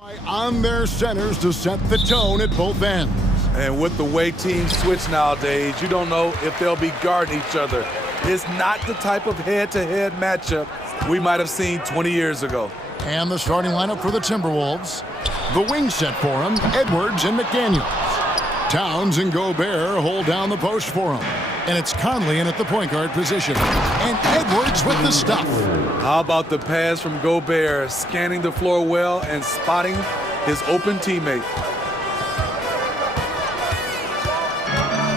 On their centers to set the tone at both ends. And with the way teams switch nowadays, you don't know if they'll be guarding each other. It's not the type of head-to-head matchup we might have seen 20 years ago. And the starting lineup for the Timberwolves. The wing set for them, Edwards and McDaniels. Towns and Gobert hold down the post for him. And it's Conley in at the point guard position. And Edwards with the stuff. How about the pass from Gobert, scanning the floor well and spotting his open teammate.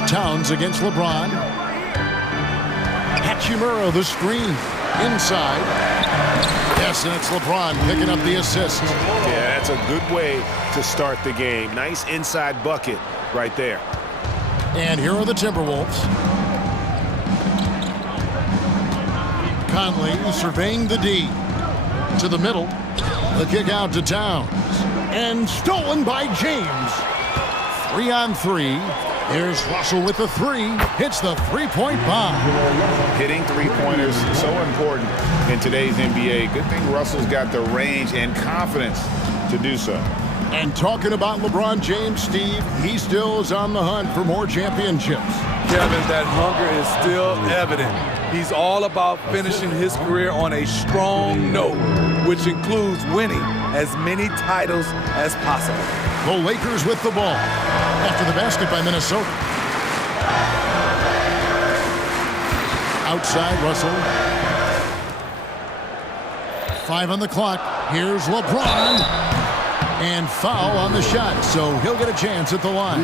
Towns against LeBron. Hachimura the screen. Inside. Yes, and it's LeBron picking up the assist. Yeah, that's a good way to start the game. Nice inside bucket right there. And here are the Timberwolves. Conley surveying the D. To the middle. The kick out to Towns. And stolen by James. 3-on-3. Here's Russell with the three. Hits the three-point bomb. Hitting three-pointers so important in today's NBA. Good thing Russell's got the range and confidence to do so. And talking about LeBron James, Steve, he still is on the hunt for more championships. Kevin, that hunger is still evident. He's all about finishing his career on a strong note, which includes winning as many titles as possible. The Lakers with the ball. After the basket by Minnesota. Outside, Russell. 5 on the clock. Here's LeBron. And foul on the shot, so he'll get a chance at the line.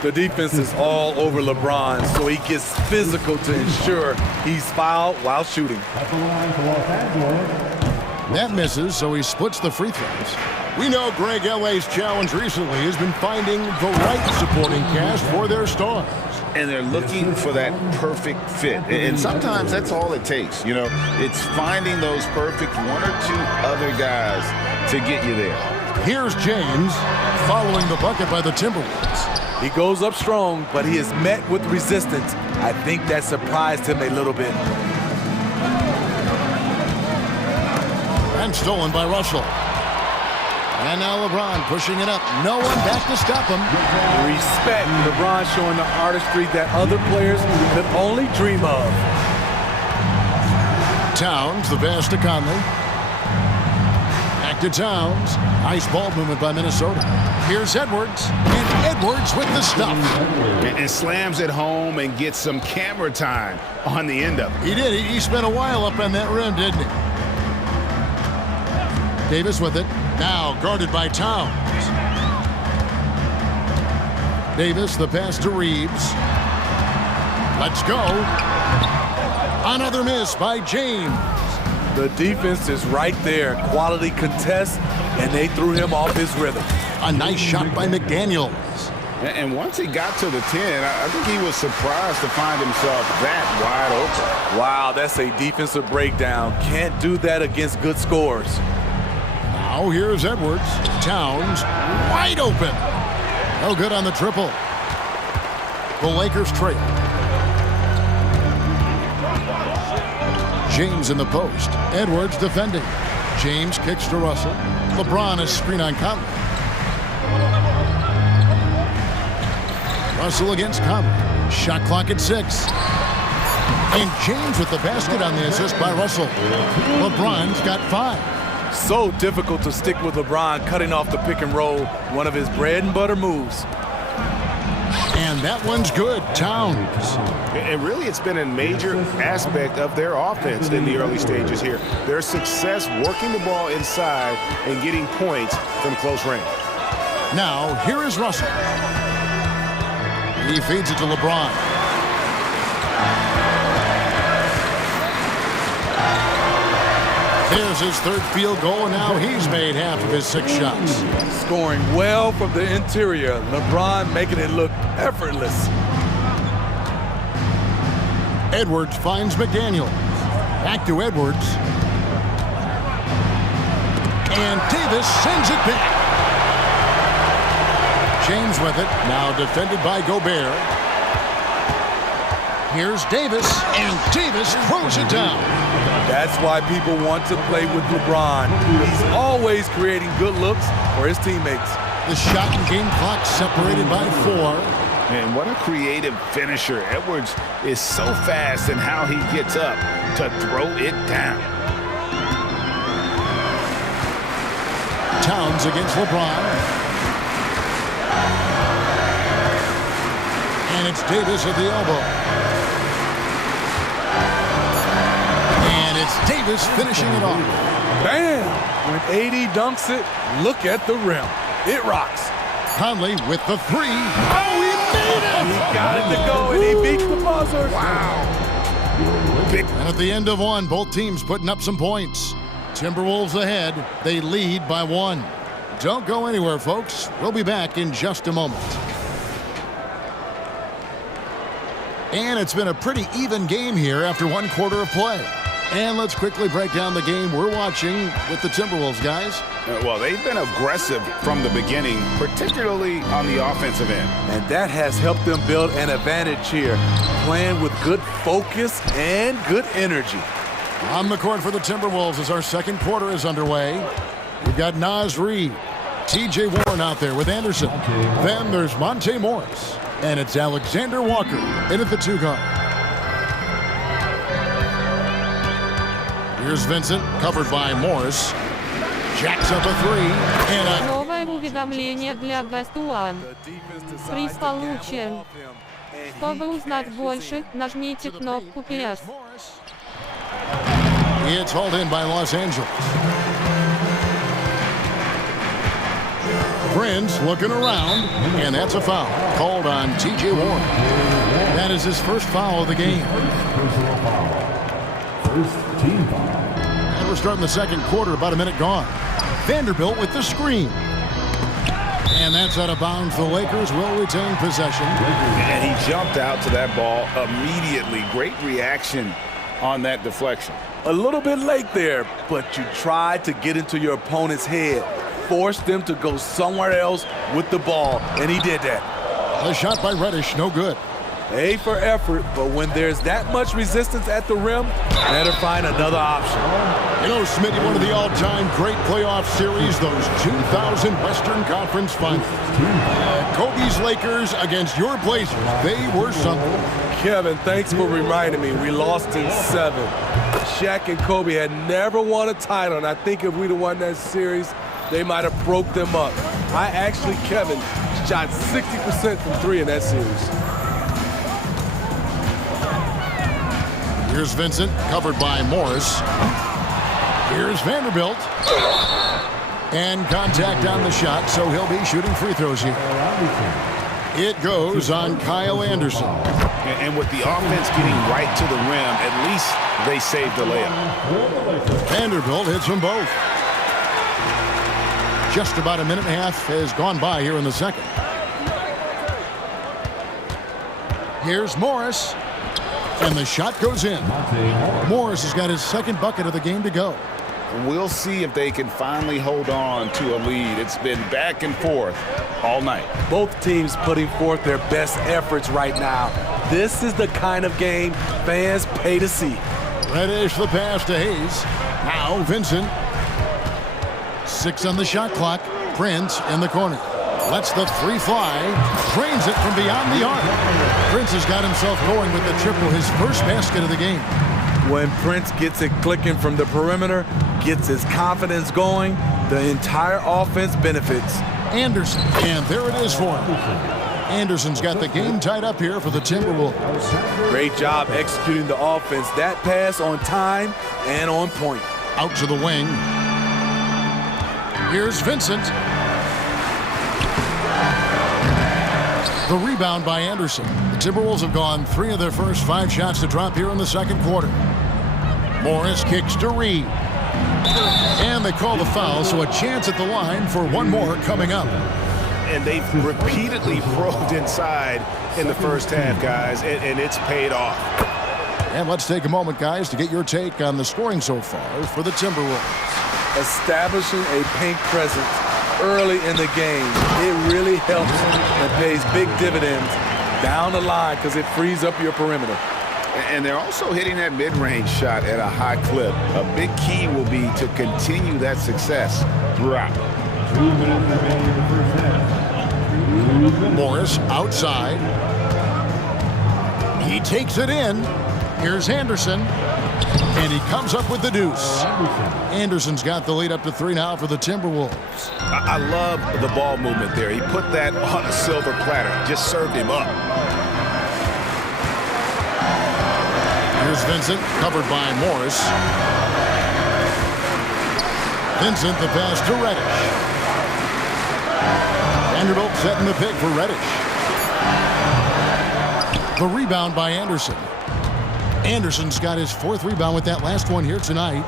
The defense is all over LeBron, so he gets physical to ensure he's fouled while shooting. That misses, so he splits the free throws. We know Greg L.A.'s challenge recently has been finding the right supporting cast for their stars. And they're looking for that perfect fit. And sometimes that's all it takes. You know, it's finding those perfect one or two other guys to get you there. Here's James following the bucket by the Timberwolves. He goes up strong, but he is met with resistance. I think that surprised him a little bit. And stolen by Russell. And now LeBron pushing it up. No one back to stop him. Respect. LeBron showing the artistry that other players could only dream of. Towns, the pass to Conley. Back to Towns. Nice ball movement by Minnesota. Here's Edwards. And Edwards with the stuff. And slams it home and gets some camera time on the end of it. He did. He spent a while up on that rim, didn't he? Davis with it. Now guarded by Towns. Davis, the pass to Reeves. Let's go. Another miss by James. The defense is right there. Quality contest, and they threw him off his rhythm. A nice shot by McDaniels. And once he got to the 10, I think he was surprised to find himself that wide open. Wow, that's a defensive breakdown. Can't do that against good scores. Now here's Edwards. Towns wide open. No good on the triple. The Lakers trail. James in the post. Edwards defending. James kicks to Russell. LeBron is screen on Conley. Russell against Conley. Shot clock at 6. And James with the basket on the assist by Russell. LeBron's got 5. So difficult to stick with LeBron cutting off the pick and roll, one of his bread and butter moves. And that one's good. Towns. And really, it's been a major aspect of their offense in the early stages here. Their success working the ball inside and getting points from close range. Now, here is Russell. He feeds it to LeBron. Here's his third field goal, and now he's made half of his 6 shots. Scoring well from the interior. LeBron making it look effortless. Edwards finds McDaniels. Back to Edwards. And Davis sends it back. James with it. Now defended by Gobert. Here's Davis, and Davis throws it down. That's why people want to play with LeBron. He's always creating good looks for his teammates. The shot and game clock separated by 4. And what a creative finisher. Edwards is so fast in how he gets up to throw it down. Towns against LeBron. And it's Davis at the elbow. And it's Davis finishing it off. Bam! When AD dunks it, look at the rim. It rocks. Conley with the 3. Oh, he made it! He got it to go, and he beat the buzzer. Wow. And at the end of one, both teams putting up some points. Timberwolves ahead. They lead by 1. Don't go anywhere, folks. We'll be back in just a moment. And it's been a pretty even game here after 1 quarter of play. And let's quickly break down the game we're watching with the Timberwolves, guys. Well, they've been aggressive from the beginning, particularly on the offensive end. And that has helped them build an advantage here, playing with good focus and good energy. On the court for the Timberwolves as our second quarter is underway. We've got Naz Reid, T.J. Warren out there with Anderson. Then there's Monte Morris. And it's Alexander Walker in at the 2 guard. Here's Vincent, covered by Morris. Jacks up a 3. And a... Новое уведомление для Best One. Приз получен. Чтобы узнать больше, нажмите кнопку «Yes». It's hauled in by Los Angeles. Prince looking around, and that's a foul called on T.J. Warren. That is his first foul of the game. And we're starting the second quarter, about a minute gone. Vanderbilt with the screen. And that's out of bounds. The Lakers will retain possession. And he jumped out to that ball immediately. Great reaction on that deflection. A little bit late there, but you tried to get into your opponent's head. Forced them to go somewhere else with the ball, and he did that. The shot by Reddish, no good. A for effort, but when there's that much resistance at the rim, better find another option. You know, Smitty, one of the all-time great playoff series, those 2000 Western Conference Finals. Kobe's Lakers against your Blazers. They were something. Kevin, thanks for reminding me. We lost in 7. Shaq and Kobe had never won a title, and I think if we'd have won that series, they might have broke them up. I actually, Kevin, shot 60% from 3 in that series. Here's Vincent, covered by Morris. Here's Vanderbilt. And contact on the shot, so he'll be shooting free throws here. It goes on Kyle Anderson. And with the offense getting right to the rim, at least they saved the layup. Vanderbilt hits them both. Just about a minute and a half has gone by here in the second. Here's Morris. And the shot goes in. Morris has got his second bucket of the game to go. We'll see if they can finally hold on to a lead. It's been back and forth all night. Both teams putting forth their best efforts right now. This is the kind of game fans pay to see. Reddish the pass to Hayes. Now Vincent. 6 on the shot clock. Prince in the corner. Lets the 3 fly. Drains it from beyond the arc. Prince has got himself going with the triple, his first basket of the game. When Prince gets it clicking from the perimeter, gets his confidence going, the entire offense benefits. Anderson, and there it is for him. Anderson's got the game tied up here for the Timberwolves. Great job executing the offense. That pass on time and on point. Out to the wing. Here's Vincent. The rebound by Anderson. The Timberwolves have gone 3 of their first 5 shots to drop here in the second quarter. Morris kicks to Reid. And they call the foul, so a chance at the line for one more coming up. And they've repeatedly probed inside in the first half, guys, and it's paid off. And let's take a moment, guys, to get your take on the scoring so far for the Timberwolves. Establishing a paint presence early in the game, it really helps and pays big dividends down the line because it frees up your perimeter. And they're also hitting that mid-range shot at a high clip. A big key will be to continue that success throughout. Morris outside. He takes it in. Here's Anderson. And he comes up with the deuce. Anderson's got the lead up to 3 now for the Timberwolves. I love the ball movement there. He put that on a silver platter. Just served him up. Here's Vincent, covered by Morris. Vincent, the pass to Reddish. Vanderbilt setting the pick for Reddish. The rebound by Anderson. Anderson's got his 4th rebound with that last one here tonight.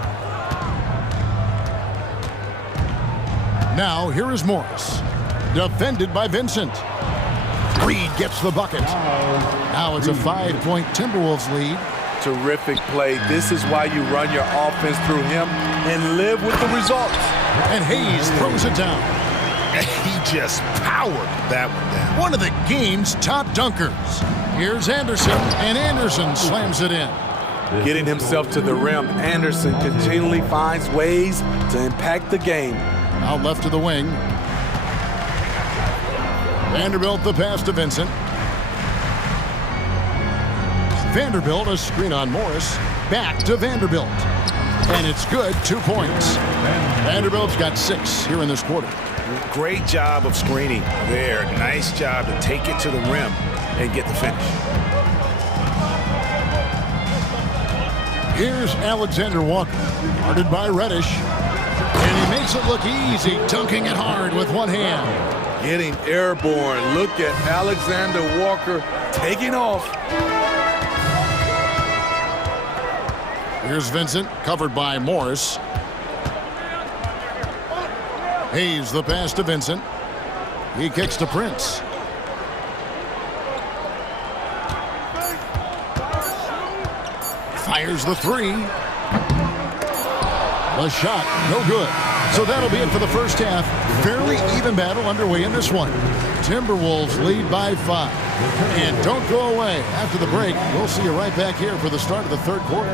Now, here is Morris. Defended by Vincent. Reed gets the bucket. Now it's a 5-point Timberwolves lead. Terrific play. This is why you run your offense through him and live with the results. And Hayes throws it down. He just powered that one down. One of the game's top dunkers. Here's Anderson, and Anderson slams it in. Getting himself to the rim, Anderson continually finds ways to impact the game. Out left to the wing. Vanderbilt the pass to Vincent. Vanderbilt a screen on Morris. Back to Vanderbilt. And it's good, 2 points. Vanderbilt's got 6 here in this quarter. Great job of screening there. Nice job to take it to the rim and get the finish. Here's Alexander Walker, guarded by Reddish. And he makes it look easy, dunking it hard with one hand. Getting airborne. Look at Alexander Walker taking off. Here's Vincent, covered by Morris. Hayes the pass to Vincent. He kicks to Prince. Fires the 3. The shot, no good. So that'll be it for the first half. Fairly even battle underway in this one. Timberwolves lead by 5. And don't go away. After the break, we'll see you right back here for the start of the 3rd quarter.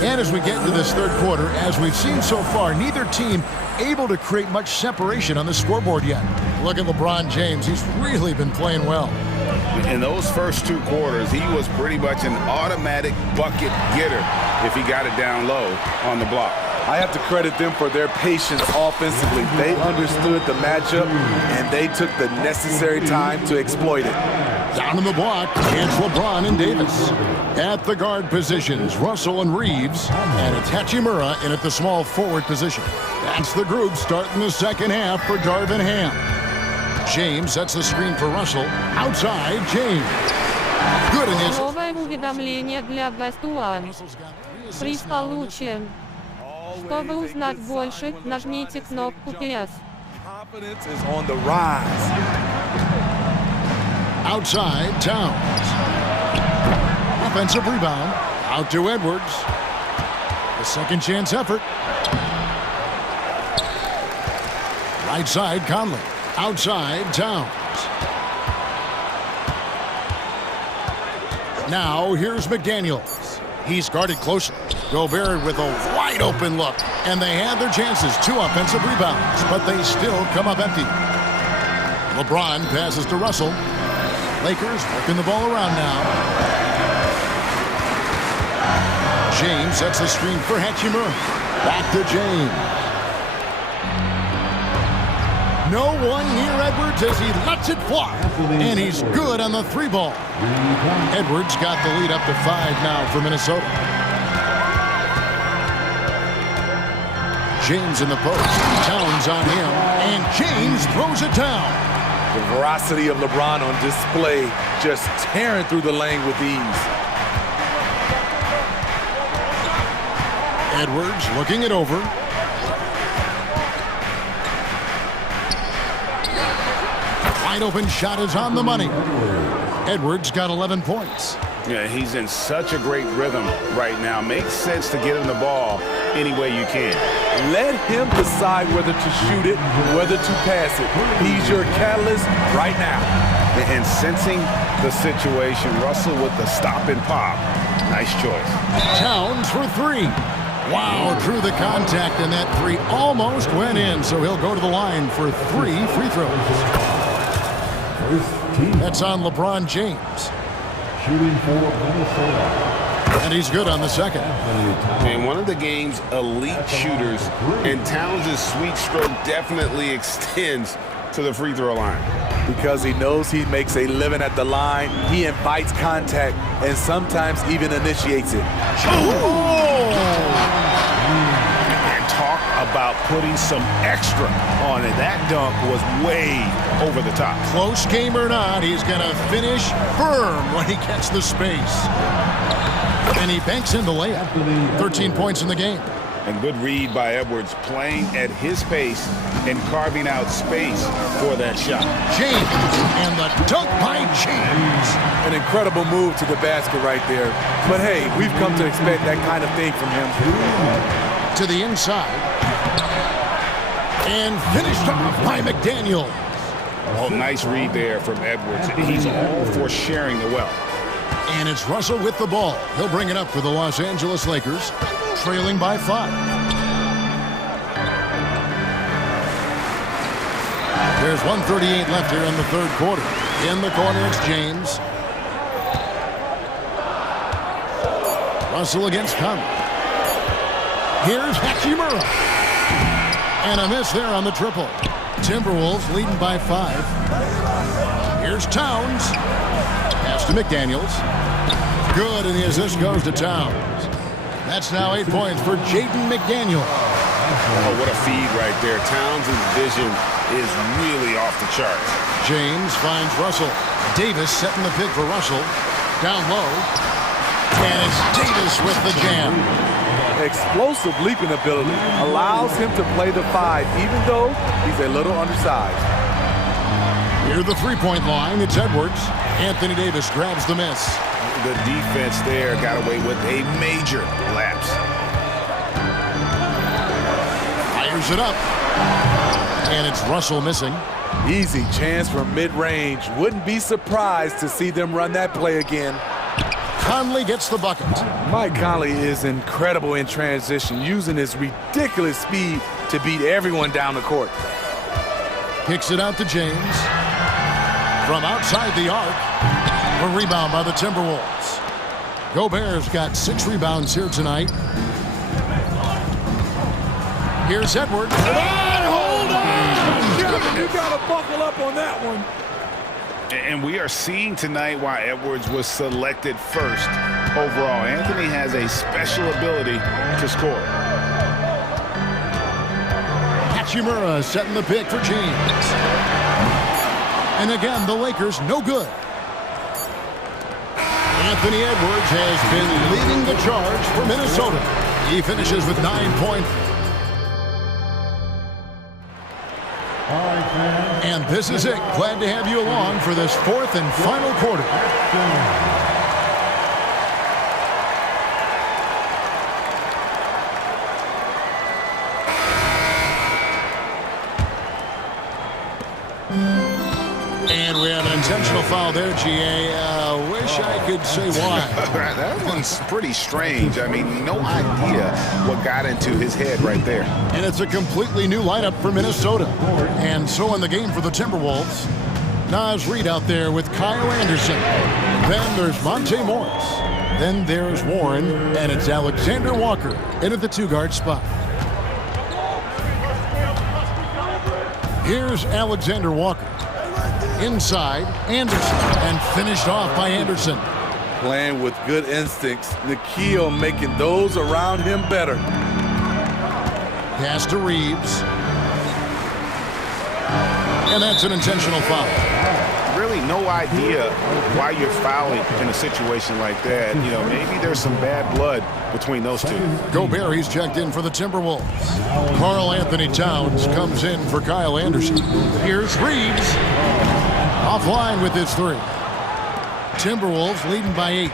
And as we get into this 3rd quarter, as we've seen so far, neither team able to create much separation on the scoreboard yet. Look at LeBron James. He's really been playing well. In those first 2 quarters, he was pretty much an automatic bucket getter if he got it down low on the block. I have to credit them for their patience offensively. They understood the matchup, and they took the necessary time to exploit it. Down in the block, it's LeBron and Davis. At the guard positions, Russell and Reeves. And it's Hachimura in at the small forward position. That's the group starting the 2nd half for Darvin Ham. James sets the screen for Russell. Outside, James. Good in his... Новое уведомление для Best One. Приз получен. Чтобы узнать больше, нажмите кнопку PS. Confidence is on the rise. Outside, Towns. Offensive rebound. Out to Edwards. A second chance effort. Right side, Conley. Outside, Towns. Now, here's McDaniels. He's guarded closely. Gobert with a wide open look. And they had their chances. 2 offensive rebounds, but they still come up empty. LeBron passes to Russell. Lakers working the ball around now. James sets the screen for Hachimura. Back to James. No one near Edwards as he lets it fly. And he's good on the 3 ball. Edwards got the lead up to 5 now for Minnesota. James in the post. Towns on him. And James throws it down. The veracity of LeBron on display, just tearing through the lane with ease. Edwards looking it over. Wide open shot is on the money. Edwards got 11 points. Yeah, he's in such a great rhythm right now. Makes sense to get him the ball any way you can. Let him decide whether to shoot it, whether to pass it. He's your catalyst right now. And sensing the situation, Russell with the stop and pop. Nice choice. Towns for three. Wow, drew the contact, and that three almost went in, so he'll go to the line for 3 free throws. That's on LeBron James. Shooting for Minnesota. And he's good on the second. And one of the game's elite shooters, and Towns' sweet stroke definitely extends to the free throw line. Because he knows he makes a living at the line, he invites contact and sometimes even initiates it. And talk about putting some extra on it. That dunk was way over the top. Close game or not, he's going to finish firm when he gets the space. And he banks in the layup. 13 points in the game. And good read by Edwards, playing at his pace and carving out space for that shot. James, and the dunk by James. An incredible move to the basket right there. But hey, we've come to expect that kind of thing from him. To the inside. And finished off by McDaniel. Oh, nice read there from Edwards. He's all for sharing the wealth. And it's Russell with the ball. He'll bring it up for the Los Angeles Lakers, trailing by 5. There's 1:38 left here in the third quarter. In the corner, it's James. Russell against Conley. Here's Hachimura. And a miss there on the triple. Timberwolves leading by 5. Here's Towns. Pass to McDaniels. Good, and the assist goes to Towns. That's now 8 points for Jaden McDaniel. Oh, what a feed right there. Towns' vision is really off the charts. James finds Russell. Davis setting the pick for Russell. Down low. And it's Davis with the jam. Explosive leaping ability allows him to play the 5, even though he's a little undersized. Near the three-point line, it's Edwards. Anthony Davis grabs the miss. The defense there got away with a major lapse. Fires it up. And it's Russell missing. Easy chance from mid-range. Wouldn't be surprised to see them run that play again. Conley gets the bucket. Mike Conley is incredible in transition, using his ridiculous speed to beat everyone down the court. Kicks it out to James. From outside the arc. A rebound by the Timberwolves. Gobert's got 6 rebounds here tonight. Here's Edwards. Hold on! You gotta buckle up on that one. And we are seeing tonight why Edwards was selected first overall. Anthony has a special ability to score. Hachimura setting the pick for James. And again, the Lakers no good. Anthony Edwards has been leading the charge for Minnesota. He finishes with 9 points. And this is it. Glad to have you along for this 4th and final quarter. And we have an intentional foul there, GA. Wish I could say why. That one's pretty strange. I mean, no idea what got into his head right there. And it's a completely new lineup for Minnesota. And so in the game for the Timberwolves, Naz Reid out there with Kyle Anderson. Then there's Monte Morris. Then there's Warren. And it's Alexander Walker in at the 2-guard spot. Here's Alexander Walker. Inside, Anderson, and finished off by Anderson. Playing with good instincts, the key on making those around him better. Pass to Reeves. And that's an intentional foul. Really no idea why you're fouling in a situation like that. You know, maybe there's some bad blood between those two. Gobert, he's checked in for the Timberwolves. Karl Anthony Towns comes in for Kyle Anderson. Here's Reeves. Offline with his 3. Timberwolves leading by 8.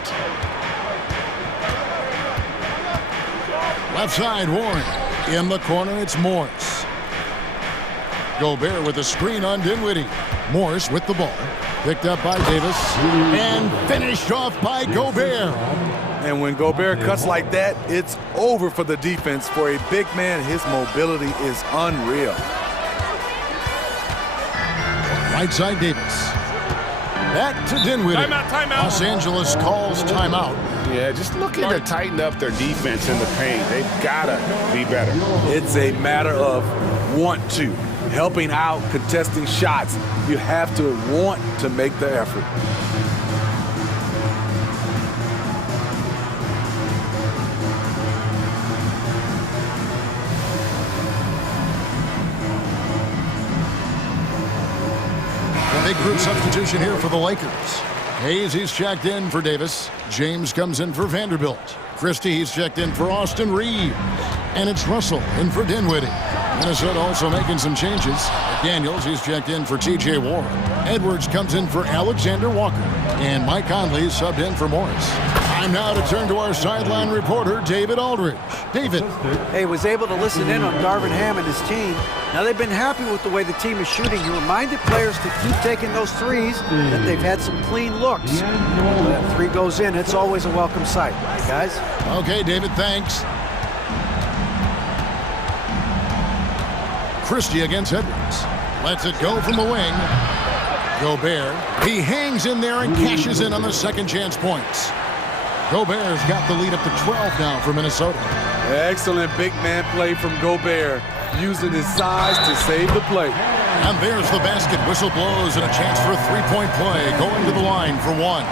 Left side, Warren. In the corner, it's Morris. Gobert with a screen on Dinwiddie. Morris with the ball. Picked up by Davis. And finished off by Gobert. And when Gobert cuts like that, it's over for the defense. For a big man, his mobility is unreal. Right side, Davis. Back to Dinwiddie. Timeout. Los Angeles calls timeout. Yeah, just looking to tighten up their defense in the paint. They've got to be better. It's a matter of want to. Helping out, contesting shots. You have to want to make the effort. Big group substitution here for the Lakers. Hayes, he's checked in for Davis. James comes in for Vanderbilt. Christie, he's checked in for Austin Reeves. And it's Russell in for Dinwiddie. Minnesota also making some changes. Daniels, he's checked in for T.J. Warren. Edwards comes in for Alexander Walker. And Mike Conley subbed in for Morris. Time now to turn to our sideline reporter, David Aldridge. David. Hey, was able to listen in on Darvin Ham and his team. Now they've been happy with the way the team is shooting. He reminded players to keep taking those threes, that they've had some clean looks. When that three goes in, it's always a welcome sight. Right, guys? Okay, David, thanks. Christie against Edwards. Lets it go from the wing. Gobert. He hangs in there and cashes in on the second chance points. Gobert's got the lead up to 12 now for Minnesota. Excellent big man play from Gobert, using his size to save the play. And there's the basket. Whistle blows and a chance for a three-point play. Going to the line for one.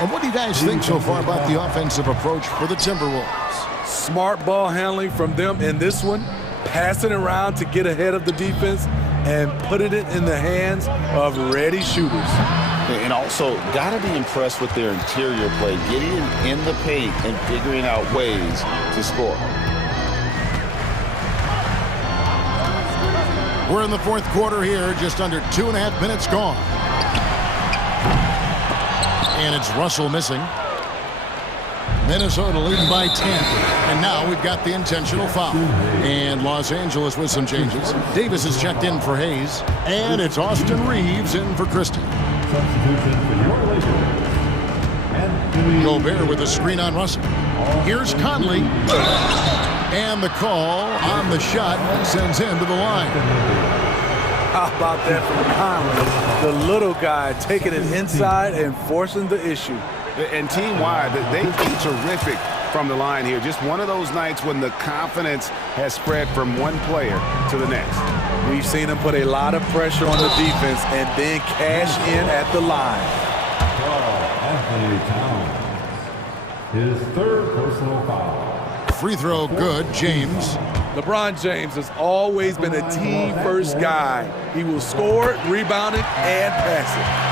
And what do you guys think so far about the offensive approach for the Timberwolves? Smart ball handling from them in this one. Passing around to get ahead of the defense and putting it in the hands of ready shooters. And also, got to be impressed with their interior play, getting in the paint and figuring out ways to score. We're in the fourth quarter here, just under 2.5 minutes gone. And it's Russell missing. Minnesota leading by 10. And now we've got the intentional foul. And Los Angeles with some changes. Davis is checked in for Hayes. And it's Austin Reeves in for Christie. Substitution for your Lakers. Gobert with a screen on Russell. Here's Conley. And the call on the shot sends him to the line. How about that from Conley? The little guy taking it inside and forcing the issue. And team-wide, they've been terrific from the line here. Just one of those nights when the confidence has spread from one player to the next. We've seen him put a lot of pressure on the defense and then cash in at the line. Anthony Towns. His third personal foul. Free throw good, James. LeBron James has always been a team-first guy. He will score, rebound it, and pass it.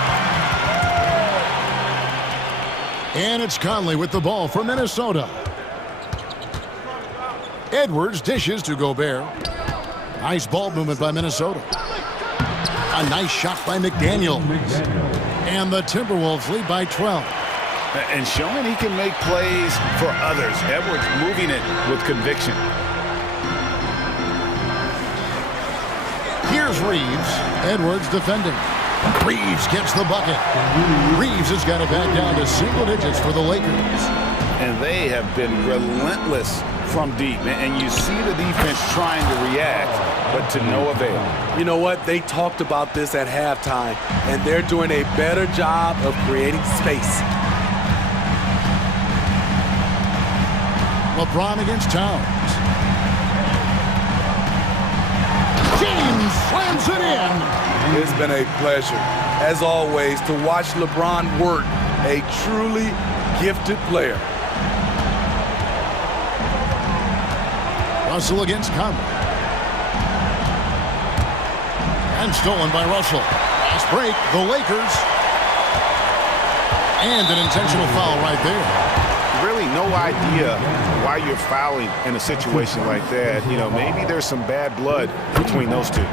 And it's Conley with the ball for Minnesota. Edwards dishes to Gobert. Nice ball movement by Minnesota. A nice shot by McDaniel. And the Timberwolves lead by 12. And showing he can make plays for others. Edwards moving it with conviction. Here's Reeves. Edwards defending. Reeves gets the bucket. Reeves has got it back down to single digits for the Lakers. And they have been relentless from deep. And you see the defense trying to react, but to no avail. You know what? They talked about this at halftime, and they're doing a better job of creating space. LeBron against Towns. James slams it in. It's been a pleasure, as always, to watch LeBron work, a truly gifted player. Russell against Conley. And stolen by Russell. Fast break, the Lakers. And an intentional foul right there. Really no idea why you're fouling in a situation like that. You know, maybe there's some bad blood between those two.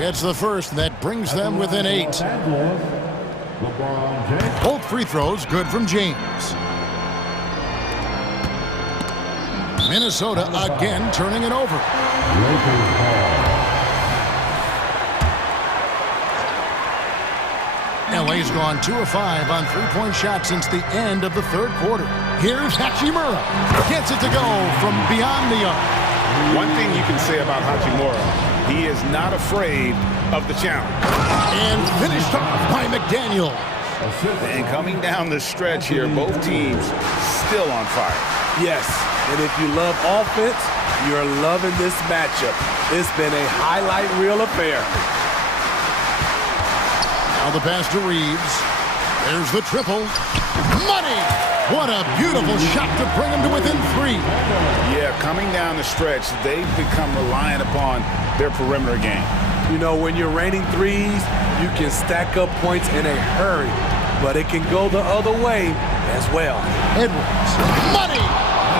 It's the first that brings them within 8. LeBron James. Both free throws good from James. Minnesota again turning it over. Lakers ball. LA's gone 2 of 5 on three-point shots since the end of the third quarter. Here's Hachimura. Gets it to go from beyond the arc. One thing you can say about Hachimura, he is not afraid of the challenge. And finished off by McDaniel. And coming down the stretch here, both teams still on fire. Yes, and if you love offense, you're loving this matchup. It's been a highlight reel affair. Now the pass to Reeves. There's the triple. Money! What a beautiful shot to bring him to within 3. Yeah, coming down the stretch, they've become reliant upon their perimeter game. You know, when you're raining threes, you can stack up points in a hurry, but it can go the other way as well. Edwards. Money!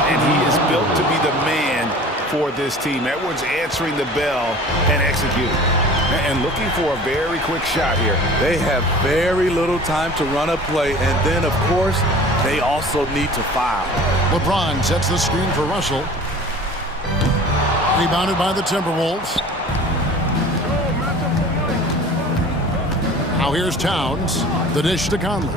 And he is built to be the man for this team. Edwards answering the bell and executing. And looking for a very quick shot here. They have very little time to run a play, and then, of course, they also need to foul. LeBron sets the screen for Russell. Rebounded by the Timberwolves. Now here's Towns. The dish to Conley.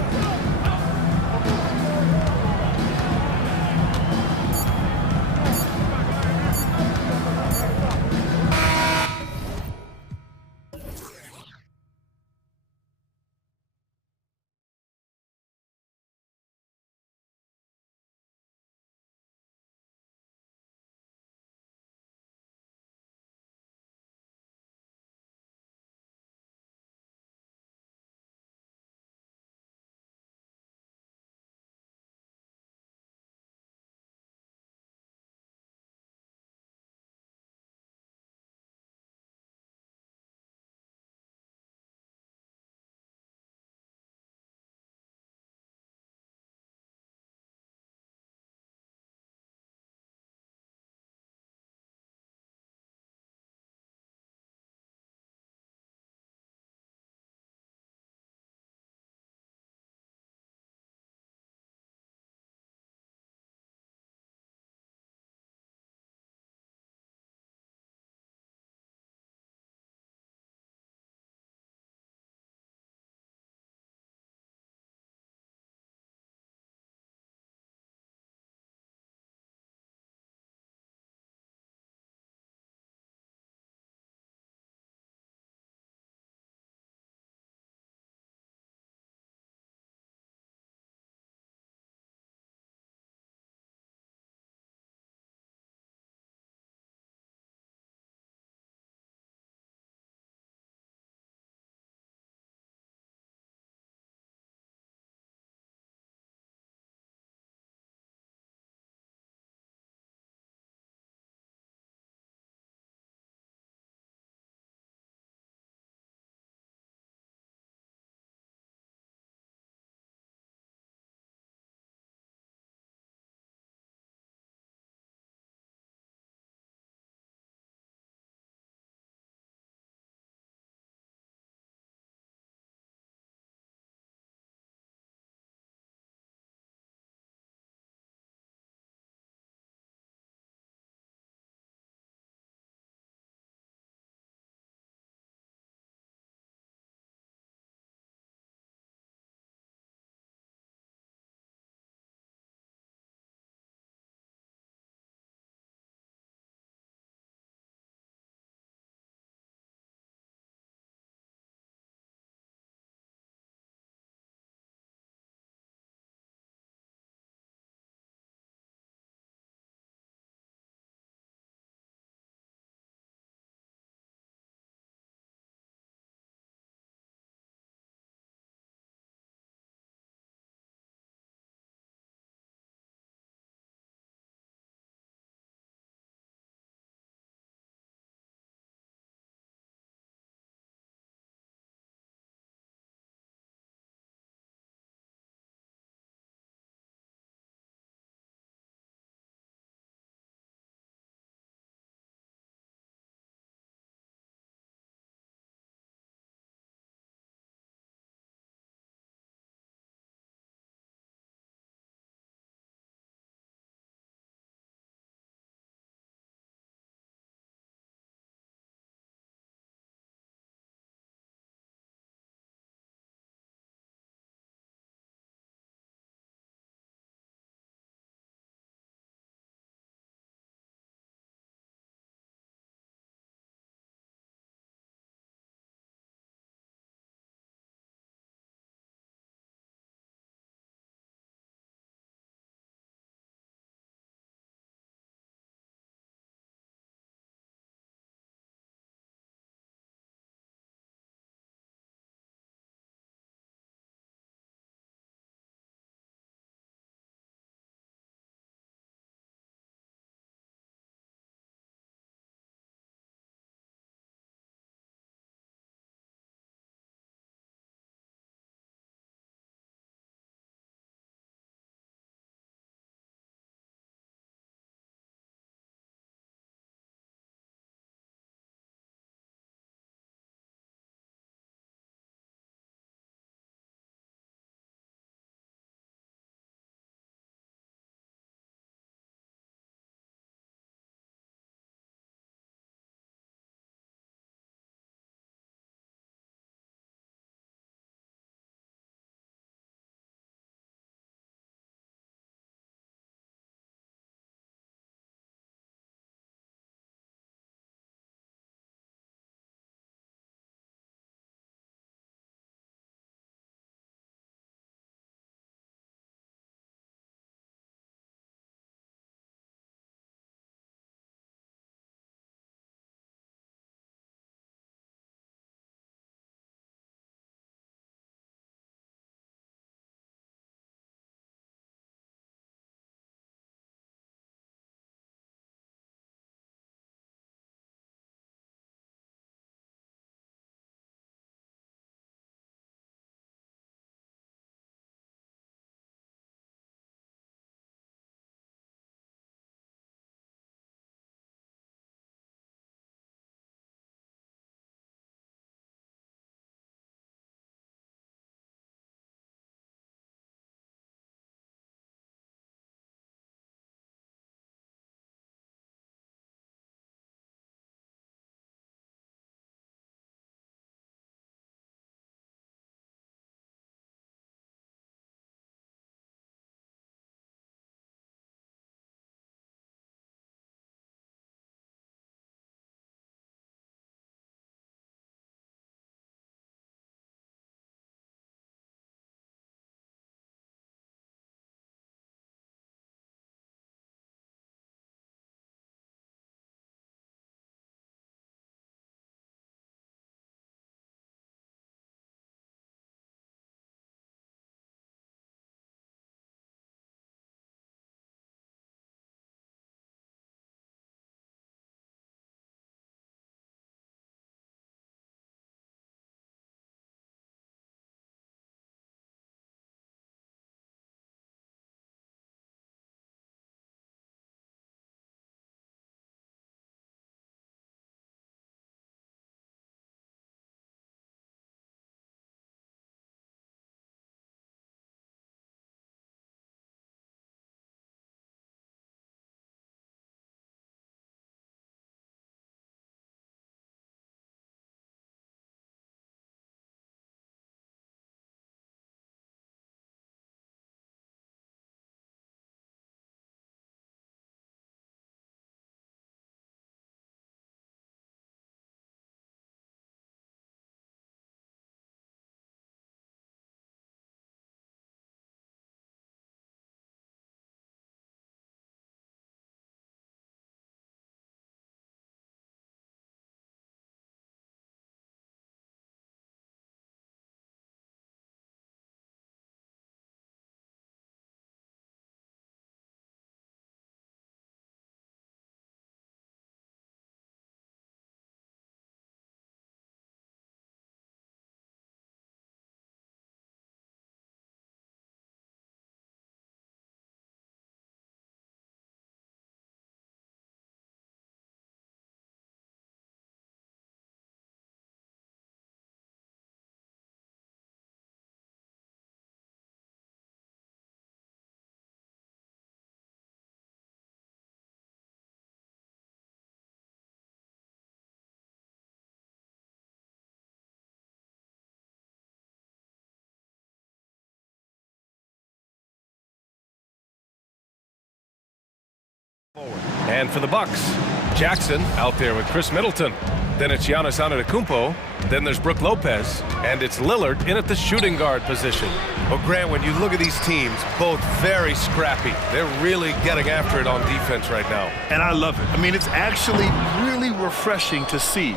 And for the Bucks, Jackson out there with Chris Middleton. Then it's Giannis Antetokounmpo. Then there's Brook Lopez. And it's Lillard in at the shooting guard position. Well, Grant, when you look at these teams, both very scrappy. They're really getting after it on defense right now. And I love it. I mean, it's actually really refreshing to see.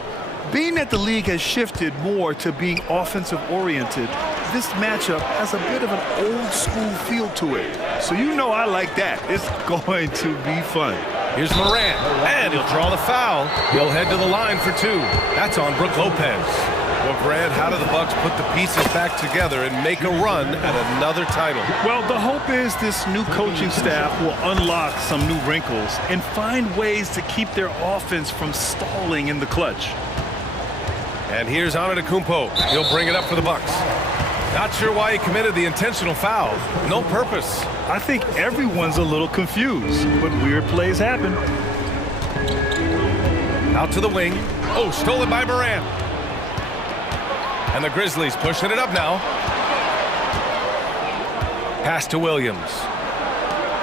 Being that the league has shifted more to being offensive-oriented, this matchup has a bit of an old-school feel to it. So you know I like that. It's going to be fun. Here's Morant, and he'll draw the foul. He'll head to the line for two. That's on Brook Lopez. Well, Grant, how do the Bucks put the pieces back together and make a run at another title? Well, the hope is this new coaching staff will unlock some new wrinkles and find ways to keep their offense from stalling in the clutch. And here's Antetokounmpo. He'll bring it up for the Bucks. Not sure why he committed the intentional foul. No purpose. I think everyone's a little confused, but weird plays happen. Out to the wing. Oh, stolen by Morant. And the Grizzlies pushing it up now. Pass to Williams.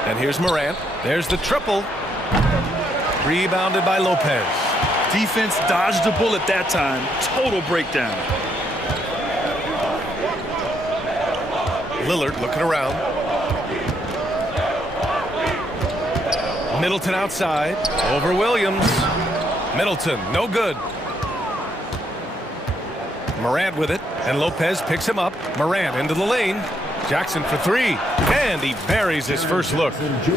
And here's Morant. There's the triple. Rebounded by Lopez. Defense dodged the bullet that time. Total breakdown. Lillard looking around. Middleton outside. Over Williams. Middleton, no good. Morant with it, and Lopez picks him up. Morant into the lane. Jackson for three, and he buries his first look.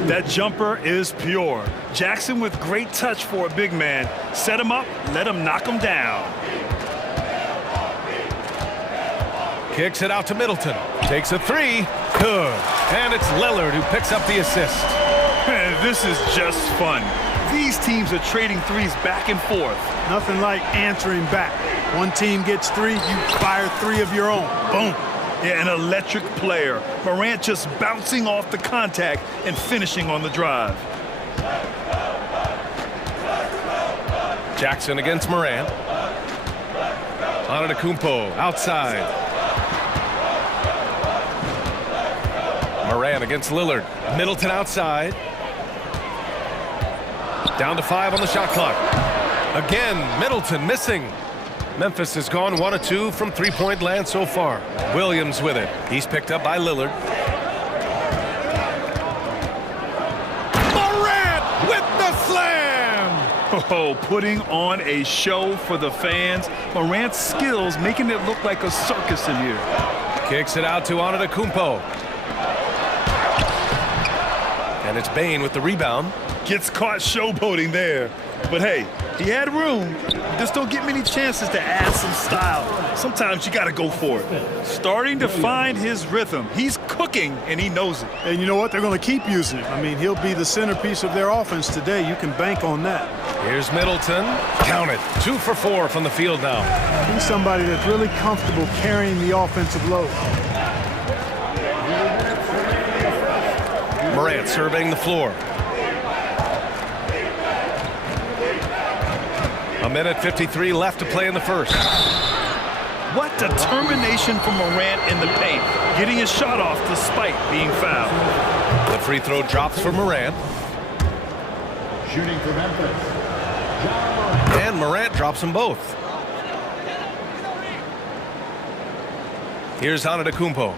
That jumper is pure. Jackson with great touch for a big man. Set him up, let him knock him down. Kicks it out to Middleton. Takes a three. Good. And it's Lillard who picks up the assist. Man, this is just fun. These teams are trading threes back and forth. Nothing like answering back. One team gets three, you fire three of your own. Boom. Yeah, an electric player. Morant just bouncing off the contact and finishing on the drive. Jackson against Morant. Antetokounmpo outside. Morant against Lillard. Middleton outside. Down to 5 on the shot clock. Again, Middleton missing. Memphis has gone 1 of 2 from three-point land so far. Williams with it. He's picked up by Lillard. Morant with the slam! Oh, putting on a show for the fans. Morant's skills making it look like a circus in here. Kicks it out to Antetokounmpo. And it's Bane with the rebound. Gets caught showboating there. But hey, he had room. Just don't get many chances to add some style. Sometimes you got to go for it. Starting to find his rhythm. He's cooking, and he knows it. And you know what? They're going to keep using him. I mean, he'll be the centerpiece of their offense today. You can bank on that. Here's Middleton. Count it. 2 for 4 from the field now. He's somebody that's really comfortable carrying the offensive load. Morant surveying the floor. A minute 53 left to play in the first. What determination from Morant in the paint, getting his shot off despite being fouled. The free throw drops for Morant. Shooting for Memphis. And Morant drops them both. Here's Antetokounmpo.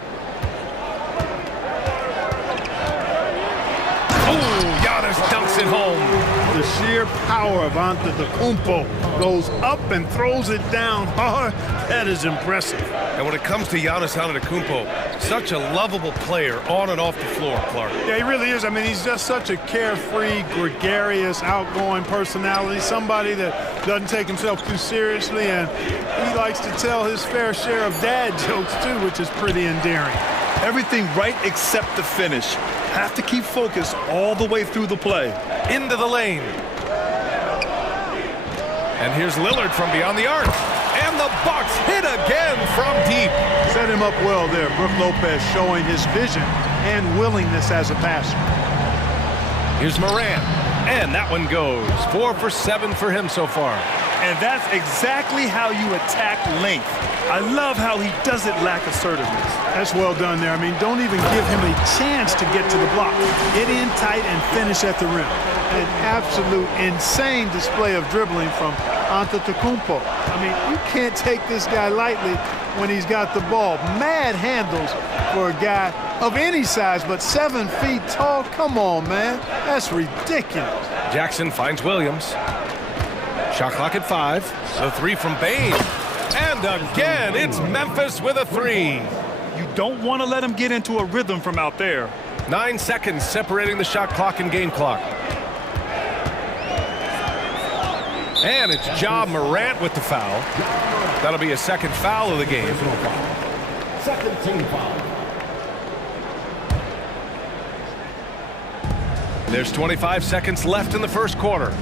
Oh, Giannis dunks it home. The sheer power of Antetokounmpo goes up and throws it down hard. That is impressive. And when it comes to Giannis Antetokounmpo, such a lovable player on and off the floor, Clark. Yeah, he really is. I mean, he's just such a carefree, gregarious, outgoing personality, somebody that doesn't take himself too seriously, and he likes to tell his fair share of dad jokes, too, which is pretty endearing. Everything right except the finish. Have to keep focus all the way through the play. Into the lane. And here's Lillard from beyond the arc. And the Bucks hit again from deep. Set him up well there. Brook Lopez showing his vision and willingness as a passer. Here's Morant. And that one goes. 4 for 7 for him so far. And that's exactly how you attack length. I love how he doesn't lack assertiveness. That's well done there. I mean, don't even give him a chance to get to the block. Get in tight and finish at the rim. An absolute insane display of dribbling from Antetokounmpo. I mean, you can't take this guy lightly when he's got the ball. Mad handles for a guy of any size, but 7 feet tall. Come on, man. That's ridiculous. Jackson finds Williams. Shot clock at 5. The 3 from Bane. And again, it's Memphis with a 3. You don't want to let him get into a rhythm from out there. 9 seconds separating the shot clock and game clock. And it's Ja Morant with the foul. That'll be a second foul of the game. Second team foul. There's 25 seconds left in the first quarter.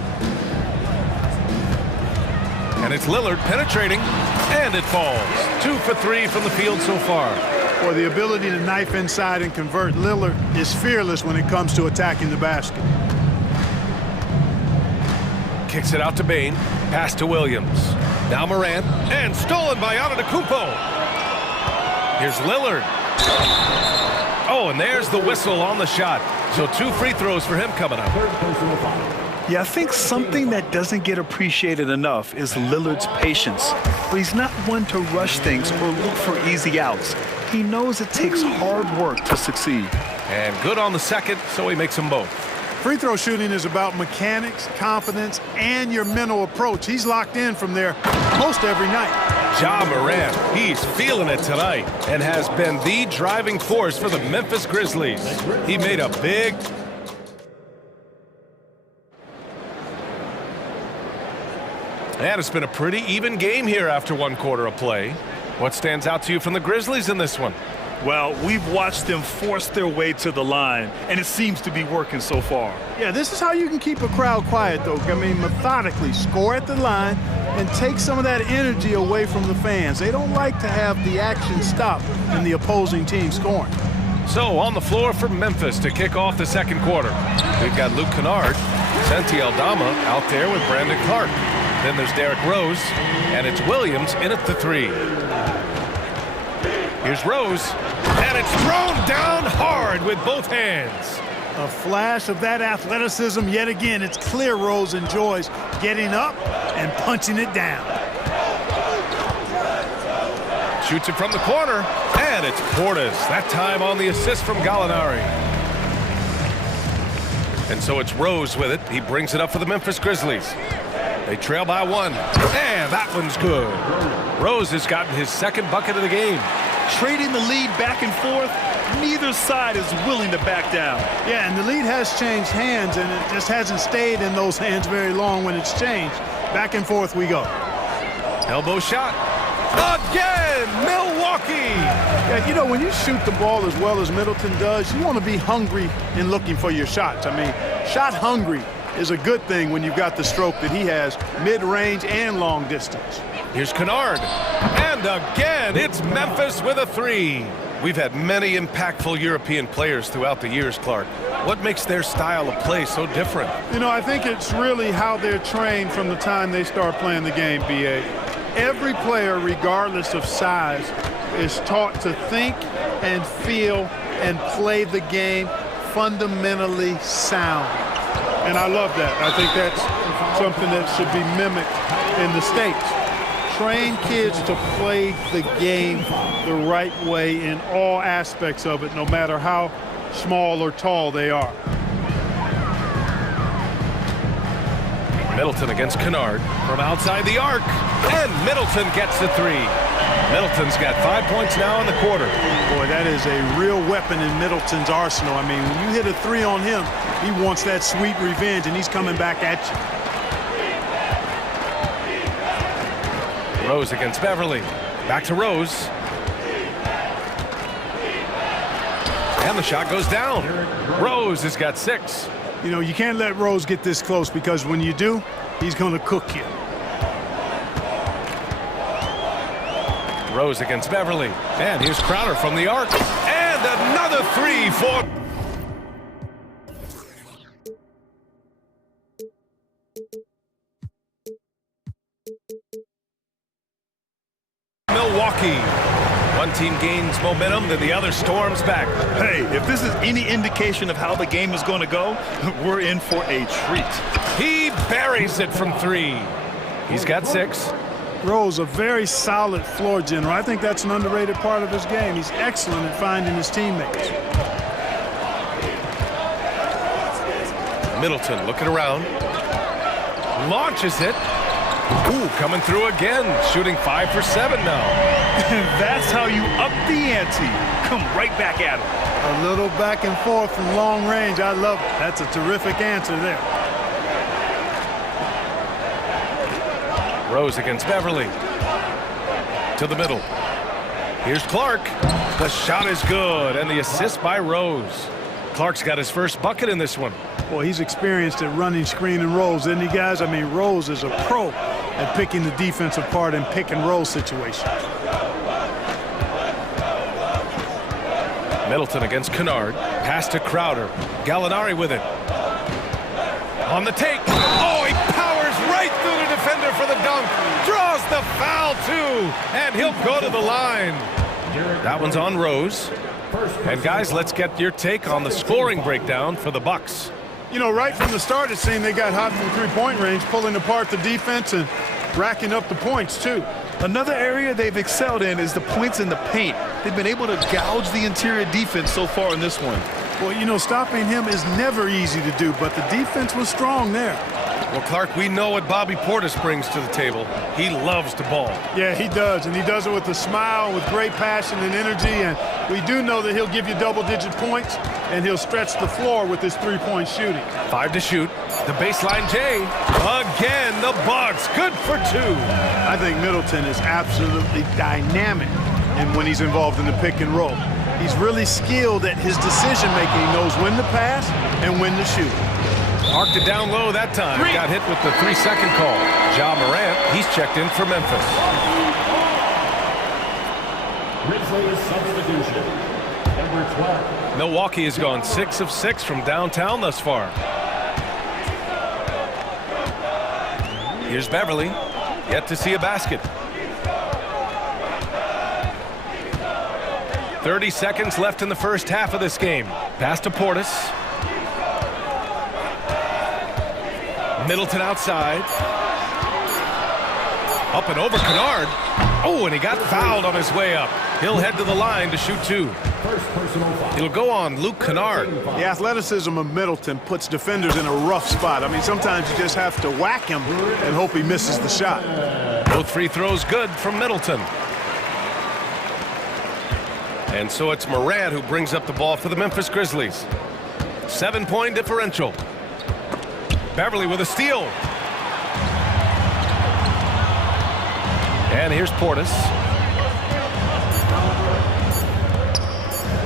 And it's Lillard penetrating, and it falls. 2 for 3 from the field so far. Boy, the ability to knife inside and convert. Lillard is fearless when it comes to attacking the basket. Kicks it out to Bane. Pass to Williams. Now Morant. And stolen by Antetokounmpo. Here's Lillard. Oh, and there's the whistle on the shot. So 2 free throws for him coming up. Yeah, I think something that doesn't get appreciated enough is Lillard's patience. But he's not one to rush things or look for easy outs. He knows it takes hard work to succeed. And good on the second, so he makes them both. Free throw shooting is about mechanics, confidence, and your mental approach. He's locked in from there most every night. Ja Morant, he's feeling it tonight and has been the driving force for the Memphis Grizzlies. He made a big... And it's been a pretty even game here after 1 quarter of play. What stands out to you from the Grizzlies in this one? Well, we've watched them force their way to the line, and it seems to be working so far. Yeah, this is how you can keep a crowd quiet, though. I mean, methodically score at the line and take some of that energy away from the fans. They don't like to have the action stop in the opposing team scoring. So on the floor for Memphis to kick off the second quarter. We've got Luke Kennard, Santi Aldama out there with Brandon Clark. Then there's Derrick Rose, and it's Williams in at the 3. Here's Rose, and it's thrown down hard with both hands. A flash of that athleticism yet again. It's clear Rose enjoys getting up and punching it down. Shoots it from the corner, and it's Portis. That time on the assist from Gallinari. And so it's Rose with it. He brings it up for the Memphis Grizzlies. They trail by 1, and that one's good. Rose has gotten his second bucket of the game. Trading the lead back and forth, neither side is willing to back down. Yeah, and the lead has changed hands, and it just hasn't stayed in those hands very long when it's changed. Back and forth we go. Elbow shot. Again, Milwaukee! Yeah, you know, when you shoot the ball as well as Middleton does, you want to be hungry in looking for your shots. I mean, shot hungry is a good thing when you've got the stroke that he has, mid-range and long distance. Here's Kennard. And again, it's Memphis with a 3. We've had many impactful European players throughout the years, Clark. What makes their style of play so different? You know, I think it's really how they're trained from the time they start playing the game, B.A. Every player, regardless of size, is taught to think and feel and play the game fundamentally sound. And I love that. I think that's something that should be mimicked in the States. Train kids to play the game the right way in all aspects of it, no matter how small or tall they are. Middleton against Kennard from outside the arc, and Middleton gets the 3. Middleton's got 5 points now in the quarter. Boy, that is a real weapon in Middleton's arsenal. I mean, when you hit a 3 on him, he wants that sweet revenge, and he's coming back at you. Rose against Beverly. Back to Rose. And the shot goes down. Rose has got 6. You know, you can't let Rose get this close, because when you do, he's going to cook you. Rose against Beverly. And here's Crowder from the arc. And another 3 for... team gains momentum, then the other storms back. Hey, if this is any indication of how the game is going to go, we're in for a treat. He buries it from 3. He's got 6. Rose, a very solid floor general. I think that's an underrated part of his game. He's excellent at finding his teammates. Middleton looking around. Launches it. Ooh, coming through again. Shooting 5 for 7 now. That's how you up the ante. Come right back at him. A little back and forth from long range. I love it. That's a terrific answer there. Rose against Beverly. To the middle. Here's Clark. The shot is good, and the assist by Rose. Clark's got his first bucket in this one. Boy, he's experienced at running screen and rolls, isn't he, guys? I mean, Rose is a pro at picking the defense apart in pick and roll situations. Middleton against Kennard. Pass to Crowder. Gallinari with it. On the take. Oh, he powers right through the defender for the dunk. Draws the foul, too. And he'll go to the line. That one's on Rose. And, guys, let's get your take on the scoring breakdown for the Bucks. You know, right from the start, it seemed they got hot from three-point range, pulling apart the defense and racking up the points, too. Another area they've excelled in is the points in the paint. They've been able to gouge the interior defense so far in this one. Well, you know, stopping him is never easy to do, but the defense was strong there. Well, Clark, we know what Bobby Portis brings to the table. He loves to ball. Yeah, he does, and he does it with a smile, with great passion and energy, and we do know that he'll give you double-digit points, and he'll stretch the floor with his three-point shooting. 5 to shoot. The baseline J. Again, the Bucks. Good for 2. I think Middleton is absolutely dynamic when he's involved in the pick and roll. He's really skilled at his decision-making. He knows when to pass and when to shoot. Marked it down low that time. Got hit with the 3-second call. Ja Morant, he's checked in for Memphis. Grizzlies substitution. Number 12. Milwaukee has gone 6 of 6 from downtown thus far. Here's Beverly. Yet to see a basket. 30 seconds left in the first half of this game. Pass to Portis. Middleton outside. Up and over Kennard. Oh, and he got fouled on his way up. He'll head to the line to shoot 2. First personal foul. It'll go on Luke Kennard. The athleticism of Middleton puts defenders in a rough spot. I mean, sometimes you just have to whack him and hope he misses the shot. Both free throws good from Middleton. And so it's Morant who brings up the ball for the Memphis Grizzlies. 7-point differential. Beverly with a steal. And here's Portis.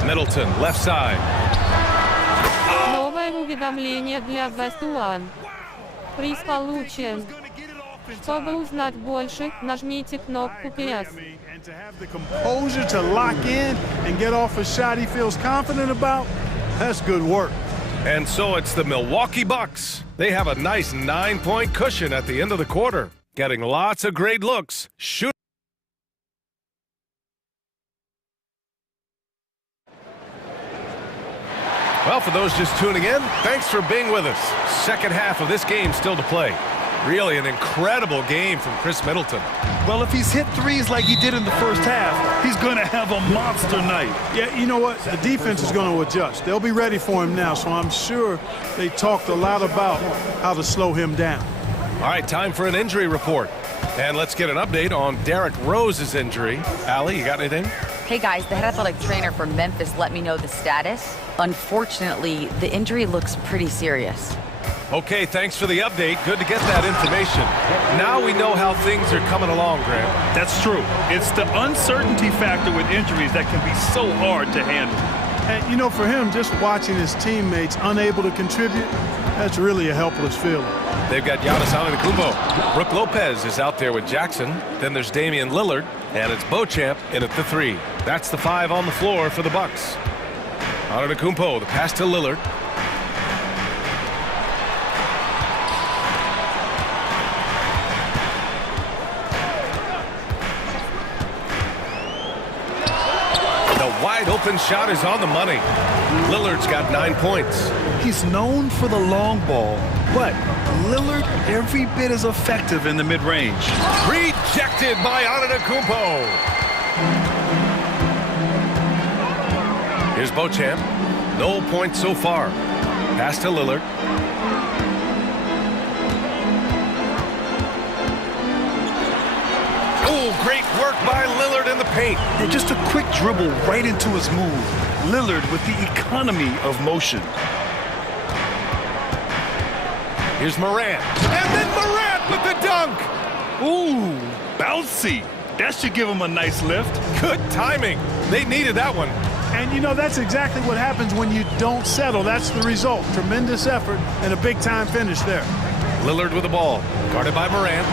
Middleton, left side. Новое уведомление для Best One. Приз получен. Чтобы узнать больше, нажмите кнопку «Yes». And to have the composure to lock in and get off a shot he feels confident about, that's good work. And so it's the Milwaukee Bucks. They have a nice 9-point cushion at the end of the quarter. Getting lots of great looks. Shoot. Well, for those just tuning in, thanks for being with us. Second half of this game still to play. Really an incredible game from Chris Middleton. Well, if he's hit threes like he did in the first half, he's going to have a monster night. Yeah, you know what? The defense is going to adjust. They'll be ready for him now, so I'm sure they talked a lot about how to slow him down. All right, time for an injury report. And let's get an update on Derrick Rose's injury. Allie, you got anything? Hey guys, the head athletic trainer for Memphis let me know the status. Unfortunately, the injury looks pretty serious. Okay, thanks for the update. Good to get that information. Now we know how things are coming along, Graham. That's true. It's the uncertainty factor with injuries that can be so hard to handle. And, you know, for him, just watching his teammates unable to contribute, that's really a helpless feeling. They've got Giannis Antetokounmpo. Brook Lopez is out there with Jackson. Then there's Damian Lillard, and it's Beauchamp in at the 3. That's the 5 on the floor for the Bucks. Antetokounmpo, the pass to Lillard. wide open shot is on the money. Lillard's got 9 points. He's known for the long ball, but Lillard every bit as effective in the mid-range. Rejected by Antetokounmpo. Here's Beauchamp. No points so far. Pass to Lillard. Oh, great work by Lillard in the paint. And just a quick dribble right into his move. Lillard with the economy of motion. Here's Morant. And then Morant with the dunk. Ooh, bouncy. That should give him a nice lift. Good timing. They needed that one. And you know, that's exactly what happens when you don't settle. That's the result. Tremendous effort and a big-time finish there. Lillard with the ball. Guarded by Morant.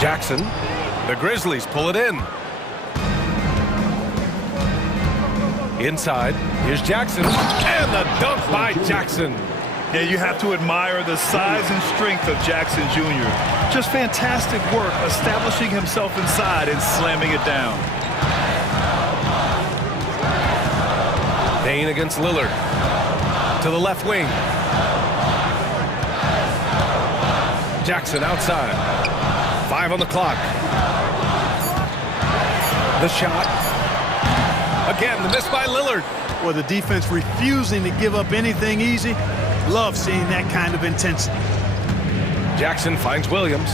Jackson. The Grizzlies pull it in. Inside. Here's Jackson. And the dunk by Jackson. Yeah, you have to admire the size and strength of Jackson Jr. Just fantastic work establishing himself inside and slamming it down. Payne against Lillard. To the left wing. Jackson outside. 5 on the clock. The shot. Again, the miss by Lillard. Well, the defense refusing to give up anything easy. Love seeing that kind of intensity. Jackson finds Williams.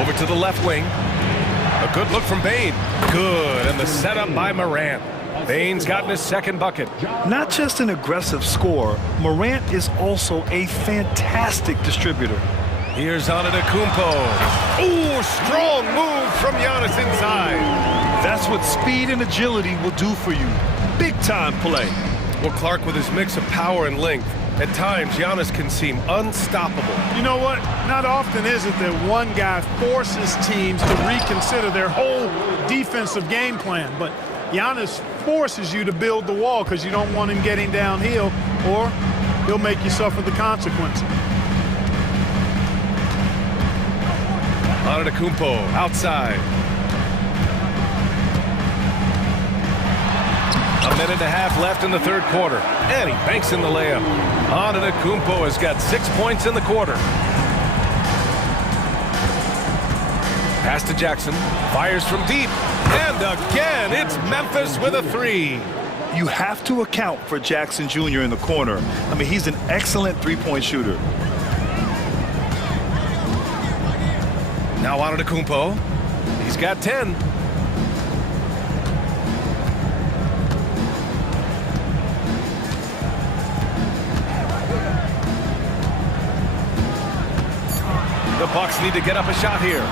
Over to the left wing. A good look from Bane. Good, and the setup by Morant. Bane's gotten his second bucket. Not just an aggressive scorer, Morant is also a fantastic distributor. Here's Antetokounmpo. Ooh, strong move from Giannis inside. That's what speed and agility will do for you. Big-time play. Well, Clark, with his mix of power and length, at times Giannis can seem unstoppable. You know what? Not often is it that one guy forces teams to reconsider their whole defensive game plan, but Giannis forces you to build the wall because you don't want him getting downhill, or he'll make you suffer the consequences. Antetokounmpo outside. A minute and a half left in the third quarter, and he banks in the layup. Antetokounmpo has got 6 points in the quarter. Pass to Jackson, fires from deep, and again, it's Memphis with a 3. You have to account for Jackson Jr. in the corner. I mean, he's an excellent three-point shooter. Now Antetokounmpo, he's got 10. The Bucks need to get up a shot here.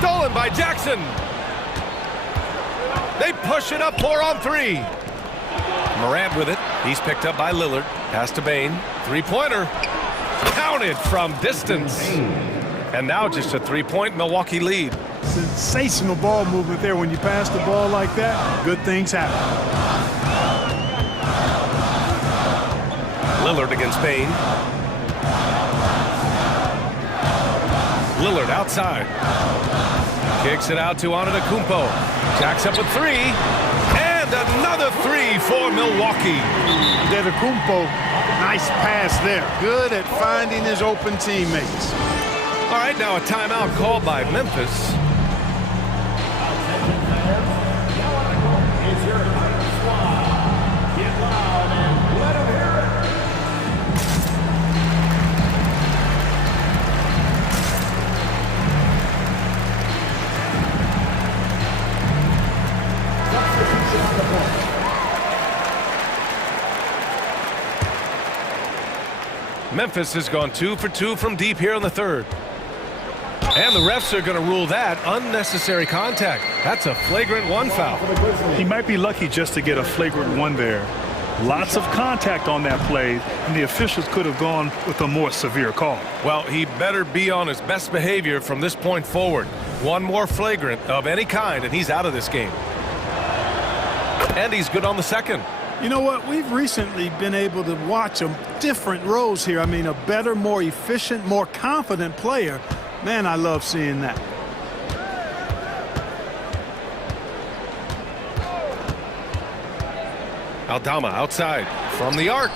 Stolen by Jackson. They push it up 4 on 3. Morant with it. He's picked up by Lillard. Pass to Bane. Three-pointer. Counted from distance. And now just a 3-point Milwaukee lead. Sensational ball movement there. When you pass the ball like that, good things happen. Lillard against Bane. Lillard outside. Kicks it out to Antetokounmpo. Jacks up a 3. And another 3 for Milwaukee. Antetokounmpo, nice pass there. Good at finding his open teammates. All right, now a timeout called by Memphis. Memphis has gone 2 for 2 from deep here in the third. And the refs are going to rule that unnecessary contact. That's a flagrant 1 foul. He might be lucky just to get a flagrant 1 there. Lots of contact on that play, and the officials could have gone with a more severe call. Well, he better be on his best behavior from this point forward. One more flagrant of any kind, and he's out of this game. And he's good on the second. You know what? We've recently been able to watch different roles here. I mean, a better, more efficient, more confident player. Man, I love seeing that. Aldama outside from the arc.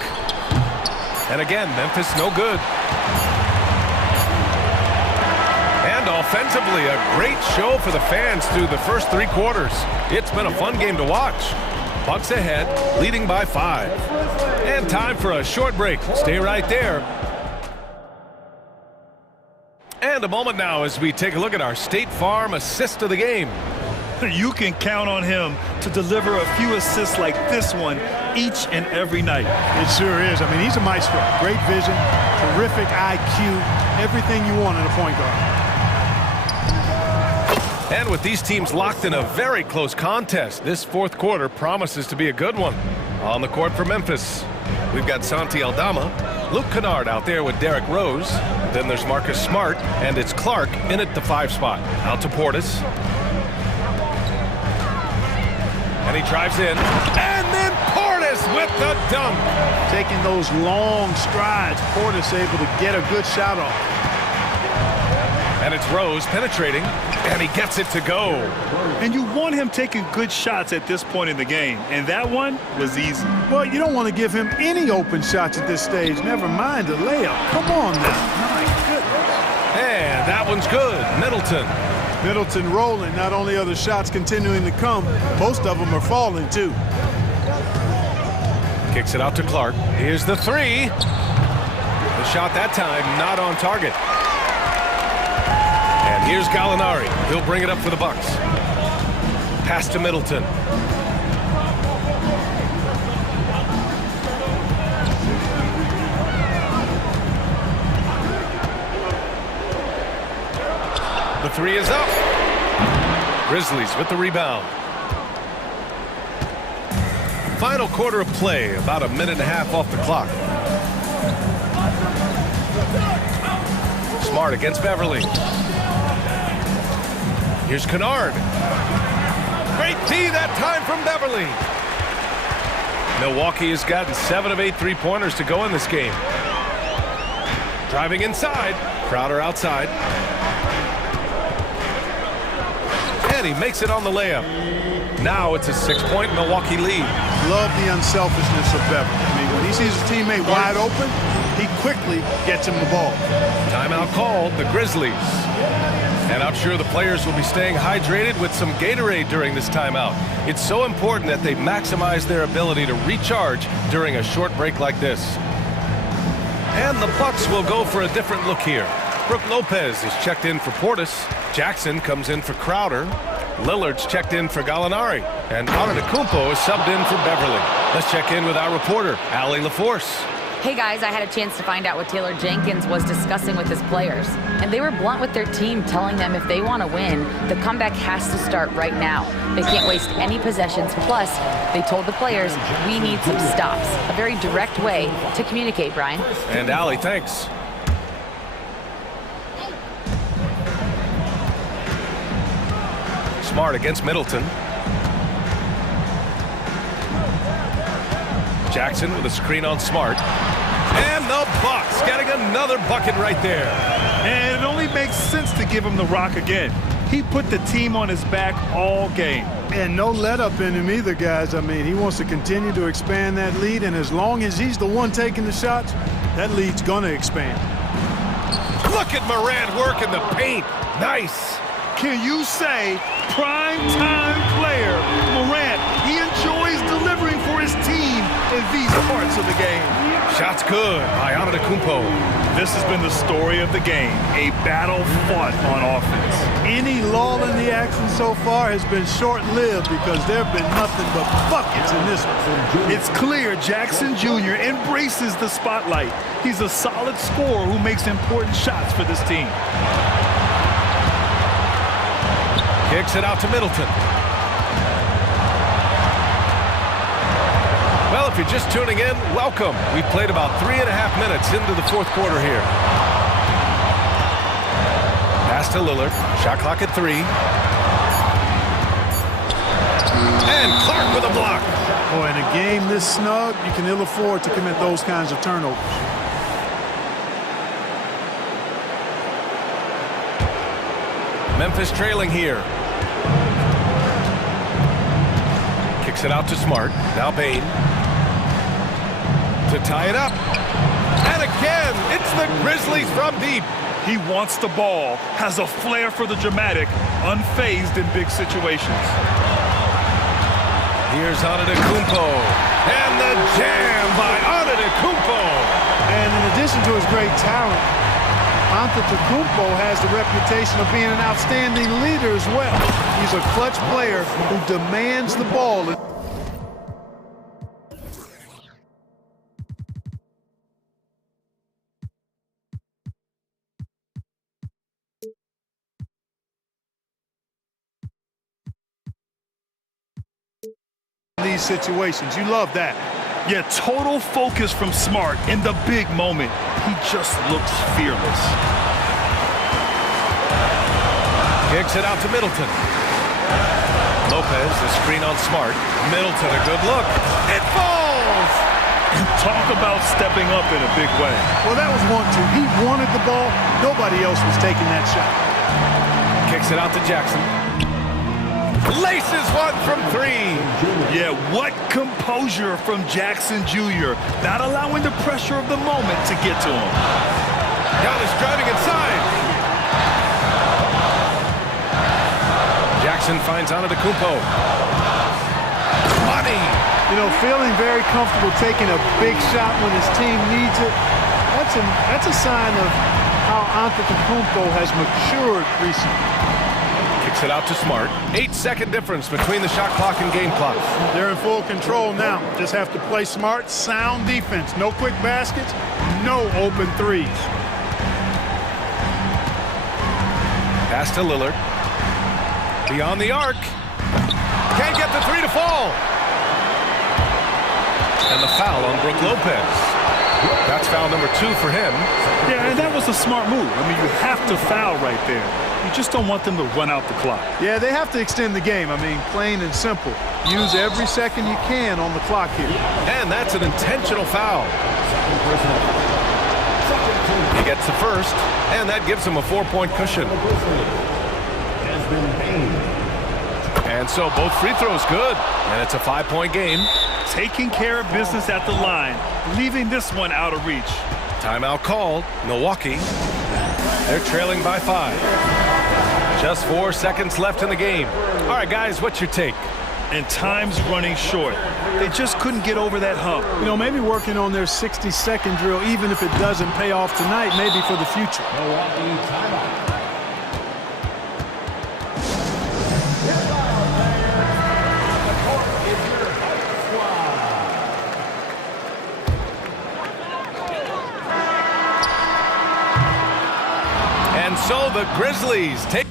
And again, Memphis no good. And offensively, a great show for the fans through the first 3 quarters. It's been a fun game to watch. Bucks ahead, leading by 5. And time for a short break. Stay right there. And a moment now as we take a look at our State Farm assist of the game. You can count on him to deliver a few assists like this one each and every night. It sure is. I mean, he's a maestro. Great vision, terrific IQ, everything you want in a point guard. And with these teams locked in a very close contest, this fourth quarter promises to be a good one. On the court for Memphis, we've got Santi Aldama, Luke Kennard out there with Derrick Rose. Then there's Marcus Smart, and it's Clark in at the 5 spot. Out to Portis. And he drives in. And then Portis with the dunk. Taking those long strides, Portis able to get a good shot off. And it's Rose penetrating, and he gets it to go. And you want him taking good shots at this point in the game, and that one was easy. Well, you don't want to give him any open shots at this stage, never mind a layup. Come on now, my goodness. And that one's good, Middleton. Middleton rolling. Not only are the shots continuing to come, most of them are falling too. Kicks it out to Clark. Here's the 3. The shot that time not on target. And here's Gallinari. He'll bring it up for the Bucks. Pass to Middleton. The 3 is up. Grizzlies with the rebound. Final quarter of play, about a minute and a half off the clock. Smart against Beverly. Here's Kennard. Great D that time from Beverly. Milwaukee has gotten 7 of 8 3-pointers to go in this game. Driving inside. Crowder outside. And he makes it on the layup. Now it's a 6-point Milwaukee lead. Love the unselfishness of Beverly. I mean, when he sees his teammate wide open, he quickly gets him the ball. Timeout called, the Grizzlies. And I'm sure the players will be staying hydrated with some Gatorade during this timeout. It's so important that they maximize their ability to recharge during a short break like this. And the Bucks will go for a different look here. Brook Lopez is checked in for Portis. Jackson comes in for Crowder. Lillard's checked in for Gallinari. And Antetokounmpo is subbed in for Beverly. Let's check in with our reporter, Allie LaForce. Hey guys, I had a chance to find out what Taylor Jenkins was discussing with his players. And they were blunt with their team, telling them if they want to win, the comeback has to start right now. They can't waste any possessions. Plus, they told the players, we need some stops. A very direct way to communicate, Brian. And Allie, thanks. Smart against Middleton. Jackson with a screen on Smart. And the Bucks getting another bucket right there. And it only makes sense to give him the rock again. He put the team on his back all game. And no let up in him either, guys. I mean, he wants to continue to expand that lead, and as long as he's the one taking the shots, that lead's going to expand. Look at Morant working the paint. Nice. Can you say prime-time player Morant? He enjoys delivering for his team in these parts of the game. Shots good by Antetokounmpo. This has been the story of the game, a battle fought on offense. Any lull in the action so far has been short-lived because there have been nothing but buckets in this one. It's clear Jackson Jr. embraces the spotlight. He's a solid scorer who makes important shots for this team. Kicks it out to Middleton. Well, if you're just tuning in, welcome. We played about 3.5 minutes into the fourth quarter here. Pass to Lillard. Shot clock at 3. And Clark with a block. Boy, in a game this snug, you can ill afford to commit those kinds of turnovers. Memphis trailing here. Kicks it out to Smart. Now Bane. to tie it up. And again, it's the Grizzlies from deep. He wants the ball, has a flair for the dramatic, unfazed in big situations. Here's Antetokounmpo, and the jam by Antetokounmpo. And in addition to his great talent, Antetokounmpo has the reputation of being an outstanding leader as well. He's a clutch player who demands the ball. These situations, you love that. Yeah, total focus from Smart in the big moment. He just looks fearless. Kicks it out to Middleton. Lopez, the screen on Smart. Middleton, a good look. It falls! And talk about stepping up in a big way. Well, that was 1-2. He wanted the ball. Nobody else was taking that shot. Kicks it out to Jackson. Laces one from three. Yeah, what composure from Jackson Jr. Not allowing the pressure of the moment to get to him. Giannis driving inside. Jackson finds Antetokounmpo. Money. You know, feeling very comfortable taking a big shot when his team needs it. That's a sign of how Antetokounmpo has matured recently. Kicks it out to Smart. 8-second difference between the shot clock and game clock. They're in full control now. Just have to play smart, sound defense. No quick baskets, no open threes. Pass to Lillard. Beyond the arc. Can't get the three to fall. And the foul on Brook Lopez. That's foul number 2 for him. Yeah, and that was a smart move. I mean, you have to foul right there. You just don't want them to run out the clock. Yeah, they have to extend the game. I mean, plain and simple. Use every second you can on the clock here. And that's an intentional foul. He gets the first, and that gives him a 4-point cushion. And so both free throws good, and it's a 5-point game. Taking care of business at the line, leaving this one out of reach. Timeout called. Milwaukee. They're trailing by 5. Just 4 seconds left in the game. All right, guys, what's your take? And time's running short. They just couldn't get over that hump. You know, maybe working on their 60-second drill, even if it doesn't pay off tonight, maybe for the future. Milwaukee timeout. And so the Grizzlies take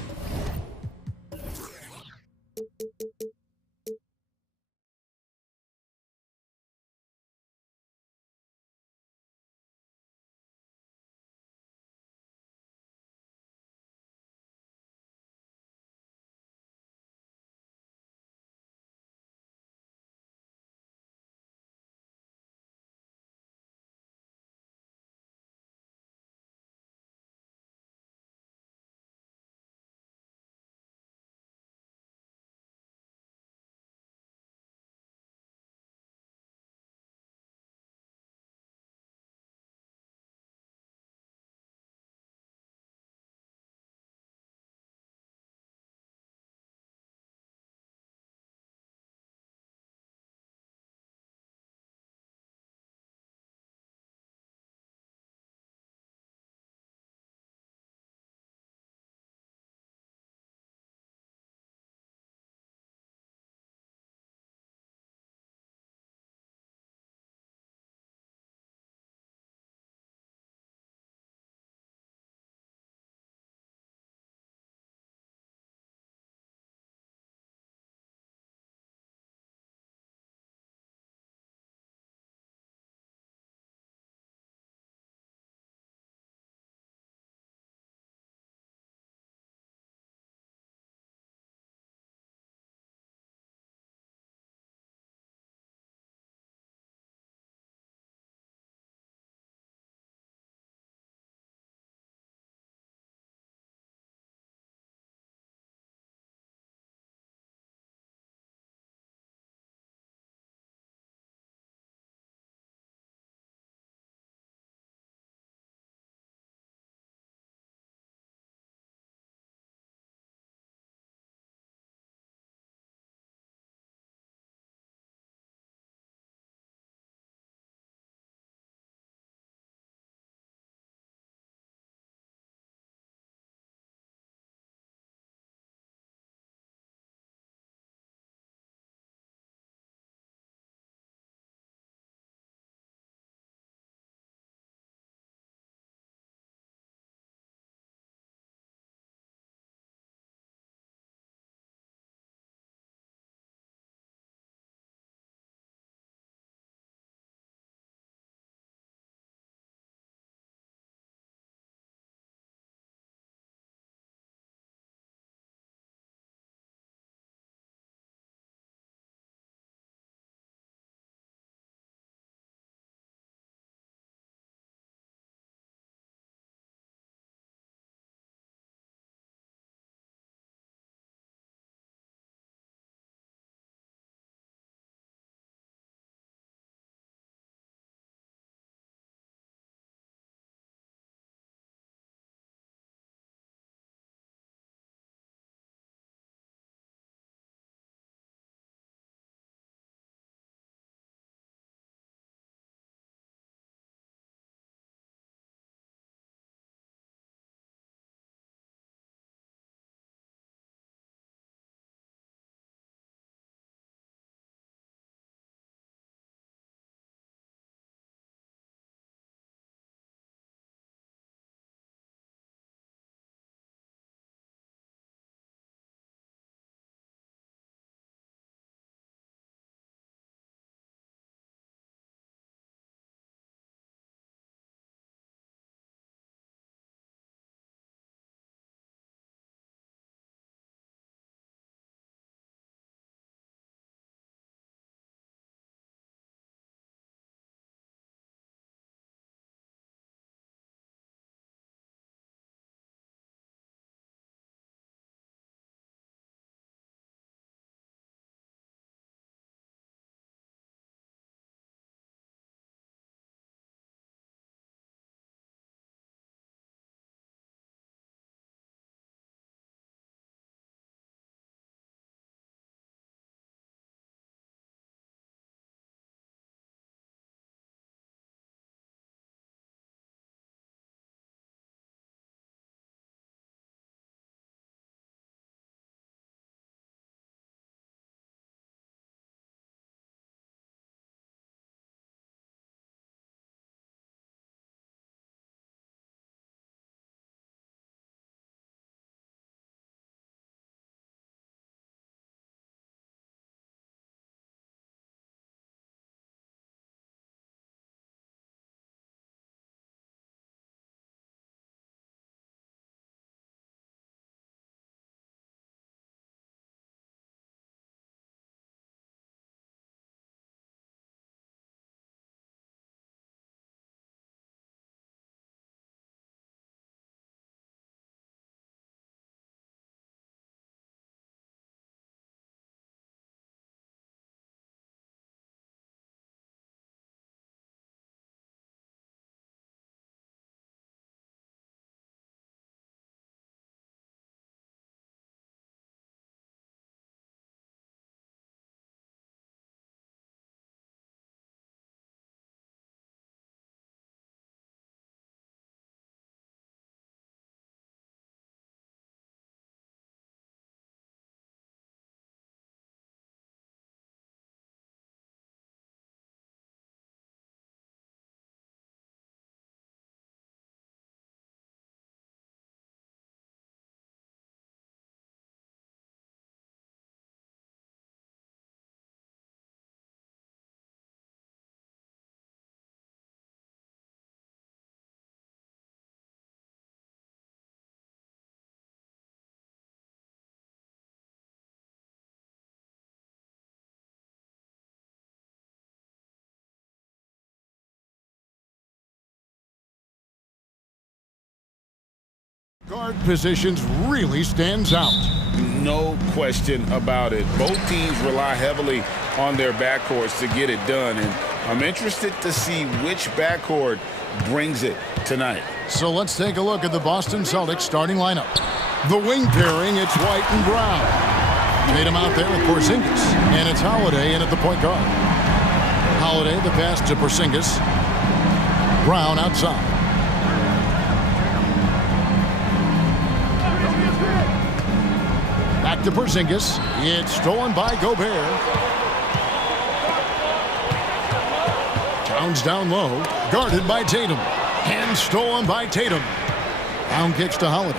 Guard positions really stands out. No question about it. Both teams rely heavily on their backcourts to get it done, and I'm interested to see which backcourt brings it tonight. So let's take a look at the Boston Celtics starting lineup. The wing pairing, it's White and Brown. Made him out there with Porzingis, and it's Holiday in at the point guard. Holiday, the pass to Porzingis. Brown outside. Back to Porzingis. It's stolen by Gobert. Towns down low, guarded by Tatum. And stolen by Tatum. Brown kicks to Holiday.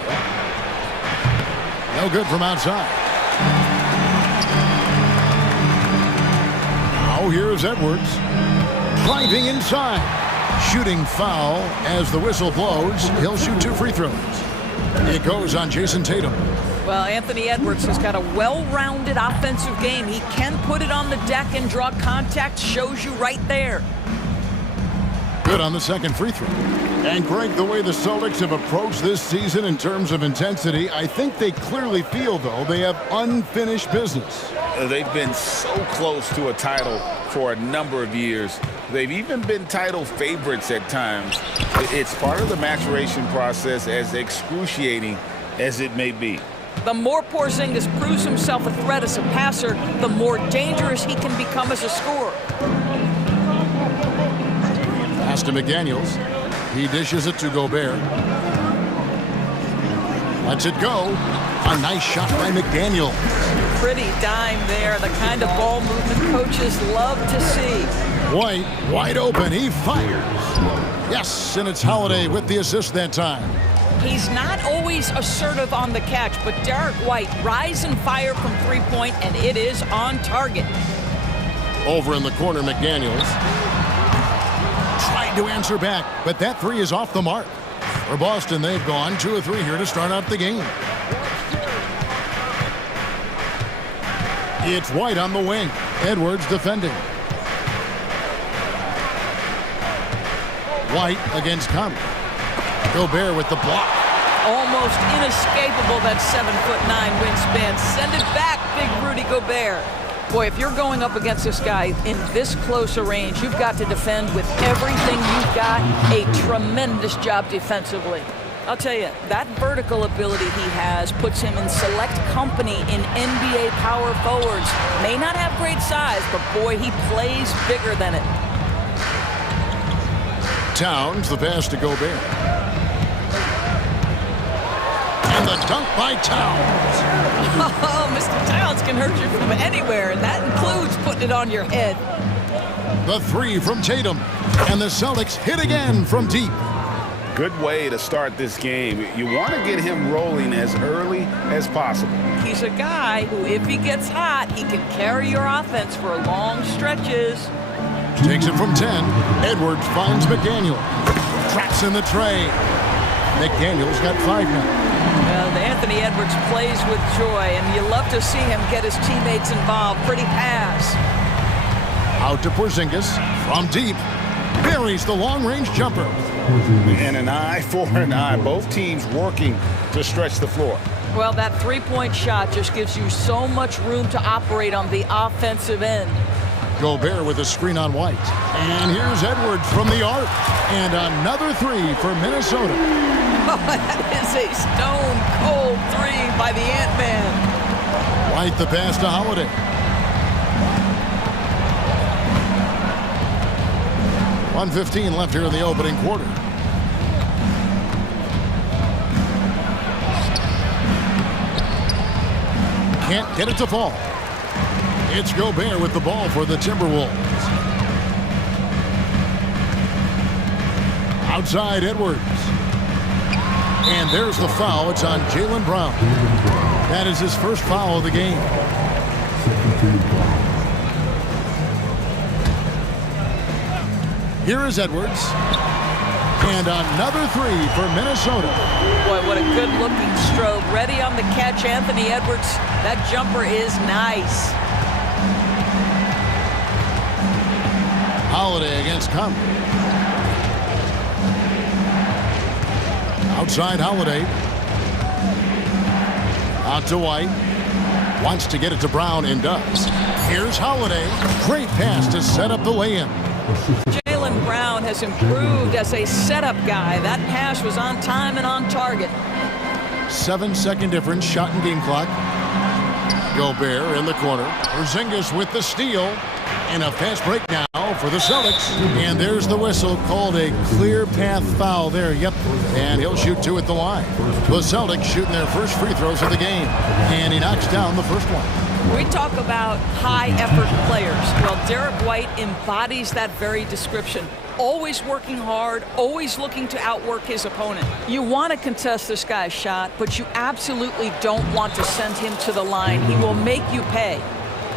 No good from outside. Now here's Edwards. Driving inside. Shooting foul as the whistle blows. He'll shoot 2 free throws. It goes on Jason Tatum. Well, Anthony Edwards has got a well-rounded offensive game. He can put it on the deck and draw contact. Shows you right there. Good on the second free throw. And Greg, the way the Celtics have approached this season in terms of intensity, I think they clearly feel, though, they have unfinished business. They've been so close to a title for a number of years. They've even been title favorites at times. It's part of the maturation process, as excruciating as it may be. The more Porzingis proves himself a threat as a passer, the more dangerous he can become as a scorer. Pass to McDaniels. He dishes it to Gobert. Lets it go. A nice shot by McDaniels. Pretty dime there, the kind of ball movement coaches love to see. White, wide open, he fires. Yes, and it's Holiday with the assist that time. He's not always assertive on the catch, but Derek White rise and fire from three-point, and it is on target. Over in the corner, McDaniels. Tried to answer back, but that three is off the mark. For Boston, they've gone 2 of 3 here to start out the game. It's White on the wing. Edwards defending. White against Conley. Gobert with the block. Almost inescapable, that 7'9" wingspan. Send it back, big Rudy Gobert. Boy, if you're going up against this guy in this close a range, you've got to defend with everything you've got. A tremendous job defensively. I'll tell you, that vertical ability he has puts him in select company in NBA power forwards. May not have great size, but boy, he plays bigger than it. Towns, the pass to Gobert. And the dunk by Towns. Oh, Mr. Towns can hurt you from anywhere, and that includes putting it on your head. The three from Tatum. And the Celtics hit again from deep. Good way to start this game. You want to get him rolling as early as possible. He's a guy who, if he gets hot, he can carry your offense for long stretches. Takes it from 10. Edwards finds McDaniel. Traps in the tray. McDaniel's got 5 now. Well, Anthony Edwards plays with joy, and you love to see him get his teammates involved. Pretty pass. Out to Porzingis from deep. Buries the long-range jumper. And an eye for an eye. Both teams working to stretch the floor. Well, that three-point shot just gives you so much room to operate on the offensive end. Gobert with a screen on White. And here's Edwards from the arc. And another 3 for Minnesota. Oh, that is a stone-cold 3 by the Ant-Man. White the pass to Holiday. .115 left here in the opening quarter. Can't get it to fall. It's Gobert with the ball for the Timberwolves. Outside Edwards. And there's the foul. It's on Jaylen Brown. That is his first foul of the game. Here is Edwards. And another 3 for Minnesota. Boy, what a good-looking stroke. Ready on the catch, Anthony Edwards. That jumper is nice. Holiday against Conley. Outside Holiday. Out to White. Wants to get it to Brown and does. Here's Holiday. Great pass to set up the lay-in. Jaylen Brown has improved as a setup guy. That pass was on time and on target. 7-second difference, shot and game clock. Gobert in the corner. Porzingis with the steal. And a fast break now for the Celtics. And there's the whistle, called a clear path foul there. Yep. And he'll shoot 2 at the line. The Celtics shooting their first free throws of the game. And he knocks down the first one. We talk about high-effort players. Well, Derek White embodies that very description. Always working hard, always looking to outwork his opponent. You want to contest this guy's shot, but you absolutely don't want to send him to the line. He will make you pay.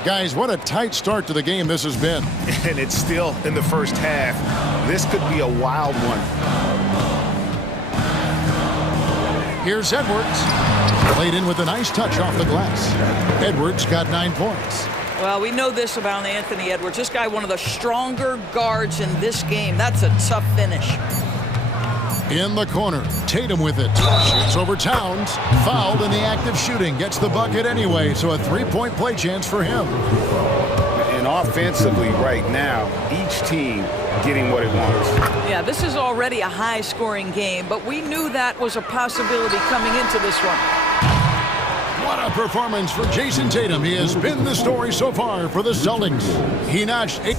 Guys, what a tight start to the game this has been. And it's still in the first half. This could be a wild one. Here's Edwards. Played in with a nice touch off the glass. Edwards got 9 points. Well, we know this about Anthony Edwards. This guy, one of the stronger guards in this game. That's a tough finish. In the corner, Tatum with it. Shoots over Towns. Fouled in the act of shooting. Gets the bucket anyway, so a 3-point play chance for him. And offensively right now, each team getting what it wants. Yeah, this is already a high-scoring game, but we knew that was a possibility coming into this one. What a performance for Jason Tatum. He has been the story so far for the Celtics. He notched 8.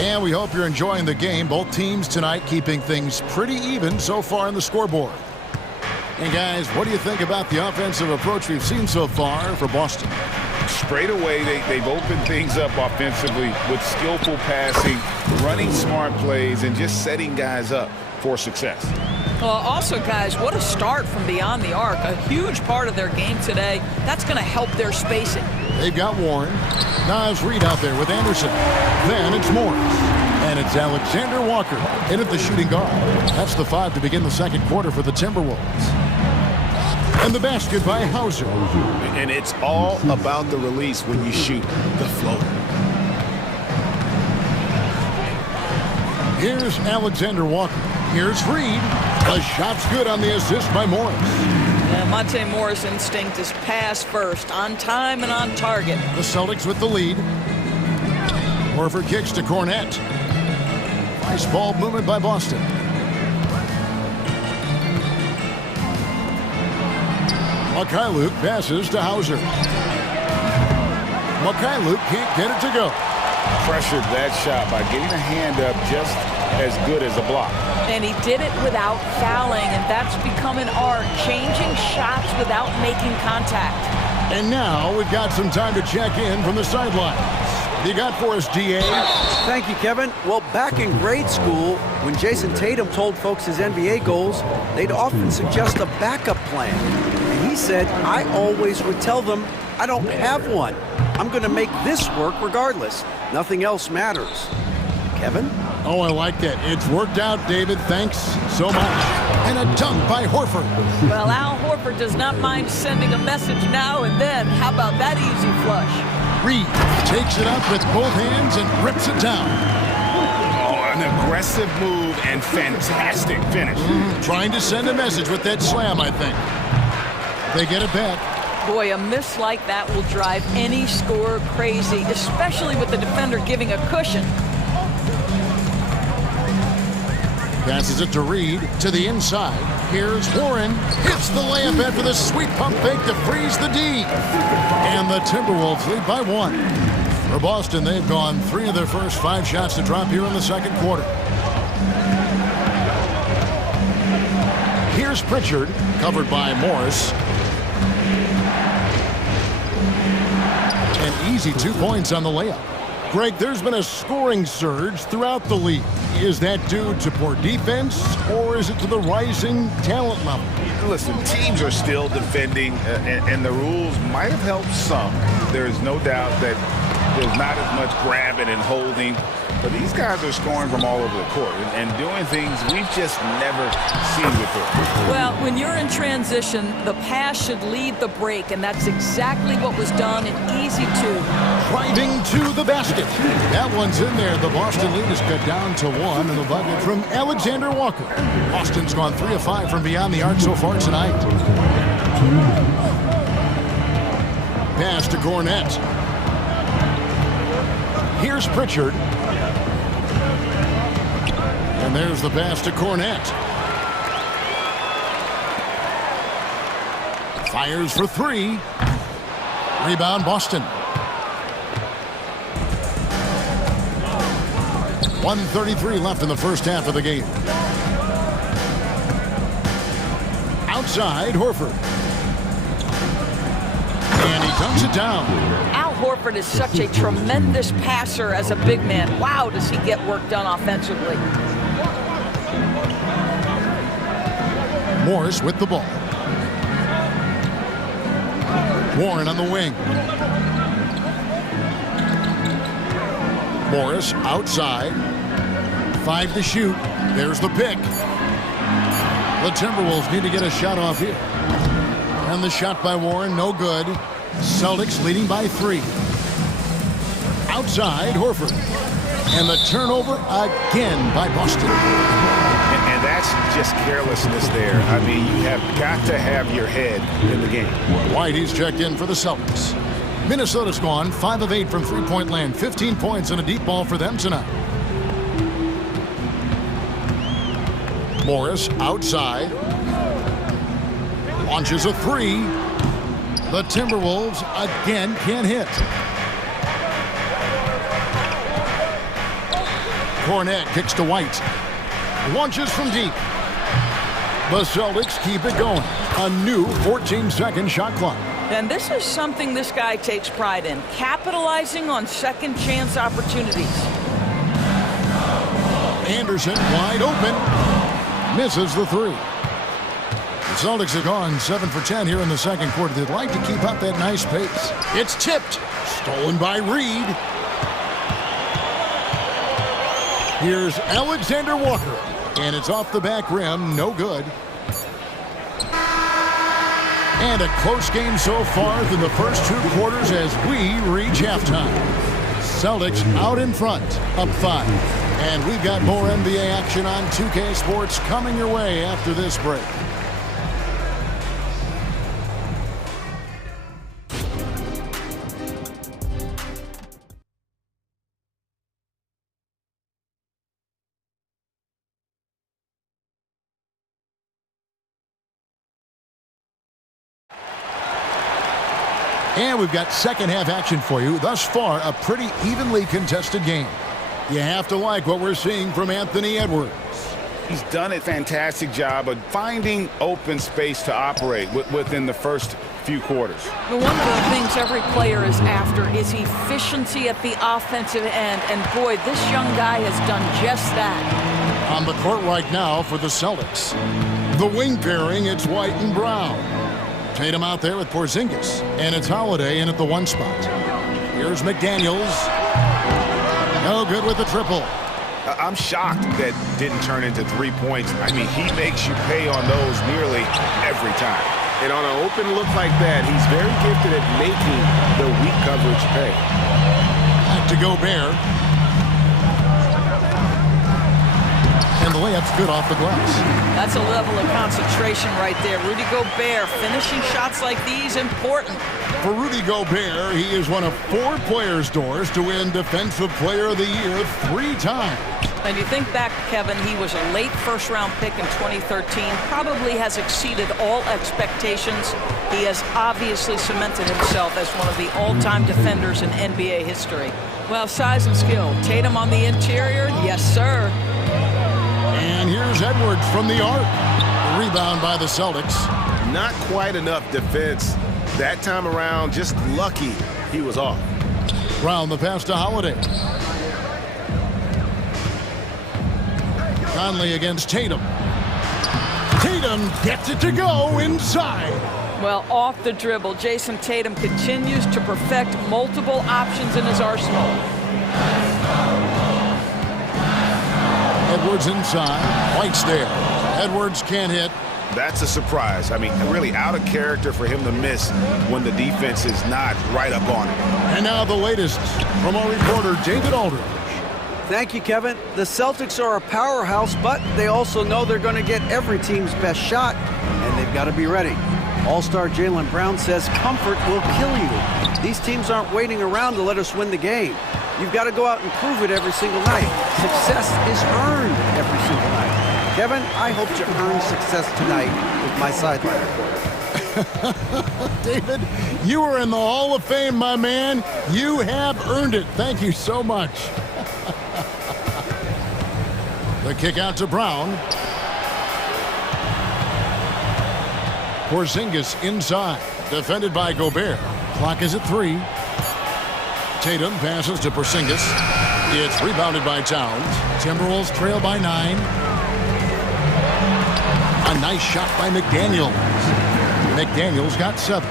And we hope you're enjoying the game. Both teams tonight keeping things pretty even so far on the scoreboard. And guys, what do you think about the offensive approach we've seen so far for Boston? Straight away, they've opened things up offensively with skillful passing, running smart plays, and just setting guys up for success. Well, also, guys, what a start from beyond the arc. A huge part of their game today. That's going to help their spacing. They've got Warren. Niles Reed out there with Anderson. Then it's Morris. And it's Alexander Walker in at the shooting guard. That's the 5 to begin the second quarter for the Timberwolves. And the basket by Hauser. And it's all about the release when you shoot the floater. Here's Alexander Walker. Here's Reed. The shot's good on the assist by Morris. Yeah, Monte Morris' instinct is pass first, on time and on target. The Celtics with the lead. Horford kicks to Cornette. Nice ball movement by Boston. Mikhailuk passes to Hauser. Mikhailuk can't get it to go. Pressured that shot by getting a hand up just as good as a block. And he did it without fouling, and that's become an art, changing shots without making contact. And now we've got some time to check in from the sidelines. What do you got for us, DA? Thank you, Kevin. Well, back in grade school, when Jason Tatum told folks his NBA goals, they'd often suggest a backup plan. And he said, I always would tell them, I don't have one. I'm going to make this work regardless. Nothing else matters. Kevin? Oh, I like that. It's worked out, David. Thanks so much. And a dunk by Horford. Well, Al Horford does not mind sending a message now and then. How about that easy flush? Reed takes it up with both hands and rips it down. Oh, an aggressive move and fantastic finish. Trying to send a message with that slam, I think. They get it back. Boy, a miss like that will drive any scorer crazy, especially with the defender giving a cushion. Passes it to Reed, to the inside. Here's Warren. Hits the layup after the sweet pump fake to freeze the D. And the Timberwolves lead by 1. For Boston, they've gone 3 of their first 5 shots to drop here in the second quarter. Here's Pritchard, covered by Morris. An easy 2 points on the layup. Greg, there's been a scoring surge throughout the league. Is that due to poor defense, or is it to the rising talent level? Listen, teams are still defending, and the rules might have helped some. There is no doubt that there's not as much grabbing and holding. but these guys are scoring from all over the court and doing things we've just never seen before. Well, when you're in transition, the pass should lead the break, and that's exactly what was done in easy two. Driving to the basket. That one's in there. The Boston lead is cut down to 1 in the bucket from Alexander Walker. Boston's gone 3 of 5 from beyond the arc so far tonight. Pass to Cornette. Here's Pritchard. And there's the pass to Cornette. Fires for 3. Rebound Boston. 1:33 left in the first half of the game. Outside, Horford. And he dunks it down. Al Horford is such a tremendous passer as a big man. Wow, does he get work done offensively. Morris with the ball. Warren on the wing. Morris outside. 5 to shoot. There's the pick. The Timberwolves need to get a shot off here. And the shot by Warren, no good. Celtics leading by 3. Outside, Horford. And the turnover again by Boston. And that's just carelessness there. I mean, you have got to have your head in the game. Whitey's checked in for the Celtics. Minnesota's gone 5 of 8 from three-point land. 15 points and a deep ball for them tonight. Morris outside. Launches a 3. The Timberwolves again can't hit. Cornette kicks to White. Launches from deep. The Celtics keep it going. A new 14-second shot clock. And this is something this guy takes pride in, capitalizing on second chance opportunities. Anderson wide open. Misses the 3. The Celtics have gone 7 for 10 here in the second quarter. They'd like to keep up that nice pace. It's tipped. Stolen by Reed. Here's Alexander Walker. And it's off the back rim. No good. And a close game so far through the first 2 quarters as we reach halftime. Celtics out in front, up 5. And we've got more NBA action on 2K Sports coming your way after this break. And we've got second half action for you. Thus far, a pretty evenly contested game. You have to like what we're seeing from Anthony Edwards. He's done a fantastic job of finding open space to operate within the first few quarters. But one of the things every player is after is efficiency at the offensive end. And boy, this young guy has done just that. On the court right now for the Celtics. The wing pairing, it's White and Brown. Tatum out there with Porzingis. And it's Holiday in at the 1 spot. Here's McDaniels. No good with the triple. I'm shocked that didn't turn into 3 points. I mean, he makes you pay on those nearly every time. And on an open look like that, he's very gifted at making the weak coverage pay. Back to Gobert. And the layup's good off the glass. That's a level of concentration right there. Rudy Gobert finishing shots like these, important. For Rudy Gobert, he is one of 4 players' doors to win Defensive Player of the Year 3 times. And you think back, Kevin, he was a late first-round pick in 2013, probably has exceeded all expectations. He has obviously cemented himself as one of the all-time defenders in NBA history. Well, size and skill. Tatum on the interior, yes, sir. And here's Edwards from the arc. Rebound by the Celtics. Not quite enough defense that time around. Just lucky he was off. Brown the pass to Holiday. Conley against Tatum. Tatum gets it to go inside. Well, off the dribble, Jason Tatum continues to perfect multiple options in his arsenal. Edwards inside. White's there. Edwards can't hit. That's a surprise. I mean, really out of character for him to miss when the defense is not right up on him. And now the latest from our reporter, David Aldridge. Thank you, Kevin. The Celtics are a powerhouse, but they also know they're going to get every team's best shot, and they've got to be ready. All-star Jaylen Brown says comfort will kill you. These teams aren't waiting around to let us win the game. You've got to go out and prove it every single night. Success is earned every single night. Kevin, I hope to earn success tonight with my sideline report. David, you are in the Hall of Fame, my man. You have earned it. Thank you so much. The kick out to Brown. Porzingis inside. Defended by Gobert. Clock is at 3. Tatum passes to Porzingis. It's rebounded by Towns. Timberwolves trail by 9. A nice shot by McDaniels. McDaniels got 7.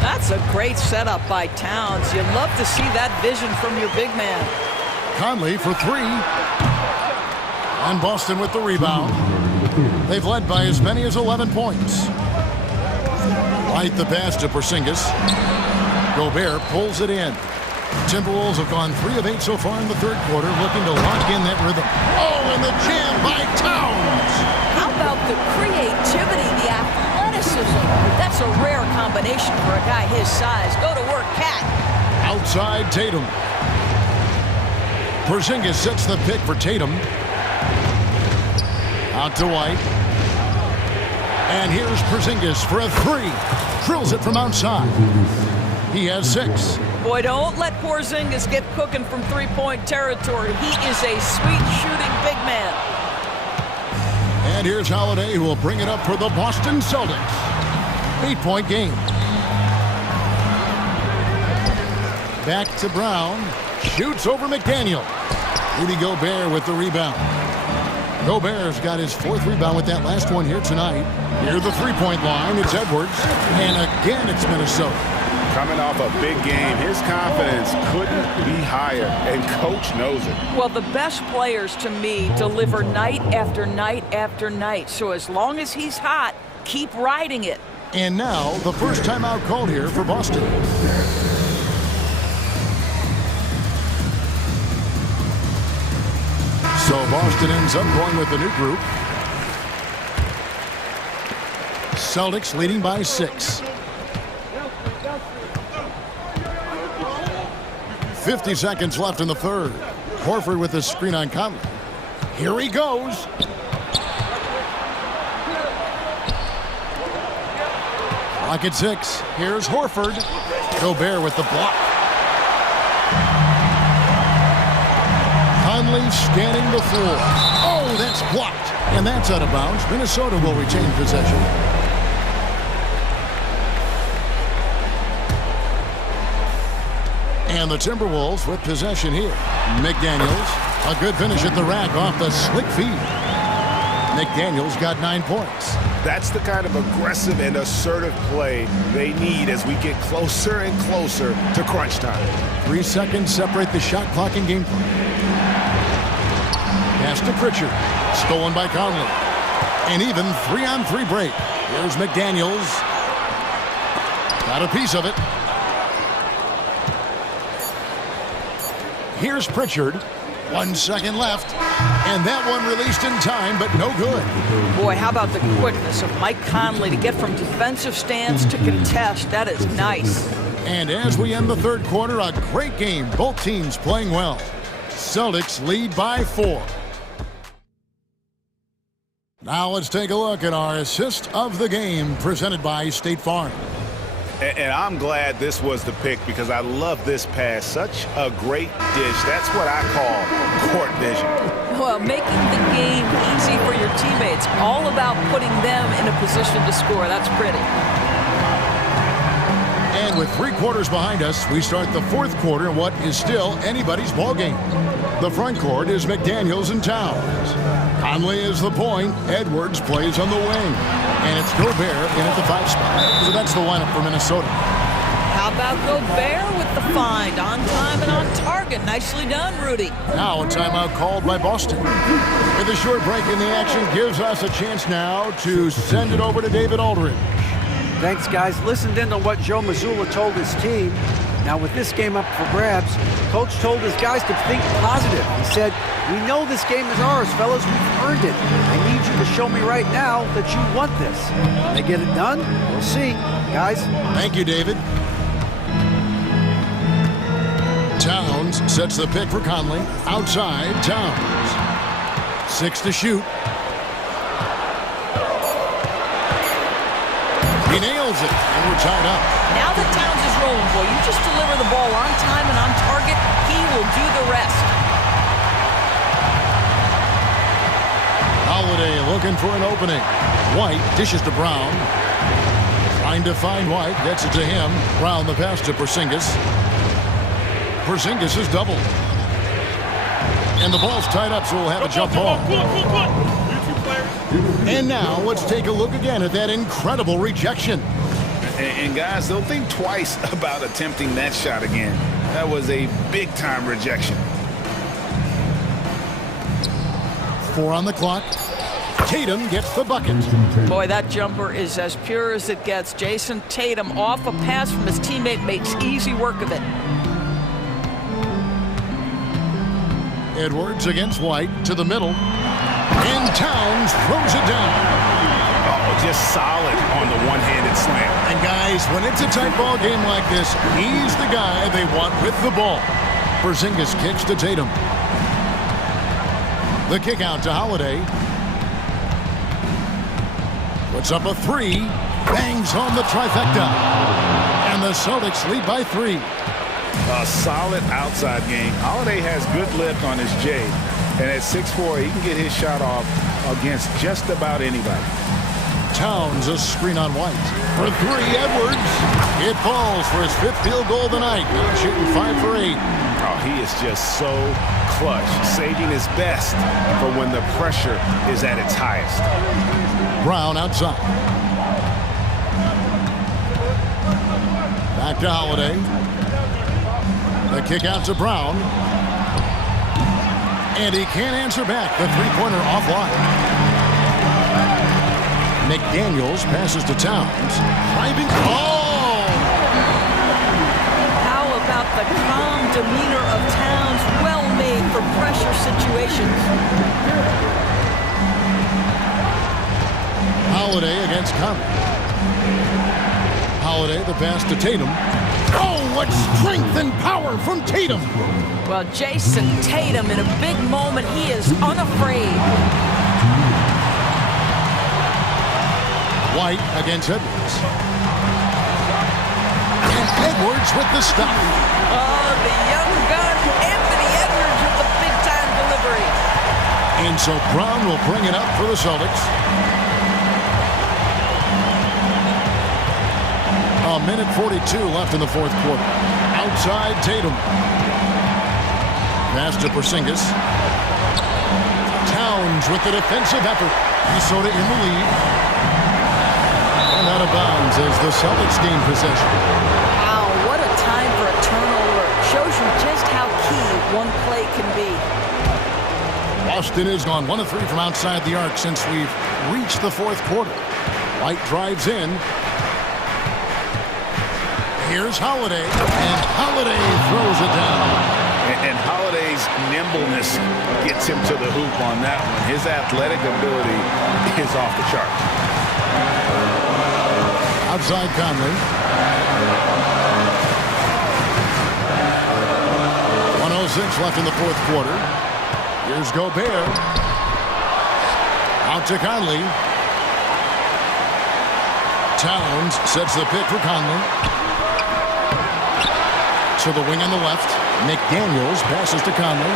That's a great setup by Towns. You love to see that vision from your big man. Conley for 3. And Boston with the rebound. They've led by as many as 11 points. White the pass to Porzingis. Gobert pulls it in. Timberwolves have gone 3 of 8 so far in the third quarter, looking to lock in that rhythm. Oh, and the jam by Towns! How about the creativity, the athleticism? That's a rare combination for a guy his size. Go to work, Cat. Outside Tatum. Porzingis sets the pick for Tatum. Out to White. And here's Porzingis for a 3. Drills it from outside. He has 6. Boy, don't let Porzingis get cooking from three-point territory. He is a sweet shooting big man. And here's Holiday, who will bring it up for the Boston Celtics. 8-point game. Back to Brown. Shoots over McDaniel. Rudy Gobert with the rebound. Gobert's got his 4th rebound with that last one here tonight. Near the three-point line, it's Edwards. And again, it's Minnesota. Coming off a big game, his confidence couldn't be higher, and coach knows it. Well, the best players, to me, deliver night after night after night. So as long as he's hot, keep riding it. And now, the first timeout called here for Boston. So Boston ends up going with the new group. Celtics leading by 6. 50 seconds left in the third. Horford with the screen on Conley. Here he goes. Clock at 6. Here's Horford. Gobert with the block. Conley scanning the floor. Oh, that's blocked. And that's out of bounds. Minnesota will retain possession. And the Timberwolves with possession here. McDaniels, a good finish at the rack off the slick feed. McDaniels got 9 points. That's the kind of aggressive and assertive play they need as we get closer and closer to crunch time. 3 seconds separate the shot clock and game clock. Pass to Pritchard. Stolen by Conley. An even 3-on-3 break. Here's McDaniels. Got a piece of it. Here's Pritchard. 1 second left. And that one released in time, but no good. Boy, how about the quickness of Mike Conley to get from defensive stance to contest. That is nice. And as we end the third quarter, a great game. Both teams playing well. Celtics lead by 4. Now let's take a look at our assist of the game presented by State Farm. And I'm glad this was the pick because I love this pass. Such a great dish. That's what I call court vision. Well, making the game easy for your teammates. All about putting them in a position to score. That's pretty. And with 3 quarters behind us, we start the fourth quarter in what is still anybody's ball game. The front court is McDaniels and Towns. Conley is the point. Edwards plays on the wing. And it's Gobert in at the 5 spot. So that's the lineup for Minnesota. How How about Gobert with the find? On time and on target. Nicely done, Rudy. Now a timeout called by Boston. With a short break in the action gives us a chance now to send it over to David Aldridge. Thanks, guys. Listened in on what Joe Mazzulla told his team. Now, with this game up for grabs, Coach told his guys to think positive. He said, "We know this game is ours, fellas. We've earned it. I need you to show me right now that you want this." When they get it done, we'll see. Guys. Thank you, David. Towns sets the pick for Conley. Outside, Towns. 6 to shoot. He nails it, and we're tied up. Now that Towns is rolling, boy, you just deliver the ball on time and on target, he will do the rest. Holiday looking for an opening. White dishes to Brown. Trying to find White, gets it to him. Brown the pass to Porzingis. Porzingis is doubled. And the ball's tied up, so we'll have a jump ball. And now let's take a look again at that incredible rejection. And guys, they'll think twice about attempting that shot again. That was a big-time rejection. 4 on the clock. Tatum gets the bucket. Boy, that jumper is as pure as it gets. Jason Tatum off a pass from his teammate makes easy work of it. Edwards against White to the middle. And Towns throws it down. Oh, just solid on the one-handed slam. And guys, when it's a tight ball game like this, he's the guy they want with the ball. Porzingis kicks to Tatum. The kick out to Holiday. Puts up a 3. Bangs home the trifecta. And the Celtics lead by 3. A solid outside game. Holiday has good lift on his J. And at 6'4", he can get his shot off against just about anybody. Towns a screen on White. For 3, Edwards. It falls for his 5th field goal of the night. Now shooting 5 for 8. Oh, he is just so clutch, saving his best for when the pressure is at its highest. Brown outside. Back to Holiday. The kick out to Brown. And he can't answer back. The three-pointer offline. McDaniels passes to Towns. Driving. Oh! How about the calm demeanor of Towns? Well made for pressure situations. Holiday against Conley. Holiday, the pass to Tatum. Oh, what strength and power from Tatum! Well, Jason Tatum, in a big moment, he is unafraid. White against Edwards. And Edwards with the stop. Oh, the young gun, Anthony Edwards with the big-time delivery. And so Brown will bring it up for the Celtics. A minute 42 left in the 4th quarter. Outside Tatum. Pass to Porzingis. Towns with the defensive effort. Minnesota in the lead. And out of bounds as the Celtics gain possession. Wow, what a time for a turnover. Shows you just how key one play can be. Boston has gone 1 of 3 from outside the arc since we've reached the 4th quarter. White drives in. Here's Holiday, and Holiday throws it down. And Holiday's nimbleness gets him to the hoop on that one. His athletic ability is off the chart. Outside Conley. 1:06 left in the 4th quarter. Here's Gobert. Out to Conley. Towns sets the pick for Conley. To the wing on the left. McDaniels passes to Conley.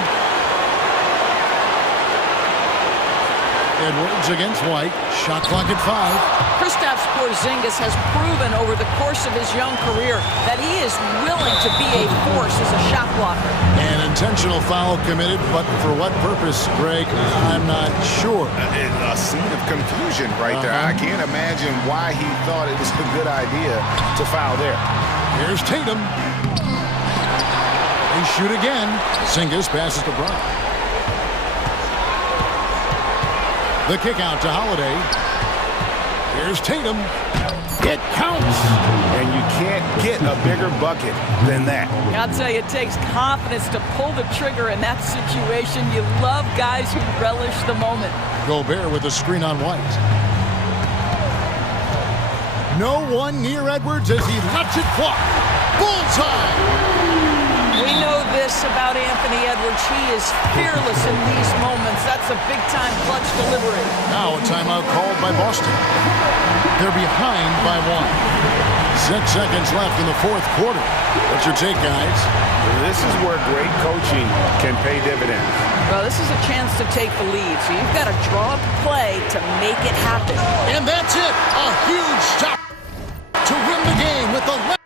Edwards against White. Shot clock at 5. Kristaps Porzingis has proven over the course of his young career that he is willing to be a force as a shot blocker. An intentional foul committed, but for what purpose, Greg? I'm not sure. A scene of confusion right there. I can't imagine why he thought it was a good idea to foul there. Here's Tatum. They shoot again. Singus passes to Bryant. The kick out to Holiday. Here's Tatum. It counts. And you can't get a bigger bucket than that. I'll tell you, it takes confidence to pull the trigger in that situation. You love guys who relish the moment. Gobert with a screen on White. No one near Edwards as he lets it fly. Bullseye! We know this about Anthony Edwards. He is fearless in these moments. That's a big-time clutch delivery. Now a timeout called by Boston. They're behind by 1. 6 seconds left in the fourth quarter. What's your take, guys? This is where great coaching can pay dividends. Well, this is a chance to take the lead, so you've got to draw up a play to make it happen. And that's it. A huge stop to win the game with the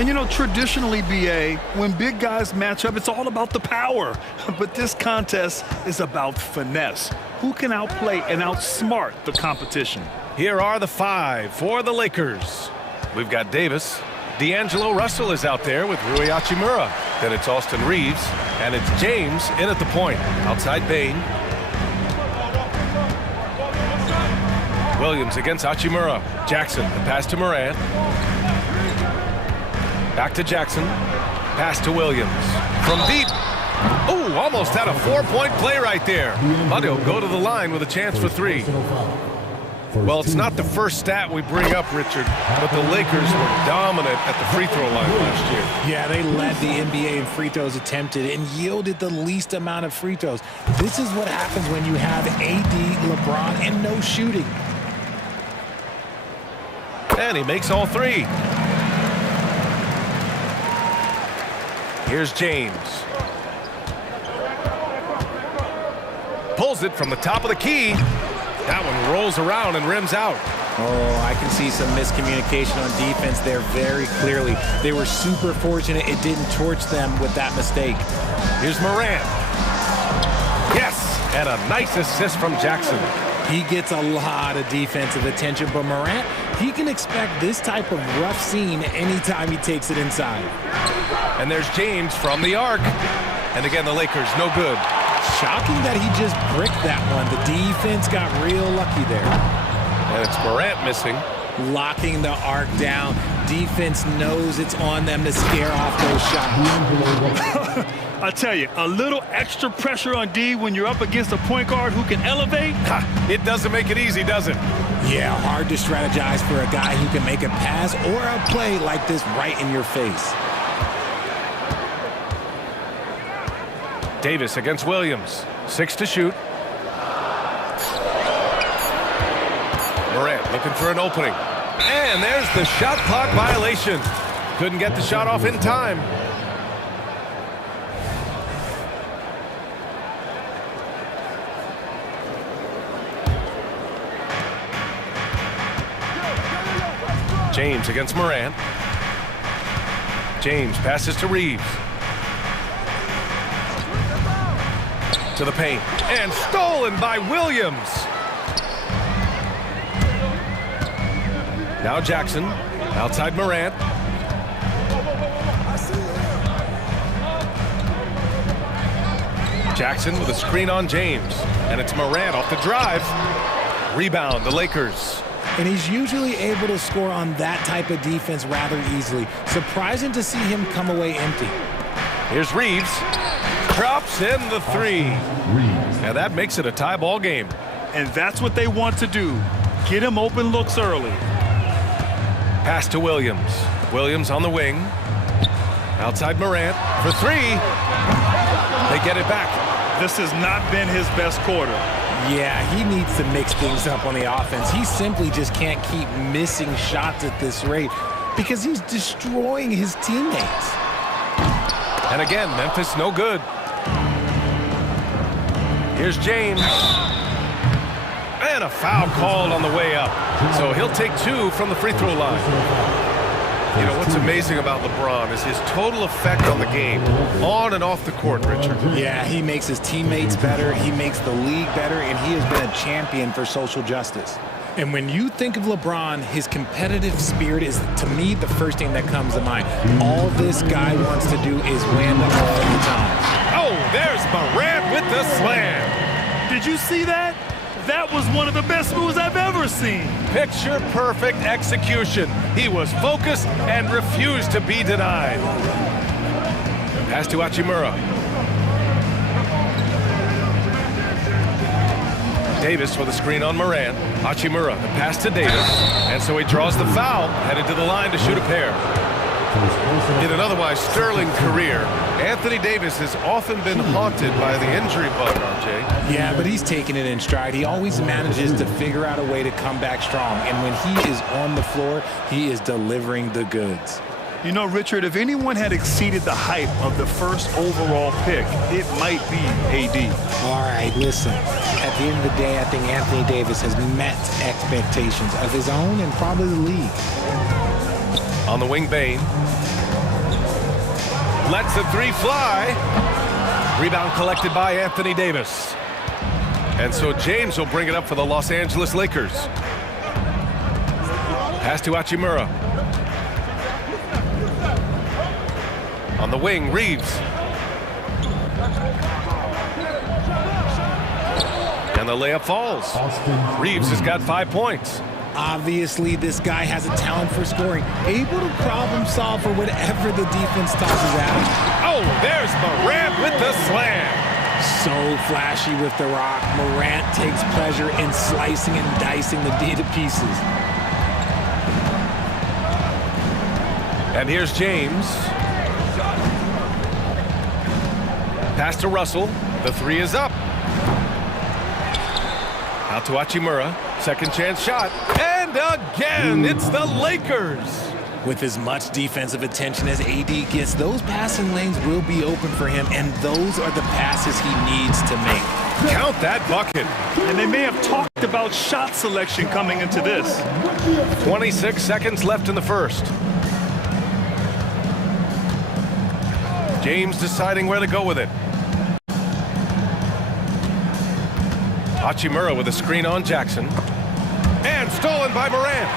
And you know, traditionally, BA, when big guys match up, it's all about the power. But this contest is about finesse. Who can outplay and outsmart the competition? Here are the 5 for the Lakers. We've got Davis. D'Angelo Russell is out there with Rui Hachimura. Then it's Austin Reeves, and it's James in at the point. Outside Bain. Williams against Hachimura. Jackson, the pass to Morant. Back to Jackson. Pass to Williams. From deep. Oh, almost had a 4-point play right there. But he'll go to the line with a chance for 3. Well, it's not the first stat we bring up, Richard, but the Lakers were dominant at the free throw line last year. Yeah, they led the NBA in free throws attempted and yielded the least amount of free throws. This is what happens when you have AD, LeBron, and no shooting. And he makes all 3. Here's James. Pulls it from the top of the key. That one rolls around and rims out. Oh, I can see some miscommunication on defense there very clearly. They were super fortunate it didn't torch them with that mistake. Here's Morant. Yes, and a nice assist from Jackson. He gets a lot of defensive attention, but Morant, he can expect this type of rough scene anytime he takes it inside. And there's James from the arc. And again, the Lakers, no good. Shocking that he just bricked that one. The defense got real lucky there. And it's Morant missing. Locking the arc down. Defense knows it's on them to scare off those shots. I tell you, a little extra pressure on D when you're up against a point guard who can elevate. It doesn't make it easy, does it? Yeah, hard to strategize for a guy who can make a pass or a play like this right in your face. Davis against Williams. 6 to shoot. Morant looking for an opening. And there's the shot clock violation. Couldn't get the shot off in time. James against Morant. James passes to Reeves. To the paint. And stolen by Williams. Now Jackson. Outside Morant. Jackson with a screen on James. And it's Morant off the drive. Rebound, the Lakers. And he's usually able to score on that type of defense rather easily. Surprising to see him come away empty. Here's Reeves. Drops in the 3. And that makes it a tie ball game. And that's what they want to do. Get him open looks early. Pass to Williams. Williams on the wing. Outside Morant for 3. They get it back. This has not been his best quarter. Yeah, he needs to mix things up on the offense. He simply just can't keep missing shots at this rate because he's destroying his teammates. And again, Memphis no good. Here's James. And a foul called on the way up. So he'll take 2 from the free throw line. You know, what's amazing about LeBron is his total effect on the game, on and off the court, Richard. Yeah, he makes his teammates better, he makes the league better, and he has been a champion for social justice. And when you think of LeBron, his competitive spirit is, to me, the first thing that comes to mind. All this guy wants to do is win all the time. Oh, there's Morant with the slam. Did you see that? That was one of the best moves I've ever seen. Picture-perfect execution. He was focused and refused to be denied. Pass to Hachimura. Davis with a screen on Morant. Hachimura, the pass to Davis. And so he draws the foul, headed to the line to shoot a pair. In an otherwise sterling career, Anthony Davis has often been haunted by the injury bug, RJ. Yeah, but he's taking it in stride. He always manages to figure out a way to come back strong. And when he is on the floor, he is delivering the goods. You know, Richard, if anyone had exceeded the hype of the first overall pick, it might be AD. All right, listen. At the end of the day, I think Anthony Davis has met expectations of his own and probably the league. On the wing, Bain. Lets the three fly. Rebound collected by Anthony Davis. And so James will bring it up for the Los Angeles Lakers. Pass to Hachimura. On the wing, Reeves. And the layup falls. Reeves has got 5 points. Obviously, this guy has a talent for scoring, able to problem solve for whatever the defense tosses at him. Oh, there's Morant with the slam. So flashy with the rock. Morant takes pleasure in slicing and dicing the D to pieces. And here's James. Pass to Russell. The three is up. Out to Hachimura. Second chance shot. And again, it's the Lakers. With as much defensive attention as AD gets, those passing lanes will be open for him, and those are the passes he needs to make. Count that bucket. And they may have talked about shot selection coming into this. 26 seconds left in the first. James deciding where to go with it. Hachimura with a screen on Jackson. And stolen by Morant.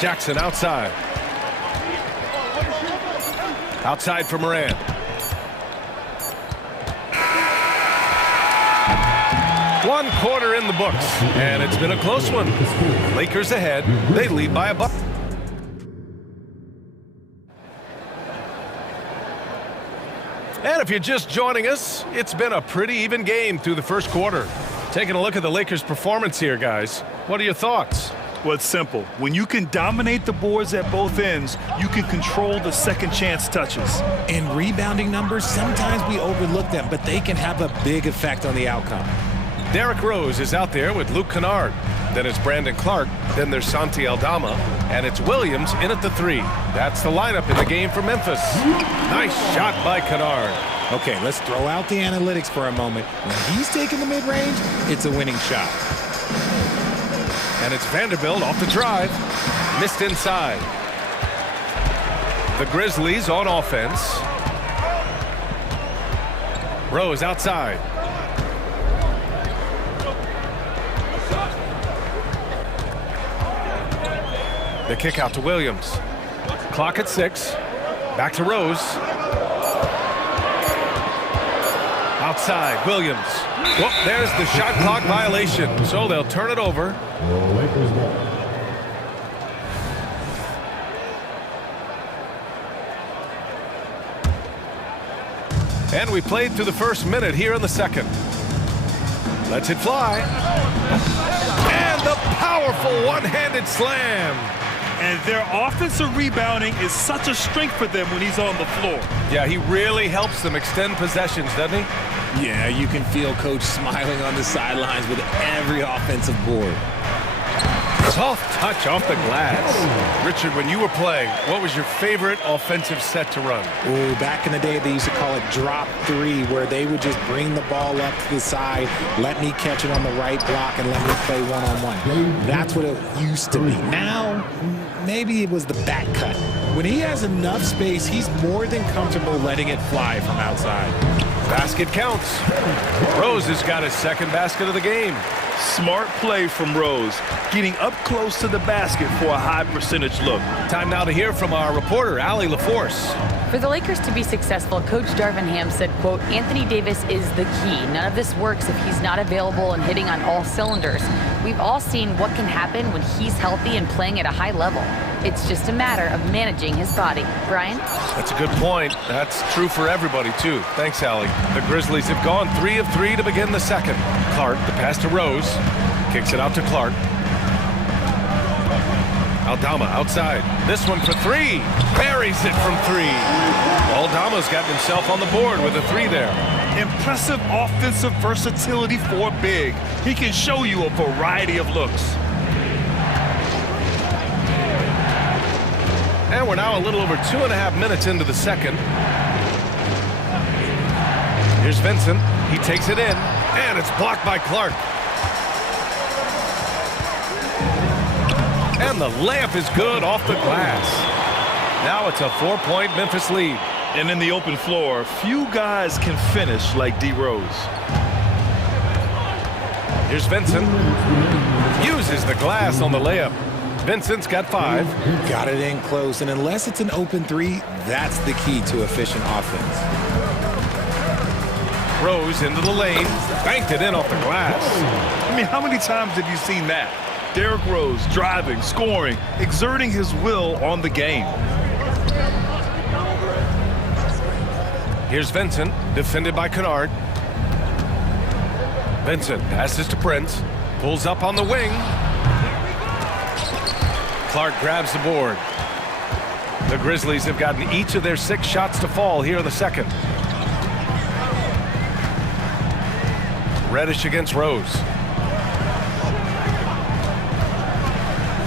Jackson outside. Outside for Morant. One quarter in the books, and it's been a close one. Lakers ahead. They lead by a bucket. And if you're just joining us, it's been a pretty even game through the first quarter. Taking a look at the Lakers' performance here, guys. What are your thoughts? Well, it's simple. When you can dominate the boards at both ends, you can control the second chance touches. In rebounding numbers, sometimes we overlook them, but they can have a big effect on the outcome. Derrick Rose is out there with Luke Kennard. Then it's Brandon Clark. Then there's Santi Aldama. And it's Williams in at the three. That's the lineup in the game for Memphis. Nice shot by Kennard. Okay, let's throw out the analytics for a moment. When he's taking the mid-range, it's a winning shot. And it's Vanderbilt off the drive. Missed inside. The Grizzlies on offense. Rose outside. The kick out to Williams. Clock at 6. Back to Rose. Outside, Williams. Well, there's the shot clock violation, so they'll turn it over. And we played through the first minute here in the second. Lets it fly. And the powerful one-handed slam. And their offensive rebounding is such a strength for them when he's on the floor. Yeah, he really helps them extend possessions, doesn't he? Yeah, you can feel Coach smiling on the sidelines with every offensive board. Soft touch off the glass. Richard, when you were playing, what was your favorite offensive set to run? Oh, back in the day, they used to call it drop three, where they would just bring the ball up to the side, let me catch it on the right block, and let me play one-on-one. That's what it used to be. Now, maybe it was the back cut. When he has enough space, he's more than comfortable letting it fly from outside. Basket counts. Rose has got his second basket of the game. Smart play from Rose, getting up close to the basket for a high percentage look. Time now to hear from our reporter, Allie LaForce. For the Lakers to be successful, Coach Darvin Ham said, quote, Anthony Davis is the key. None of this works if he's not available and hitting on all cylinders. We've all seen what can happen when he's healthy and playing at a high level. It's just a matter of managing his body. Brian? That's a good point. That's true for everybody, too. Thanks, Allie. The Grizzlies have gone 3 of 3 to begin the second. Clark, the pass to Rose. Kicks it out to Clark. Aldama outside. This one for 3. Buries it from 3. Aldama's got himself on the board with a 3 there. Impressive offensive versatility for big. He can show you a variety of looks. And we're now a little over 2.5 minutes into the second. Here's Vincent. He takes it in, and it's blocked by Clark. And the layup is good off the glass. Now it's a 4-point Memphis lead. And in the open floor, few guys can finish like D. Rose. Here's Vincent. Uses the glass on the layup. Vincent's got 5. Got it in close, and unless it's an open 3, that's the key to efficient offense. Rose into the lane. Banked it in off the glass. I mean, how many times have you seen that? Derrick Rose driving, scoring, exerting his will on the game. Here's Vincent, defended by Kennard. Vincent passes to Prince. Pulls up on the wing. Clark grabs the board. The Grizzlies have gotten each of their 6 shots to fall here in the second. Reddish against Rose.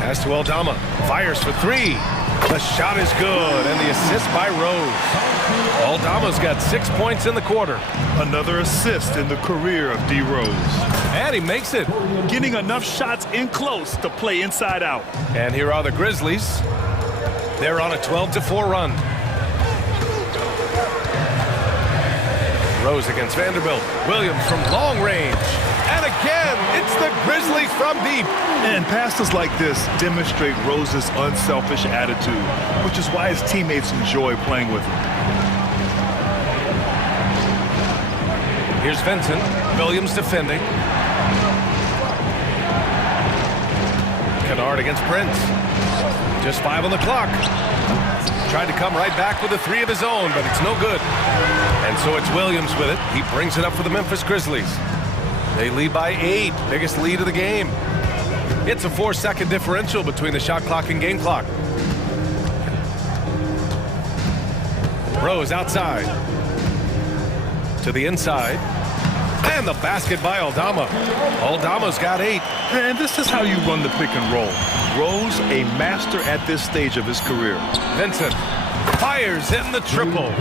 Pass to Aldama. Fires for 3. The shot is good, and the assist by Rose. Aldama's got 6 points in the quarter. Another assist in the career of D. Rose. And he makes it. Getting enough shots in close to play inside out. And here are the Grizzlies. They're on a 12-4 run. Rose against Vanderbilt. Williams from long range. And again, it's the Grizzlies from deep. And passes like this demonstrate Rose's unselfish attitude, which is why his teammates enjoy playing with him. Here's Vincent. Williams defending. Kennard against Prince. Just 5 on the clock. Tried to come right back with a 3 of his own, but it's no good. And so it's Williams with it. He brings it up for the Memphis Grizzlies. They lead by 8, biggest lead of the game. It's a 4-second differential between the shot clock and game clock. Rose outside. To the inside. And the basket by Aldama. Aldama's got 8. And this is how you run the pick and roll. Rose, a master at this stage of his career. Vincent fires in the triple.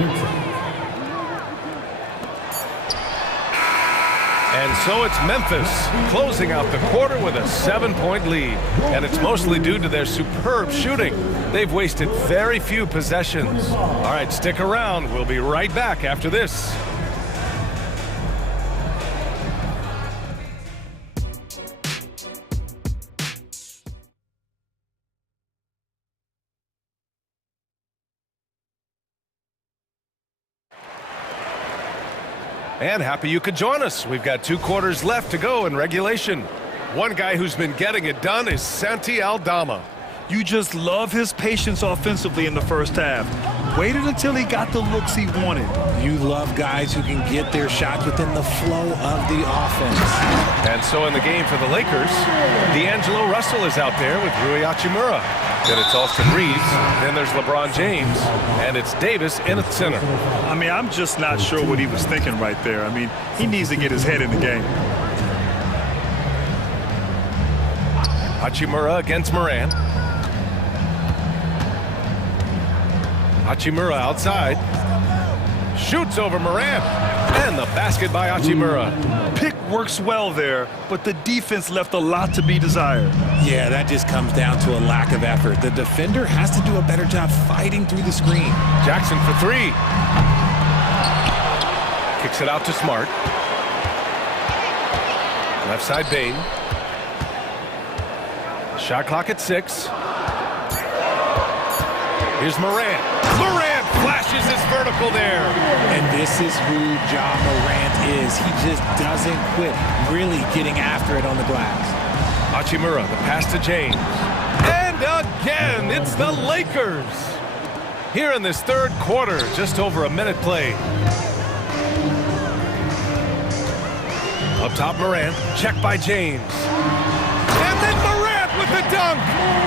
And so it's Memphis closing out the quarter with a 7-point lead. And it's mostly due to their superb shooting. They've wasted very few possessions. All right, stick around. We'll be right back after this. And happy you could join us. We've got 2 quarters left to go in regulation. One guy who's been getting it done is Santi Aldama. You just love his patience offensively in the first half. Waited until he got the looks he wanted. You love guys who can get their shots within the flow of the offense. And so in the game for the Lakers, D'Angelo Russell is out there with Rui Hachimura. Then it's Austin Reeves, then there's LeBron James, and it's Davis in at center. I mean, I'm just not sure what he was thinking right there. I mean, he needs to get his head in the game. Hachimura against Moran. Hachimura outside. Shoots over Moran. And the basket by Hachimura. Pick works well there, but the defense left a lot to be desired. Yeah, that just comes down to a lack of effort. The defender has to do a better job fighting through the screen. Jackson for 3. Kicks it out to Smart. Left side Bain. Shot clock at 6. Here's Morant. Morant flashes his vertical there. And this is who Ja Morant is. He just doesn't quit really getting after it on the glass. Hachimura, the pass to James. And again, it's the Lakers. Here in this third quarter, just over a minute played. Up top, Morant. Checked by James. And then Morant with the dunk.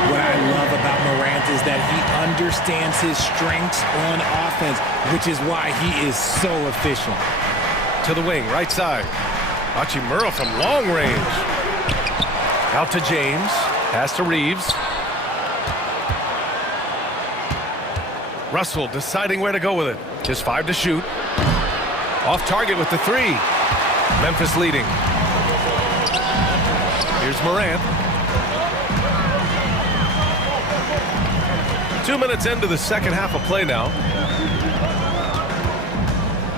What I love about Morant is that he understands his strengths on offense, which is why he is so efficient. To the wing, right side. Hachimura from long range. Out to James. Pass to Reeves. Russell deciding where to go with it. Just 5 to shoot. Off target with the 3. Memphis leading. Here's Morant. 2 minutes into the second half of play now.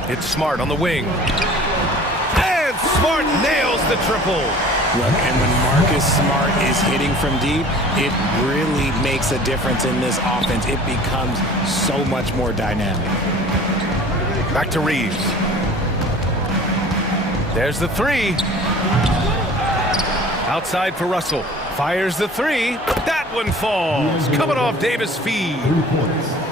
It's Smart on the wing. And Smart nails the triple. Look, and when Marcus Smart is hitting from deep, it really makes a difference in this offense. It becomes so much more dynamic. Back to Reeves. There's the three. Outside for Russell. Fires the three. That one falls. Coming off Davis' feed.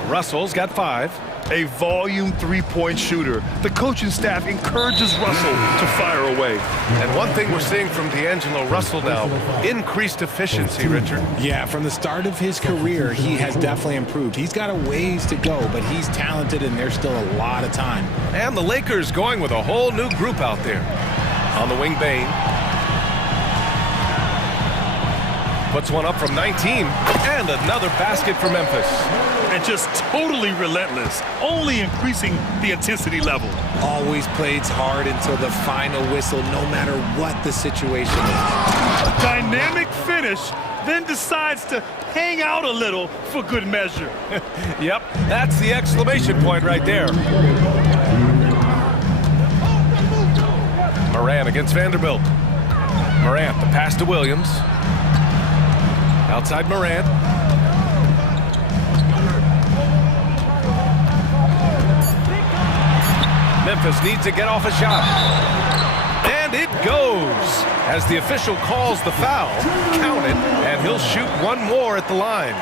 Russell's got 5. A volume three-point shooter. The coaching staff encourages Russell to fire away. And one thing we're seeing from D'Angelo Russell now, increased efficiency, Richard. Yeah, from the start of his career, he has definitely improved. He's got a ways to go, but he's talented and there's still a lot of time. And the Lakers going with a whole new group out there. On the wing, Bane. Puts one up from 19. And another basket for Memphis. And just totally relentless, only increasing the intensity level. Always plays hard until the final whistle, no matter what the situation is. A dynamic finish, then decides to hang out a little for good measure. Yep, that's the exclamation point right there. Morant against Vanderbilt. Morant, the pass to Williams. Outside Morant. Memphis needs to get off a shot. And it goes. As the official calls the foul, count it, and he'll shoot one more at the line.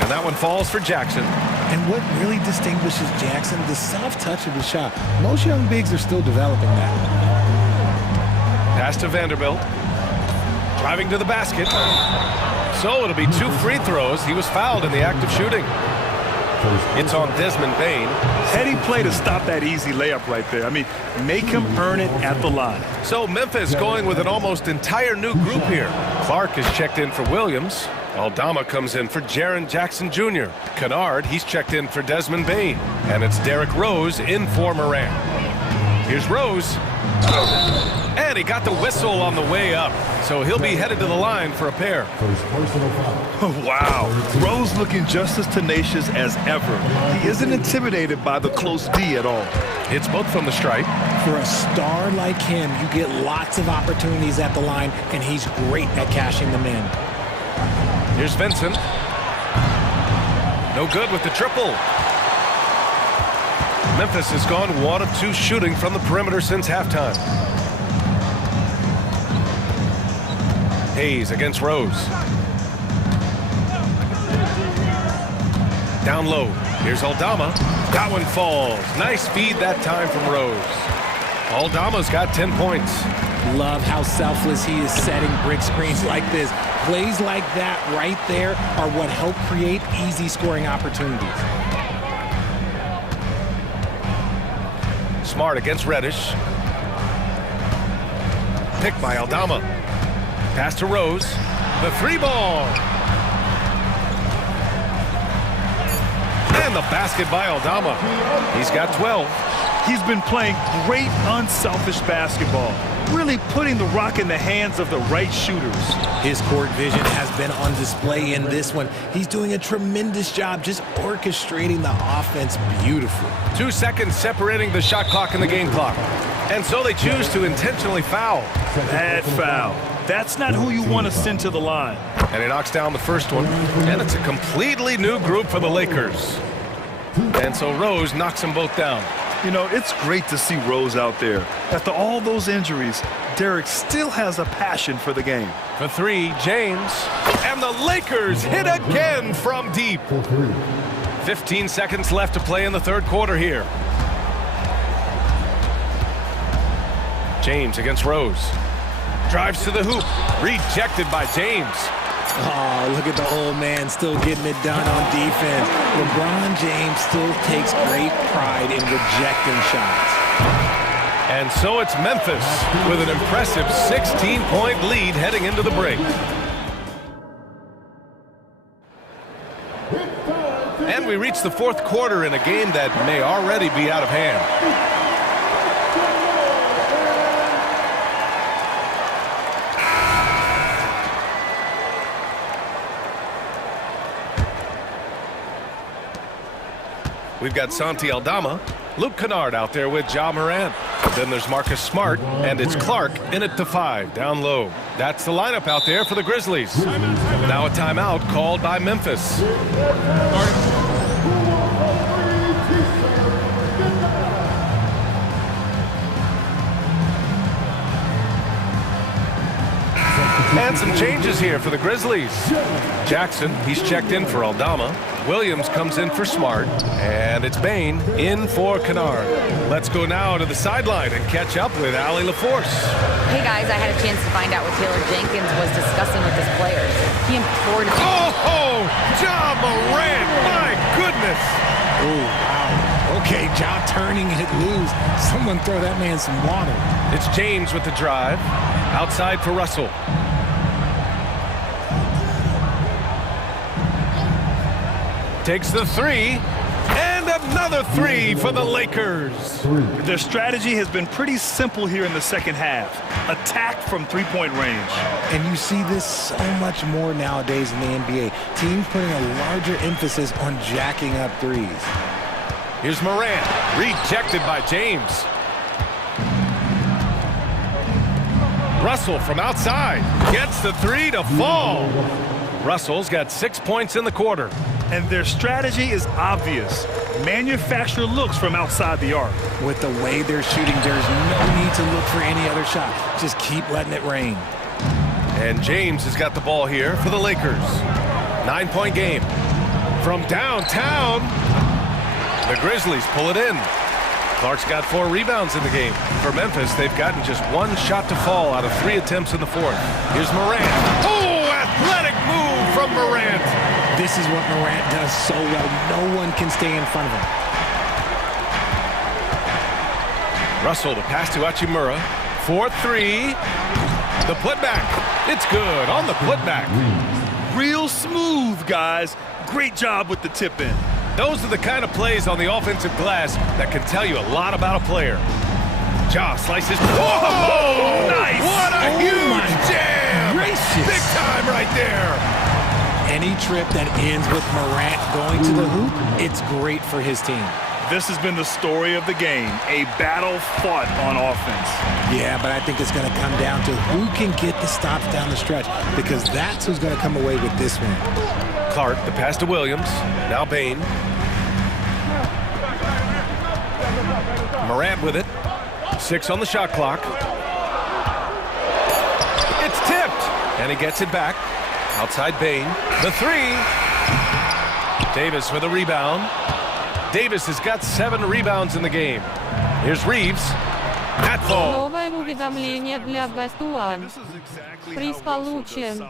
And that one falls for Jackson. And what really distinguishes Jackson, the soft touch of the shot. Most young bigs are still developing that. Pass to Vanderbilt. Driving to the basket. So it'll be 2 free throws. He was fouled in the act of shooting. It's on Desmond Bane. Heady play to stop that easy layup right there. I mean, make him earn it at the line. So Memphis going with an almost entire new group here. Clark is checked in for Williams. Aldama comes in for Jaren Jackson Jr. Kennard, he's checked in for Desmond Bane. And it's Derrick Rose in for Morant. Here's Rose. And he got the whistle on the way up. So he'll be headed to the line for a pair. Wow. Rose looking just as tenacious as ever. He isn't intimidated by the close D at all. It's both from the stripe. For a star like him, you get lots of opportunities at the line, and he's great at cashing them in. Here's Vincent. No good with the triple. Memphis has gone 1 of 2 shooting from the perimeter since halftime. Hayes against Rose. Down low. Here's Aldama. That one falls. Nice feed that time from Rose. Aldama's got 10 points. Love how selfless he is setting brick screens like this. Plays like that right there are what help create easy scoring opportunities. Smart against Reddish. Picked by Aldama. Pass to Rose. The 3-ball. And the basket by Aldama. He's got 12. He's been playing great unselfish basketball, really putting the rock in the hands of the right shooters. His court vision has been on display in this one. He's doing a tremendous job just orchestrating the offense beautifully. 2 seconds separating the shot clock and the game clock. And so they choose to intentionally foul. Bad foul. That's not who you want to send to the line. And he knocks down the first one. And it's a completely new group for the Lakers. And so Rose knocks them both down. You know, it's great to see Rose out there. After all those injuries, Derrick still has a passion for the game. For 3, James. And the Lakers hit again from deep. 15 seconds left to play in the third quarter here. James against Rose. Drives to the hoop. Rejected by James. Oh, look at the old man still getting it done on defense. LeBron James still takes great pride in rejecting shots. And so it's Memphis with an impressive 16-point lead heading into the break. And we reach the fourth quarter in a game that may already be out of hand. We've got Santi Aldama, Luke Kennard out there with Ja Morant. Then there's Marcus Smart, and it's Clark in at the 5, down low. That's the lineup out there for the Grizzlies. Now a timeout called by Memphis. And some changes here for the Grizzlies. Jackson, he's checked in for Aldama. Williams comes in for Smart. And it's Bain in for Kennard. Let's go now to the sideline and catch up with Allie LaForce. Hey guys, I had a chance to find out what Taylor Jenkins was discussing with his players. He implored... Oh, Ja Morant, my goodness. Oh, wow. Okay, Ja turning it loose. Someone throw that man some water. It's James with the drive. Outside for Russell. Takes the 3, and another 3 for the Lakers. Their strategy has been pretty simple here in the second half. Attack from three-point range. And you see this so much more nowadays in the NBA. Teams putting a larger emphasis on jacking up threes. Here's Morant, rejected by James. Russell from outside gets the 3 to fall. Russell's got 6 points in the quarter. And their strategy is obvious. Manufacture looks from outside the arc. With the way they're shooting, there's no need to look for any other shot. Just keep letting it rain. And James has got the ball here for the Lakers. 9-point game. From downtown, the Grizzlies pull it in. Clark's got 4 rebounds in the game. For Memphis, they've gotten just 1 shot to fall out of 3 attempts in the 4th. Here's Morant. Oh, athletic move from Morant. This is what Morant does so well. No one can stay in front of him. Russell, the pass to Hachimura. 4-3. The putback. It's good on the putback. Real smooth, guys. Great job with the tip in. Those are the kind of plays on the offensive glass that can tell you a lot about a player. Ja slices. Whoa! Nice! What a huge jam! Gracious. Big time right there. Any trip that ends with Morant going to the hoop, it's great for his team. This has been the story of the game, a battle fought on offense. Yeah, but I think it's going to come down to who can get the stops down the stretch, because that's who's going to come away with this one. Clark, the pass to Williams. Now Bain. Morant with it. 6 on the shot clock. It's tipped, and he gets it back. Outside Bain. The 3. Davis with a rebound. Davis has got 7 rebounds in the game. Here's Reeves. That fall. Новое уведомление для Best One. Приз получен.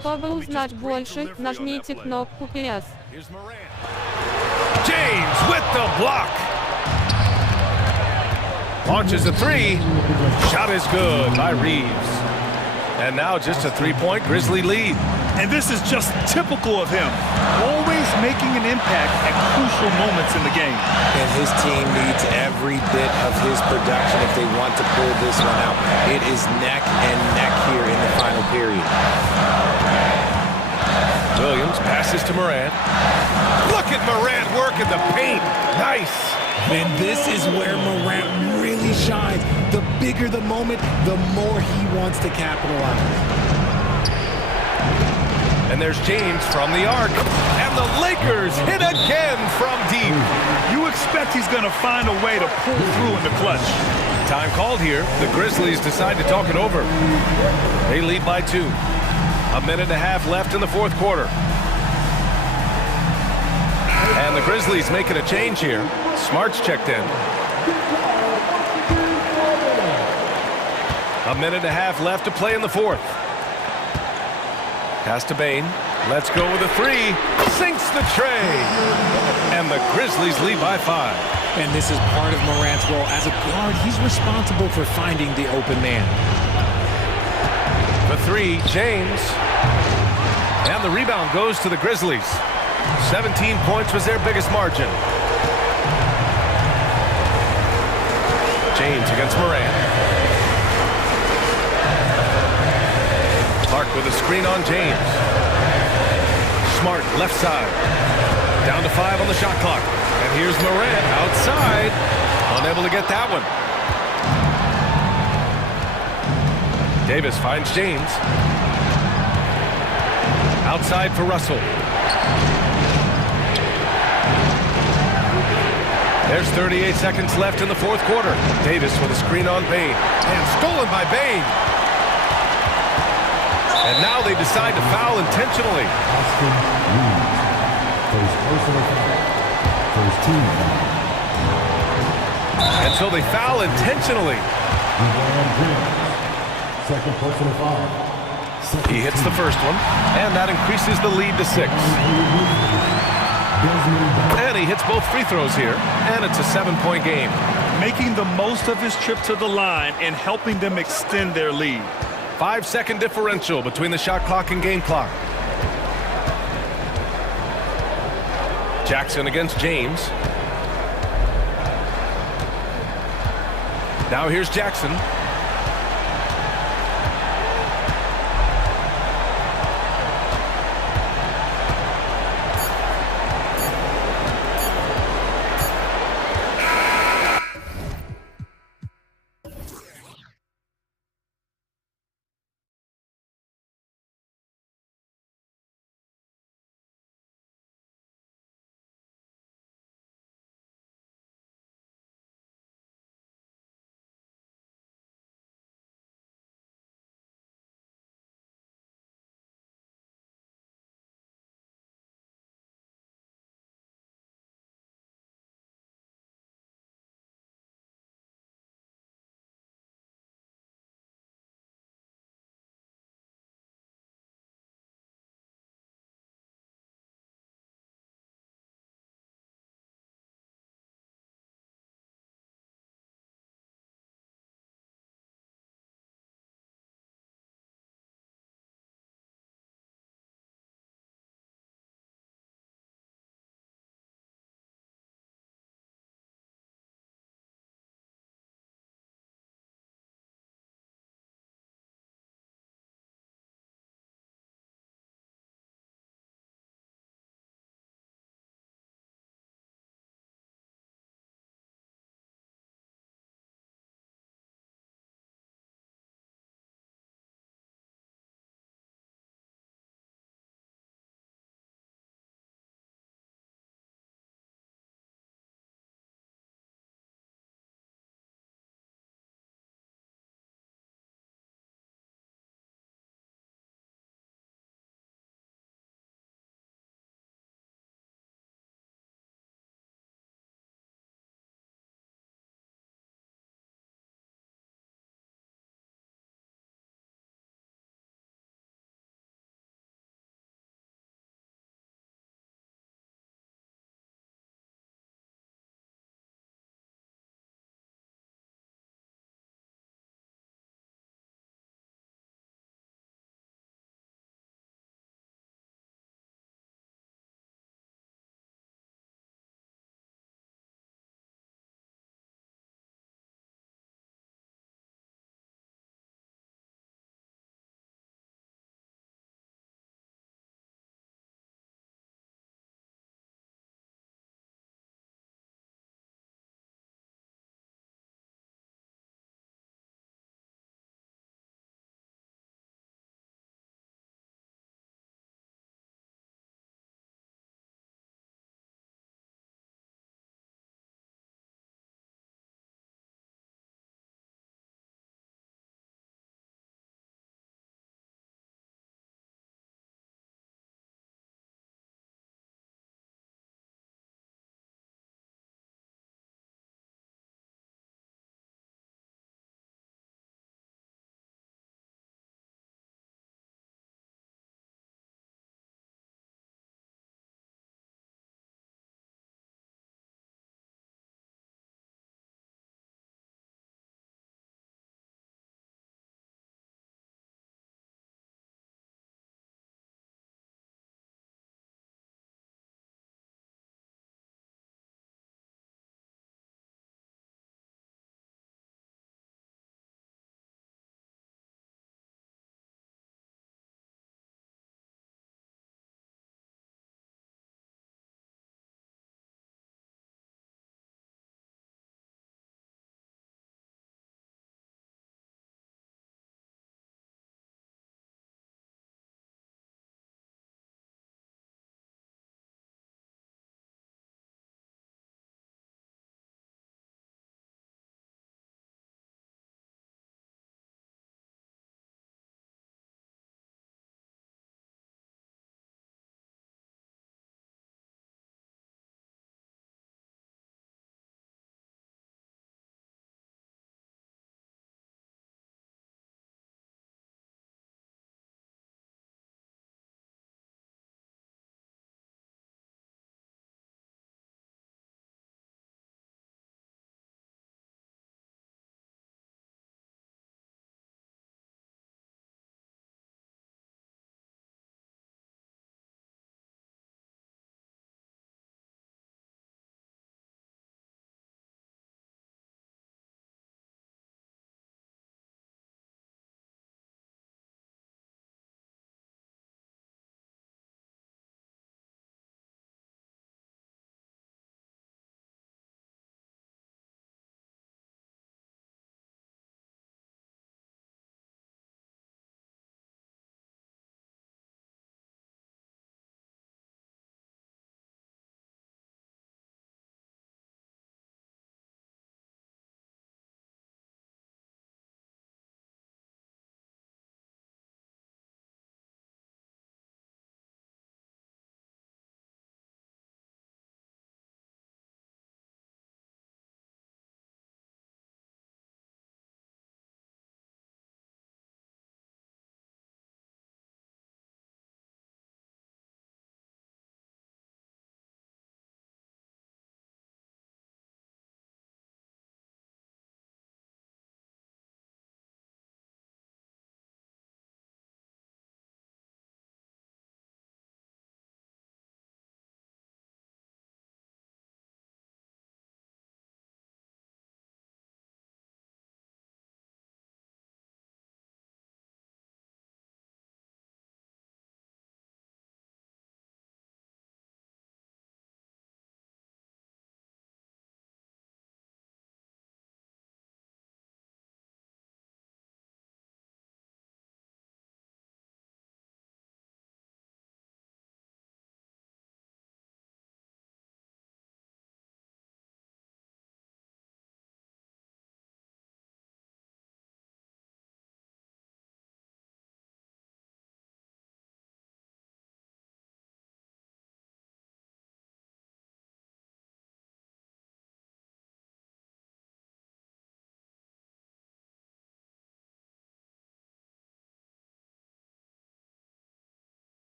Чтобы узнать больше, нажмите кнопку «Пресс». James with the block. Launches a 3. Shot is good by Reeves. And now just a 3-point Grizzly lead. And this is just typical of him. Always making an impact at crucial moments in the game. And his team needs every bit of his production if they want to pull this one out. It is neck and neck here in the final period. Williams passes to Morant. Look at Morant working the paint. Nice. And this is where Morant really shines. The bigger the moment, the more he wants to capitalize. And there's James from the arc. And the Lakers hit again from deep. You expect he's going to find a way to pull through in the clutch. Time called here. The Grizzlies decide to talk it over. They lead by 2. A minute and a half left in the 4th quarter. And the Grizzlies making a change here. Smart's checked in. A minute and a half left to play in the 4th. Pass to Bain. Let's go with a 3. Sinks the tray. And the Grizzlies lead by 5. And this is part of Morant's role. As a guard, he's responsible for finding the open man. The 3, James. And the rebound goes to the Grizzlies. 17 points was their biggest margin. James against Morant. Clark with a screen on James. Smart left side. Down to 5 on the shot clock. And here's Morant outside. Unable to get that one. Davis finds James. Outside for Russell. There's 38 seconds left in the fourth quarter. Davis with a screen on Bane. And stolen by Bane. And now they decide to foul intentionally. And so they foul intentionally. Second personal foul. He hits the first one, and that increases the lead to 6. And he hits both free throws here, and it's a 7-point game. Making the most of his trip to the line and helping them extend their lead. 5-second differential between the shot clock and game clock. Jackson against James. Now here's Jackson.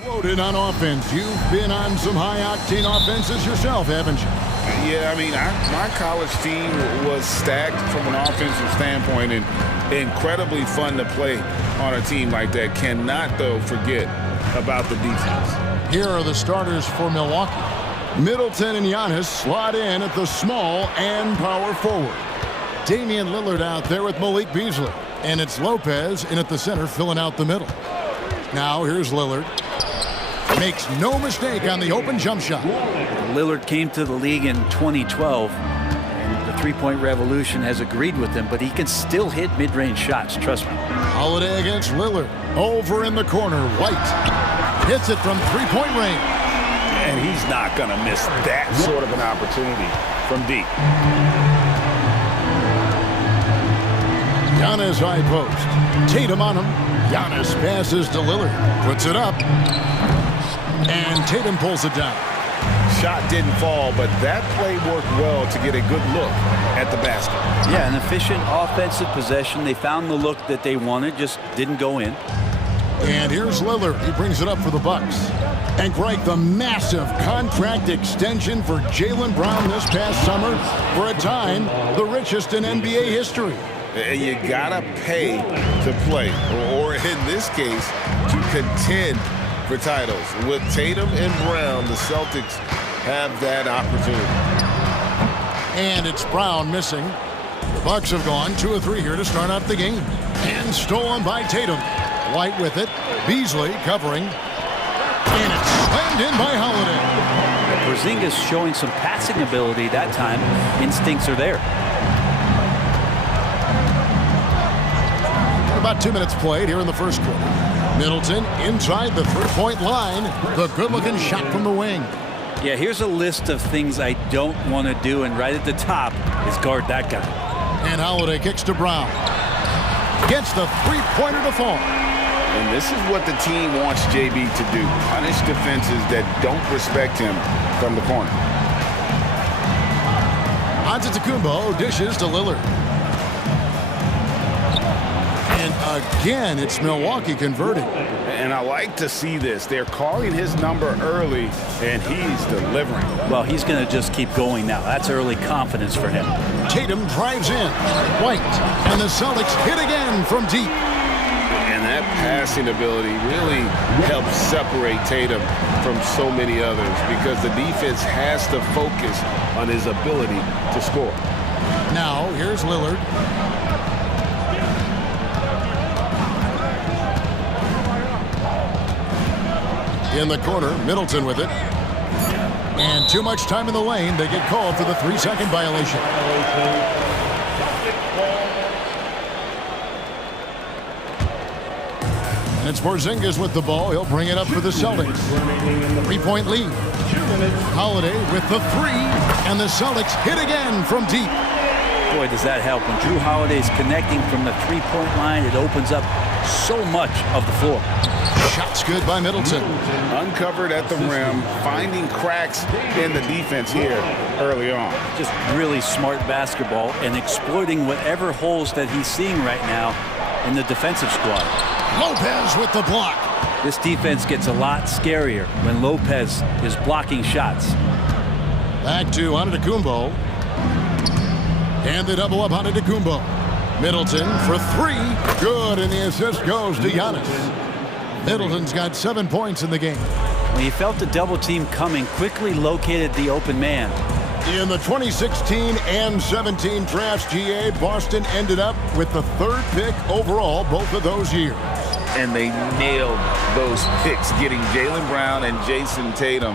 Loaded on offense. You've been on some high-octane offenses yourself, haven't you? Yeah, I mean, my college team was stacked from an offensive standpoint and incredibly fun to play on a team like that. Cannot, though, forget about the defense. Here are the starters for Milwaukee. Middleton and Giannis slot in at the small and power forward. Damian Lillard out there with Malik Beasley. And it's Lopez in at the center filling out the middle. Now here's Lillard. Makes no mistake on the open jump shot. Lillard came to the league in 2012, and the three-point revolution has agreed with him, but he can still hit mid-range shots, trust me. Holiday against Lillard. Over in the corner, White. Hits it from three-point range. And he's not going to miss that sort of an opportunity from deep. Giannis high post. Tatum on him. Giannis passes to Lillard. Puts it up. And Tatum pulls it down. Shot didn't fall, but that play worked well to get a good look at the basket. Yeah, an efficient offensive possession. They found the look that they wanted, just didn't go in. And here's Lillard. He brings it up for the Bucks. And Greg, the massive contract extension for Jaylen Brown this past summer. For a time, the richest in NBA history. And you gotta pay to play, or in this case, to contend for titles. With Tatum and Brown, the Celtics have that opportunity. And it's Brown missing. The Bucks have gone 2 of 3 here to start out the game. And stolen by Tatum. White with it. Beasley covering. And it's slammed in by Holiday. Porzingis showing some passing ability that time. Instincts are there. About 2 minutes played here in the first quarter. Middleton inside the three-point line. The good-looking shot from the wing. Yeah, here's a list of things I don't want to do, and right at the top is guard that guy. And Holiday kicks to Brown. Gets the three-pointer to fall. And this is what the team wants JB to do. Punish defenses that don't respect him from the corner. Antetokounmpo dishes to Lillard. And again, it's Milwaukee converting. And I like to see this. They're calling his number early, and he's delivering. Well, he's going to just keep going now. That's early confidence for him. Tatum drives in. White. And the Celtics hit again from deep. And that passing ability really helps separate Tatum from so many others because the defense has to focus on his ability to score. Now, here's Lillard. In the corner, Middleton with it. And too much time in the lane. They get called for the 3-second violation. And it's Porzingis with the ball. He'll bring it up for the Celtics. 3-point lead. Holiday with the three. And the Celtics hit again from deep. Boy, does that help. When Drew Holiday's connecting from the three-point line, it opens up so much of the floor. Shots good by Middleton. Uncovered at the rim, finding cracks in the defense here early on. Just really smart basketball and exploiting whatever holes that he's seeing right now in the defensive squad. Lopez with the block. This defense gets a lot scarier when Lopez is blocking shots. Back to Antetokounmpo. And the double up Antetokounmpo. Middleton for three. Good, and the assist goes to Giannis. Middleton's got 7 points in the game. When he felt the double team coming, quickly located the open man. In the 2016 and 17 drafts, GA, Boston ended up with the 3rd pick overall both of those years. And they nailed those picks, getting Jaylen Brown and Jason Tatum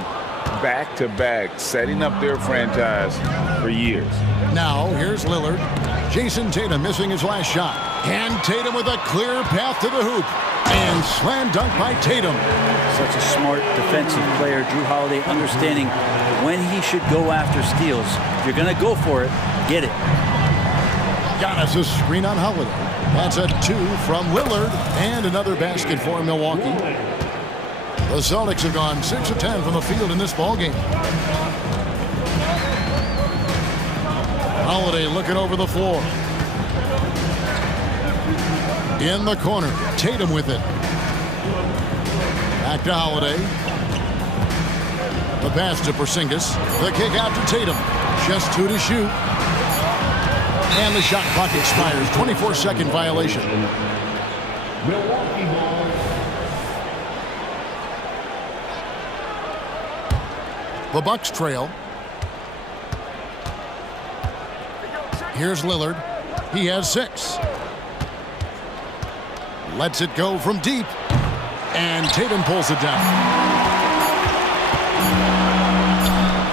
back-to-back, setting up their franchise for years. Now, here's Lillard. Jason Tatum missing his last shot. And Tatum with a clear path to the hoop. And slam dunk by Tatum. Such a smart defensive player. Drew Holiday understanding when he should go after steals. If you're going to go for it, get it. Giannis a screen on Holiday. That's a 2 from Lillard. And another basket for Milwaukee. The Celtics have gone 6 of 10 from the field in this ballgame. Holiday looking over the floor. In the corner, Tatum with it. Back to Holiday. The pass to Porzingis. The kick out to Tatum. Just 2 to shoot. And the shot clock expires. 24-second violation. Milwaukee ball. The Bucks trail. Here's Lillard. He has 6. Lets it go from deep. And Tatum pulls it down.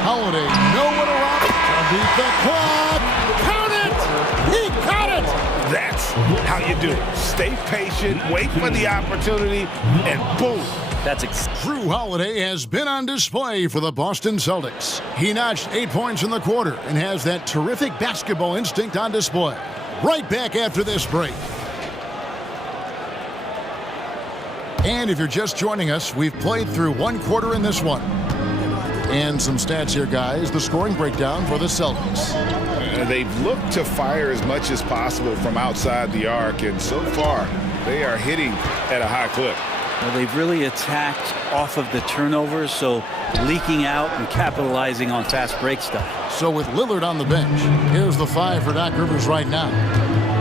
Holiday, no one around. To beat the clock. Count it! He caught it! That's how you do it. Stay patient, wait for the opportunity, and boom. Drew Holiday has been on display for the Boston Celtics. He notched 8 points in the quarter and has that terrific basketball instinct on display. Right back after this break. And if you're just joining us, we've played through 1 quarter in this one. And some stats here, guys. The scoring breakdown for the Celtics. They've looked to fire as much as possible from outside the arc, and so far, they are hitting at a high clip. Well, they've really attacked off of the turnovers, so leaking out and capitalizing on fast break stuff. So with Lillard on the bench, here's the 5 for Doc Rivers right now.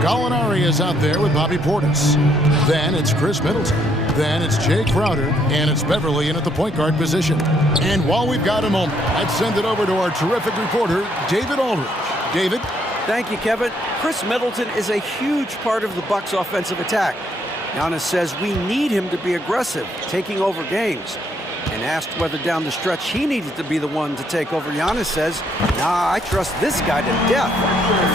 Gallinari is out there with Bobby Portis. Then it's Chris Middleton. Then it's Jay Crowder, and it's Beverly in at the point guard position. And while we've got a moment, let's send it over to our terrific reporter, David Aldridge. David? Thank you, Kevin. Chris Middleton is a huge part of the Bucks' offensive attack. Giannis says we need him to be aggressive, taking over games. And asked whether down the stretch he needed to be the one to take over, Giannis says, nah, I trust this guy to death.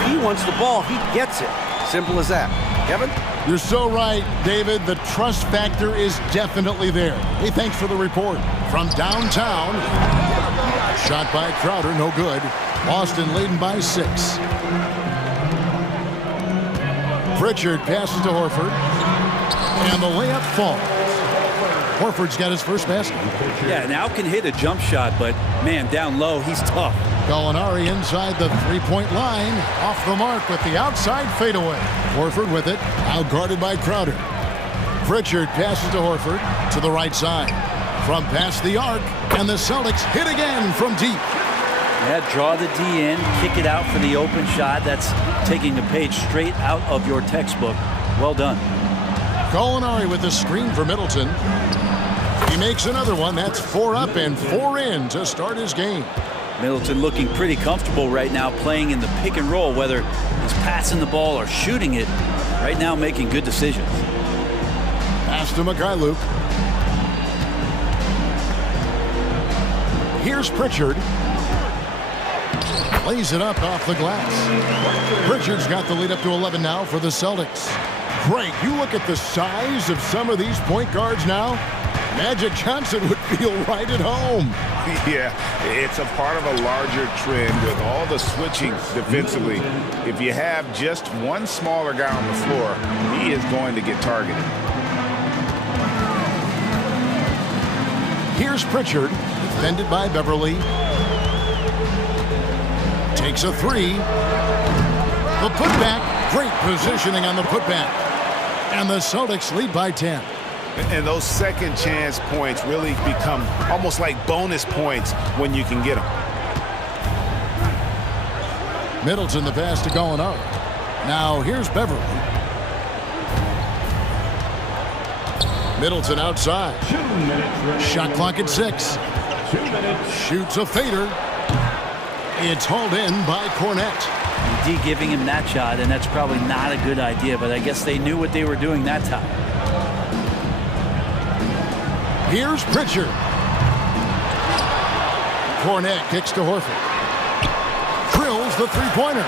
If he wants the ball, he gets it. Simple as that. Kevin? You're so right, David. The trust factor is definitely there. Hey, thanks for the report. From downtown, shot by Crowder, no good. Boston leading by 6. Pritchard passes to Horford, and the layup falls. Horford's got his first basket. Yeah, now can hit a jump shot, but man, down low, he's tough. Gallinari inside the 3-point line, off the mark with the outside fadeaway. Horford with it, outguarded by Crowder. Pritchard passes to Horford to the right side. From past the arc, and the Celtics hit again from deep. Yeah, draw the D in, kick it out for the open shot. That's taking a page straight out of your textbook. Well done. Gallinari with the screen for Middleton. He makes another one. That's 4 up and 4 in to start his game. Middleton looking pretty comfortable right now, playing in the pick and roll, whether he's passing the ball or shooting it. Right now, making good decisions. Pass to Mikhailuk. Here's Pritchard. Lays it up off the glass. Pritchard's got the lead up to 11 now for the Celtics. Great. You look at the size of some of these point guards now. Magic Johnson would feel right at home. Yeah, it's a part of a larger trend with all the switching defensively. If you have just one smaller guy on the floor, he is going to get targeted. Here's Pritchard, defended by Beverly. Takes a 3. The putback, great positioning on the putback. And the Celtics lead by 10. And those second chance points really become almost like bonus points when you can get them. Middleton the pass to Gallinari. Now here's Beverly. Middleton outside. Shot clock at 6. Shoots a fader. It's hauled in by Cornette. D giving him that shot, and that's probably not a good idea, but I guess they knew what they were doing that time. Here's Pritchard. Cornette kicks to Horford. Drills the 3-pointer.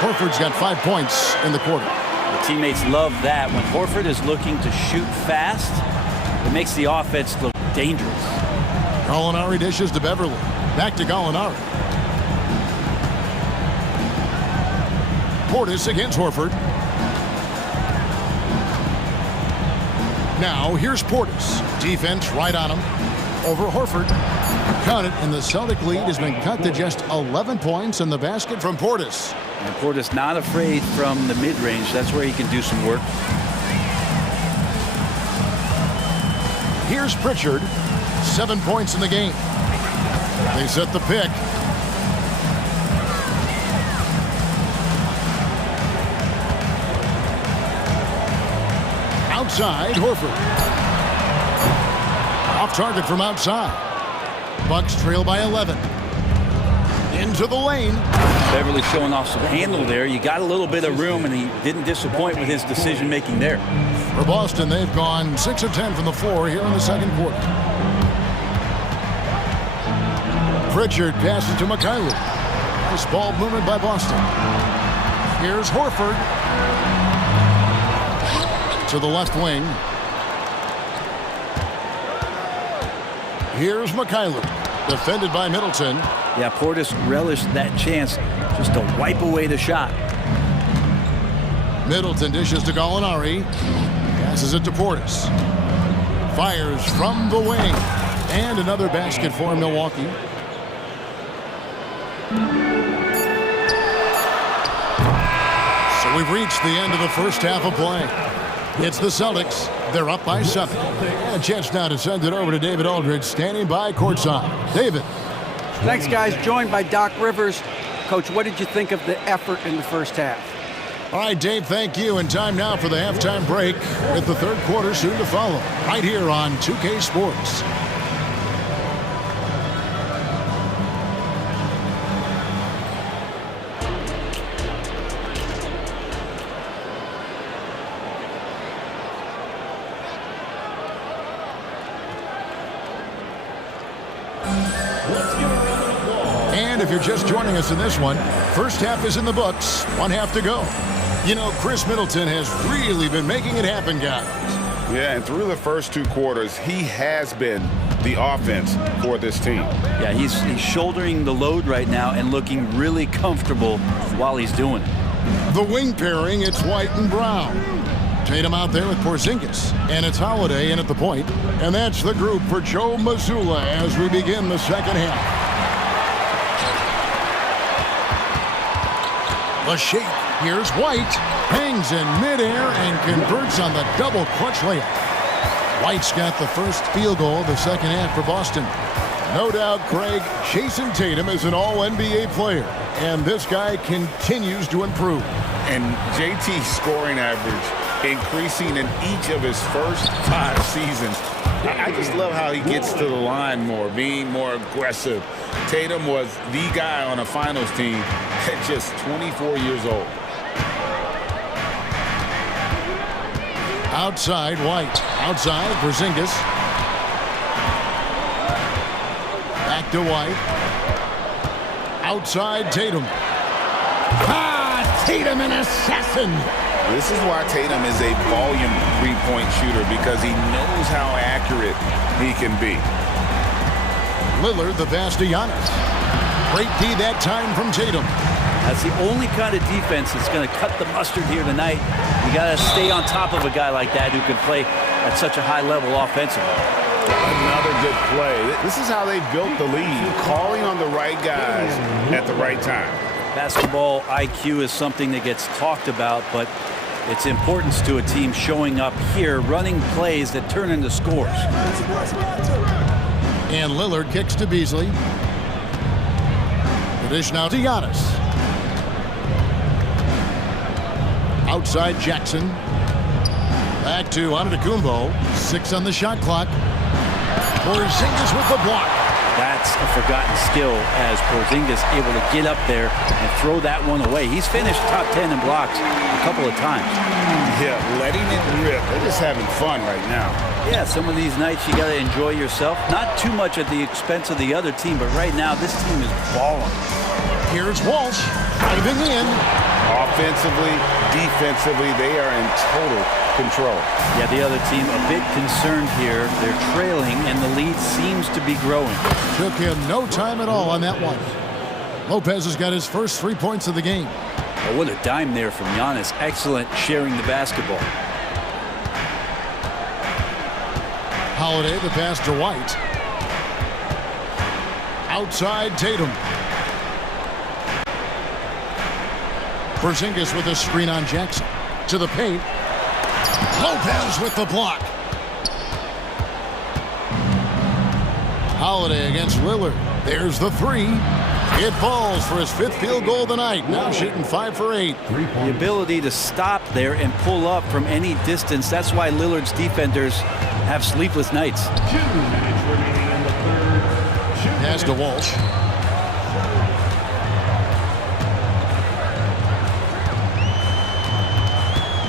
Horford's got 5 points in the quarter. The teammates love that. When Horford is looking to shoot fast, it makes the offense look dangerous. Gallinari dishes to Beverly. Back to Gallinari. Portis against Horford. Now here's Portis. Defense right on him. Over Horford. Count it, and the Celtic lead has been cut to just 11 points in the basket from Portis. And Portis not afraid from the mid-range. That's where he can do some work. Here's Pritchard. 7 points in the game. They set the pick. Outside, Horford. Off target from outside. Bucks trail by 11. Into the lane. Beverly showing off some handle there. You got a little bit of room, and he didn't disappoint with his decision-making there. For Boston, they've gone 6 of 10 from the floor here in the second quarter. Pritchard passes to Mikhailuk. Nice ball movement by Boston. Here's Horford. To the left wing. Here's Mikhailuk. Defended by Middleton. Yeah, Portis relished that chance just to wipe away the shot. Middleton dishes to Gallinari. Passes it to Portis. Fires from the wing. And another basket for Milwaukee. So we've reached the end of the first half of play. It's the Celtics. They're up by 7. And a chance now to send it over to David Aldridge, standing by courtside. David. Thanks, guys. Joined by Doc Rivers. Coach, what did you think of the effort in the first half? All right, Dave, thank you. And time now for the halftime break with the third quarter soon to follow. Right here on 2K Sports. And if you're just joining us in this one, first half is in the books, 1 half to go. You know, Chris Middleton has really been making it happen, guys. Yeah, and through the first 2 quarters, he has been the offense for this team. Yeah, he's shouldering the load right now and looking really comfortable while he's doing it. The wing pairing, it's White and Brown. Tatum out there with Porzingis, and it's Holiday in at the point. And that's the group for Joe Mazzulla as we begin the second half. The shape. Here's White. Hangs in midair and converts on the double clutch layup. White's got the first field goal of the second half for Boston. No doubt, Craig, Jason Tatum is an all-NBA player, and this guy continues to improve. And JT's scoring average increasing in each of his first 5 seasons. I just love how he gets to the line more, being more aggressive. Tatum was the guy on a finals team at just 24 years old. Outside, White. Outside, Porzingis. Back to White. Outside, Tatum. Tatum, an assassin. This is why Tatum is a volume three-point shooter, because he knows how accurate he can be. Lillard, the pass to Giannis. Great D that time from Tatum. That's the only kind of defense that's going to cut the mustard here tonight. You got to stay on top of a guy like that who can play at such a high level offensively. Another good play. This is how they built the lead, calling on the right guys at the right time. Basketball IQ is something that gets talked about, but its importance to a team showing up here, running plays that turn into scores. And Lillard kicks to Beasley. The dish now to Giannis. Outside Jackson. Back to Antetokounmpo. 6 on the shot clock. Porzingis with the block. That's a forgotten skill as Porzingis able to get up there and throw that one away. He's finished top 10 in blocks a couple of times. Yeah, letting it rip. They're just having fun right now. Yeah, some of these nights you got to enjoy yourself. Not too much at the expense of the other team, but right now this team is balling. Here's Walsh diving in. Offensively, defensively, they are in total control. Yeah, the other team a bit concerned here. They're trailing, and the lead seems to be growing. Took him no time at all on that one. Lopez has got his first 3 points of the game. Oh, what a dime there from Giannis. Excellent sharing the basketball. Holiday, the pass to White. Outside Tatum. Porzingis with a screen on Jackson. To the paint. Lopez with the block. Holiday against Lillard. There's the three. It falls for his 5th field goal of the night. Now shooting 5 for 8. The ability to stop there and pull up from any distance. That's why Lillard's defenders have sleepless nights. 2 minutes remaining in the third. Pass to Walsh.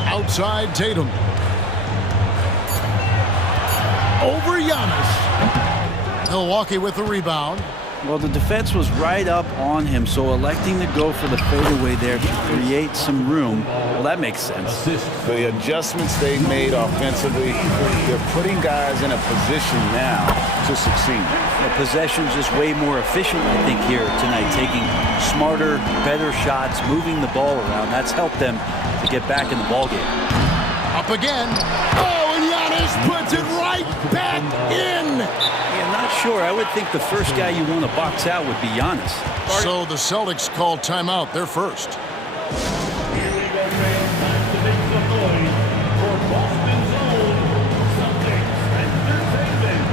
Outside Tatum. Over Giannis. Milwaukee with the rebound. Well, the defense was right up on him, so electing to go for the fadeaway there to create some room, well, that makes sense. The adjustments they've made offensively, they're putting guys in a position now to succeed. The possession's just way more efficient, I think, here tonight, taking smarter, better shots, moving the ball around. That's helped them to get back in the ballgame. Up again. Oh, and Giannis puts it right back in. Yeah, not sure. I would think the first guy you want to box out would be Giannis. So the Celtics called timeout. They're first. Here we go, fans. Time to make some noise for Boston's own Celtics Entertainment.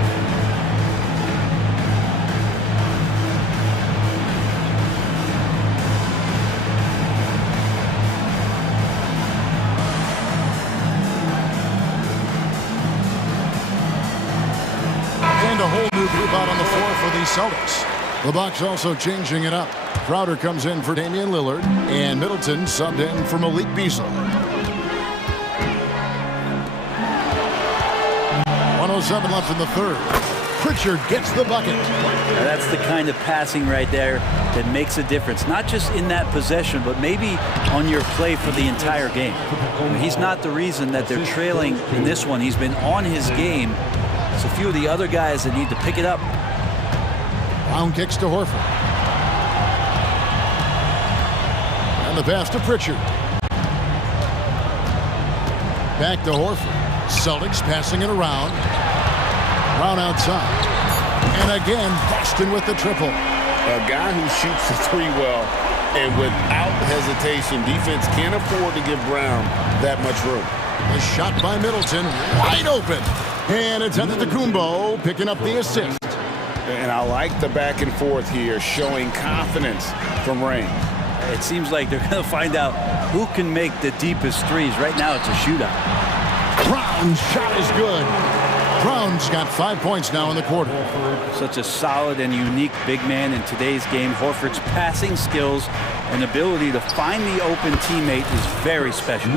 And a whole new group out on the floor for the Celtics. The Bucks also changing it up. Crowder comes in for Damian Lillard, and Middleton subbed in for Malik Beasley. 1:07 left in the third. Pritchard gets the bucket. Now that's the kind of passing right there that makes a difference, not just in that possession, but maybe on your play for the entire game. He's not the reason that they're trailing in this one. He's been on his game. It's a few of the other guys that need to pick it up. Brown kicks to Horford. And the pass to Pritchard. Back to Horford. Celtics passing it around. Brown outside. And again, Boston with the triple. A guy who shoots the three well, and without hesitation, defense can't afford to give Brown that much room. A shot by Middleton, wide open. And it's Antetokounmpo picking up the assist. And I like the back and forth here, showing confidence from range. It seems like they're going to find out who can make the deepest threes. Right now, it's a shootout. Brown's shot is good. Brown's got 5 points now in the quarter. Such a solid and unique big man in today's game. Horford's passing skills and ability to find the open teammate is very special.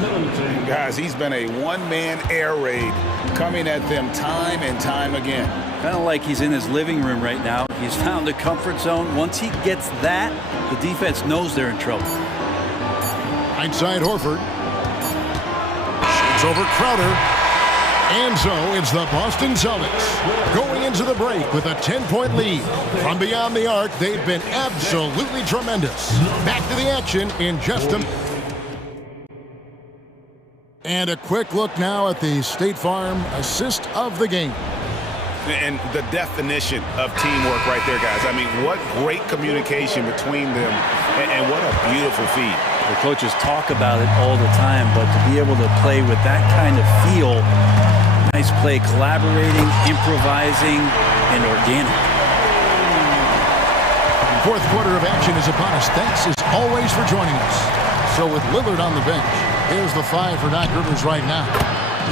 Guys, he's been a one-man air raid coming at them time and time again. Kind of like he's in his living room right now. He's found a comfort zone. Once he gets that, the defense knows they're in trouble. Outside Horford. Shoots over Crowder. And so it's the Boston Celtics going into the break with a 10-point lead. From beyond the arc, they've been absolutely tremendous. Back to the action in just a... And a quick look now at the State Farm assist of the game. And the definition of teamwork right there, guys. I mean, what great communication between them, and what a beautiful feed. The coaches talk about it all the time, but to be able to play with that kind of feel, nice play, collaborating, improvising, and organic. Fourth quarter of action is upon us. Thanks as always for joining us. So with Lillard on the bench, here's the 5 for Doc Rivers right now.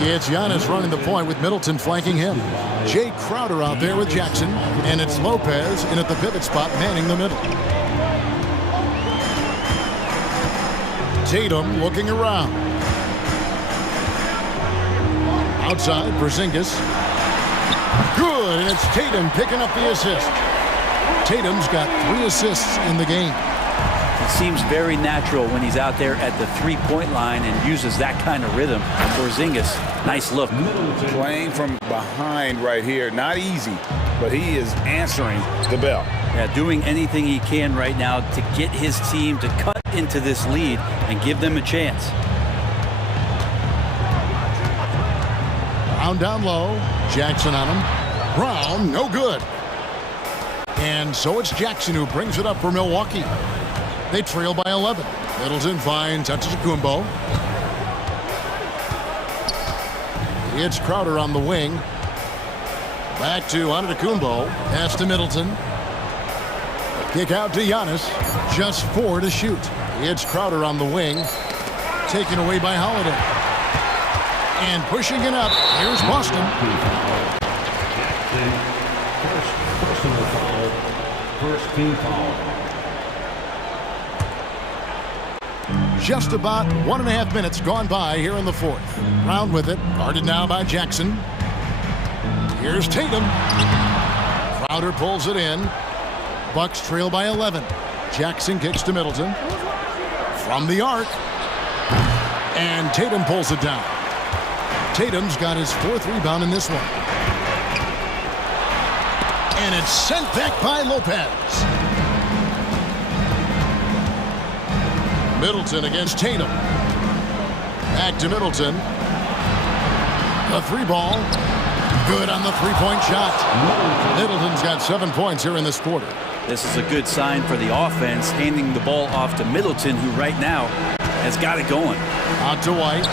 It's Giannis running the point with Middleton flanking him. Jay Crowder out there with Jackson, and it's Lopez in at the pivot spot manning the middle. Tatum looking around. Outside, Porzingis. Good, and it's Tatum picking up the assist. Tatum's got 3 assists in the game. It seems very natural when he's out there at the three-point line and uses that kind of rhythm. Porzingis, nice look. Playing from behind right here, not easy, but he is answering the bell. Yeah, doing anything he can right now to get his team to cut into this lead and give them a chance. Brown down low. Jackson on him. Brown, no good. And so it's Jackson who brings it up for Milwaukee. They trail by 11. Middleton finds Antetokounmpo. It's Crowder on the wing. Back to Antetokounmpo. Pass to Middleton. Kick out to Giannis. Just 4 to shoot. It's Crowder on the wing. Taken away by Holiday. And pushing it up. Here's Boston. First personal foul. First team foul. Just about 1.5 minutes gone by here in the fourth. Brown with it. Guarded now by Jackson. Here's Tatum. Crowder pulls it in. Bucks trail by 11. Jackson kicks to Middleton. From the arc. And Tatum pulls it down. Tatum's got his 4th rebound in this one. And it's sent back by Lopez. Middleton against Tatum. Back to Middleton. The 3-ball. Good on the 3-point shot. Middleton's got 7 points here in this quarter. This is a good sign for the offense, handing the ball off to Middleton, who right now has got it going. Out to White.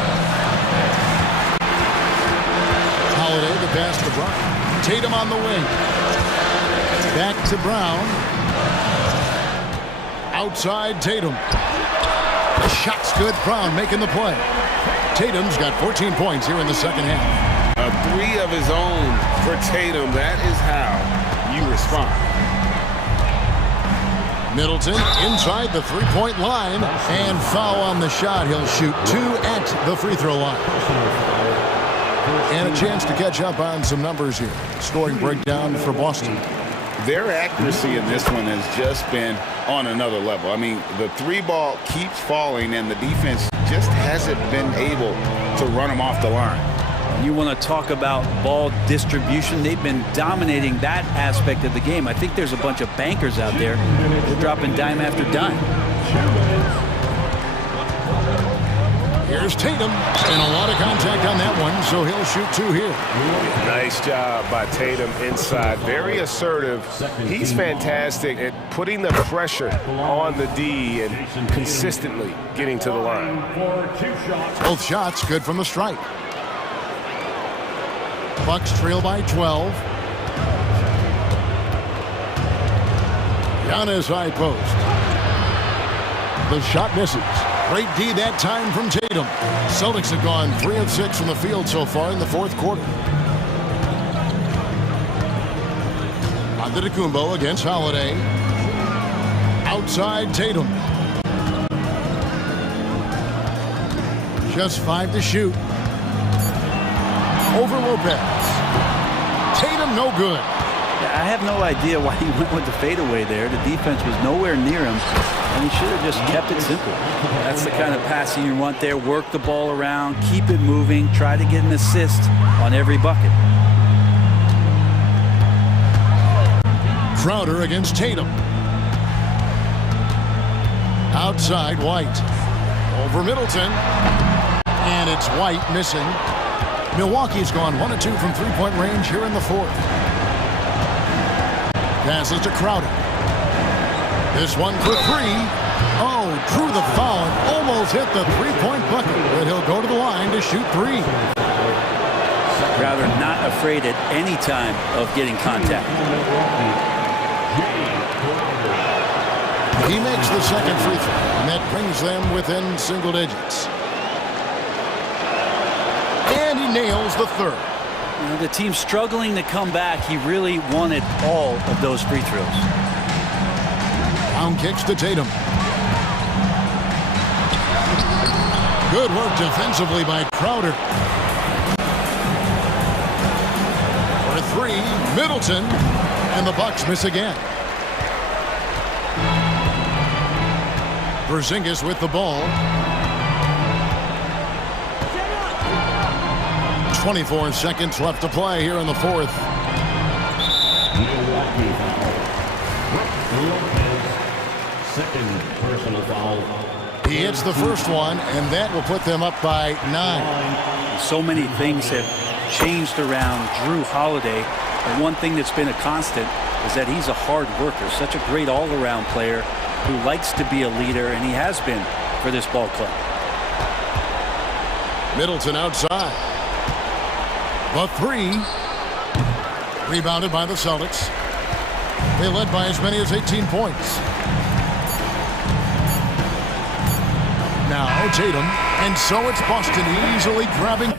Holiday, the pass to Brown. Tatum on the wing. Back to Brown. Outside Tatum. The shot's good. Brown making the play. Tatum's got 14 points here in the second half. A 3 of his own for Tatum. That is how you respond. Middleton inside the 3-point line. And foul on the shot. He'll shoot 2 at the free throw line. And a chance to catch up on some numbers here. Scoring breakdown for Boston. Their accuracy in this one has just been on another level. I mean, the 3-ball keeps falling, and the defense just hasn't been able to run them off the line. You want to talk about ball distribution. They've been dominating that aspect of the game. I think there's a bunch of bankers out there. They're dropping dime after dime. Here's Tatum, and a lot of contact on that one, so he'll shoot 2 here. Nice job by Tatum inside. Very assertive. He's fantastic at putting the pressure on the D and consistently getting to the line. Both shots good from the stripe. Bucks trail by 12. Giannis high post. The shot misses. Great D that time from Tatum. Celtics have gone 3 of 6 from the field so far in the fourth quarter. Antetokounmpo against Holiday. Outside Tatum. Just 5 to shoot. Over Lopez. Tatum no good. I have no idea why he went with the fadeaway there. The defense was nowhere near him, and he should have just kept it simple. That's the kind of passing you want there. Work the ball around, keep it moving, try to get an assist on every bucket. Crowder against Tatum. Outside White. Over Middleton. And it's White missing. Milwaukee's gone 1 of 2 from 3-point range here in the fourth. Passes to Crowder. This one for 3. Oh, drew the foul and almost hit the 3-point bucket. But he'll go to the line to shoot 3. Crowder not afraid at any time of getting contact. He makes the second free throw, and that brings them within single digits. And he nails the third. You know, the team struggling to come back. He really wanted all of those free throws. Brown kicks to Tatum. Good work defensively by Crowder. For 3, Middleton, and the Bucks miss again. Porzingis with the ball. 24 seconds left to play here in the fourth. Second personal foul. He hits the first one, and that will put them up by 9. So many things have changed around Drew Holiday, but one thing that's been a constant is that he's a hard worker, such a great all-around player who likes to be a leader, and he has been for this ball club. Middleton outside. The 3. Rebounded by the Celtics. They led by as many as 18 points. Now Tatum, and so it's Boston easily grabbing.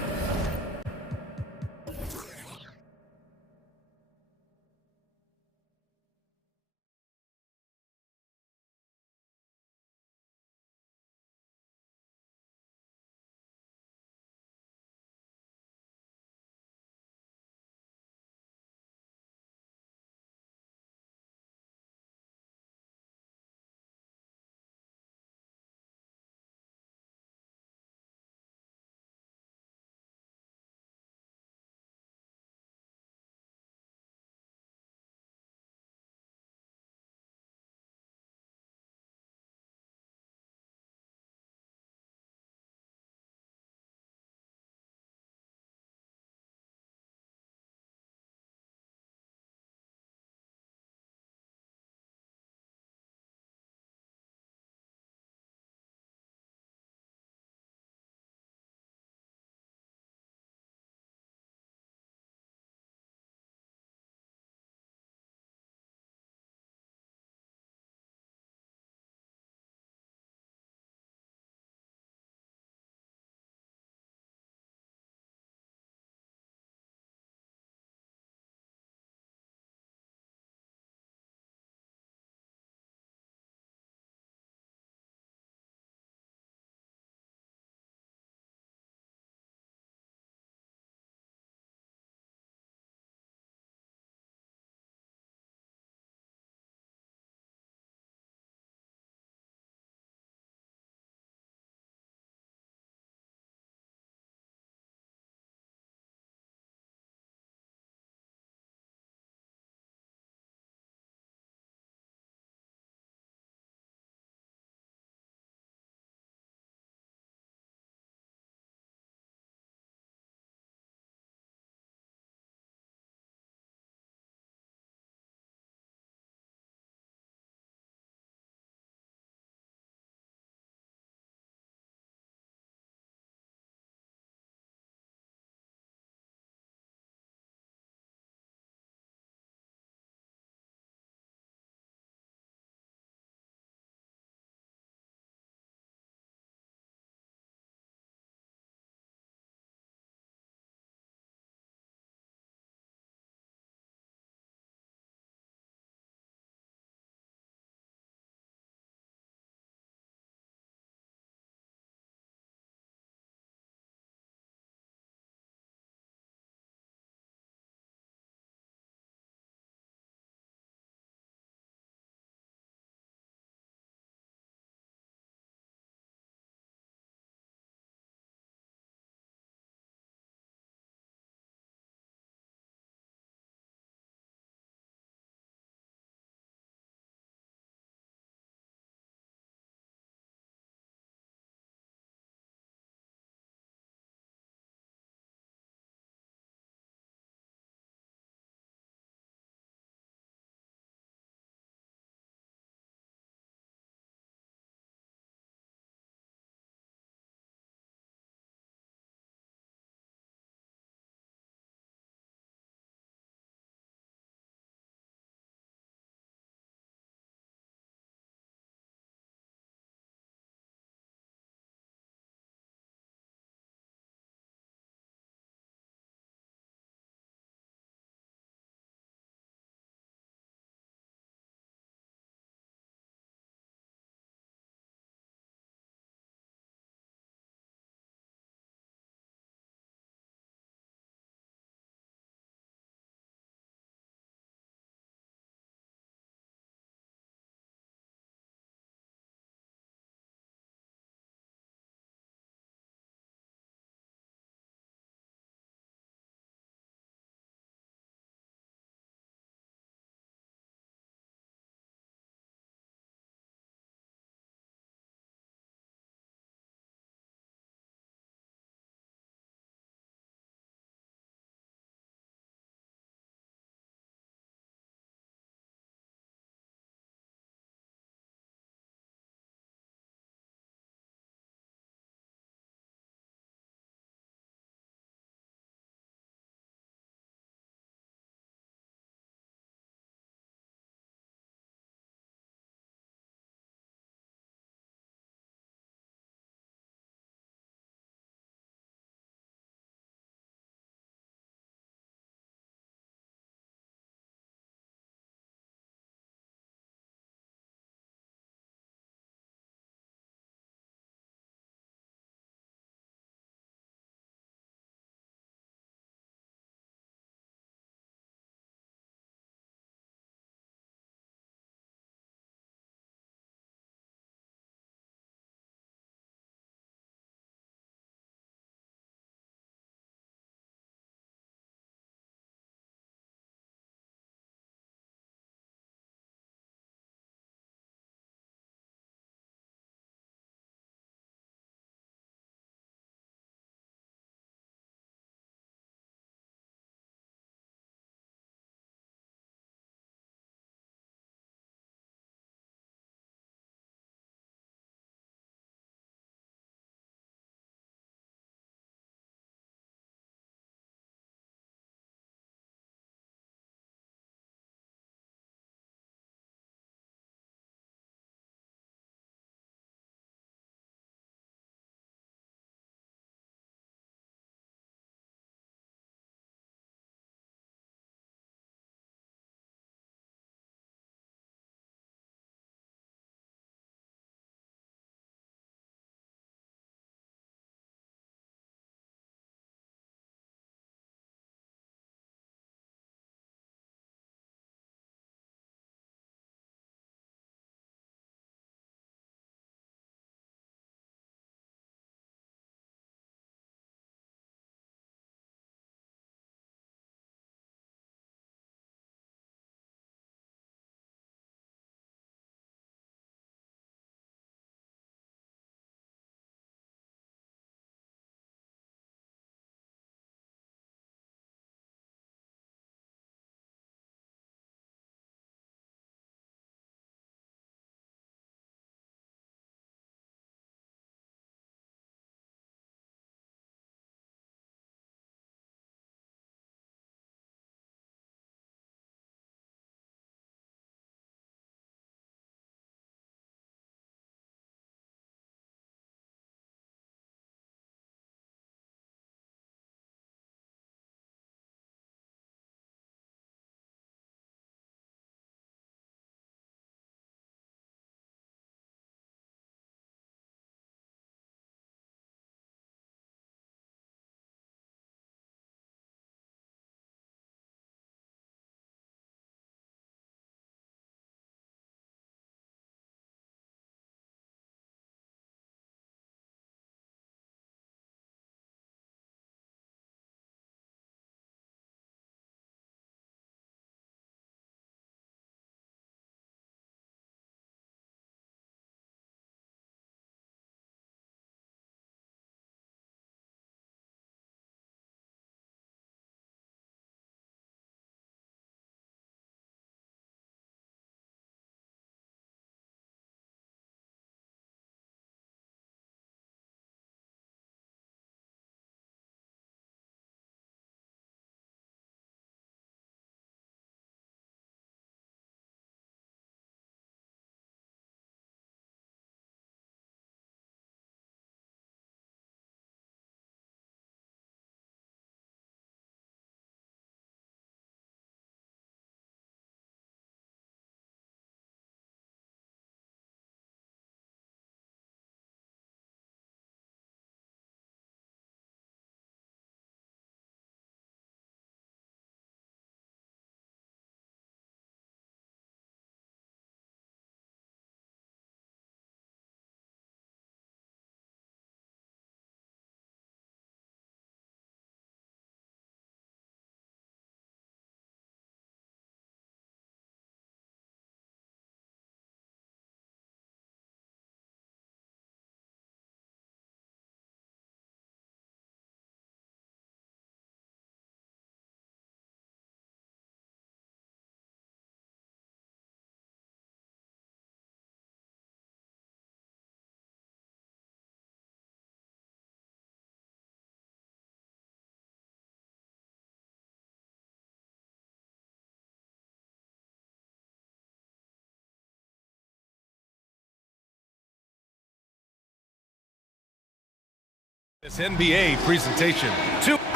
This NBA presentation.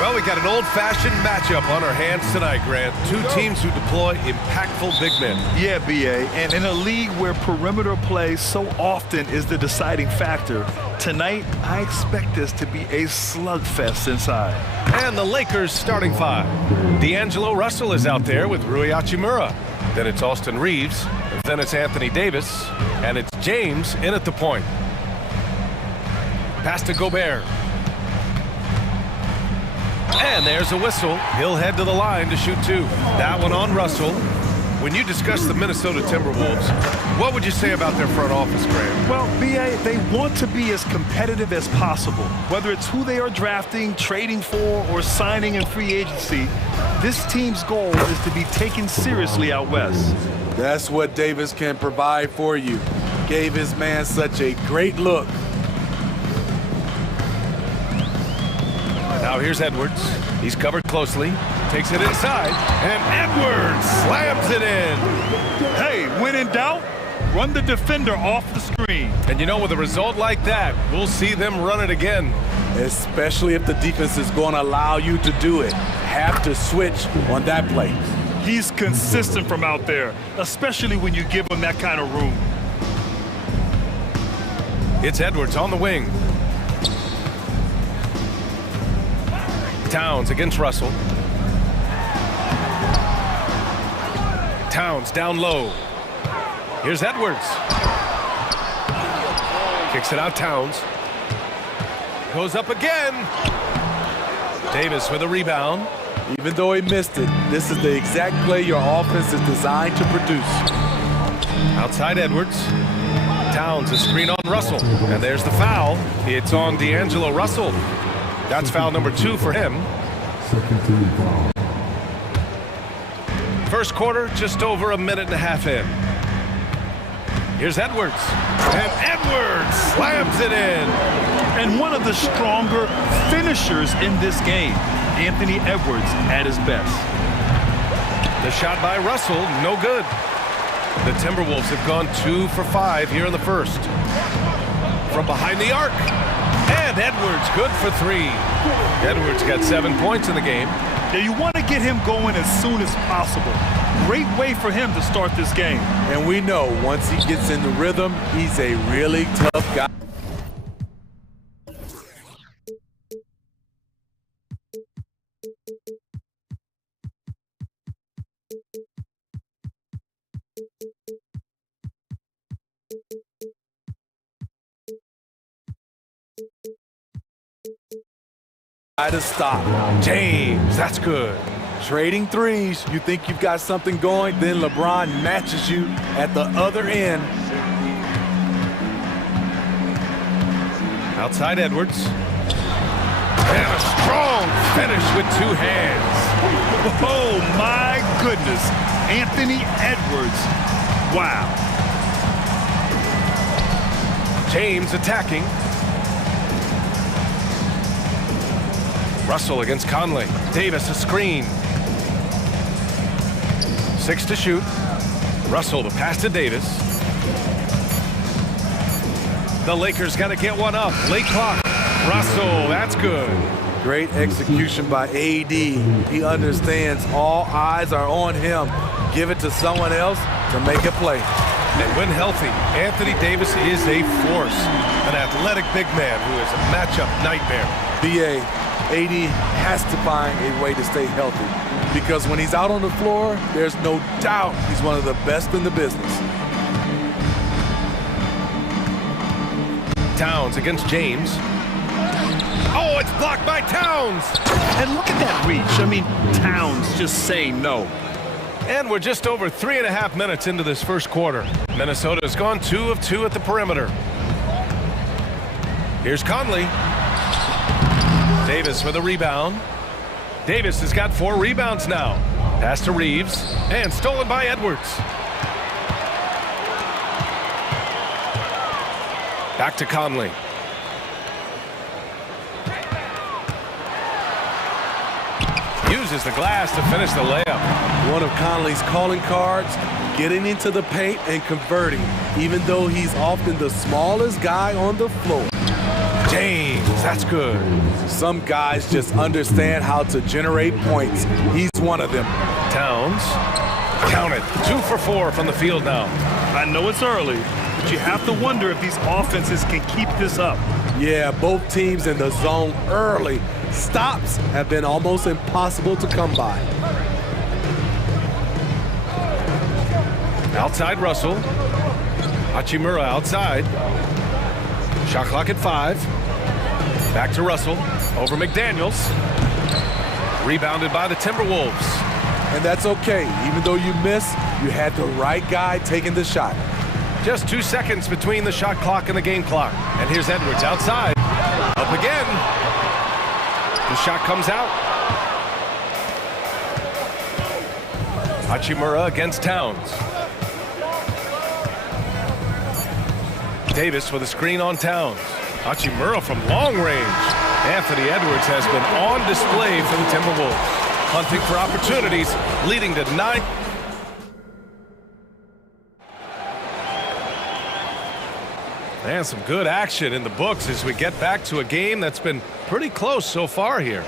Well, we got an old-fashioned matchup on our hands tonight, Grant. Two teams who deploy impactful big men. Yeah, B.A., and in a league where perimeter play so often is the deciding factor, tonight I expect this to be a slugfest inside. And the Lakers starting five. D'Angelo Russell is out there with Rui Hachimura. Then it's Austin Reeves. Then it's Anthony Davis. And it's James in at the point. Pass to Gobert. And there's a whistle. He'll head to the line to shoot two. That one on Russell. When you discuss the Minnesota Timberwolves, what would you say about their front office, Graham? Well, B.A., they want to be as competitive as possible. Whether it's who they are drafting, trading for, or signing in free agency, this team's goal is to be taken seriously out west. That's what Davis can provide for you. Gave his man such a great look. Now here's Edwards. He's covered closely. Takes it inside. And Edwards slams it in. Hey, when in doubt, run the defender off the screen. And you know, with a result like that, we'll see them run it again. Especially if the defense is going to allow you to do it. Have to switch on that play. He's consistent from out there, especially when you give him that kind of room. It's Edwards on the wing. Towns against Russell. Towns down low. Here's Edwards. Kicks it out, Towns. Goes up again. Davis with a rebound. Even though he missed it, this is the exact play your offense is designed to produce. Outside Edwards. Towns a screen on Russell. And there's the foul. It's on D'Angelo Russell. That's foul number 2 for him. First quarter, just over a minute and a half in. Here's Edwards. And Edwards slams it in. And one of the stronger finishers in this game, Anthony Edwards at his best. The shot by Russell, no good. The Timberwolves have gone 2 for 5 here in the first. From behind the arc. And Edwards good for 3. Edwards got 7 points in the game. Yeah, you want to get him going as soon as possible. Great way for him to start this game. And we know once he gets in the rhythm, he's a really tough guy. To stop. James, that's good. Trading threes, you think you've got something going, then LeBron matches you at the other end. Outside Edwards. And a strong finish with 2 hands. Oh my goodness. Anthony Edwards. Wow. James attacking. Russell against Conley. Davis a screen. 6 to shoot. Russell the pass to Davis. The Lakers got to get one up. Late clock. Russell, that's good. Great execution by AD. He understands all eyes are on him. Give it to someone else to make a play. And when healthy, Anthony Davis is a force. An athletic big man who is a matchup nightmare. BA. AD has to find a way to stay healthy because when he's out on the floor, there's no doubt he's one of the best in the business. Towns against James. Oh, it's blocked by Towns. And look at that reach. I mean, Towns just saying no. And we're just over 3.5 minutes into this first quarter. Minnesota's gone 2 of 2 at the perimeter. Here's Conley. Davis with a rebound. Davis has got 4 rebounds now. Pass to Reeves. And stolen by Edwards. Back to Conley. Uses the glass to finish the layup. One of Conley's calling cards, getting into the paint and converting, even though he's often the smallest guy on the floor. James, that's good. Some guys just understand how to generate points. He's one of them. Towns, count it, 2 for 4 from the field now. I know it's early, but you have to wonder if these offenses can keep this up. Yeah, both teams in the zone early. Stops have been almost impossible to come by. Outside Russell. Hachimura outside. Shot clock at 5. Back to Russell. Over McDaniels. Rebounded by the Timberwolves. And that's okay. Even though you miss, you had the right guy taking the shot. Just 2 seconds between the shot clock and the game clock. And here's Edwards outside. Up again. The shot comes out. Hachimura against Towns. Davis with a screen on Towns. Hachimura from long range. Anthony Edwards has been on display for the Timberwolves. Hunting for opportunities, leading to 9. And some good action in the books as we get back to a game that's been pretty close so far here.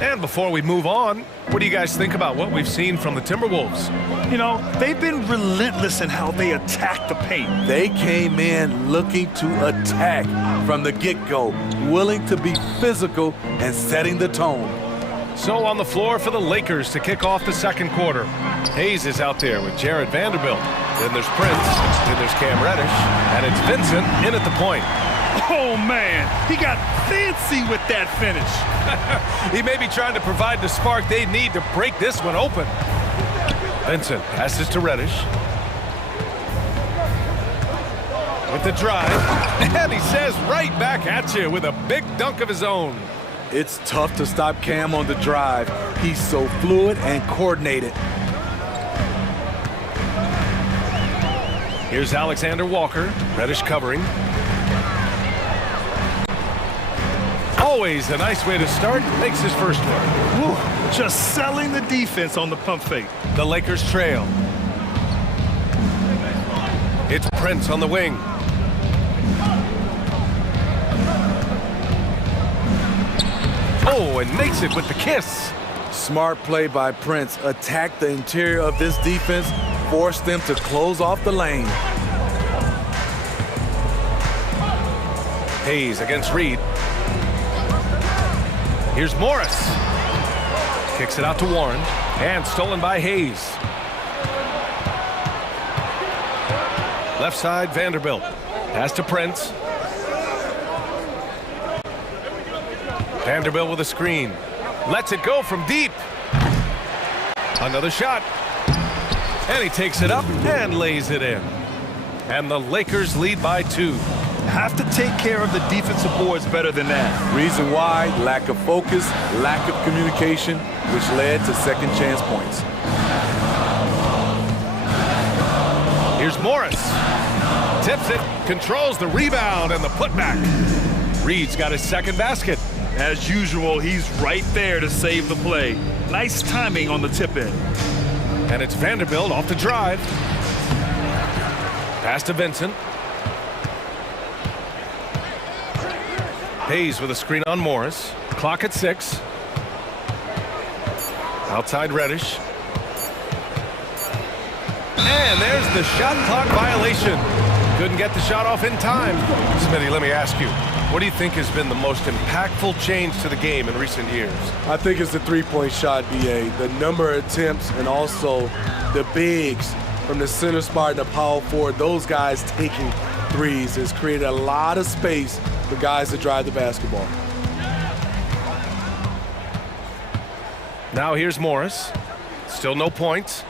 And before we move on, what do you guys think about what we've seen from the Timberwolves? You know, they've been relentless in how they attack the paint. They came in looking to attack from the get-go, willing to be physical and setting the tone. So on the floor for the Lakers to kick off the second quarter. Hayes is out there with Jared Vanderbilt. Then there's Prince, then there's Cam Reddish, and it's Vincent in at the point. Oh, man, he got fancy with that finish. He may be trying to provide the spark they need to break this one open. Vincent passes to Reddish. With the drive, and he says right back at you with a big dunk of his own. It's tough to stop Cam on the drive. He's so fluid and coordinated. Here's Alexander Walker, Reddish covering. Always a nice way to start, makes his first one. Woo, just selling the defense on the pump fake. The Lakers trail. It's Prince on the wing. Oh, and makes it with the kiss. Smart play by Prince. Attack the interior of this defense, force them to close off the lane. Hayes against Reed. Here's Morris. Kicks it out to Warren. And stolen by Hayes. Left side, Vanderbilt. Pass to Prince. Vanderbilt with a screen. Lets it go from deep. Another shot. And he takes it up and lays it in. And the Lakers lead by 2. Have to take care of the defensive boards better than that. Reason why, lack of focus, lack of communication, which led to second chance points. Here's Morris. Tips it, controls the rebound and the putback. Reed's got his second basket. As usual, he's right there to save the play. Nice timing on the tip in. And it's Vanderbilt off the drive. Pass to Vincent. Hayes with a screen on Morris. Clock at 6. Outside Reddish. And there's the shot clock violation. Couldn't get the shot off in time. Smitty, let me ask you, what do you think has been the most impactful change to the game in recent years? I think it's the three-point shot, BA. The number of attempts and also the bigs from the center spot and the power forward, those guys taking threes has created a lot of space for guys to drive the basketball. Now here's Morris. Still no points.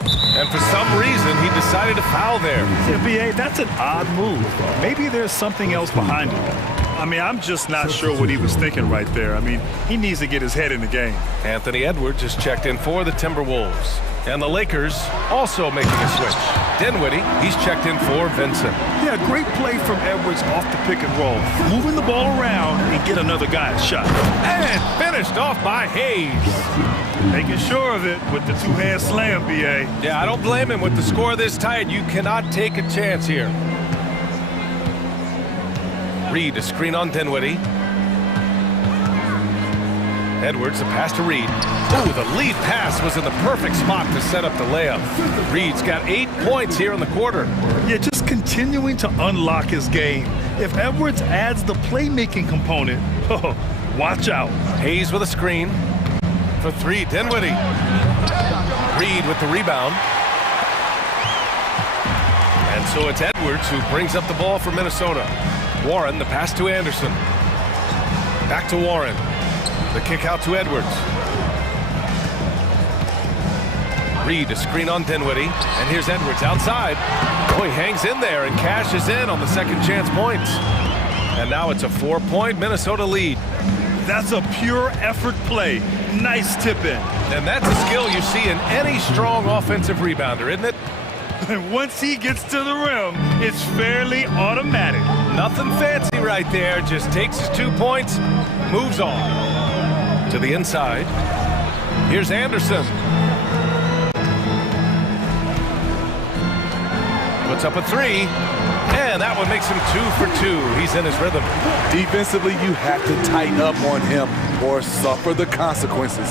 And for some reason, he decided to foul there. Yeah, BA, that's an odd move. Maybe there's something else behind it. I mean, I'm just not sure what he was thinking right there. I mean, he needs to get his head in the game. Anthony Edwards is checked in for the Timberwolves. And the Lakers also making a switch. Dinwiddie, he's checked in for Vincent. Yeah, great play from Edwards off the pick and roll. Moving the ball around and get another guy a shot. And finished off by Hayes. Making sure of it with the two-hand slam, BA. Yeah, I don't blame him. With the score this tight, you cannot take a chance here. Reed, a screen on Dinwiddie. Edwards, a pass to Reed. Oh, the lead pass was in the perfect spot to set up the layup. Reed's got 8 points here in the quarter. Yeah, just continuing to unlock his game. If Edwards adds the playmaking component, oh, watch out. Hayes with a screen for three. Dinwiddie. Reed with the rebound. And so it's Edwards who brings up the ball for Minnesota. Warren, the pass to Anderson. Back to Warren. The kick out to Edwards. Reed, a screen on Dinwiddie. And here's Edwards outside. Oh, he hangs in there and cashes in on the second chance points. And now it's a 4-point Minnesota lead. That's a pure effort play. Nice tip in. And that's a skill you see in any strong offensive rebounder, isn't it? And once he gets to the rim, it's fairly automatic. Nothing fancy right there. Just takes his 2 points, moves on. To the inside. Here's Anderson. Puts up a three. And that one makes him 2 for 2. He's in his rhythm. Defensively, you have to tighten up on him or suffer the consequences.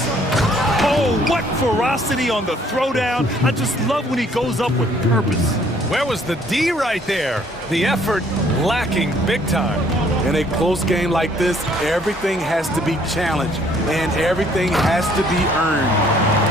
Oh, what ferocity on the throwdown. I just love when he goes up with purpose. Where was the D right there? The effort lacking big time. In a close game like this, everything has to be challenged and everything has to be earned.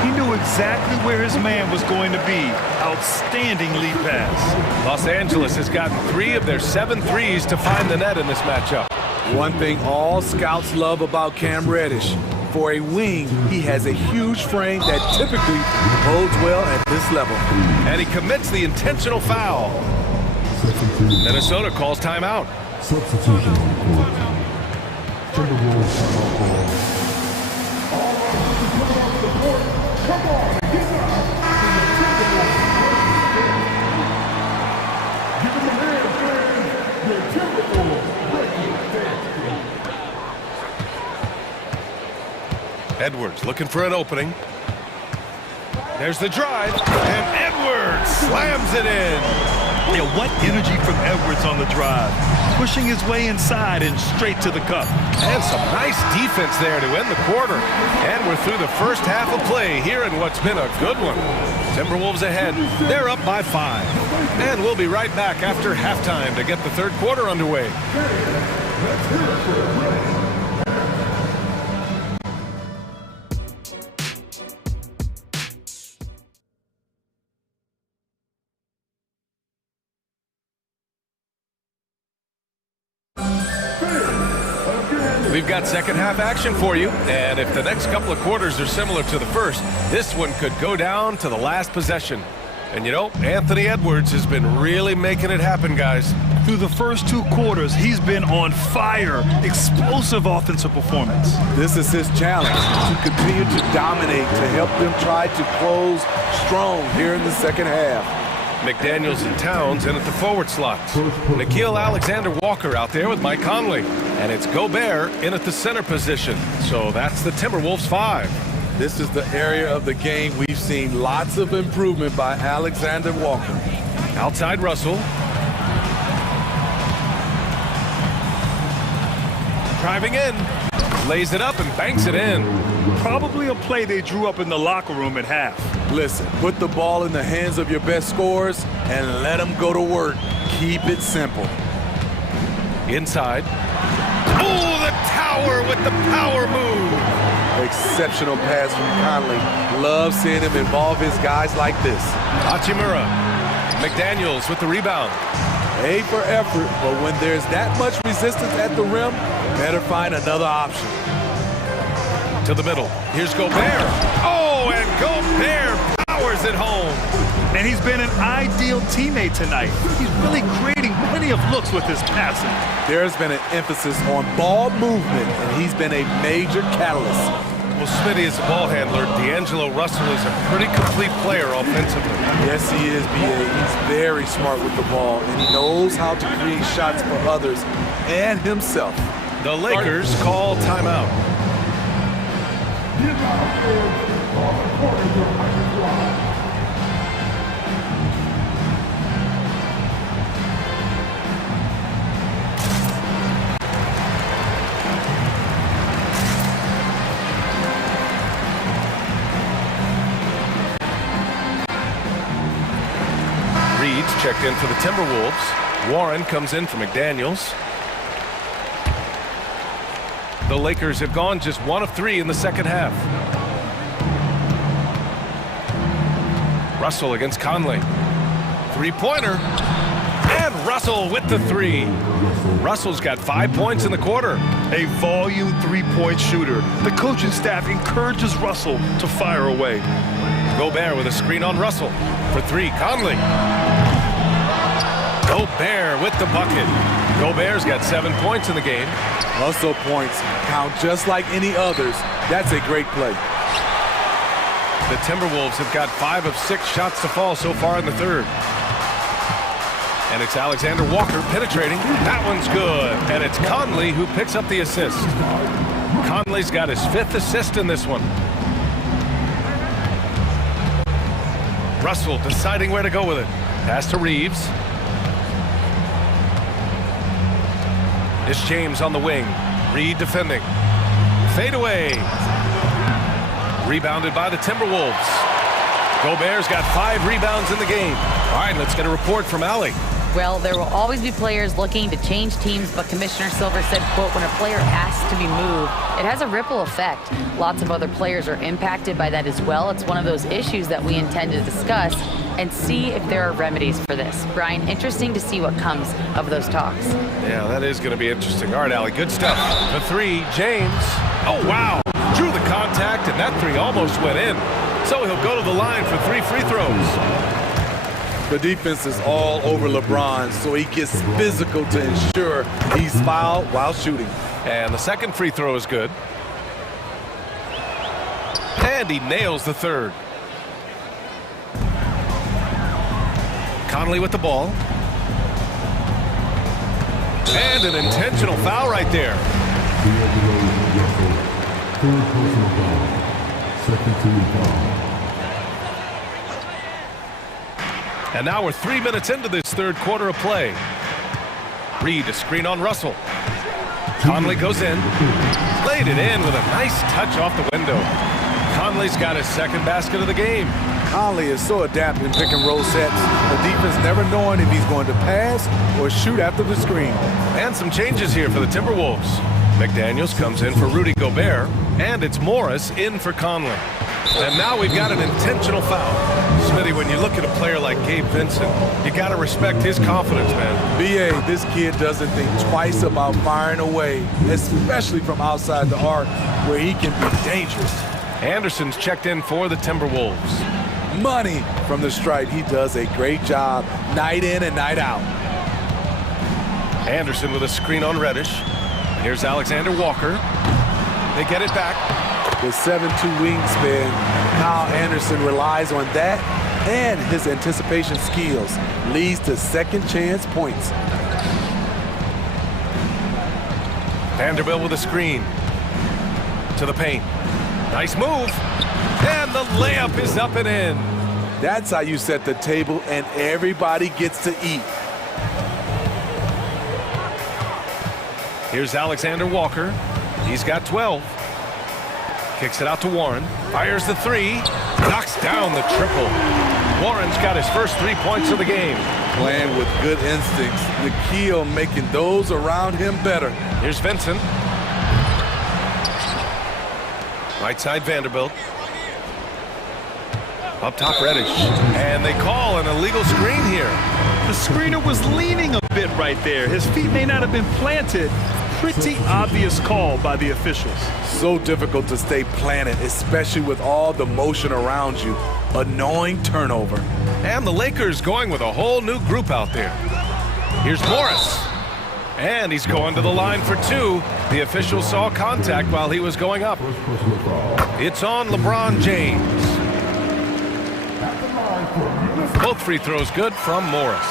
He knew exactly where his man was going to be. Outstanding lead pass. Los Angeles has gotten 3 of their 7 threes to find the net in this matchup. One thing all scouts love about Cam Reddish. For a wing, he has a huge frame that typically bodes well at this level. And he commits the intentional foul. Minnesota calls timeout. Substitution on the court. Timberwolves timeout call. All right, to come off the court. Come on, get up. Give him a hand, fans. The Timberwolves breaking dance. Edwards looking for an opening. There's the drive, and Edwards slams it in. Yeah, what energy from Edwards on the drive. Pushing his way inside and straight to the cup. And some nice defense there to end the quarter. And we're through the first half of play here in what's been a good one. Timberwolves ahead. They're up by 5. And we'll be right back after halftime to get the third quarter underway. We've got second half action for you, and if the next couple of quarters are similar to the first, this one could go down to the last possession. And you know, Anthony Edwards has been really making it happen, guys. Through the first 2 quarters, he's been on fire. Explosive offensive performance. This is his challenge, to continue to dominate, to help them try to close strong here in the second half. McDaniels and Towns in at the forward slots. Nickeil Alexander-Walker out there with Mike Conley. And it's Gobert in at the center position. So that's the Timberwolves 5. This is the area of the game we've seen lots of improvement by Alexander-Walker. Outside Russell. Driving in. Lays it up and banks it in. Probably a play they drew up in the locker room at half. Listen, put the ball in the hands of your best scorers and let them go to work. Keep it simple. Inside. Oh, the tower with the power move. Exceptional pass from Conley. Love seeing him involve his guys like this. Hachimura. McDaniels with the rebound. A for effort, but when there's that much resistance at the rim, better find another option. To the middle. Here's Gobert. Oh, and Gobert powers it home. And he's been an ideal teammate tonight. He's really creating plenty of looks with his passing. There's been an emphasis on ball movement, and he's been a major catalyst. Well, Smitty is a ball handler. D'Angelo Russell is a pretty complete player offensively. Yes, he is, B.A. He's very smart with the ball, and he knows how to create shots for others and himself. The Lakers call timeout. in for the Timberwolves. Warren comes in for McDaniels. The Lakers have gone just 1 of 3 in the second half. Russell against Conley. Three-pointer. And Russell with the 3. Russell's got 5 points in the quarter. A volume three-point shooter. The coaching staff encourages Russell to fire away. Gobert with a screen on Russell. For 3, Conley. Gobert with the bucket. Gobert's got 7 points in the game. Russell points count just like any others. That's a great play. The Timberwolves have got 5 of 6 shots to fall so far in the third. And it's Alexander Walker penetrating. That one's good. And it's Conley who picks up the assist. Conley's got his 5th assist in this one. Russell deciding where to go with it. Pass to Reeves. It's James on the wing. Reed defending. Fade away. Rebounded by the Timberwolves. Gobert's got 5 rebounds in the game. All right, let's get a report from Allie. Well, there will always be players looking to change teams, but Commissioner Silver said, quote, when a player asks to be moved, it has a ripple effect. Lots of other players are impacted by that as well. It's one of those issues that we intend to discuss and see if there are remedies for this. Brian, interesting to see what comes of those talks. Yeah, that is going to be interesting. All right, Allie, good stuff. The 3, James. Oh, wow. Drew the contact, and that 3 almost went in. So he'll go to the line for 3 free throws. The defense is all over LeBron, so he gets physical to ensure he's fouled while shooting. And the second free throw is good. And he nails the 3rd. Conley with the ball. And an intentional foul right there. And now we're 3 minutes into this third quarter of play. Reed, a screen on Russell. Conley goes in. Laid it in with a nice touch off the window. Conley's got his 2nd basket of the game. Conley is so adept in pick and roll sets. The defense never knowing if he's going to pass or shoot after the screen. And some changes here for the Timberwolves. McDaniels comes in for Rudy Gobert. And it's Morris in for Conley. And now we've got an intentional foul. Smitty, when you look at a player like Gabe Vincent, you got to respect his confidence, man. B.A., this kid doesn't think twice about firing away, especially from outside the arc where he can be dangerous. Anderson's checked in for the Timberwolves. Money from the stripe. He does a great job night in and night out. Anderson with a screen on Reddish. Here's Alexander Walker. They get it back. With 7'2" wingspan, Kyle Anderson relies on that and his anticipation skills. Leads to second chance points. Vanderbilt with a screen. To the paint. Nice move. And the layup is up and in. That's how you set the table and everybody gets to eat. Here's Alexander Walker. He's got 12. Kicks it out to Warren. Fires the 3. Knocks down the triple. Warren's got his first 3 points of the game. Playing with good instincts. The key on making those around him better. Here's Vincent. Right side Vanderbilt. Up top Reddish. And they call an illegal screen here. The screener was leaning a bit right there. His feet may not have been planted. Pretty obvious call by the officials. So difficult to stay planted, especially with all the motion around you. Annoying turnover. And the Lakers going with a whole new group out there. Here's Morris. And he's going to the line for 2. The official saw contact while he was going up. It's on LeBron James. Both free throws good from Morris.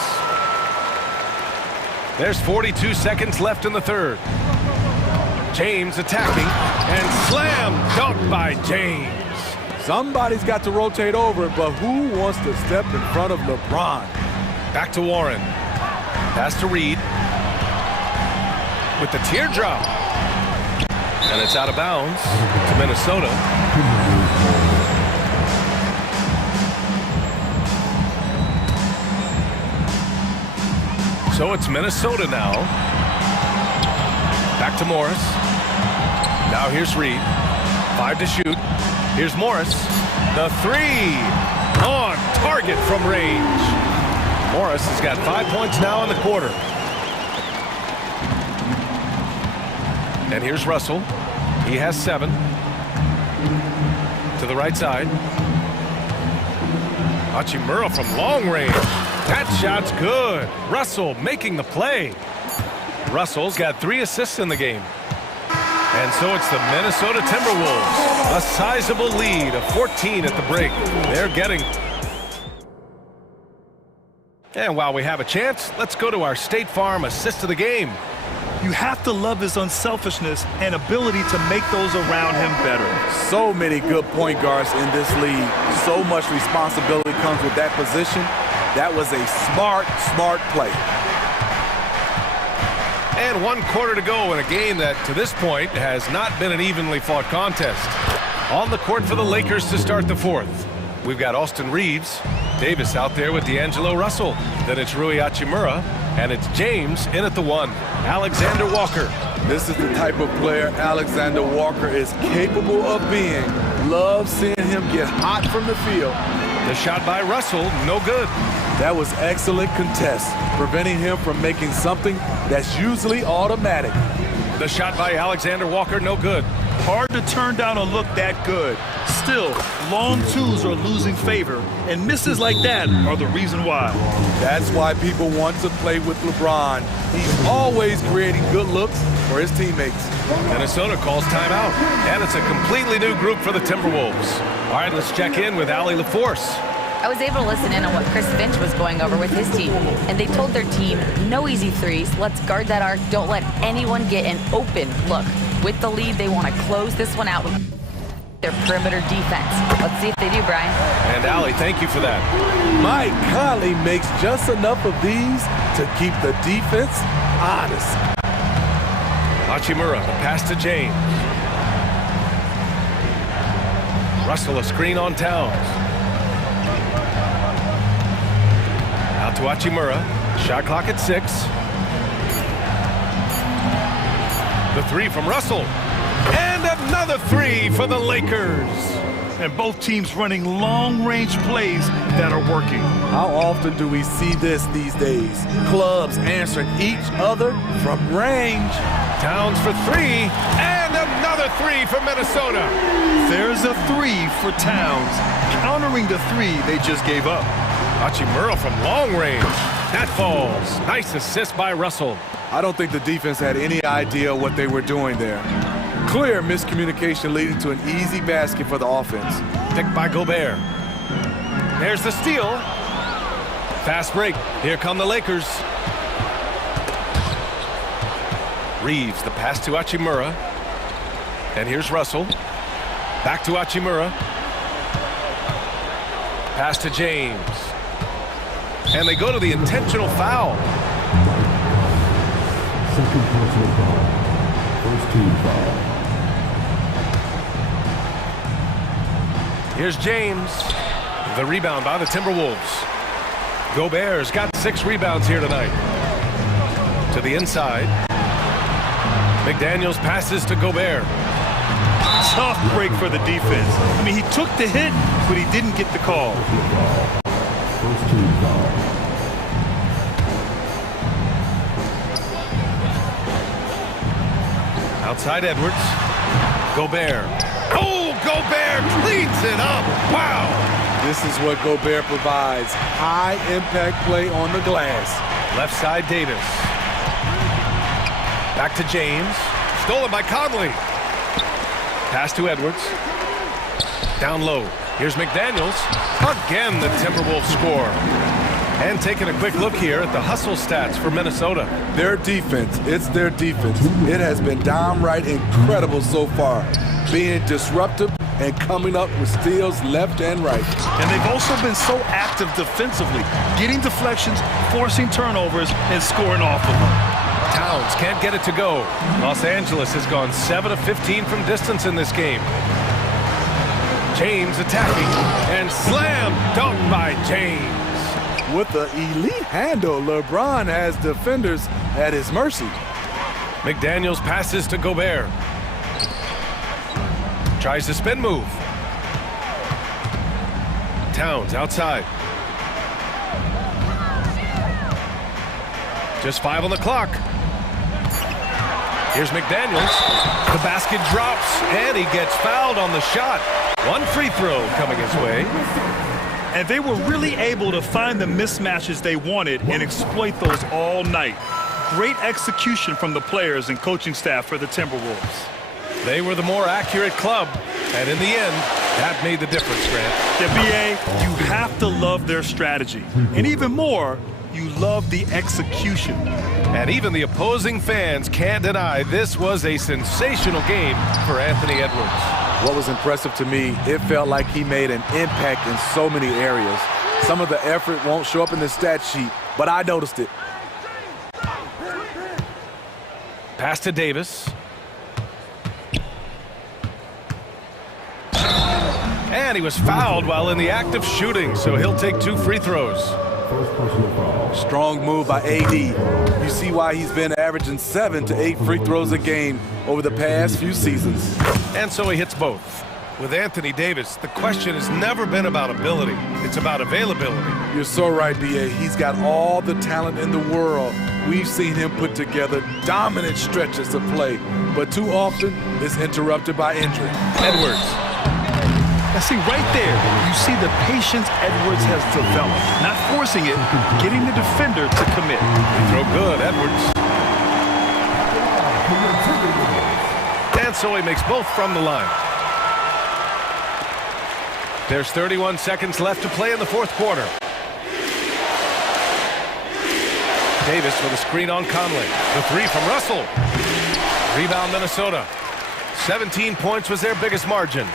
There's 42 seconds left in the third. James attacking and slam dunk by James. Somebody's got to rotate over, but who wants to step in front of LeBron? Back to Warren. Pass to Reed. With the teardrop. And it's out of bounds to Minnesota. So it's Minnesota now. Back to Morris. Now here's Reed. 5 to shoot. Here's Morris. The 3 on target from range. Morris has got 5 points now in the quarter. And here's Russell. He has 7. To the right side. Hachimura from long range. That shot's good. Russell making the play. Russell's got 3 assists in the game. And so it's the Minnesota Timberwolves. A sizable lead of 14 at the break. They're getting... And while we have a chance, let's go to our State Farm assist of the game. You have to love his unselfishness and ability to make those around him better. So many good point guards in this league. So much responsibility comes with that position. That was a smart play. And 1 quarter to go in a game that, to this point, has not been an evenly fought contest. On the court for the Lakers to start the 4th. We've got Austin Reeves, Davis out there with D'Angelo Russell. Then it's Rui Hachimura, and it's James in at the 1. Alexander Walker. This is the type of player Alexander Walker is capable of being. Love seeing him get hot from the field. The shot by Russell, no good. That was excellent contest, preventing him from making something that's usually automatic. The shot by Alexander Walker, no good. Hard to turn down a look that good. Still, long twos are losing favor, and misses like that are the reason why. That's why people want to play with LeBron. He's always creating good looks for his teammates. Minnesota calls timeout, and it's a completely new group for the Timberwolves. All right, let's check in with Allie LaForce. I was able to listen in on what Chris Finch was going over with his team, and they told their team, no easy threes, let's guard that arc, don't let anyone get an open look. With the lead, they want to close this one out with their perimeter defense. Let's see if they do, Brian. And Allie, thank you for that. Mike Conley makes just enough of these to keep the defense honest. Hachimura, the pass to James. Russell, a screen on Towns. Out to Hachimura. Shot clock at 6. The 3 from Russell. And another 3 for the Lakers. And both teams running long-range plays that are working. How often do we see this these days? Clubs answering each other from range. Towns for 3. And another 3 for Minnesota. There's a 3 for Towns, countering the 3 they just gave up. Hachimura from long range. That falls. Nice assist by Russell. I don't think the defense had any idea what they were doing there. Clear miscommunication leading to an easy basket for the offense. Picked by Gobert. There's the steal. Fast break. Here come the Lakers. Reeves, the pass to Hachimura. And here's Russell. Back to Hachimura. Pass to James. And they go to the intentional foul. Second personal foul. First team foul. Here's James. The rebound by the Timberwolves. Gobert's got 6 rebounds here tonight. To the inside. McDaniels passes to Gobert. Tough break for the defense. I mean, he took the hit, but he didn't get the call. First team foul. Outside Edwards. Gobert. Oh, Gobert cleans it up. Wow. This is what Gobert provides. High impact play on the glass. Left side Davis. Back to James. Stolen by Conley. Pass to Edwards. Down low. Here's McDaniels. Again, the Timberwolves score. And taking a quick look here at the hustle stats for Minnesota. Their defense, it's their defense. It has been downright incredible so far. Being disruptive and coming up with steals left and right. And they've also been so active defensively, getting deflections, forcing turnovers, and scoring off of them. Towns can't get it to go. Los Angeles has gone 7 of 15 from distance in this game. James attacking, and slam dunk by James. with the elite handle. LeBron has defenders at his mercy. McDaniels passes to Gobert. Tries the spin move. Towns outside. Just 5 on the clock. Here's McDaniels. The basket drops, and he gets fouled on the shot. One free throw coming his way. And they were really able to find the mismatches they wanted and exploit those all night. Great execution from the players and coaching staff for the Timberwolves. They were the more accurate club, and in the end, that made the difference, Grant. Yeah, B.A., you have to love their strategy. And even more, you love the execution. And even the opposing fans can't deny this was a sensational game for Anthony Edwards. What was impressive to me, it felt like he made an impact in so many areas. Some of the effort won't show up in the stat sheet, but I noticed it. Pass to Davis. And he was fouled while in the act of shooting, so he'll take 2 free throws. Strong move by AD. You see why he's been averaging 7 to 8 free throws a game over the past few seasons. And so he hits both. With Anthony Davis, the question has never been about ability. It's about availability. You're so right, B.A. He's got all the talent in the world. We've seen him put together dominant stretches of play, but too often it's interrupted by injury. Edwards. Now see, right there, you see the patience Edwards has developed. Not forcing it, getting the defender to commit. Throw good, Edwards. And so he makes both from the line. There's 31 seconds left to play in the fourth quarter. Davis with a screen on Conley. The 3 from Russell. Rebound Minnesota. 17 points was their biggest margin.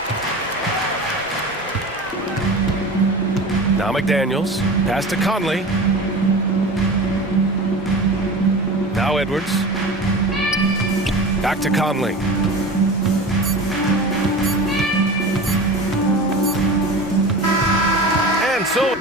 Now McDaniels. Pass to Conley. Now Edwards. Back to Conley. And so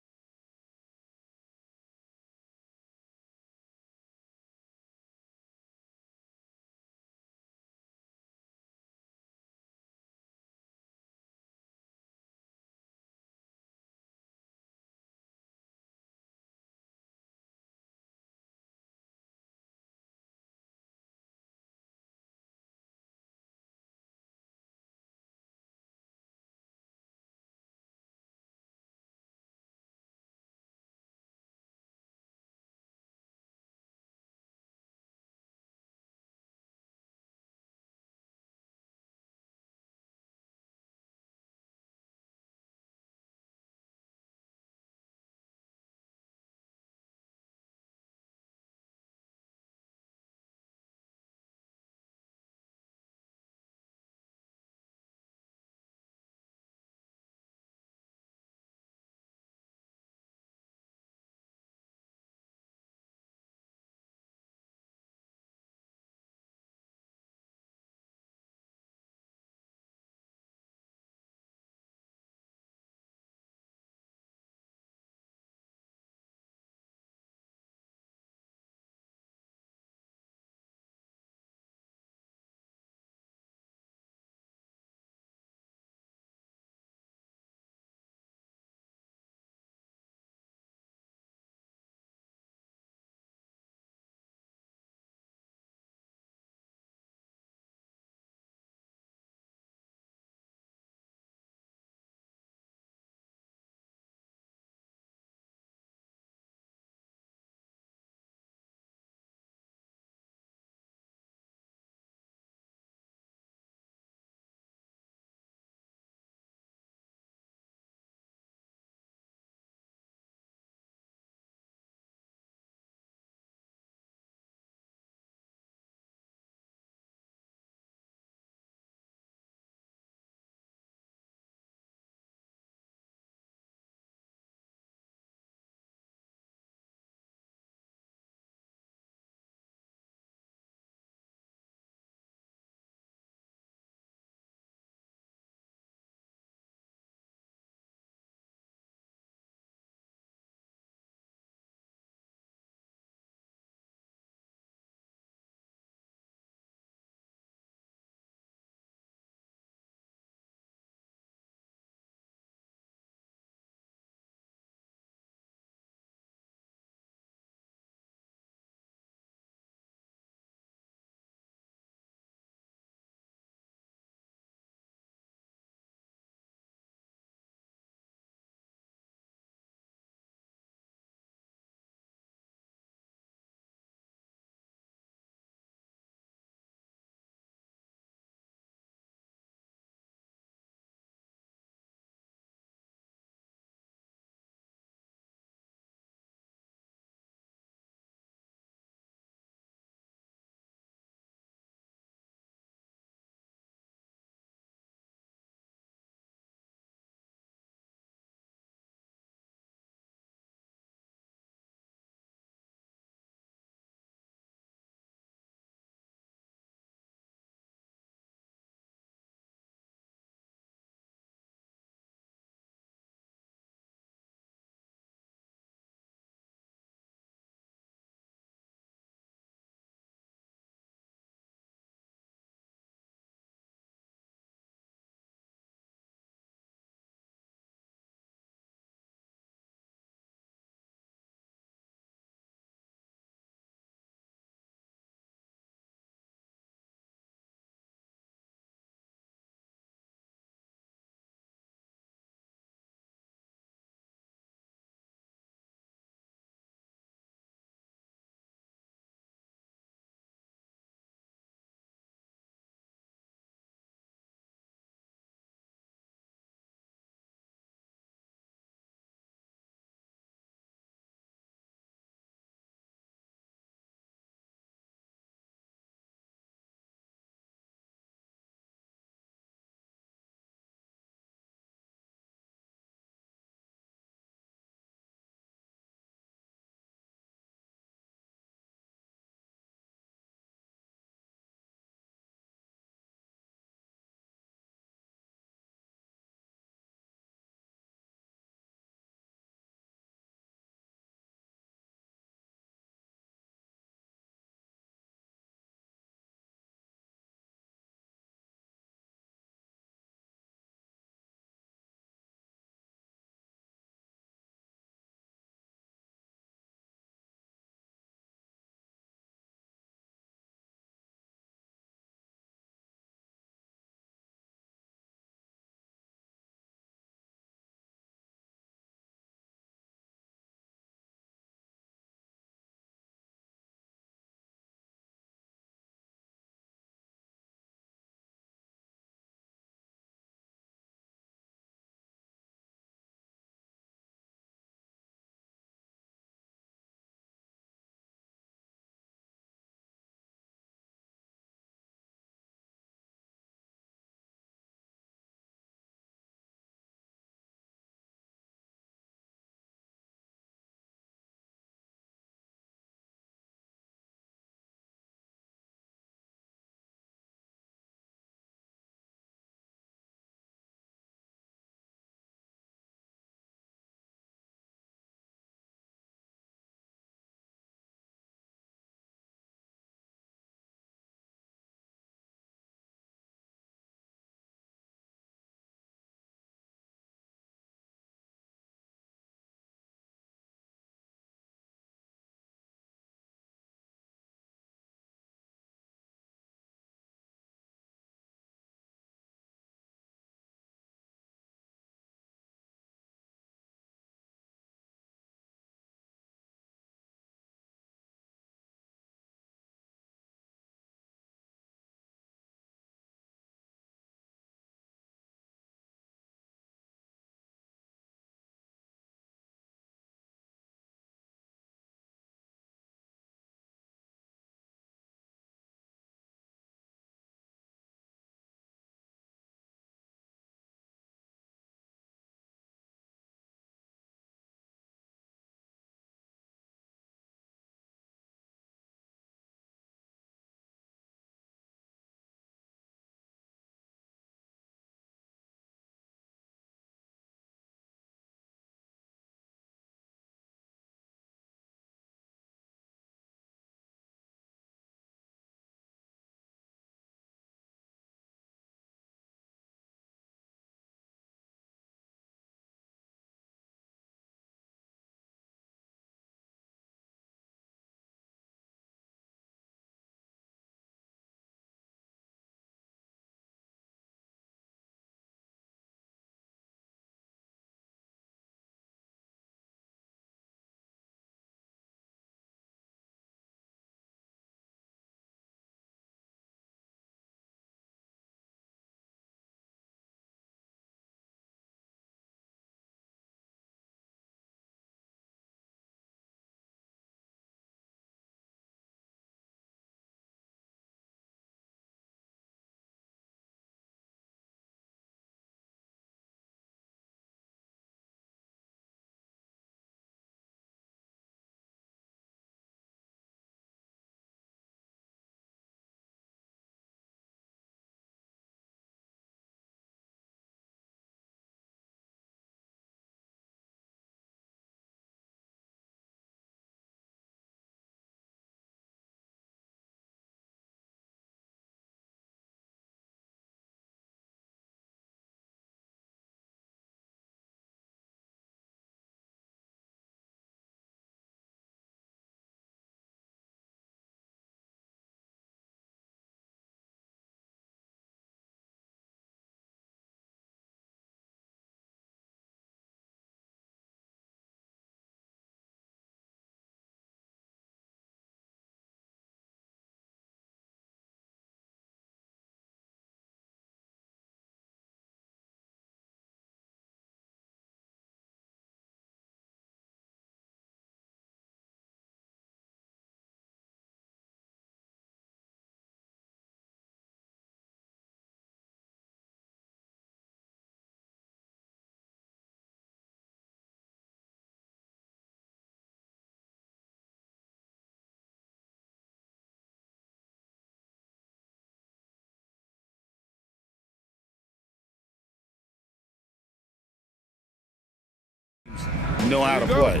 know how to play.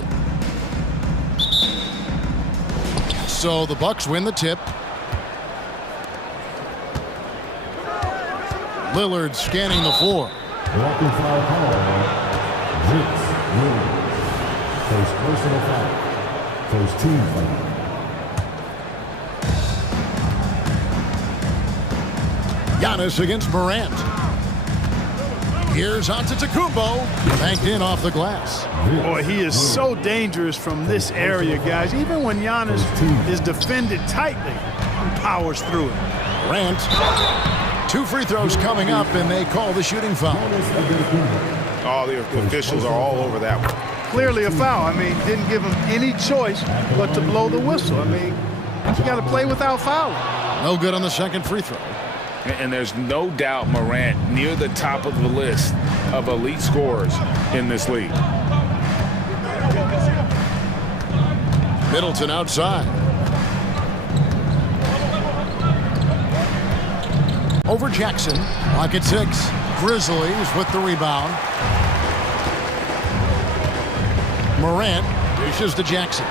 So the Bucks win the tip. Lillard scanning the floor. Walking foul call. Williams. First personal foul. First team foul. Giannis against Morant. Here's Antetokounmpo, banked in off the glass. Boy, he is so dangerous from this area, guys. Even when Giannis is defended tightly, he powers through it. Morant. 2 free throws coming up, and they call the shooting foul. Oh, the officials are all over that one. Clearly a foul. I mean, didn't give him any choice but to blow the whistle. I mean, you got to play without fouling. No good on the second free throw. And there's no doubt Morant near the top of the list of elite scorers in this league. Middleton outside. Over Jackson. Clock at 6. Grizzlies with the rebound. Morant dishes to Jackson.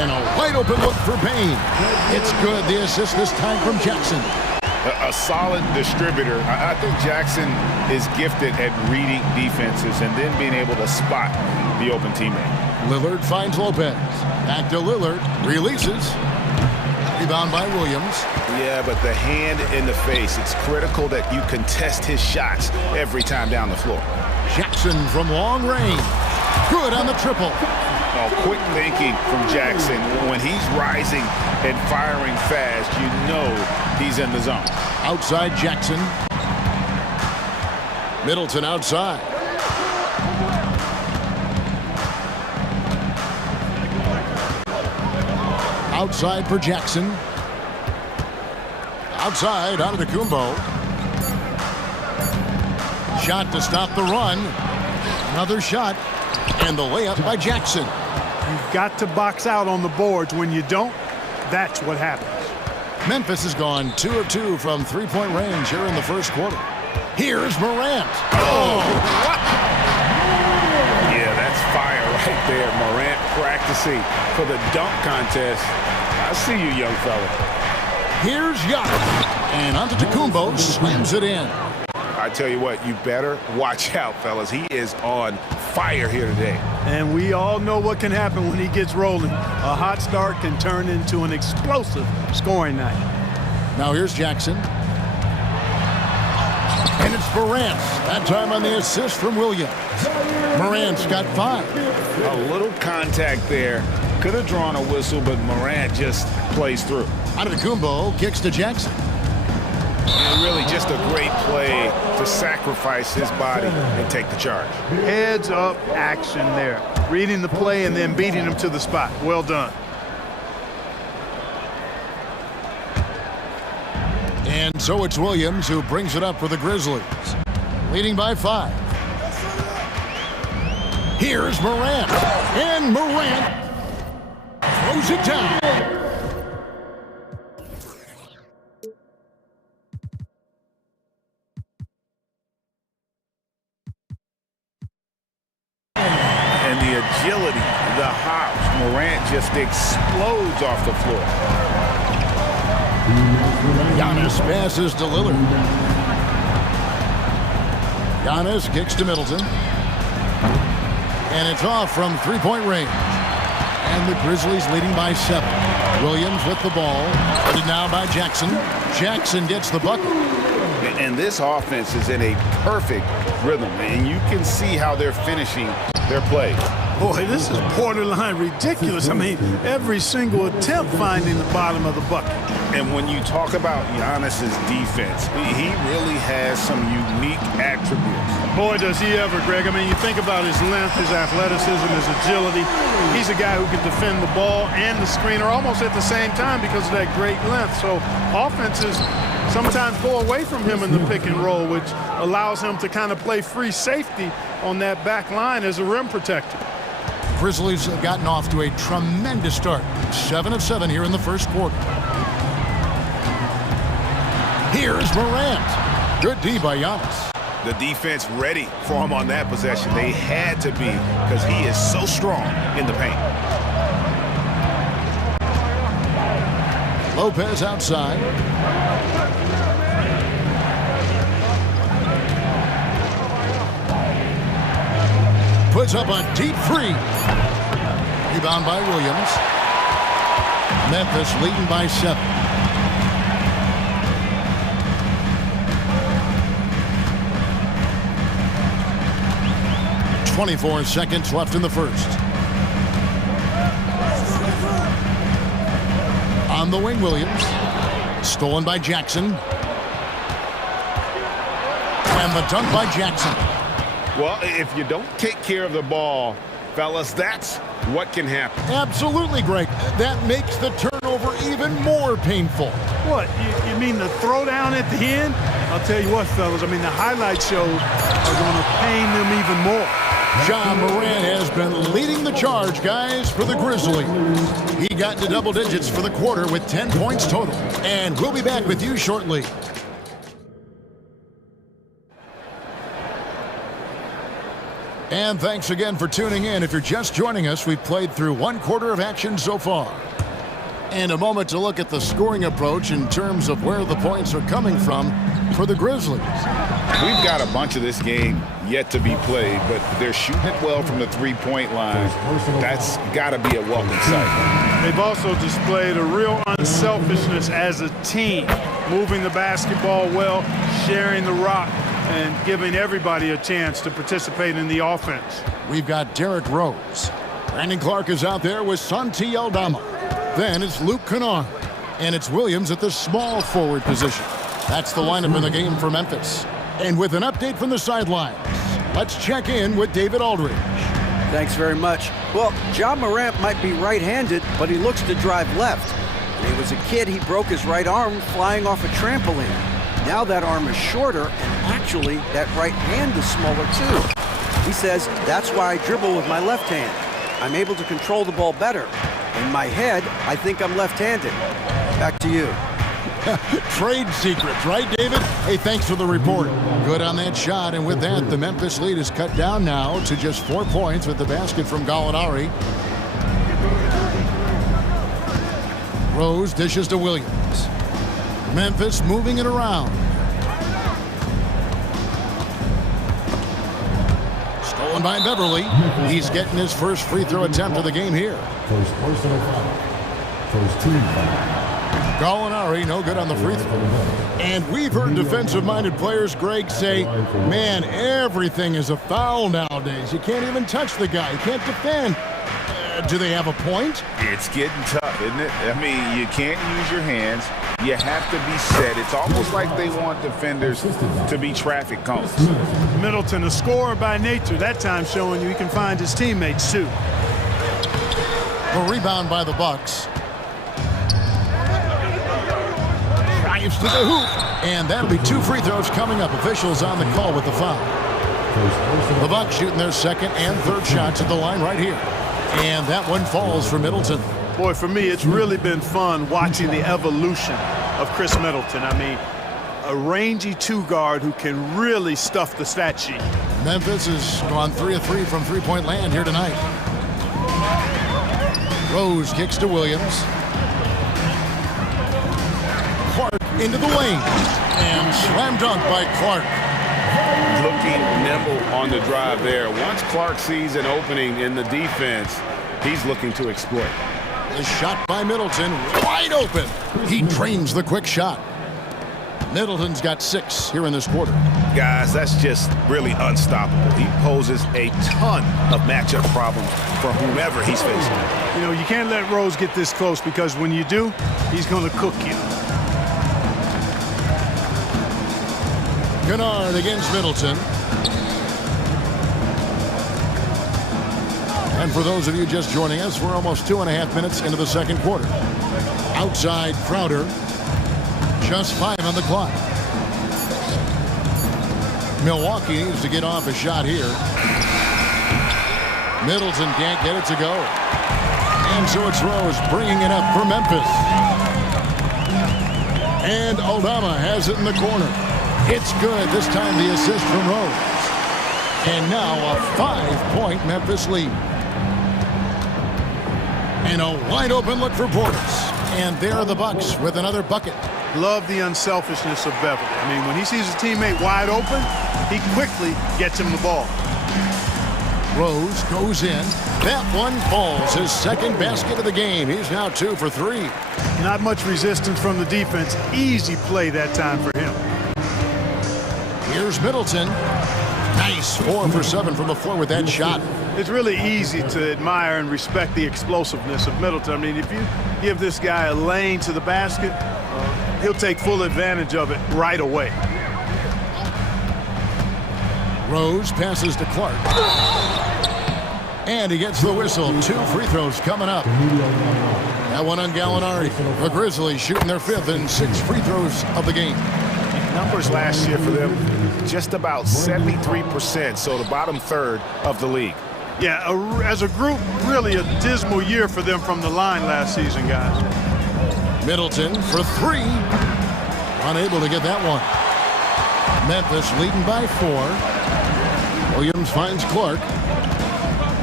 And a wide open look for Payne. It's good. The assist this time from Jackson. A solid distributor. I think Jackson is gifted at reading defenses and then being able to spot the open teammate. Lillard finds Lopez. Back to Lillard. Releases. Rebound by Williams. Yeah, but the hand in the face. It's critical that you contest his shots every time down the floor. Jackson from long range. Good on the triple. Oh, quick thinking from Jackson. When he's rising and firing fast, you know he's in the zone. Outside Jackson. Middleton outside. Outside for Jackson. Outside, Antetokounmpo. Shot to stop the run. Another shot. And the layup by Jackson. You've got to box out on the boards. When you don't, that's what happens. Memphis has gone 2 of 2 from three-point range here in the first quarter. Here's Morant. Oh! Yeah, that's fire right there. Morant practicing for the dunk contest. I see you, young fella. Here's Giannis. And Antetokounmpo slams it in. I tell you what, you better watch out, fellas. He is on fire here today. And we all know what can happen when he gets rolling. A hot start can turn into an explosive scoring night. Now here's Jackson. And it's Morant. That time on the assist from Williams. Morant's got 5. A little contact there. Could have drawn a whistle, but Morant just plays through. Antetokounmpo kicks to Jackson. And really just a great play to sacrifice his body and take the charge. Heads up action there. Reading the play and then beating him to the spot. Well done. And so it's Williams who brings it up for the Grizzlies. Leading by 5. Here's Morant. And Morant throws it down. Agility, the hops. Morant just explodes off the floor. Giannis passes to Lillard. Giannis kicks to Middleton. And it's off from three-point range. And the Grizzlies leading by 7. Williams with the ball. Headed now by Jackson. Jackson gets the bucket. And this offense is in a perfect rhythm. And you can see how they're finishing their play. Boy, this is borderline ridiculous. I mean, every single attempt finding the bottom of the bucket. And when you talk about Giannis's defense, he really has some unique attributes. Boy, does he ever, Greg. I mean, you think about his length, his athleticism, his agility. He's a guy who can defend the ball and the screener almost at the same time because of that great length. So offenses sometimes go away from him in the pick and roll, which allows him to kind of play free safety on that back line as a rim protector. Grizzlies have gotten off to a tremendous start. 7 of 7 here in the first quarter. Here's Morant. Good D by Giannis. The defense ready for him on that possession. They had to be because he is so strong in the paint. Lopez outside. Puts up a deep three. Rebound by Williams. Memphis leading by 7. .24 seconds left in the first. On the wing, Williams. Stolen by Jackson. And the dunk by Jackson. Well, if you don't take care of the ball, fellas, that's what can happen. Absolutely, Greg. That makes the turnover even more painful. What, you mean the throwdown at the end? I'll tell you what, fellas, I mean, the highlight shows are going to pain them even more. Ja Morant has been leading the charge, guys, for the Grizzlies. He got into double digits for the quarter with 10 points total. And we'll be back with you shortly. And thanks again for tuning in. If you're just joining us, we've played through 1 quarter of action so far. And a moment to look at the scoring approach in terms of where the points are coming from for the Grizzlies. We've got a bunch of this game yet to be played, but they're shooting it well from the three-point line. That's got to be a welcome sight. They've also displayed a real unselfishness as a team, moving the basketball well, sharing the rock, and giving everybody a chance to participate in the offense. We've got Derrick Rose. Brandon Clark is out there with Santi Aldama. Then it's Luke Kennard. And it's Williams at the small forward position. That's the lineup in the game for Memphis. And with an update from the sidelines, let's check in with David Aldridge. Thanks very much. Well, Ja Morant might be right-handed, but he looks to drive left. When he was a kid, he broke his right arm flying off a trampoline. Now that arm is shorter, and actually, that right hand is smaller too. He says, that's why I dribble with my left hand. I'm able to control the ball better. In my head, I think I'm left-handed. Back to you. Trade secrets, right, David? Hey, thanks for the report. Good on that shot, and with that, the Memphis lead is cut down now to just 4 points with the basket from Gallinari. Rose dishes to Williams. Memphis moving it around. Stolen by Beverly. He's getting his first free throw attempt of the game here. First personal foul. First team foul. Gallinari, no good on the free throw. And we've heard defensive-minded players, Greg, say, man, everything is a foul nowadays. You can't even touch the guy. You can't defend. Do they have a point? It's getting tough, isn't it? I mean, you can't use your hands. You have to be set. It's almost like they want defenders to be traffic cones. Middleton, a scorer by nature, that time showing you he can find his teammates too. The rebound by the Bucks. Drives to the hoop. And that'll be 2 free throws coming up. Officials on the call with the foul. The Bucks shooting their second and third shots at the line right here. And that one falls for Middleton. Boy, for me, it's really been fun watching the evolution of Chris Middleton. I mean, a rangy 2 guard who can really stuff the stat sheet. Memphis has gone 3 of 3 from three-point land here tonight. Rose kicks to Williams. Clark into the lane. And slam dunk by Clark. Looking nimble on the drive there. Once Clark sees an opening in the defense, he's looking to exploit. The shot by Middleton, wide open. He drains the quick shot. Middleton's got 6 here in this quarter. Guys, that's just really unstoppable. He poses a ton of matchup problems for whomever he's facing. You know, you can't let Rose get this close because when you do, he's going to cook you. Kennard against Middleton. And for those of you just joining us, we're almost 2.5 minutes into the second quarter. Outside Crowder. Just 5 on the clock. Milwaukee needs to get off a shot here. Middleton can't get it to go. And so it's Rose bringing it up for Memphis. And Aldama has it in the corner. It's good. This time the assist from Rose. And now a 5-point Memphis lead. And a wide open look for Portis. And there are the Bucks with another bucket. Love the unselfishness of Beverly. I mean, when he sees a teammate wide open, he quickly gets him the ball. Rose goes in. That one falls. His second basket of the game. He's now 2 for 3. Not much resistance from the defense. Easy play that time for him. Here's Middleton. Nice 4 for 7 from the floor with that shot. It's really easy to admire and respect the explosiveness of Middleton. I mean, if you give this guy a lane to the basket, he'll take full advantage of it right away. Rose passes to Clark. And he gets the whistle. 2 free throws coming up. That one on Gallinari. The Grizzlies shooting their 5th and 6 free throws of the game. Numbers last year for them, just about 73%, so the bottom third of the league. Yeah, as a group, really a dismal year for them from the line last season, guys. Middleton for 3. Unable to get that one. Memphis leading by 4. Williams finds Clark.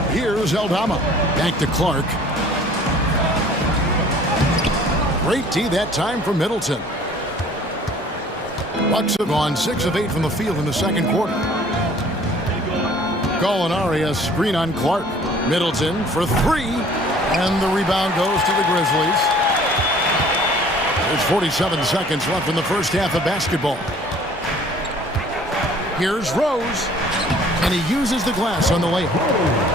Here's Aldama. Back to Clark. Great D that time from Middleton. Bucks have gone 6 of 8 from the field in the second quarter. Gallinari, a screen on Clark. Middleton for 3. And the rebound goes to the Grizzlies. There's 47 seconds left in the first half of basketball. Here's Rose. And he uses the glass on the layup.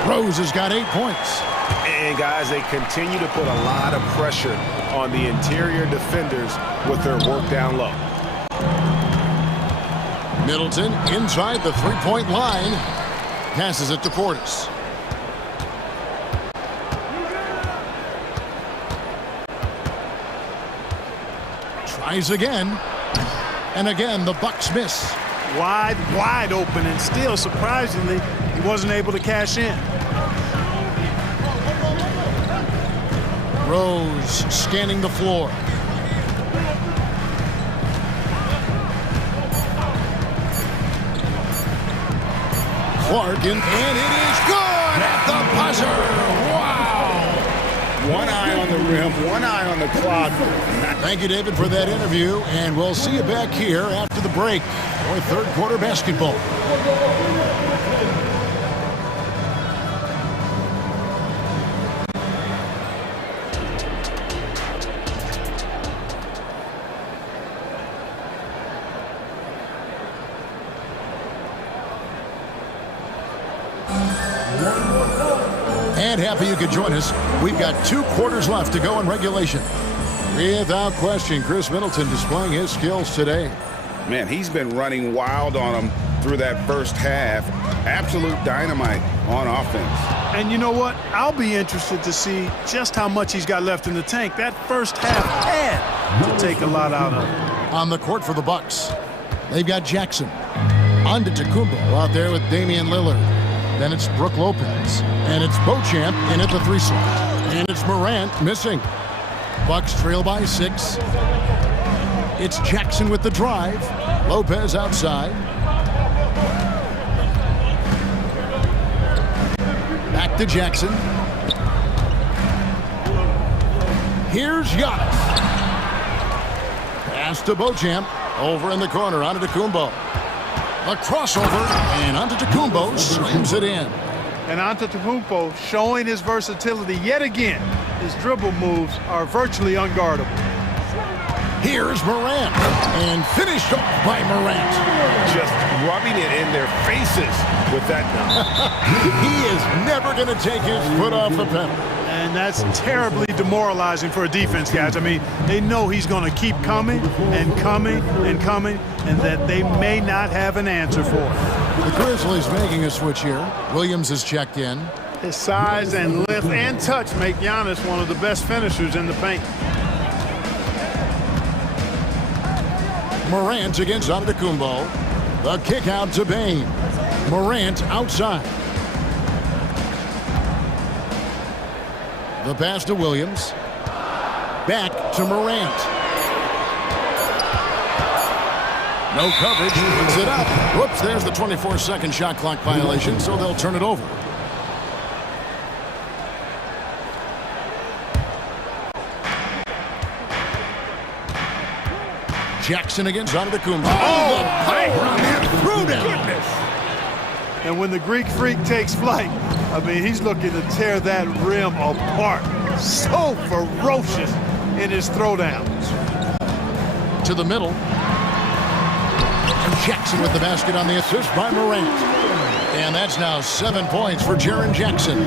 Rose has got 8 points. And guys, they continue to put a lot of pressure on the interior defenders with their work down low. Middleton inside the 3-point line. Passes it to Portis. Tries again. And again, the Bucks miss. Wide open, and still, surprisingly, he wasn't able to cash in. Rose scanning the floor. Clark in, and it is good at the buzzer. Wow! One eye on the rim, one eye on the clock. Thank you, David, for that interview, and we'll see you back here after the break for third quarter basketball. And happy you could join us. We've got 2 quarters left to go in regulation. Without question, Chris Middleton displaying his skills today. Man, he's been running wild on them through that first half. Absolute dynamite on offense. And you know what? I'll be interested to see just how much he's got left in the tank. That first half had to take a lot out of him. On the court for the Bucks, they've got Jackson. Antetokounmpo out there with Damian Lillard. Then it's Brook Lopez. And it's Beauchamp in at the 3 slot. And it's Morant missing. Bucks trail by 6. It's Jackson with the drive. Lopez outside. Back to Jackson. Here's Giannis. Pass to Beauchamp. Over in the corner. Antetokounmpo. A crossover. And Antetokounmpo slams it in. And Antetokounmpo showing his versatility yet again. His dribble moves are virtually unguardable. Here's Morant, and finished off by Morant. Just rubbing it in their faces with that. He is never going to take his foot off the pedal. And that's terribly demoralizing for a defense, guys. I mean, they know he's going to keep coming and coming and coming, and that they may not have an answer for it. The Grizzlies making a switch here. Williams is checked in. His size and length and touch make Giannis one of the best finishers in the paint. Morant against Antetokounmpo. The kick out to Bane. Morant outside. The pass to Williams. Back to Morant. No coverage, puts it up. Whoops, there's the 24-second shot clock violation, so they'll turn it over. Jackson against Antetokounmpo. Oh, the power on that throwdown. And when the Greek Freak takes flight, I mean, he's looking to tear that rim apart. So ferocious in his throwdowns. To the middle. And Jackson with the basket on the assist by Morant. And that's now 7 points for Jaren Jackson.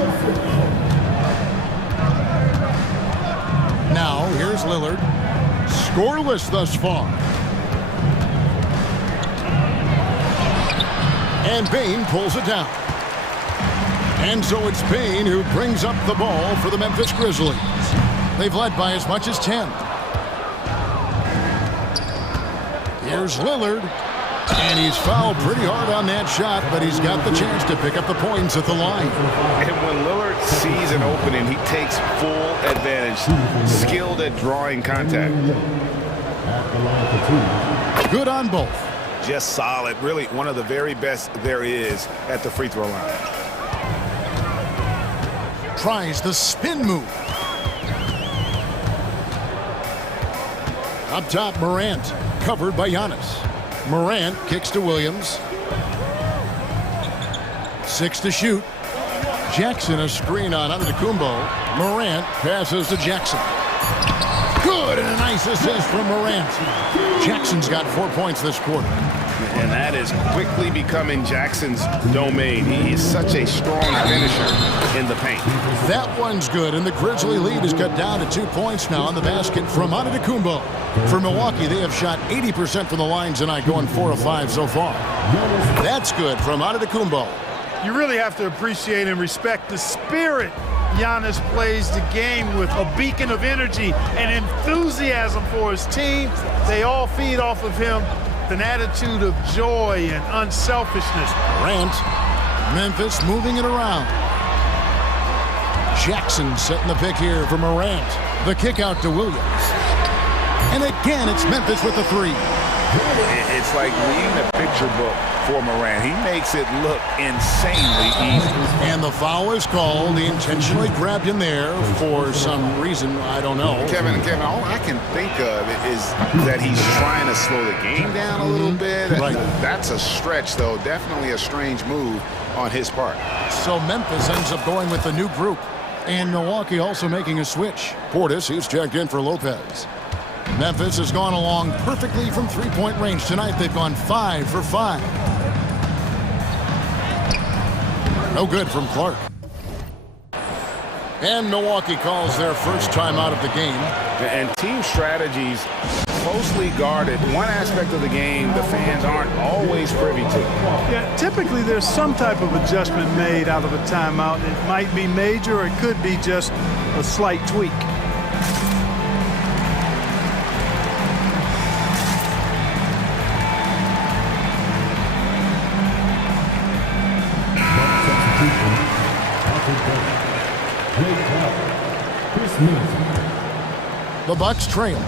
Now, here's Lillard. Scoreless thus far. And Bane pulls it down. And so it's Bane who brings up the ball for the Memphis Grizzlies. They've led by as much as 10. Here's Lillard. And he's fouled pretty hard on that shot, but he's got the chance to pick up the points at the line. And when Lillard sees an opening, he takes full advantage. Skilled at drawing contact. Good on both. Just solid. Really one of the very best there is at the free throw line. Tries the spin move. Up top, Morant. Covered by Giannis. Morant kicks to Williams. 6 to shoot. Jackson a screen on Antetokounmpo. Morant passes to Jackson. Good, and a nice assist from Morant. Jackson's got 4 points this quarter. And that is quickly becoming Jackson's domain. He is such a strong finisher in the paint. That one's good, and the Grizzly lead is cut down to 2 points now on the basket from Antetokounmpo. For Milwaukee, they have shot 80% from the line tonight, going 4 of 5 so far. That's good from Antetokounmpo. You really have to appreciate and respect the spirit Giannis plays the game with, a beacon of energy and enthusiasm for his team. They all feed off of him, an attitude of joy and unselfishness. Morant, Memphis moving it around. Jackson setting the pick here for Morant. The kick out to Williams. And again, it's Memphis with the three. It's like reading a picture book for Morant. He makes it look insanely easy. And the foul is called. He intentionally grabbed him there for some reason, I don't know. Kevin, all I can think of is that he's trying to slow the game down a little bit. Right. That's a stretch, though. Definitely a strange move on his part. So Memphis ends up going with the new group. And Milwaukee also making a switch. Portis, he's checked in for Lopez. Memphis has gone along perfectly from three-point range. Tonight they've gone 5 for 5. No good from Clark. And Milwaukee calls their first time out of the game. And team strategies closely guarded. One aspect of the game the fans aren't always privy to. Yeah, typically there's some type of adjustment made out of a timeout. It might be major or it could be just a slight tweak. The Bucks trail.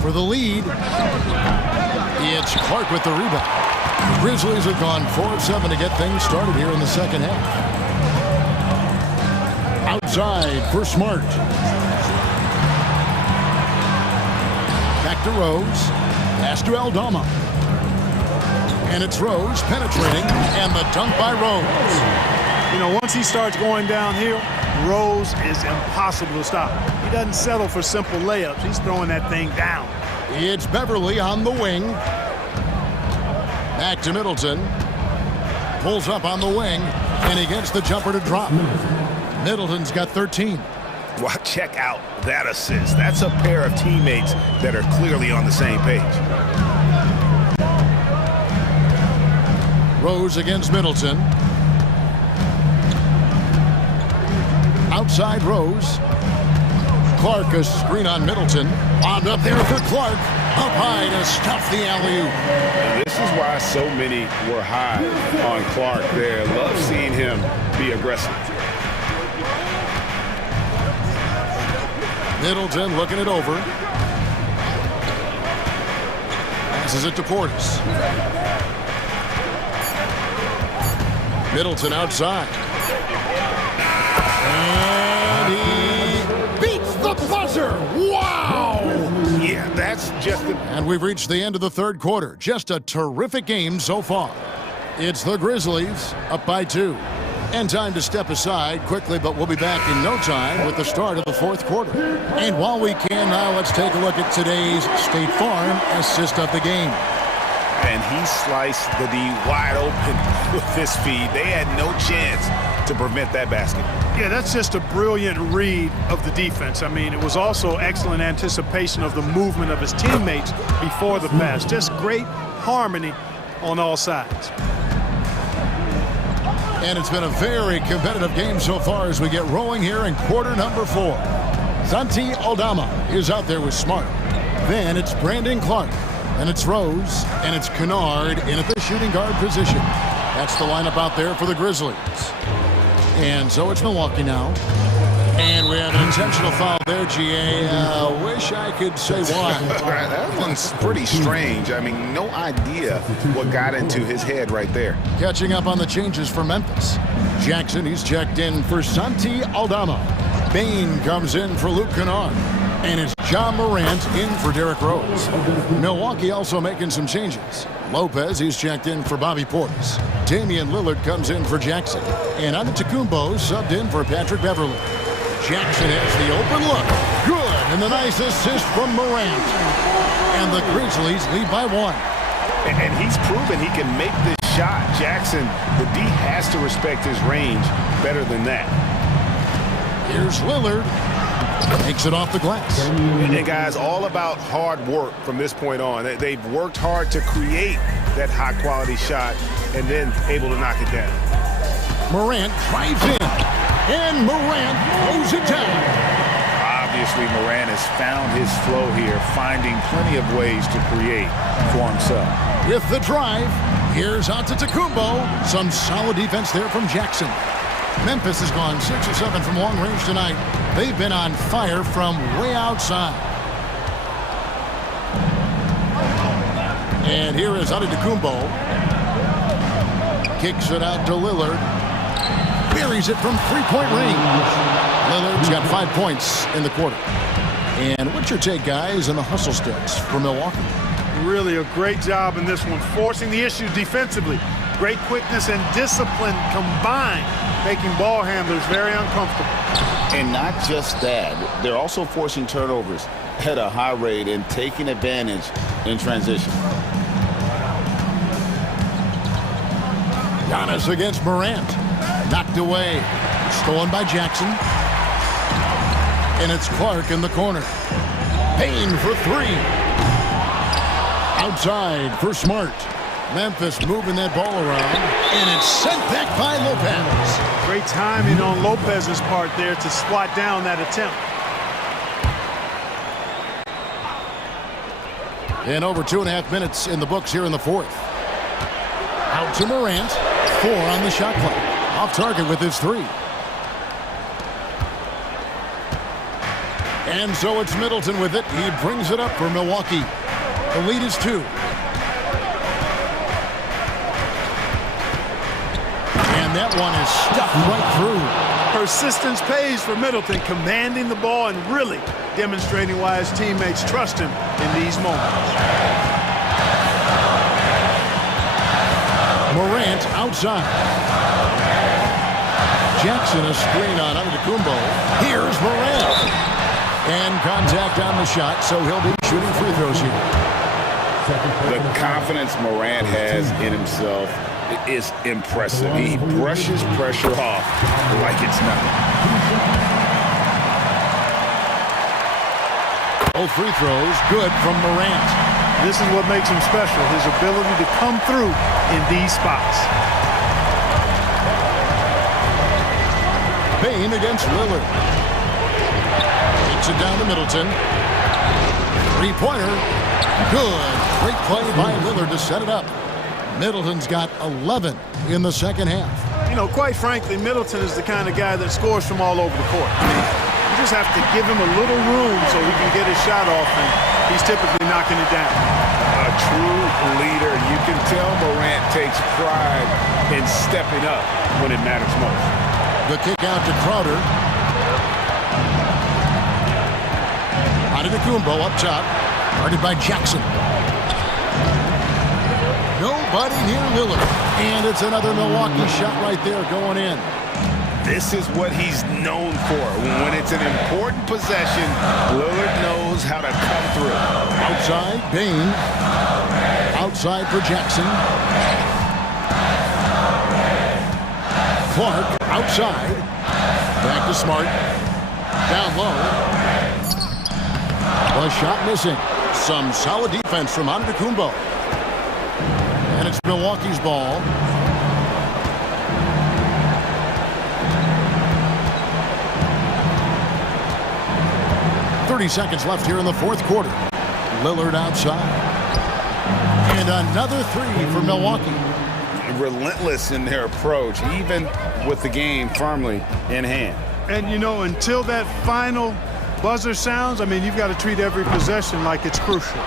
For the lead, it's Clark with the rebound. The Grizzlies have gone 4 of 7 to get things started here in the second half. Outside for Smart. Back to Rose. Pass to Aldama. And it's Rose penetrating, and the dunk by Rose. You know, once he starts going downhill, Rose is impossible to stop. He doesn't settle for simple layups. He's throwing that thing down. It's Beverly on the wing. Back to Middleton. Pulls up on the wing, and he gets the jumper to drop. Middleton's got 13. Well, check out that assist. That's a pair of teammates that are clearly on the same page. Rose against Middleton. Outside Rose. Clark, a screen on Middleton. Lobbed up there for Clark. Up high to stuff the alley-oop. This is why so many were high on Clark there. Love seeing him be aggressive. Middleton looking it over. Passes it to Portis. Middleton outside. And he beats the buzzer. Wow! Yeah, that's just the... And we've reached the end of the third quarter. Just a terrific game so far. It's the Grizzlies up by 2. And time to step aside quickly, but we'll be back in no time with the start of the fourth quarter. And while we can now, let's take a look at today's State Farm assist of the game. And he sliced the D wide open with his feed. They had no chance to prevent that basket. Yeah, that's just a brilliant read of the defense. I mean, it was also excellent anticipation of the movement of his teammates before the pass. Just great harmony on all sides. And it's been a very competitive game so far as we get rolling here in quarter number 4. Santi Aldama is out there with Smart. Then it's Brandon Clark. And it's Rose. And it's Kennard in at the shooting guard position. That's the lineup out there for the Grizzlies. And so it's Milwaukee now. And we have an intentional foul there, GA. Wish I could say why. That one's pretty strange. I mean, no idea what got into his head right there. Catching up on the changes for Memphis. Jackson, he's checked in for Santi Aldama. Bain comes in for Luke Kennard. And it's John Morant in for Derrick Rose. Milwaukee also making some changes. Lopez, he's checked in for Bobby Portis. Damian Lillard comes in for Jackson. And Antetokounmpo subbed in for Patrick Beverley. Jackson has the open look. Good. And the nice assist from Morant. And the Grizzlies lead by 1. And he's proven he can make this shot. Jackson, the D has to respect his range better than that. Here's Lillard. Takes it off the glass. And guys, all about hard work from this point on. They've worked hard to create that high-quality shot and then able to knock it down. Morant drives in. And Morant throws it down. Obviously, Morant has found his flow here, finding plenty of ways to create for himself. With the drive, here's Antetokounmpo. Some solid defense there from Jackson. Memphis has gone 6 or 7 from long range tonight. They've been on fire from way outside. And here is Antetokounmpo. Kicks it out to Lillard. Buries it from three-point range. Lillard's got 5 points in the quarter. And what's your take, guys, on the hustle steps for Milwaukee? Really a great job in this one, forcing the issue defensively. Great quickness and discipline combined, making ball handlers very uncomfortable. And not just that, they're also forcing turnovers at a high rate and taking advantage in transition. Giannis against Morant. Knocked away. Stolen by Jackson. And it's Clark in the corner. Payne for 3. Outside for Smart. Memphis moving that ball around. And it's sent back by Lopez. Great timing on Lopez's part there to swat down that attempt. And over 2.5 minutes in the books here in the fourth. Out to Morant. 4 on the shot clock. Off target with his 3. And so it's Middleton with it. He brings it up for Milwaukee. The lead is 2. And that one is stuffed right through. Persistence pays for Middleton, commanding the ball and really demonstrating why his teammates trust him in these moments. Morant outside. Jackson a screen on Antetokounmpo. Here's Morant. And contact on the shot, so he'll be shooting free throws here. The confidence Morant has in himself is impressive. He brushes pressure off like it's nothing. Both free throws good from Morant. This is what makes him special, his ability to come through in these spots. Bain against Lillard. Takes it down to Middleton. Three-pointer. Good. Great play by Lillard to set it up. Middleton's got 11 in the second half. You know, quite frankly, Middleton is the kind of guy that scores from all over the court. I mean, just have to give him a little room so he can get his shot off, and he's typically knocking it down. A true leader. You can tell Morant takes pride in stepping up when it matters most. The kick out to Crowder. Antetokounmpo up top, guarded by Jackson. Nobody near Lillard. And it's another Milwaukee shot right there going in. This is what he's known for. When it's an important possession, Lillard knows how to come through. Outside, Bane. Outside for Jackson. Clark outside. Back to Smart. Down low. The shot missing. Some solid defense from Antetokounmpo. And it's Milwaukee's ball. Seconds left here in the fourth quarter. Lillard outside. And another three for Milwaukee. Relentless in their approach, even with the game firmly in hand. And, you know, until that final buzzer sounds, I mean, you've got to treat every possession like it's crucial.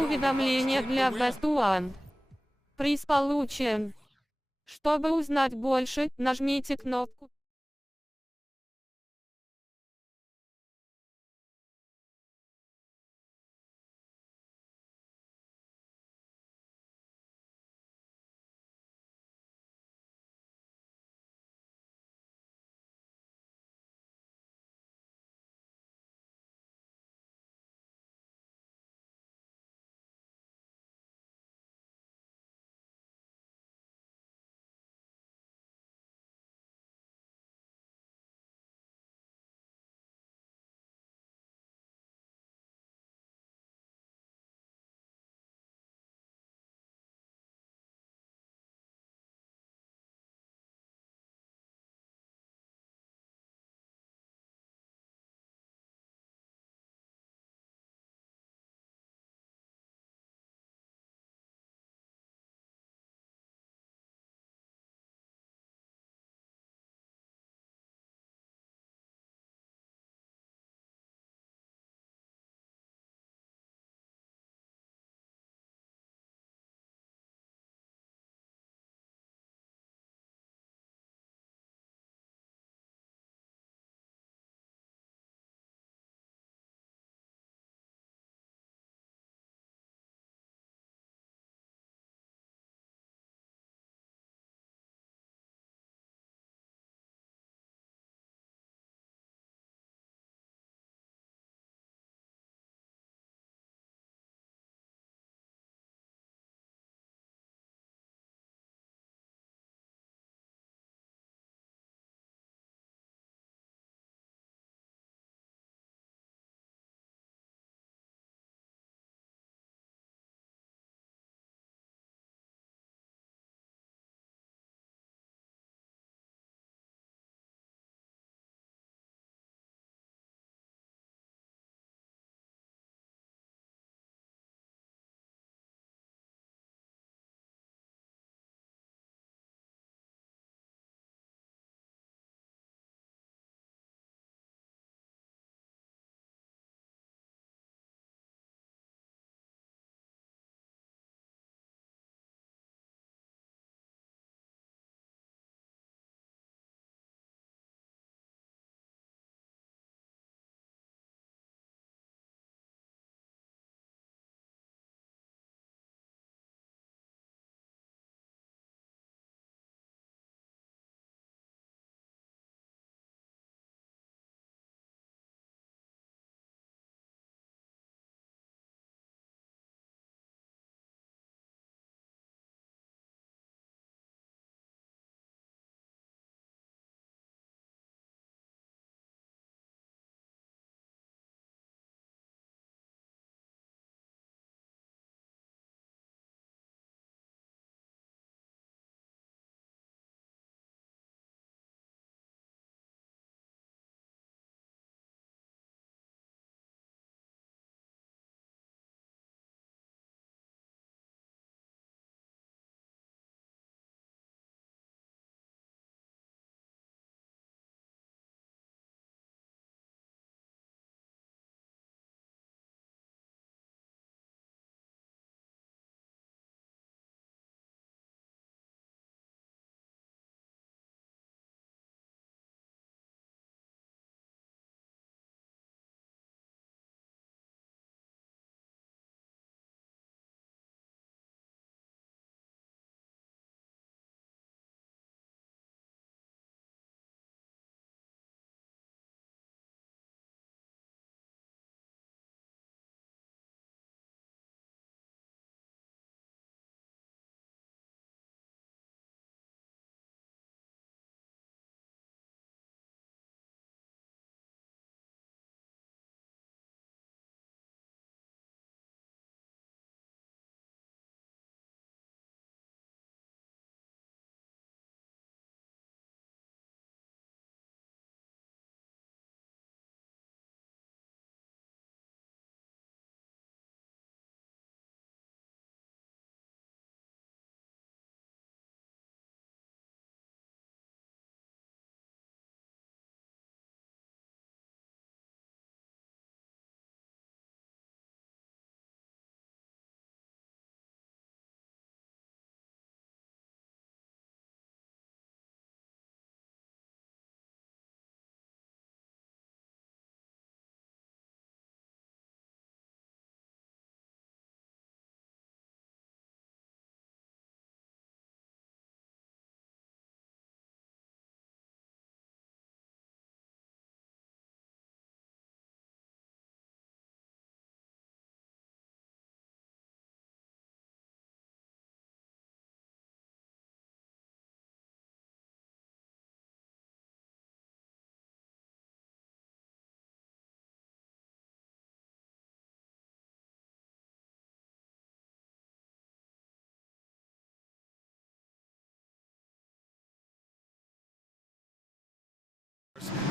Уведомление для Best One. Приз получен. Чтобы узнать больше, нажмите кнопку.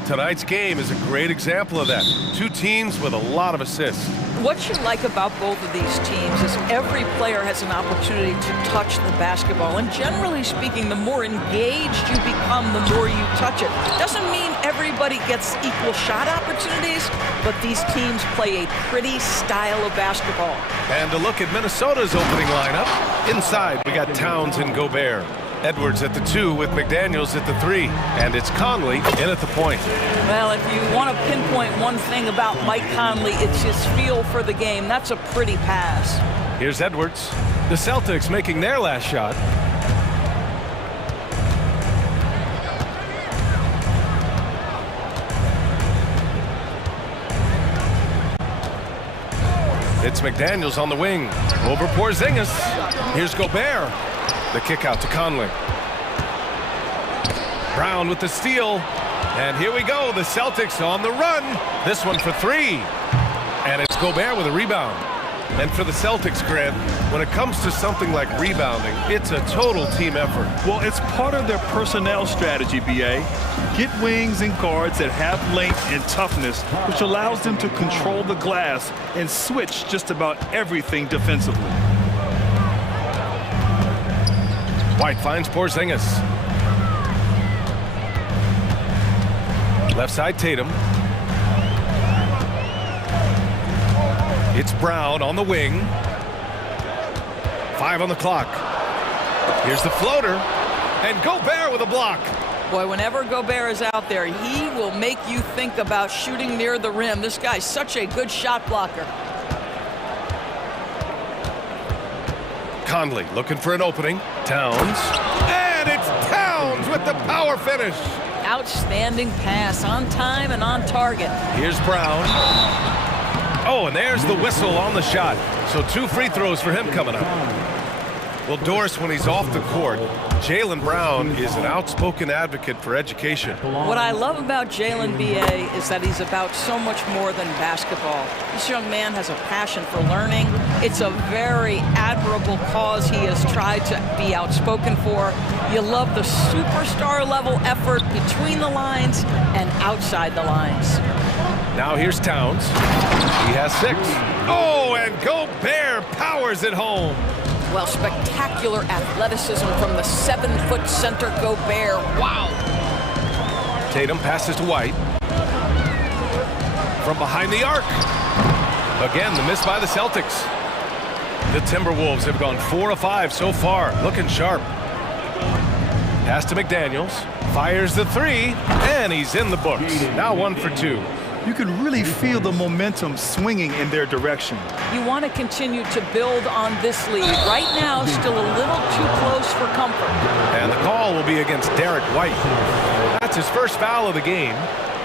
Tonight's game is a great example of that. Two teams with a lot of assists. What you like about both of these teams is every player has an opportunity to touch the basketball. And generally speaking, the more engaged you become, the more you touch it. Doesn't mean everybody gets equal shot opportunities, but these teams play a pretty style of basketball. And a look at Minnesota's opening lineup. Inside, we got Towns and Gobert. Edwards at the 2 with McDaniels at the 3. And it's Conley in at the point. Well, if you want to pinpoint one thing about Mike Conley, it's his feel for the game. That's a pretty pass. Here's Edwards. The Celtics making their last shot. It's McDaniels on the wing. Over Porzingis. Here's Gobert. The kick out to Conley. Brown with the steal. And here we go. The Celtics on the run. This one for 3. And it's Gobert with a rebound. And for the Celtics, Grant, when it comes to something like rebounding, it's a total team effort. Well, it's part of their personnel strategy, B.A. Get wings and guards that have length and toughness, which allows them to control the glass and switch just about everything defensively. White finds Porzingis. Left side, Tatum. It's Brown on the wing. 5 on the clock. Here's the floater. And Gobert with a block. Boy, whenever Gobert is out there, he will make you think about shooting near the rim. This guy's such a good shot blocker. Conley looking for an opening. Towns. And it's Towns with the power finish. Outstanding pass, on time and on target. Here's Brown. Oh, and there's the whistle on the shot. So 2 free throws for him coming up. Well, Doris, when he's off the court, Jaylen Brown is an outspoken advocate for education. What I love about Jaylen B.A. is that he's about so much more than basketball. This young man has a passion for learning. It's a very admirable cause he has tried to be outspoken for. You love the superstar level effort between the lines and outside the lines. Now here's Towns. He has 6. Oh, and Gobert powers it home. Well, spectacular athleticism from the 7-foot center Gobert. Wow. Tatum passes to White. From behind the arc. Again, the miss by the Celtics. The Timberwolves have gone 4 of 5 so far, looking sharp. Pass to McDaniels. Fires the 3, and he's in the books. Now 1 for 2. You can really feel the momentum swinging in their direction. You want to continue to build on this lead. Right now, still a little too close for comfort. And the call will be against Derek White. That's his first foul of the game.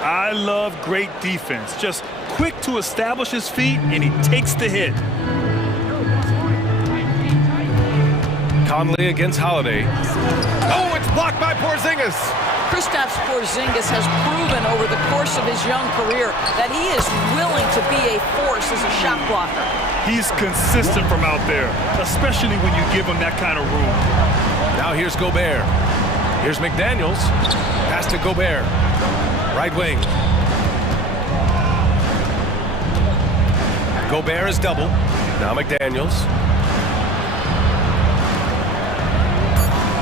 I love great defense. Just quick to establish his feet, and he takes the hit. Conley against Holiday. Oh, it's blocked by Porzingis. Kristaps Porzingis has proven over the course of his young career that he is willing to be a force as a shot blocker. He's consistent from out there, especially when you give him that kind of room. Now here's Gobert. Here's McDaniels. Pass to Gobert. Right wing. Gobert is double. Now McDaniels.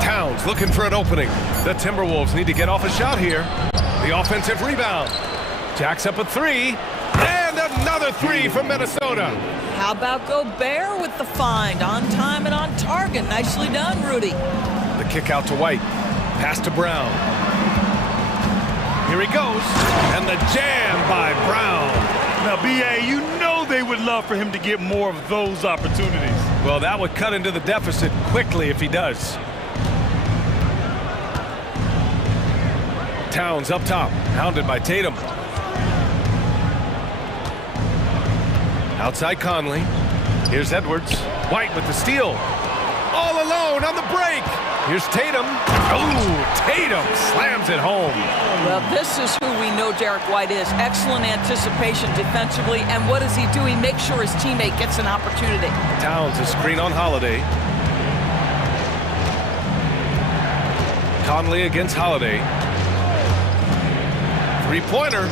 Towns looking for an opening. The Timberwolves need to get off a shot here. The offensive rebound. Jacks up a 3. And another 3 from Minnesota. How about Gobert with the find? On time and on target. Nicely done, Rudy. The kick out to White. Pass to Brown. Here he goes. And the jam by Brown. Now, B.A., you know they would love for him to get more of those opportunities. Well, that would cut into the deficit quickly if he does. Towns up top, hounded by Tatum. Outside Conley. Here's Edwards. White with the steal. All alone on the break. Here's Tatum. Oh, Tatum slams it home. Well, this is who we know Derek White is. Excellent anticipation defensively. And what does he do? He makes sure his teammate gets an opportunity. Towns a screen on Holiday. Conley against Holiday. Three-pointer.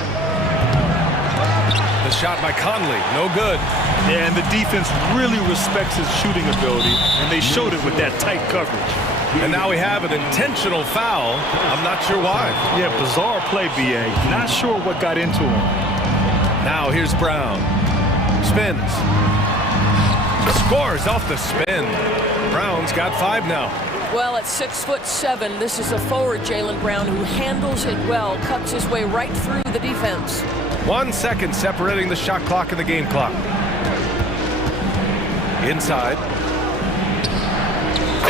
The shot by Conley, no good. And the defense really respects his shooting ability, and they showed it with that tight coverage. And now we have an intentional foul. I'm not sure why. Yeah, bizarre play, B.A. Not sure what got into him. Now here's Brown. Spins. Scores off the spin. Brown's got 5 now. Well, at 6'7", this is a forward, Jaylen Brown, who handles it well, cuts his way right through the defense. 1 second separating the shot clock and the game clock. Inside.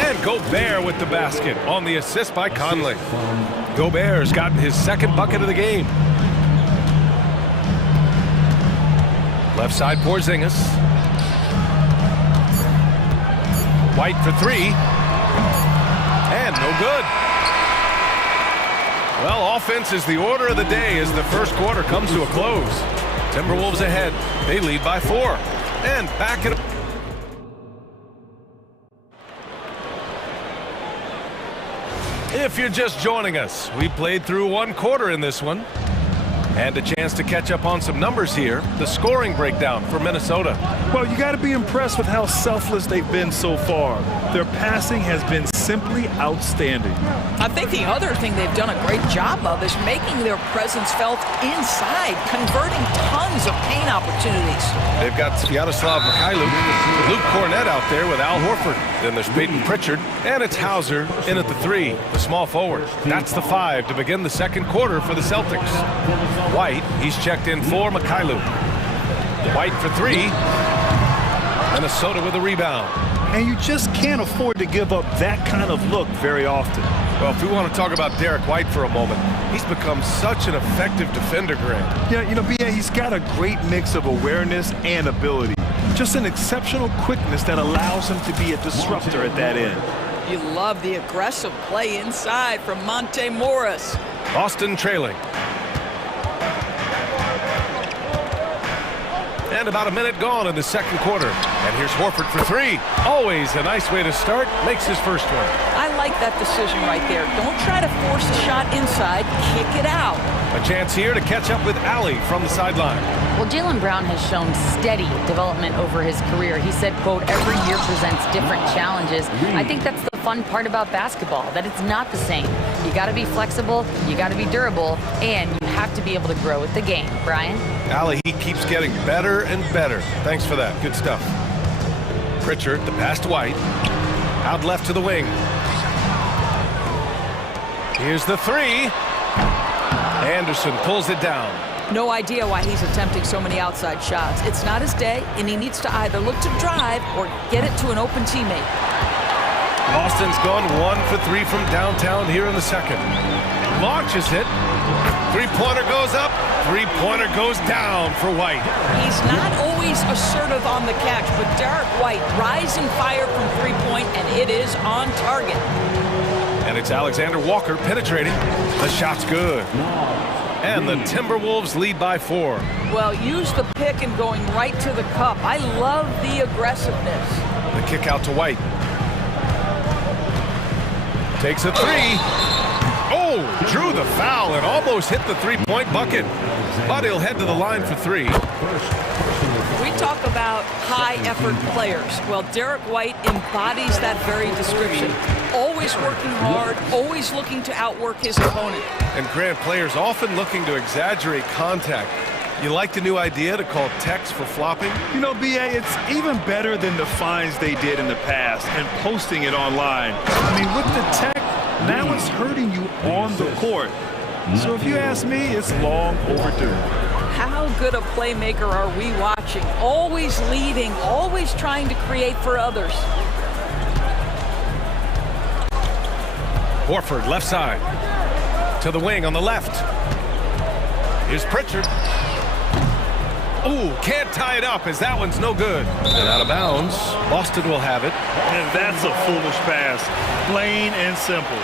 And Gobert with the basket on the assist by Conley. Gobert's gotten his second bucket of the game. Left side, Porzingis. White for 3. And no good. Well, offense is the order of the day as the first quarter comes to a close. Timberwolves ahead. They lead by 4. And back at... If you're just joining us, we played through 1 quarter in this one. And a chance to catch up on some numbers here. The scoring breakdown for Minnesota. Well, you got to be impressed with how selfless they've been so far. Their passing has been simply outstanding. I think the other thing they've done a great job of is making their presence felt inside, converting tons of paint opportunities. They've got Sviatoslav Mikhailuk, Luke Cornett out there with Al Horford. Then there's Peyton Pritchard, and it's Hauser in at the 3, the small forward. That's the 5 to begin the second quarter for the Celtics. White, he's checked in for Mikhailuk. White for 3. Minnesota with a rebound. And you just can't afford to give up that kind of look very often. Well, if we want to talk about Derek White for a moment, he's become such an effective defender, Grant. Yeah, you know, B.A., he's got a great mix of awareness and ability. Just an exceptional quickness that allows him to be a disruptor at that end. You love the aggressive play inside from Monte Morris. Boston trailing. And about a minute gone in the second quarter. And here's Horford for 3. Always a nice way to start. Makes his first one. I like that decision right there. Don't try to force a shot inside. Kick it out. A chance here to catch up with Allie from the sideline. Well, Jaylen Brown has shown steady development over his career. He said, quote, every year presents different challenges. I think that's the fun part about basketball, that it's not the same. You got to be flexible, you got to be durable, and you have to be able to grow with the game. Brian? Allie, he keeps getting better and better. Thanks for that. Good stuff. Pritchard, the pass to White. Out left to the wing. Here's the 3. Anderson pulls it down. No idea why he's attempting so many outside shots. It's not his day, and he needs to either look to drive or get it to an open teammate. Boston's gone 1 for 3 from downtown here in the second. Launches it. Three-pointer goes up. Three-pointer goes down for White. He's not always assertive on the catch, but Derek White rising fire from three-point, and it is on target. And it's Alexander Walker penetrating. The shot's good. And the Timberwolves lead by 4. Well, use the pick and going right to the cup. I love the aggressiveness. The kick out to White. Takes a 3. Oh, drew the foul and almost hit the three-point bucket. But he'll head to the line for 3. We talk about high-effort players. Well, Derek White embodies that very description. Always working hard, always looking to outwork his opponent. And Grant, players often looking to exaggerate contact. You like the new idea to call techs for flopping? You know, B.A., it's even better than the fines they did in the past and posting it online. I mean, with the tech, now it's hurting you on the court. So if you ask me, it's long overdue. How good a playmaker are we watching? Always leading, always trying to create for others. Horford, left side. To the wing on the left. Here's Pritchard. Ooh, can't tie it up as that one's no good. And out of bounds. Boston will have it. And that's a foolish pass. Plain and simple.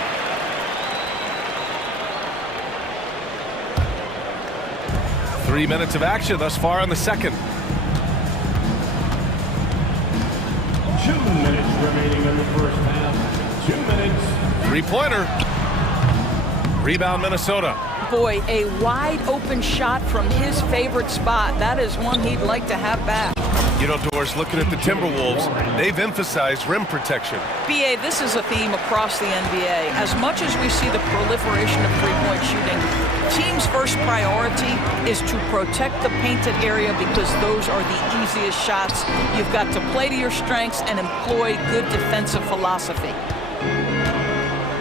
Three minutes of action thus far in the second. 2 minutes remaining in the first half. 2 minutes. Three-pointer. Rebound Minnesota. Boy, a wide open shot from his favorite spot. That is one he'd like to have back. You know, Doris, looking at the Timberwolves, they've emphasized rim protection. BA, this is a theme across the NBA. As much as we see the proliferation of three-point shooting, teams' first priority is to protect the painted area because those are the easiest shots. You've got to play to your strengths and employ good defensive philosophy.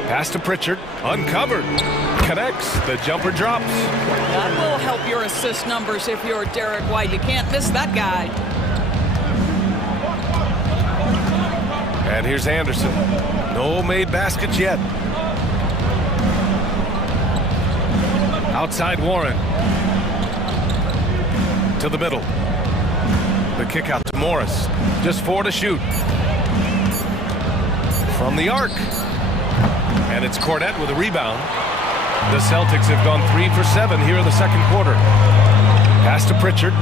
Pass to Pritchard, uncovered, connects, the jumper drops. That will help your assist numbers if you're Derek White. You can't miss that guy. And here's Anderson. No made baskets yet. Outside Warren. To the middle. The kick out to Morris. Just 4 to shoot. From the arc. And it's Cornette with a rebound. The Celtics have gone 3 for 7 here in the second quarter. Pass to Pritchard.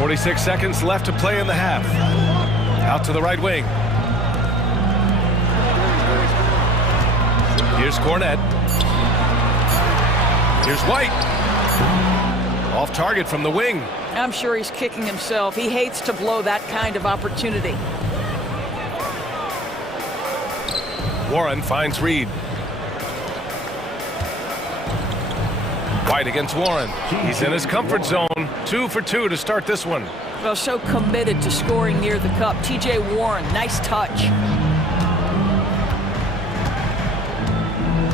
46 seconds left to play in the half. Out to the right wing. Here's Cornette. Here's White. Off target from the wing. I'm sure he's kicking himself. He hates to blow that kind of opportunity. Warren finds Reed. White against Warren. He's in his comfort zone. 2 for 2 to start this one. Well, so committed to scoring near the cup. TJ Warren, nice touch.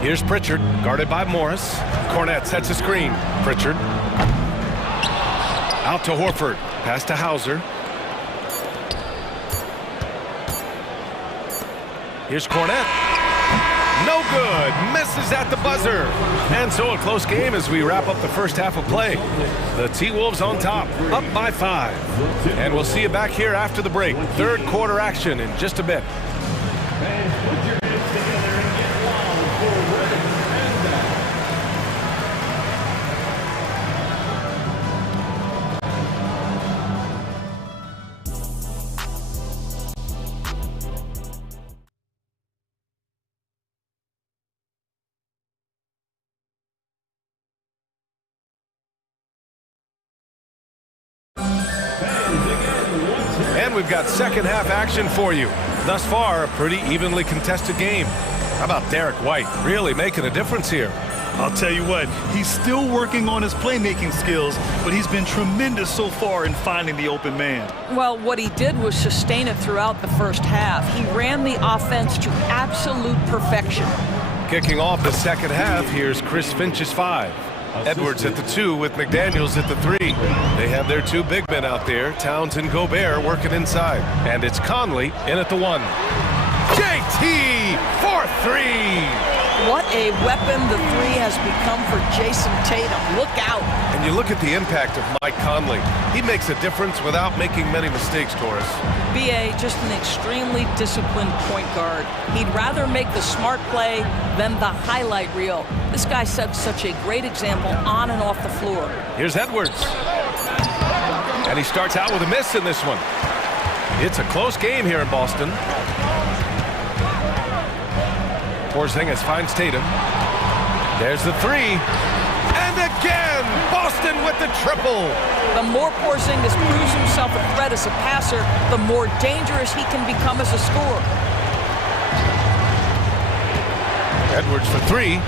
Here's Pritchard, guarded by Morris. Cornette sets a screen. Pritchard. Out to Horford. Pass to Hauser. Here's Cornette. No good. Misses at the buzzer. And so a close game as we wrap up the first half of play. The T-Wolves on top, up by 5. And we'll see you back here after the break. Third quarter action in just a bit. And we've got second half action for you. Thus far, a pretty evenly contested game. How about Derek White really making a difference here? I'll tell you what, he's still working on his playmaking skills, but he's been tremendous so far in finding the open man. Well, what he did was sustain it throughout the first half. He ran the offense to absolute perfection. Kicking off the second half, here's Chris Finch's 5. Edwards at the 2 with McDaniels at the 3. They have their 2 big men out there, Towns and Gobert, working inside. And it's Conley in at the 1. JT for 3! What a weapon the 3 has become for Jason Tatum. Look out. And you look at the impact of Mike Conley. He makes a difference without making many mistakes, Doris. BA, just an extremely disciplined point guard. He'd rather make the smart play than the highlight reel. This guy sets such a great example on and off the floor. Here's Edwards. And he starts out with a miss in this one. It's a close game here in Boston. Porzingis finds Tatum. There's the 3. And again, Boston with the triple. The more Porzingis proves himself a threat as a passer, the more dangerous he can become as a scorer. Edwards for 3.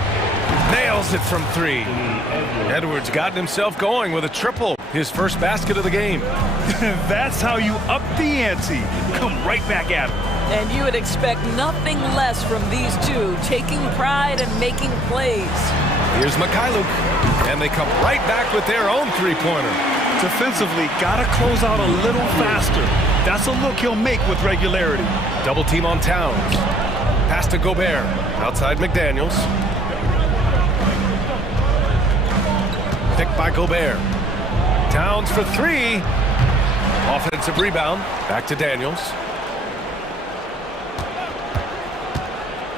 Nails it from 3. Edwards gotten himself going with a triple. His first basket of the game. That's how you up the ante. Come right back at him. And you would expect nothing less from these two, taking pride and making plays. Here's Mikhailuk. And they come right back with their own 3-pointer. Defensively, gotta close out a little faster. That's a look he'll make with regularity. Double team on Towns. Pass to Gobert. Outside McDaniels. Picked by Gobert. Towns for 3. Offensive rebound. Back to Daniels.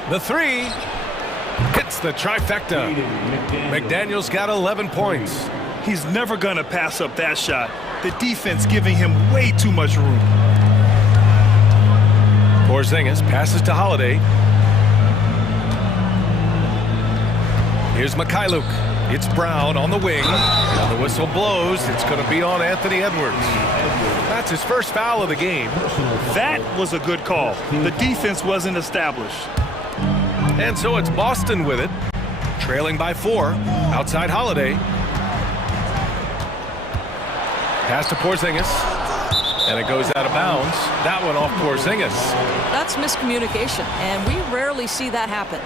The 3 hits the trifecta. McDaniels got 11 points. He's never gonna pass up that shot. The defense giving him way too much room. Porzingis passes to Holiday. Here's Mikhailuk. It's Brown on the wing. And the whistle blows. It's going to be on Anthony Edwards. That's his first foul of the game. That was a good call. The defense wasn't established. And so it's Boston with it, trailing by 4. Outside Holiday. Pass to Porzingis. And it goes out of bounds. That one off Porzingis. That's miscommunication, and we rarely see that happen.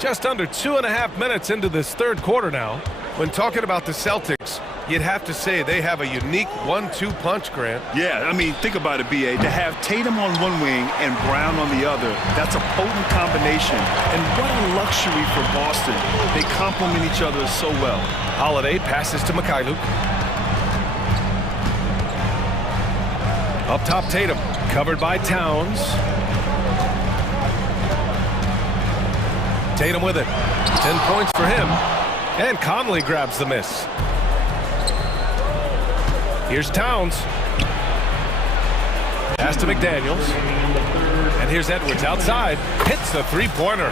Just under 2.5 minutes into this third quarter now. When talking about the Celtics, you'd have to say they have a unique 1-2 punch, Grant. Yeah, I mean, think about it, B.A. To have Tatum on one wing and Brown on the other, that's a potent combination. And what a luxury for Boston. They complement each other so well. Holiday passes to Mikhailuk. Up top, Tatum, covered by Towns. Tatum with it. 10 points for him. And Conley grabs the miss. Here's Towns. Pass to McDaniels. And here's Edwards outside. Hits the three-pointer.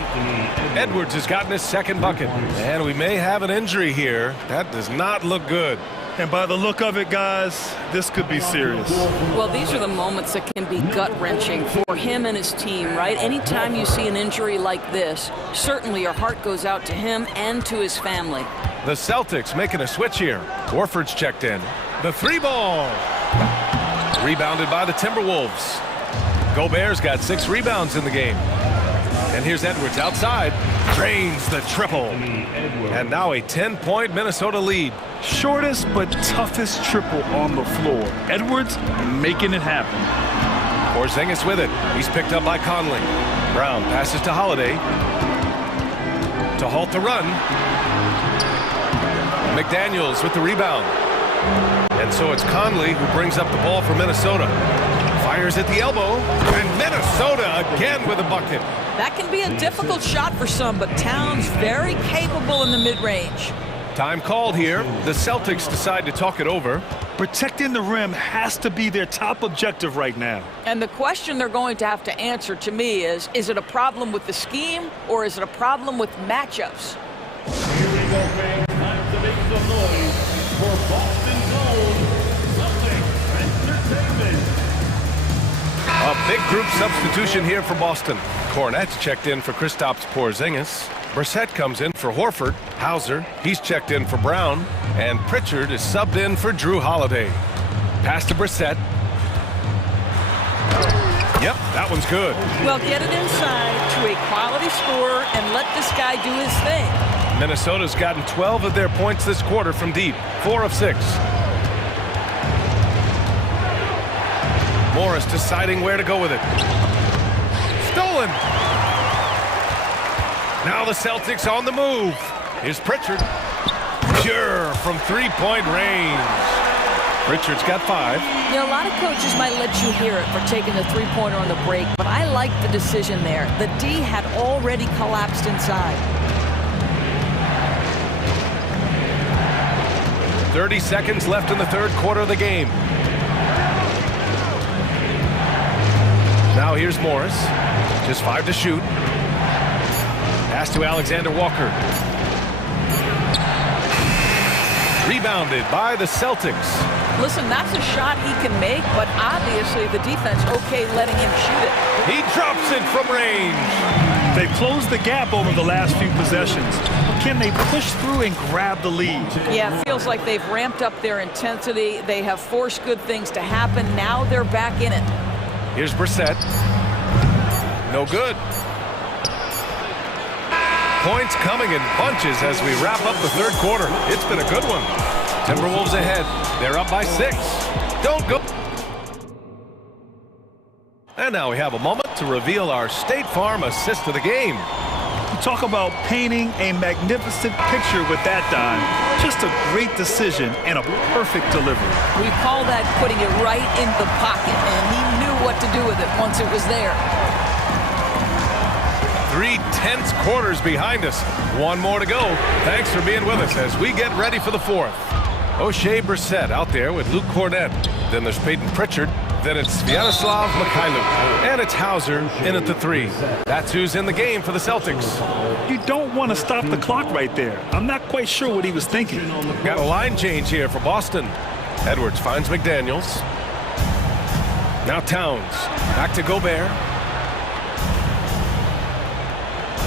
Edwards has gotten his second bucket. And we may have an injury here. That does not look good. And by the look of it, guys, this could be serious. Well, these are the moments that can be gut-wrenching for him and his team, right? Anytime you see an injury like this, certainly your heart goes out to him and to his family. The Celtics making a switch here. Horford's checked in. The three ball. Rebounded by the Timberwolves. Gobert's got 6 rebounds in the game. And here's Edwards outside. Drains the triple. And now a 10-point Minnesota lead. Shortest but toughest triple on the floor. Edwards making it happen. Porzingis with it. He's picked up by Conley. Brown passes to Holiday. To halt the run. McDaniels with the rebound. And so it's Conley who brings up the ball for Minnesota. Fires at the elbow. And Minnesota again with a bucket. That can be a difficult shot for some, but Towns very capable in the mid-range. Time called here. The Celtics decide to talk it over. Protecting the rim has to be their top objective right now. And the question they're going to have to answer to me is it a problem with the scheme or is it a problem with matchups? Here we go, fans. Time to make some noise for Boston's own Celtics Entertainment. A big group substitution here for Boston. Cornette's checked in for Kristaps Porzingis. Brissett comes in for Horford. Hauser, he's checked in for Brown. And Pritchard is subbed in for Drew Holiday. Pass to Brissett. Yep, that one's good. Well, get it inside to a quality scorer and let this guy do his thing. Minnesota's gotten 12 of their points this quarter from deep. 4 of 6. Morris deciding where to go with it. Stolen! Now the Celtics on the move. Here's Pritchard. Pure from three-point range. Pritchard's got 5. You know, a lot of coaches might let you hear it for taking the three-pointer on the break, but I like the decision there. The D had already collapsed inside. 30 seconds left in the third quarter of the game. Now here's Morris. Just 5 to shoot. Pass to Alexander Walker. Rebounded by the Celtics. Listen, that's a shot he can make, but obviously the defense okay letting him shoot it. He drops it from range. They've closed the gap over the last few possessions. But can they push through and grab the lead? Yeah, it feels like they've ramped up their intensity. They have forced good things to happen. Now they're back in it. Here's Brissett. No good. Points coming in bunches as we wrap up the third quarter. It's been a good one. Timberwolves ahead. They're up by 6. Don't go. And now we have a moment to reveal our State Farm assist of the game. Talk about painting a magnificent picture with that dime. Just a great decision and a perfect delivery. We call that putting it right in the pocket, and he knew what to do with it once it was there. 3 tense quarters behind us. 1 more to go. Thanks for being with us as we get ready for the 4th. O'Shea Brissett out there with Luke Cornett. Then there's Peyton Pritchard. Then it's Sviatoslav Mikhailuk. And it's Hauser in at the 3. That's who's in the game for the Celtics. You don't want to stop the clock right there. I'm not quite sure what he was thinking. Got a line change here for Boston. Edwards finds McDaniels. Now Towns. Back to Gobert.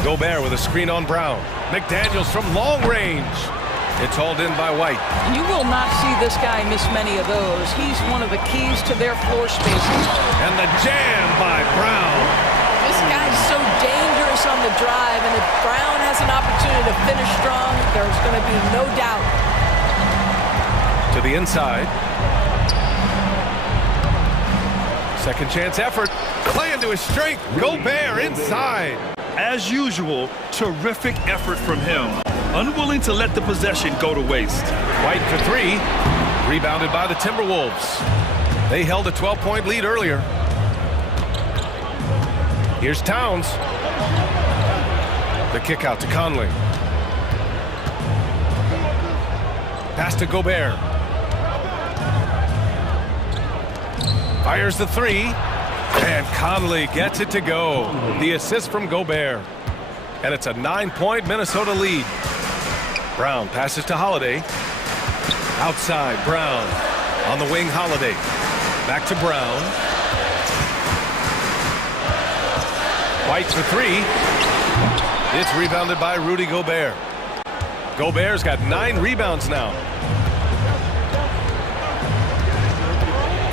Gobert with a screen on Brown. McDaniels from long range. It's hauled in by White. You will not see this guy miss many of those. He's one of the keys to their floor spacing. And the jam by Brown. This guy's so dangerous on the drive, and if Brown has an opportunity to finish strong, there's going to be no doubt. To the inside. Second chance effort. Playing to his strength. Gobert inside. As usual, terrific effort from him. Unwilling to let the possession go to waste. White for 3. Rebounded by the Timberwolves. They held a 12-point lead earlier. Here's Towns. The kick out to Conley. Pass to Gobert. Fires the 3. And Conley gets it to go. The assist from Gobert. And it's a 9-point Minnesota lead. Brown passes to Holiday. Outside, Brown. On the wing, Holiday. Back to Brown. White for 3. It's rebounded by Rudy Gobert. Gobert's got 9 rebounds now.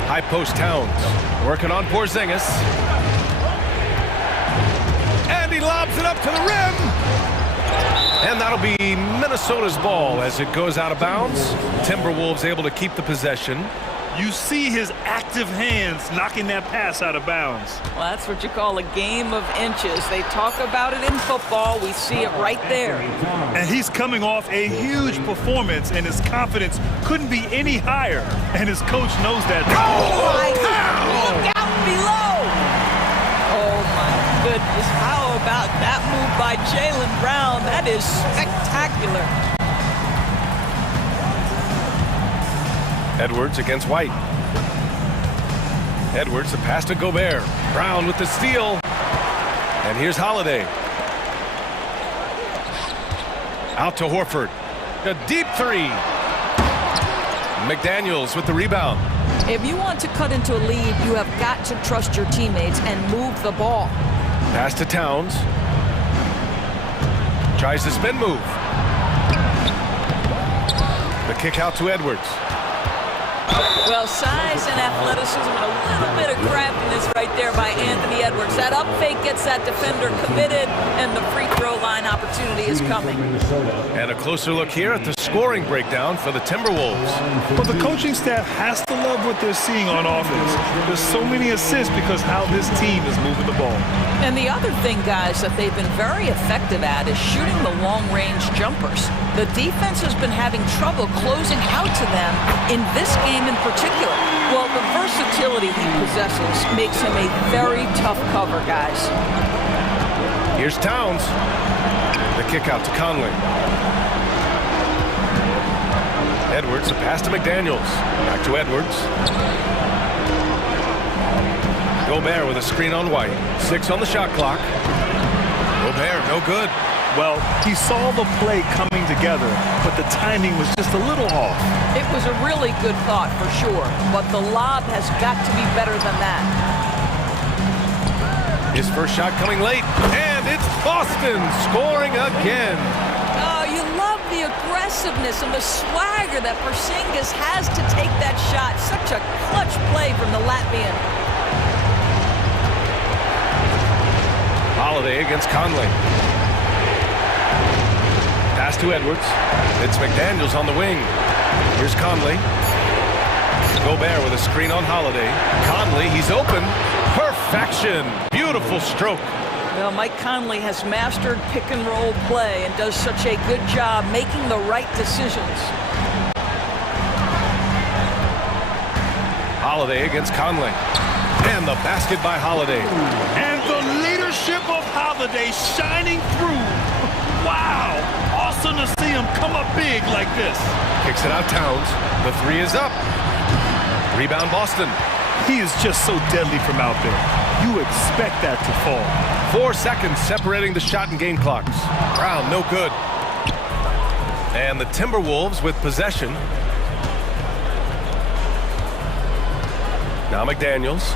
High post Towns. Working on Porzingis. And he lobs it up to the rim. And that'll be Minnesota's ball as it goes out of bounds. Timberwolves able to keep the possession. You see his active hands knocking that pass out of bounds. Well, that's what you call a game of inches. They talk about it in football. We see it right there. And he's coming off a huge performance, and his confidence couldn't be any higher. And his coach knows that. Oh, my God. Look out below. Oh, my goodness. How about that move by Jaylen Brown? That is spectacular. Edwards against White. Edwards, the pass to Gobert. Brown with the steal. And here's Holiday. Out to Horford. A deep 3. McDaniels with the rebound. If you want to cut into a lead, you have got to trust your teammates and move the ball. Pass to Towns. Tries the spin move. The kick out to Edwards. Well, size and athleticism and a little bit of craftiness right there by Anthony Edwards. That up fake gets that defender committed, and the free throw line opportunity is coming. And a closer look here at the scoring breakdown for the Timberwolves. But the coaching staff has to love what they're seeing on offense. There's so many assists because how this team is moving the ball. And the other thing, guys, that they've been very effective at is shooting the long-range jumpers. The defense has been having trouble closing out to them in this game in particular. Well, the versatility he possesses makes him a very tough cover, guys. Here's Towns. The kick out to Conley. Edwards, a pass to McDaniels. Back to Edwards. Gobert with a screen on White. 6 on the shot clock. Gobert, no good. Well, he saw the play coming together, but the timing was just a little off. It was a really good thought for sure, but the lob has got to be better than that. His first shot coming late, and it's Boston scoring again. Oh, you love the aggressiveness and the swagger that Porzingis has to take that shot. Such a clutch play from the Latvian. Holiday against Conley. Pass to Edwards. It's McDaniels on the wing. Here's Conley. Gobert with a screen on Holiday. Conley, he's open. Perfection. Beautiful stroke. Well, Mike Conley has mastered pick and roll play and does such a good job making the right decisions. Holiday against Conley. And the basket by Holiday. And the leadership of Holiday shining through. Wow. Awesome to see him come up big like this. Kicks it out Towns. The 3 is up. Rebound Boston. He is just so deadly from out there. You expect that to fall. 4 seconds separating the shot and game clocks. Brown, no good. And the Timberwolves with possession. Now McDaniels.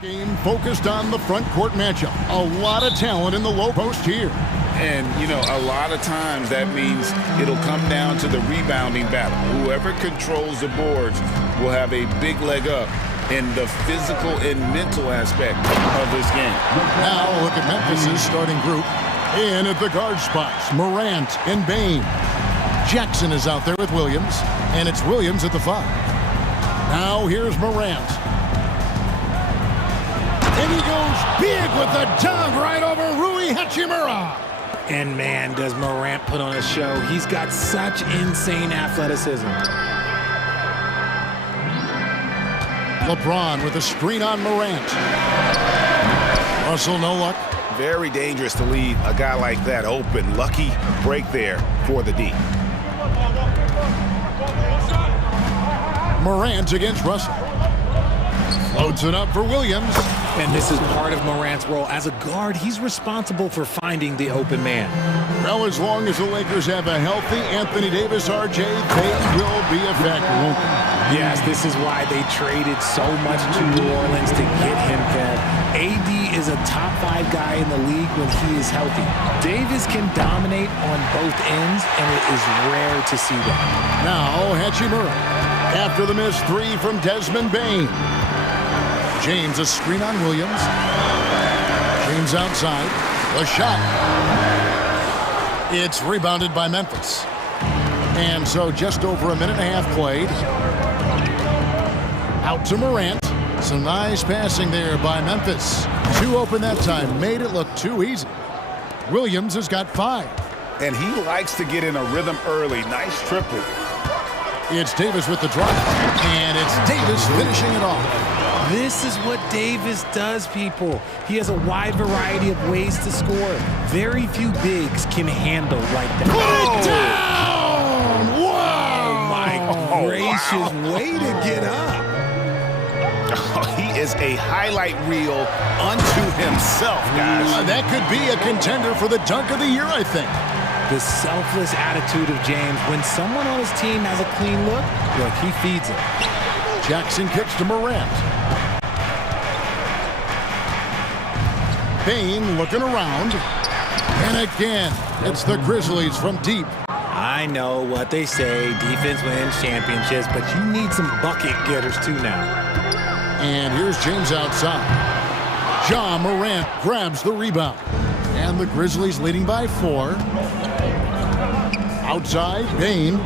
Game focused on the front court matchup. A lot of talent in the low post here. And, you know, a lot of times that means it'll come down to the rebounding battle. Whoever controls the boards will have a big leg up in the physical and mental aspect of this game. Now look at Memphis's starting group. In at the guard spots, Morant and Bain. Jackson is out there with Williams, and it's Williams at the 5. Now here's Morant. And he goes big with the dunk right over Rui Hachimura. And man, does Morant put on a show. He's got such insane athleticism. LeBron with a screen on Morant. Russell, no luck. Very dangerous to leave a guy like that open. Lucky break there for the D. Morant against Russell. Loads it up for Williams. And this is part of Morant's role. As a guard, he's responsible for finding the open man. Well, as long as the Lakers have a healthy Anthony Davis, RJ, they will be a factor, won't they? Yes, this is why they traded so much to New Orleans to get him, Kev. AD is a top 5 guy in the league when he is healthy. Davis can dominate on both ends, and it is rare to see that. Now, Hachimura. After the missed 3 from Desmond Bain. James, a screen on Williams. James outside. The shot. It's rebounded by Memphis. And so just over a minute and a half played. Out to Morant. Some nice passing there by Memphis. 2 open that time. Made it look too easy. Williams has got 5. And he likes to get in a rhythm early. Nice triple. It's Davis with the drive. And it's Davis finishing it off. This is what Davis does, people. He has a wide variety of ways to score. Very few bigs can handle like that. Put it down! Wow! Oh, my gracious. Wow. Way to get up. Oh, he is a highlight reel unto himself, guys. That could be a contender for the dunk of the year, I think. The selfless attitude of James. When someone on his team has a clean look, he feeds him. Jackson kicks to Morant. Bain looking around. And again, it's the Grizzlies from deep. I know what they say, defense wins championships, but you need some bucket getters too now. And here's James outside. Ja Morant grabs the rebound. And the Grizzlies leading by 4. Outside, Bain.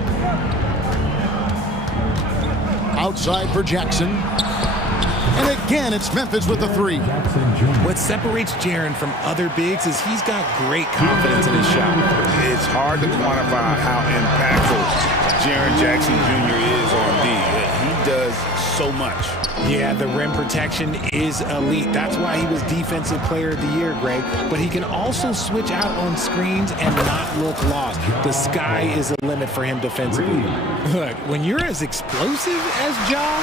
Outside for Jackson. And again, it's Memphis with the 3. What separates Jaren from other bigs is he's got great confidence in his shot. It's hard to quantify how impactful Jaren Jackson Jr. is on D. He does so much. Yeah, the rim protection is elite. That's why he was Defensive Player of the Year, Greg. But he can also switch out on screens and not look lost. The sky is the limit for him defensively. Look, when you're as explosive as Ja,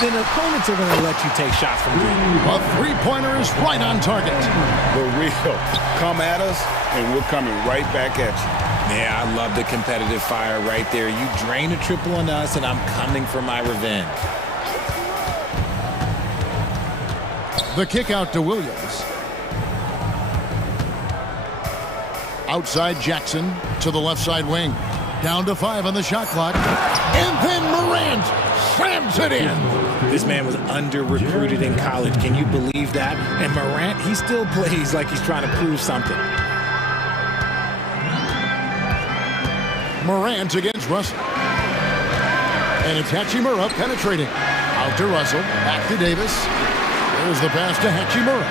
then opponents are going to let you take shots from you. A 3-pointer is right on target. The real. Come at us, and we're coming right back at you. Yeah, I love the competitive fire right there. You drain a triple on us, and I'm coming for my revenge. The kick out to Williams. Outside Jackson to the left side wing. Down to 5 on the shot clock. And then Morant slams it in. This man was under-recruited in college. Can you believe that? And Morant, he still plays like he's trying to prove something. Morant against Russell. And it's Hachimura penetrating. Out to Russell. Back to Davis. There's the pass to Hachimura.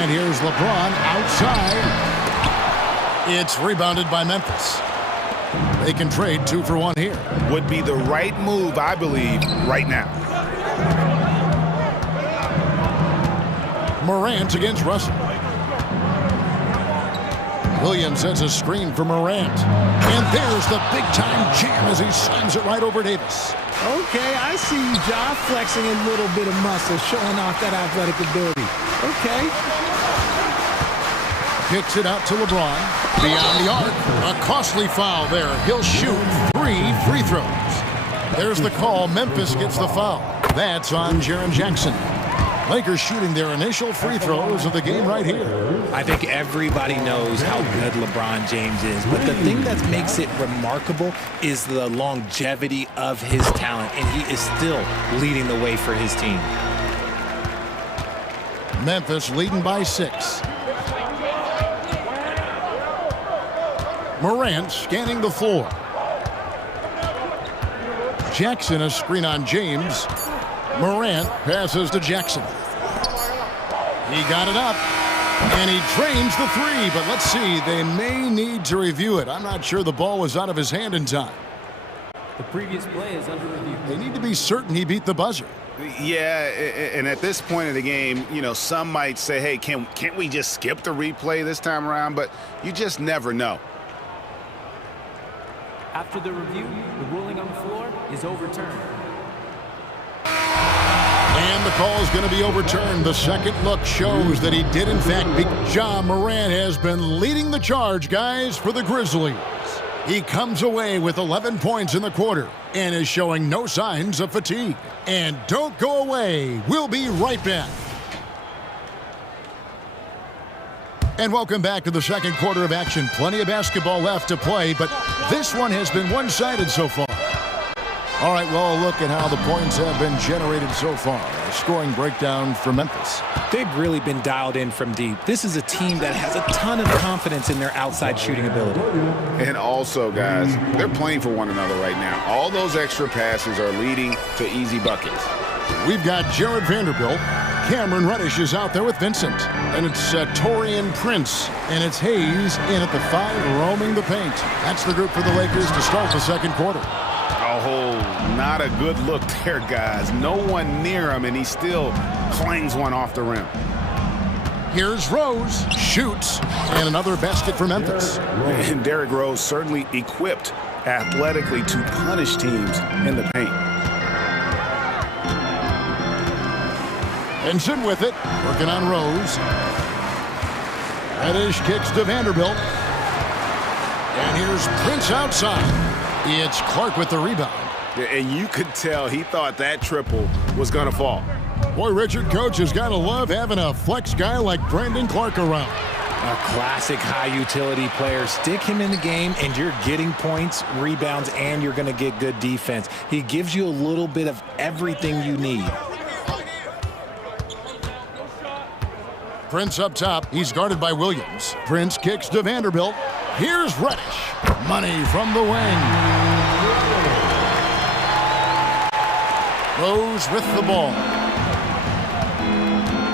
And here's LeBron outside. It's rebounded by Memphis. They can trade 2 for 1 here. Would be the right move, I believe, right now. Morant against Russell. Williams sends a screen for Morant. And there's the big-time jam as he slams it right over Davis. Okay, I see you, Ja, flexing a little bit of muscle, showing off that athletic ability. Okay. Kicks it out to LeBron. Beyond the arc. A costly foul there. He'll shoot 3 free throws. There's the call. Memphis gets the foul. That's on Jaren Jackson. Lakers shooting their initial free throws of the game right here. I think everybody knows how good LeBron James is, but the thing that makes it remarkable is the longevity of his talent, and he is still leading the way for his team. Memphis leading by 6. Morant scanning the floor. Jackson a screen on James. Morant passes to Jackson. He got it up, and he drains the three, but let's see, they may need to review it. I'm not sure the ball was out of his hand in time. The previous play is under review. They need to be certain he beat the buzzer. Yeah, and at this point of the game, you know, some might say, hey, can't we just skip the replay this time around? But you just never know. After the review, the ruling on the floor is overturned. And the call is going to be overturned. The second look shows that he did, in fact, beat Ja Morant has been leading the charge, guys, for the Grizzlies. He comes away with 11 points in the quarter and is showing no signs of fatigue. And don't go away. We'll be right back. And welcome back to the second quarter of action. Plenty of basketball left to play, but this one has been one-sided so far. All right, well, look at how the points have been generated so far. A scoring breakdown for Memphis. They've really been dialed in from deep. This is a team that has a ton of confidence in their outside shooting ability. And also, guys, they're playing for one another right now. All those extra passes are leading to easy buckets. We've got Jared Vanderbilt. Cameron Reddish is out there with Vincent. And it's Torian Prince. And it's Hayes in at the 5, roaming the paint. That's the group for the Lakers to start the second quarter. Oh, not a good look there, guys. No one near him, and he still clangs one off the rim. Here's Rose, shoots, and another basket for Memphis. And Derrick Rose certainly equipped athletically to punish teams in the paint. Benson with it, working on Rose. Reddish kicks to Vanderbilt. And here's Prince outside. It's Clark with the rebound. And you could tell he thought that triple was going to fall. Boy, Richard, coach has got to love having a flex guy like Brandon Clark around. A classic high-utility player. Stick him in the game, and you're getting points, rebounds, and you're going to get good defense. He gives you a little bit of everything you need. Prince up top. He's guarded by Williams. Prince kicks to Vanderbilt. Here's Reddish. Money from the wing. Rose with the ball.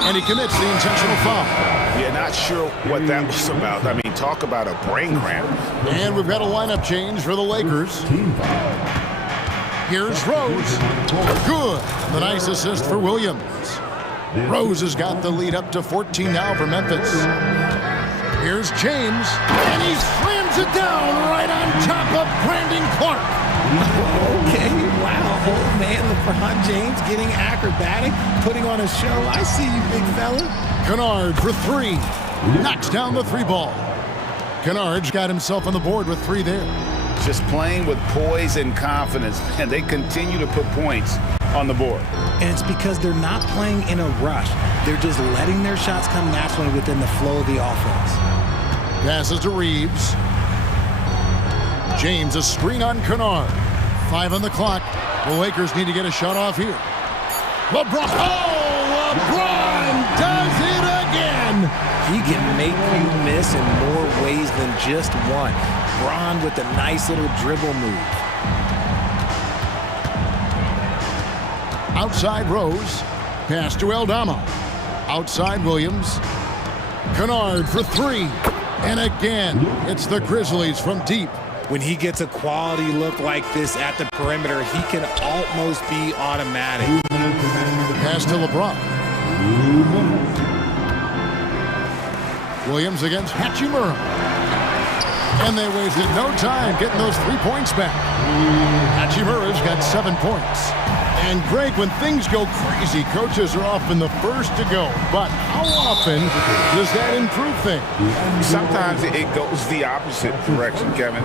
And he commits the intentional foul. Yeah, not sure what that was about. I mean, talk about a brain cramp. And we've got a lineup change for the Lakers. Here's Rose. Good. The nice assist for Williams. Rose has got the lead up to 14 now for Memphis. Here's James, and he slams it down right on top of Brandon Clark. Okay, wow. Oh, man, LeBron James getting acrobatic, putting on a show. I see you, big fella. Kennard for 3. Knocks down the 3 ball. Kennard's got himself on the board with 3 there. Just playing with poise and confidence, and they continue to put points on the board. And it's because they're not playing in a rush. They're just letting their shots come naturally within the flow of the offense. Passes to Reeves. James, a screen on Kennard. 5 on the clock. The Lakers need to get a shot off here. LeBron. Oh, LeBron does it again. He can make you miss in more ways than just one. LeBron with a nice little dribble move. Outside Rose. Pass to Aldama. Outside Williams. Kennard for 3. And again, it's the Grizzlies from deep. When he gets a quality look like this at the perimeter, he can almost be automatic. Pass to LeBron. Williams against Hachimura. And they wasted no time getting those 3 points back. Hachimura's got 7 points. And Greg, when things go crazy, coaches are often the first to go. But how often does that improve things? Sometimes it goes the opposite direction, Kevin.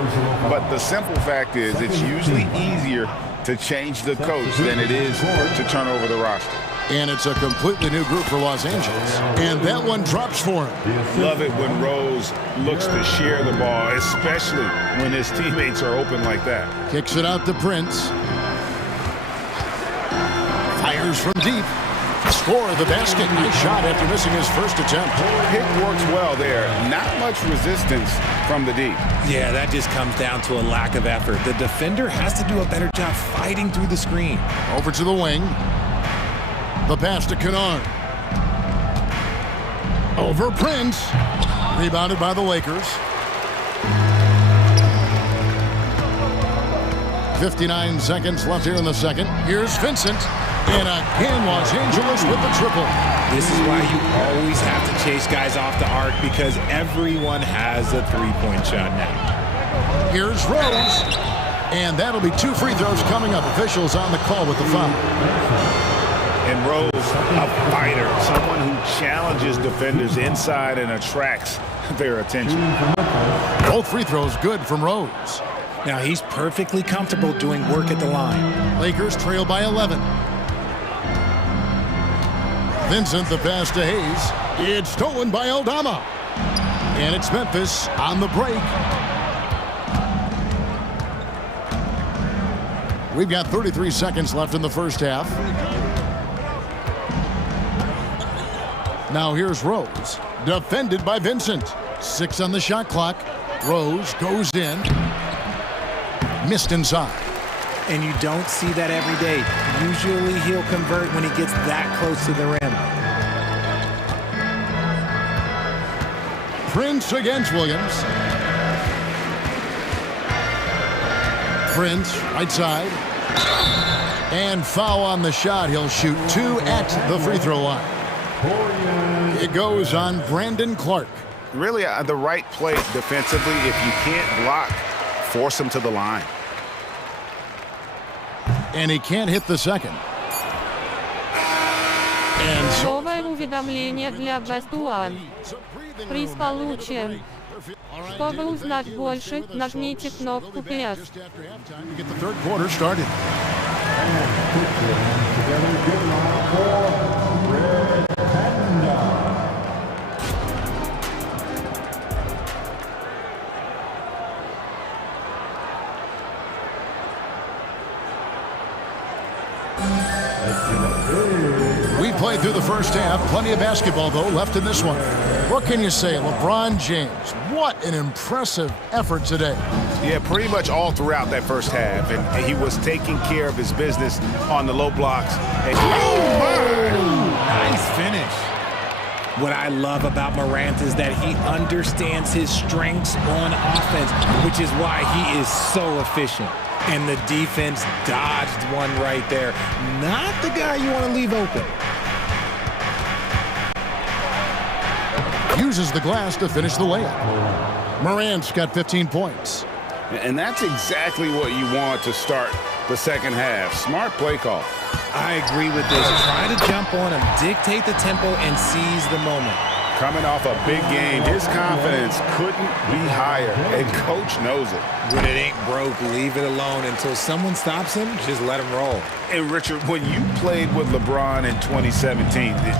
But the simple fact is it's usually easier to change the coach than it is to turn over the roster. And it's a completely new group for Los Angeles. And that one drops for him. Love it when Rose looks to share the ball, especially when his teammates are open like that. Kicks it out to Prince. Fires from deep. Score the basket. Nice shot after missing his first attempt. Pick works well there. Not much resistance from the deep. Yeah, that just comes down to a lack of effort. The defender has to do a better job fighting through the screen. Over to the wing. The pass to Kennard. Over Prince. Rebounded by the Lakers. 59 seconds left here in the second. Here's Vincent. And again, Los Angeles with the triple. This is why you always have to chase guys off the arc, because everyone has a three-point shot now. Here's Rose. And that'll be 2 free throws coming up. Officials on the call with the foul. And Rose, a fighter, someone who challenges defenders inside and attracts their attention. Both free throws good from Rose. Now he's perfectly comfortable doing work at the line. Lakers trail by 11. Vincent, the pass to Hayes. It's stolen by Aldama. And it's Memphis on the break. We've got 33 seconds left in the first half. Now here's Rose. Defended by Vincent. 6 on the shot clock. Rose goes in. Missed inside. And you don't see that every day. Usually he'll convert when he gets that close to the rim. Prince against Williams. Prince, right side. And foul on the shot. He'll shoot 2 at the free throw line. It goes on Brandon Clark. Really the right play defensively. If you can't block, force him to the line. And he can't hit the second. And so Новое уведомление для Best One. Приз получен. Чтобы узнать больше, нажмите кнопку «Плюс». to get the third quarter started. We played through the first half. Plenty of basketball, though, left in this one. What can you say? LeBron James, what an impressive effort today. Yeah, pretty much all throughout that first half. And he was taking care of his business on the low blocks. And nice finish. What I love about Morant is that he understands his strengths on offense, which is why he is so efficient. And the defense dodged one right there. Not the guy you want to leave open. Uses the glass to finish the layup. Morant's got 15 points. And that's exactly what you want to start the second half. Smart play call. I agree with this. Try to jump on him, dictate the tempo, and seize the moment. Coming off a big game, his confidence couldn't be higher, and coach knows it. When it ain't broke, leave it alone until someone stops him. Just let him roll. And Richard, when you played with LeBron in 2017,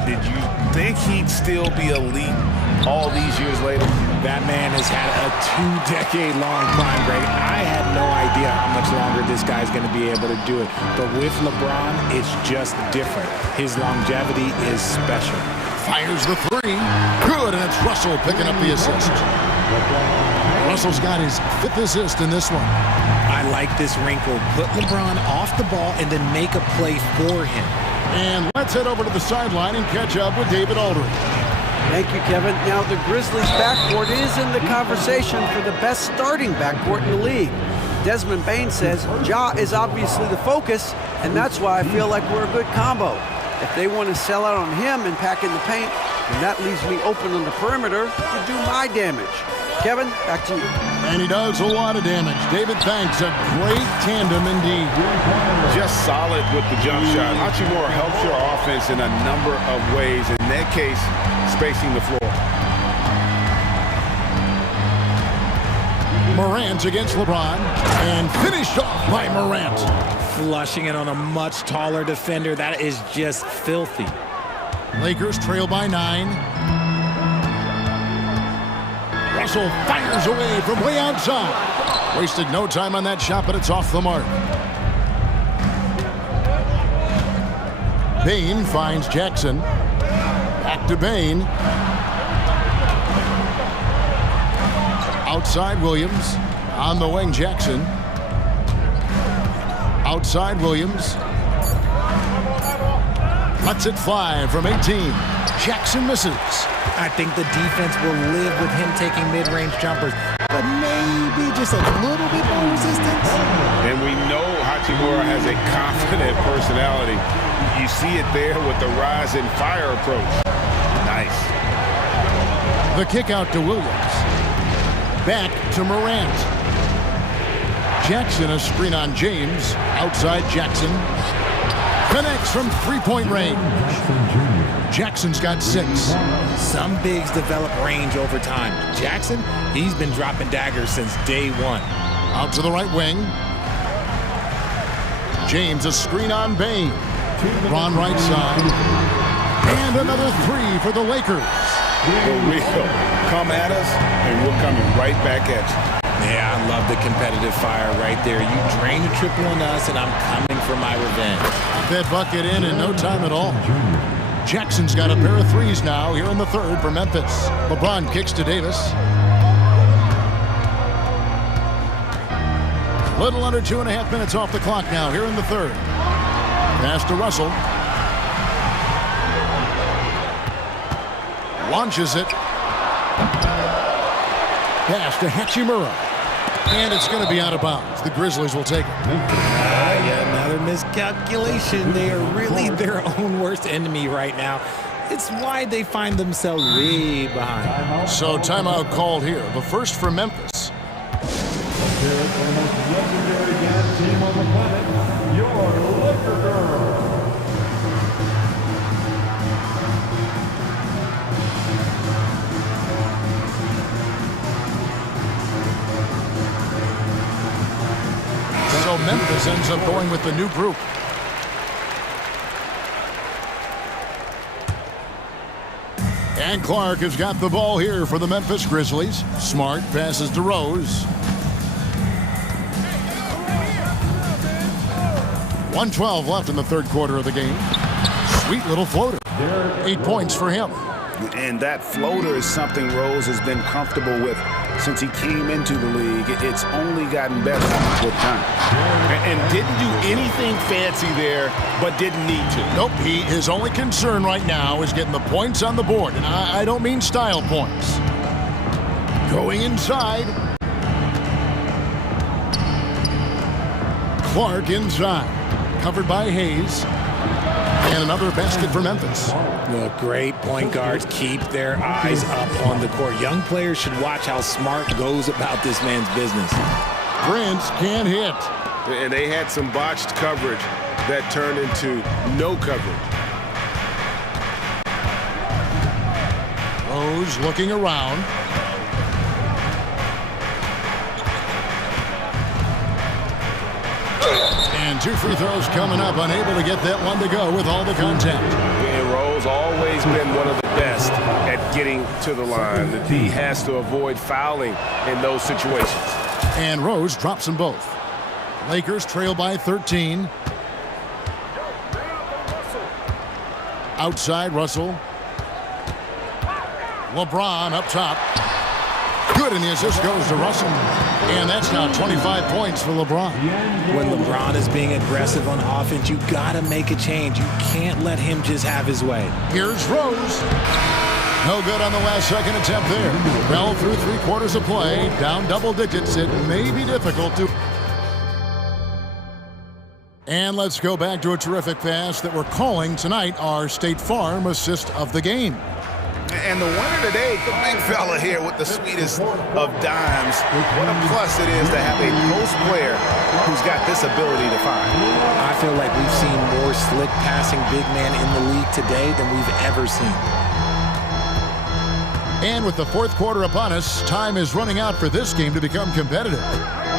did you think he'd still be elite all these years later? That man has had a 2-decade-long prime break. I had no idea how much longer this guy's going to be able to do it. But with LeBron, it's just different. His longevity is special. Fires the three. Good, and it's Russell picking up the assist. Russell's got his 5th assist in this one. I like this wrinkle. Put LeBron off the ball and then make a play for him. And let's head over to the sideline and catch up with David Aldridge. Thank you, Kevin. Now, the Grizzlies' backcourt is in the conversation for the best starting backcourt in the league. Desmond Bane says Ja is obviously the focus, and that's why I feel like we're a good combo. If they want to sell out on him and pack in the paint, then that leaves me open on the perimeter to do my damage. Kevin, back to you. And he does a lot of damage. David, thanks. A great tandem indeed. Just solid with the jump shot. Hachimura helps your offense in a number of ways. In that case, spacing the floor. Morant against LeBron. And finished off by Morant. flushing it on a much taller defender. That is just filthy. Lakers trail by 9. Russell fires away from way outside. Wasted no time on that shot, but it's off the mark. Bain finds Jackson. Back to Bain. Outside Williams. On the wing, Jackson. Outside Williams. Lets it fly from 18. Jackson misses. I think the defense will live with him taking mid-range jumpers, but maybe just a little bit more resistance. And we know Hachimura has a confident personality. You see it there with the rise and fire approach. Nice. The kick out to Williams. Back to Morant. Jackson, a screen on James. Outside Jackson. Connects from three-point range. Jackson's got 6. Some bigs develop range over time. Jackson, he's been dropping daggers since day 1. Out to the right wing. James, a screen on Bain. Ron right side. And another 3 for the Lakers. For real. Come at us, and we're coming right back at you. Yeah, I love the competitive fire right there. You drain the triple on us, and I'm coming for my revenge. That bucket in no time at all. Jackson's got a pair of 3s now here in the 3rd for Memphis. LeBron kicks to Davis. Little under 2.5 minutes off the clock now here in the 3rd. Pass to Russell. Launches it. Pass to Hachimura. And it's going to be out of bounds. The Grizzlies will take it. Another miscalculation. They are really their own worst enemy right now. It's why they find themselves way behind. So timeout called here. The first for Memphis. So Memphis ends up going with the new group. And Clark has got the ball here for the Memphis Grizzlies. Smart passes to Rose. 1:12 left in the 3rd quarter of the game. Sweet little floater. 8 points for him. And that floater is something Rose has been comfortable with since he came into the league. It's only gotten better with time. And didn't do anything fancy there, but didn't need to. Nope, his only concern right now is getting the points on the board. And I don't mean style points. Going inside. Clark inside. Covered by Hayes. And another basket for Memphis. Look, great point guards keep their eyes up on the court. Young players should watch how Smart goes about this man's business. Prince can't hit. And they had some botched coverage that turned into no coverage. Rose looking around. And 2 free throws coming up, unable to get that one to go with all the contact. And Rose always been one of the best at getting to the line. The D has to avoid fouling in those situations. And Rose drops them both. Lakers trail by 13. Outside Russell. LeBron up top. Good, and the assist goes to Russell. And that's now 25 points for LeBron. When LeBron is being aggressive on offense, you gotta make a change. You can't let him just have his way. Here's Rose. No good on the last second attempt there. Well, through 3 quarters of play, down double digits. It may be difficult to... And let's go back to a terrific pass that we're calling tonight our State Farm assist of the game. And the winner today, the big fella here with the sweetest of dimes. What a plus it is to have a post player who's got this ability to find. I feel like we've seen more slick passing big man in the league today than we've ever seen. And with the 4th quarter upon us, time is running out for this game to become competitive.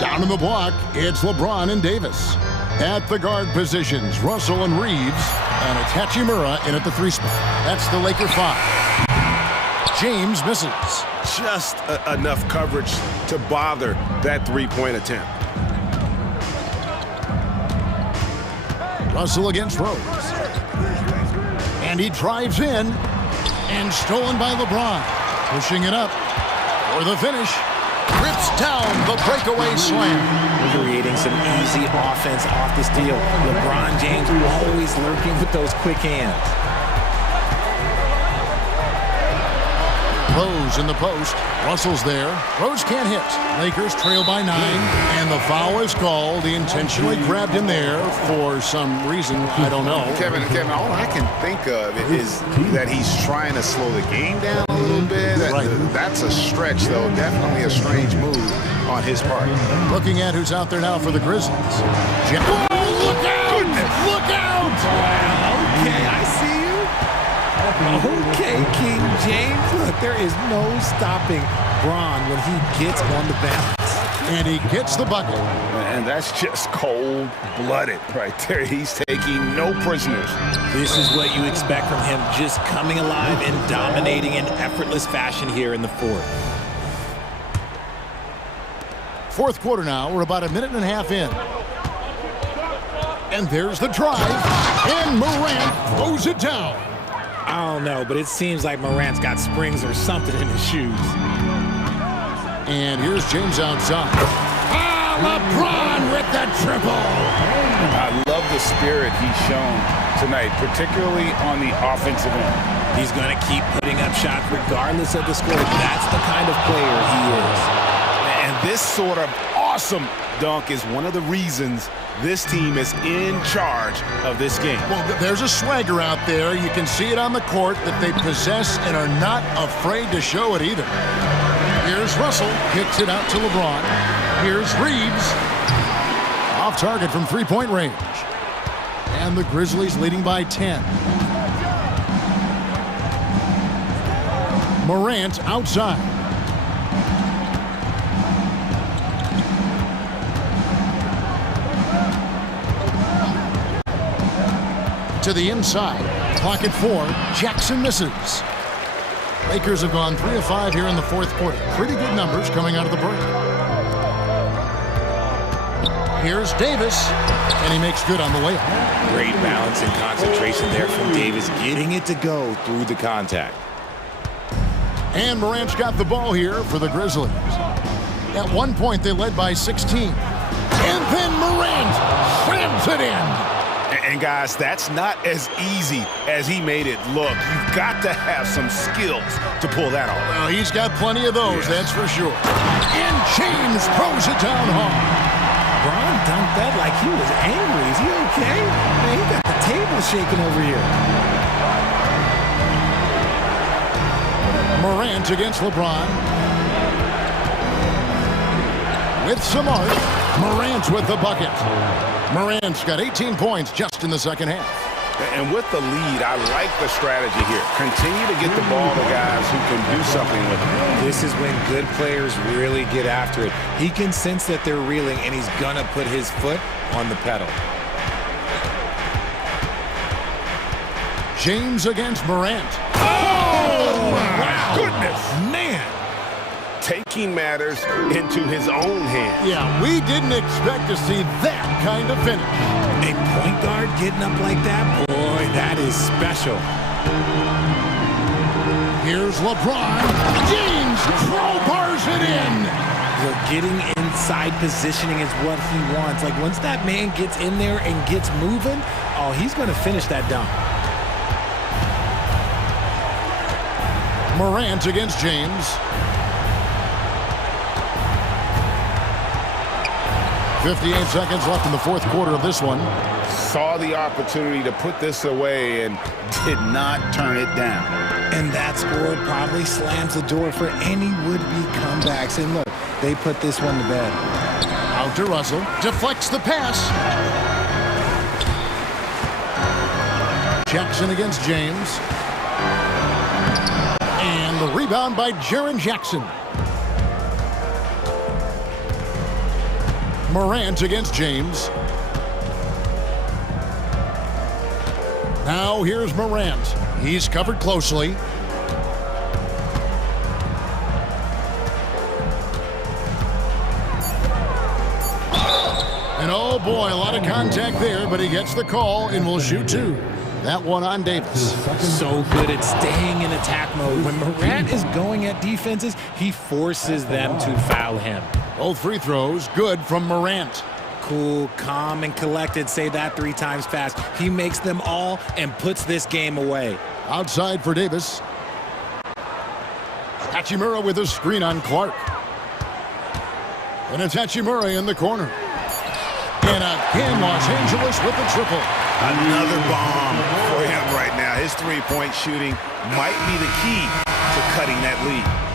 Down in the block, it's LeBron and Davis. 2 minutes to go. Lakers trail by 13. Outside Russell. LeBron up top. Good, and the assist goes to Russell. And that's now 25 points for LeBron. When LeBron is being aggressive on offense, you gotta make a change. You can't let him just have his way. Here's Rose. No good on the last second attempt there. Well, through 3 quarters of play, down double digits. It may be difficult to... At the guard positions, Russell and Reeves, and it's Hachimura in at the 3 spot. That's the Laker 5. James misses. Just enough coverage to bother that three-point attempt. Russell against Rose. And he drives in, and stolen by LeBron. Pushing it up for the finish. Rips down the breakaway slam. Creating some easy offense off the steal. LeBron James always lurking with those quick hands. Rose in the post. Russell's there. Rose can't hit. Lakers trail by 9. And the foul is called. He intentionally grabbed him there for some reason. I don't know. Kevin, all I can think of is that he's trying to slow the game down a little bit. Right. That's a stretch, though. Definitely a strange move on his part. Looking at who's out there now for the Grizzlies. Whoa, look out! Look out! Well, okay, I see you. Okay, King James. Look, there is no stopping Bron when he gets on the balance. And he gets the bucket. And that's just cold-blooded right there. He's taking no prisoners. This is what you expect from him, just coming alive and dominating in effortless fashion here in the fourth. Fourth quarter now. We're about a minute and a half in. And there's the drive. And Morant throws it down. I don't know, but it seems like Morant's got springs or something in his shoes. And here's James outside. LeBron with the triple. I love the spirit he's shown tonight, particularly on the offensive end. He's going to keep putting up shots regardless of the score. That's the kind of player he is. And this sort of awesome dunk is one of the reasons this team is in charge of this game. Well, there's a swagger out there. You can see it on the court that they possess and are not afraid to show it either. Here's Russell, kicks it out to LeBron. Here's Reeves, off target from three-point range. And the Grizzlies leading by 10. Morant outside. To the inside. Clock at 4. Jackson misses. Lakers have gone 3 of 5 here in the fourth quarter. Pretty good numbers coming out of the break. Here's Davis, and he makes good on the layup. Great balance and concentration there from Davis, getting it to go through the contact. And Morant's got the ball here for the Grizzlies. At one point, they led by 16. And then Morant slams it in. And guys, that's not as easy as he made it look. You've got to have some skills to pull that off. Well, he's got plenty of those, that's for sure. And James throws it down hard. Bron dunked that like he was angry. Is he okay? Man, he got the table shaking over here. Morant against LeBron. With some art. Morant with the bucket. Morant's got 18 points just in the second half. And with the lead, I like the strategy here. Continue to get the ball to guys who can do something with it. This is when good players really get after it. He can sense that they're reeling, and he's going to put his foot on the pedal. James against Morant. Oh, my goodness. Man. Taking matters into his own hands. Yeah, we didn't expect to see that kind of finish. A point guard getting up like that, boy, that is special. Here's LeBron. James crowbars it in. Look, getting inside positioning is what he wants. Like, once that man gets in there and gets moving, oh, he's going to finish that dunk. Morant against James. 58 seconds left in the fourth quarter of this one. Saw the opportunity to put this away and did not turn it down. And that score probably slams the door for any would-be comebacks. And look, they put this one to bed. Out to Russell. Deflects the pass. Jackson against James. And the rebound by Jaren Jackson. Morant against James. Now here's Morant. He's covered closely. And oh boy, a lot of contact there, but he gets the call and will shoot two. That one on Davis. So good at staying in attack mode. When Morant is going at defenses, he forces them to foul him. Both free throws good from Morant. Cool, calm, and collected. Say that 3 times fast. He makes them all and puts this game away. Outside for Davis. Hachimura with a screen on Clark. And it's Hachimura in the corner. And again, Los Angeles with the triple. Another bomb for him right now. His three-point shooting might be the key to cutting that lead.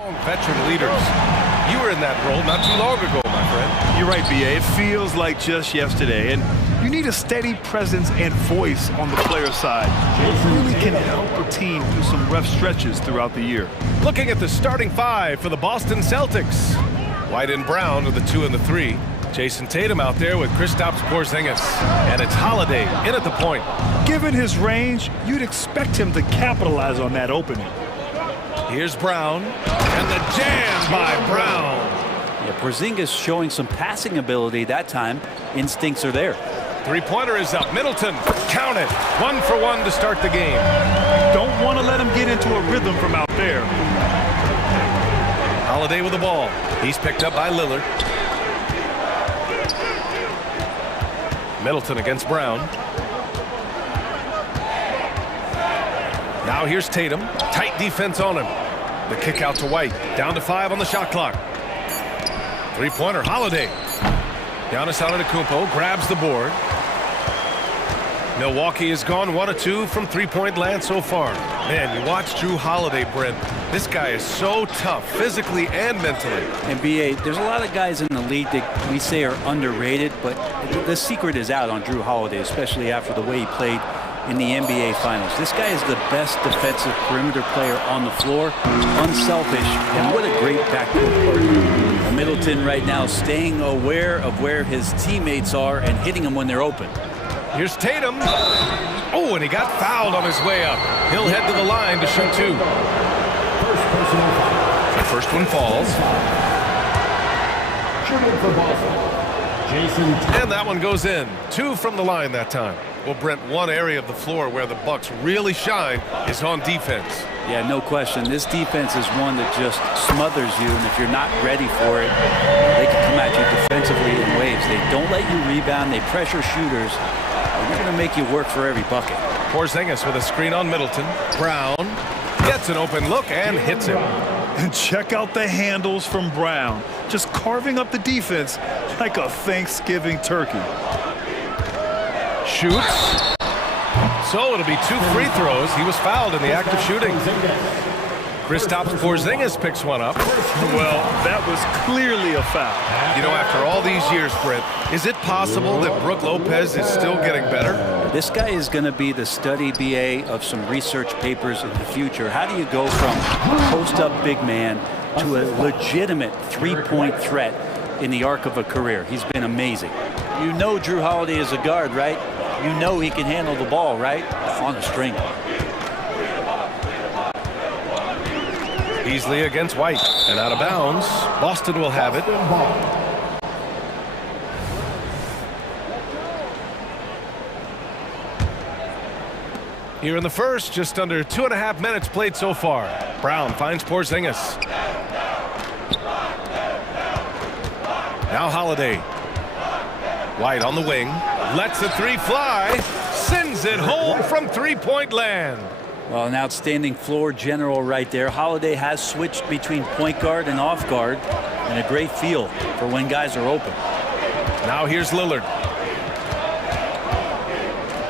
Veteran leaders. You were in that role not too long ago, my friend. You're right, B.A. It feels like just yesterday. And you need a steady presence and voice on the player side. It really can help a team through some rough stretches throughout the year. Looking at the starting five for the Boston Celtics. White and Brown are the 2 and the 3. Jason Tatum out there with Kristaps Porzingis. And it's Holiday in at the point. Given his range, you'd expect him to capitalize on that opening. Here's Brown, and the jam by Brown. Yeah, Porzingis showing some passing ability that time. Instincts are there. Three-pointer is up. Middleton, count it. 1 for 1 to start the game. Don't want to let him get into a rhythm from out there. Holiday with the ball. He's picked up by Lillard. Middleton against Brown. Now here's Tatum. Tight defense on him. The kick out to White. Down to 5 on the shot clock. Three-pointer, Holiday. Giannis Antetokounmpo grabs the board. Milwaukee has gone 1 of 2 from three-point land so far. Man, you watch Drew Holiday, Brent. This guy is so tough, physically and mentally. And B.A., there's a lot of guys in the league that we say are underrated, but the secret is out on Drew Holiday, especially after the way he played in the NBA Finals. This guy is the best defensive perimeter player on the floor, unselfish, and what a great backcourt partner. Middleton right now staying aware of where his teammates are and hitting them when they're open. Here's Tatum. Oh, and he got fouled on his way up. He'll head to the line to shoot 2. The first one falls. And that one goes in. 2 from the line that time. Well, Brent, one area of the floor where the Bucks really shine is on defense. Yeah, no question. This defense is one that just smothers you, and if you're not ready for it, they can come at you defensively in waves. They don't let you rebound. They pressure shooters. They're going to make you work for every bucket. Porzingis with a screen on Middleton. Brown gets an open look and hits him. And check out the handles from Brown. Just carving up the defense like a Thanksgiving turkey. Shoots. So it'll be 2 free throws. He was fouled in the act of shooting. Kristaps Porzingis picks one up. Well, that was clearly a foul. You know, after all these years, Brent, is it possible that Brook Lopez is still getting better? This guy is going to be the study BA of some research papers in the future. How do you go from post-up big man to a legitimate three-point threat in the arc of a career? He's been amazing. You know Drew Holiday is a guard, right? You know he can handle the ball, right? On a string. Beasley against White, and out of bounds. Boston will have it. Here in the first, just under 2.5 minutes played so far. Brown finds Porzingis. Now Holiday. White on the wing. Lets the 3 fly. Sends it home from three-point land. Well, an outstanding floor general right there. Holiday has switched between point guard and off guard, and a great feel for when guys are open. Now here's Lillard.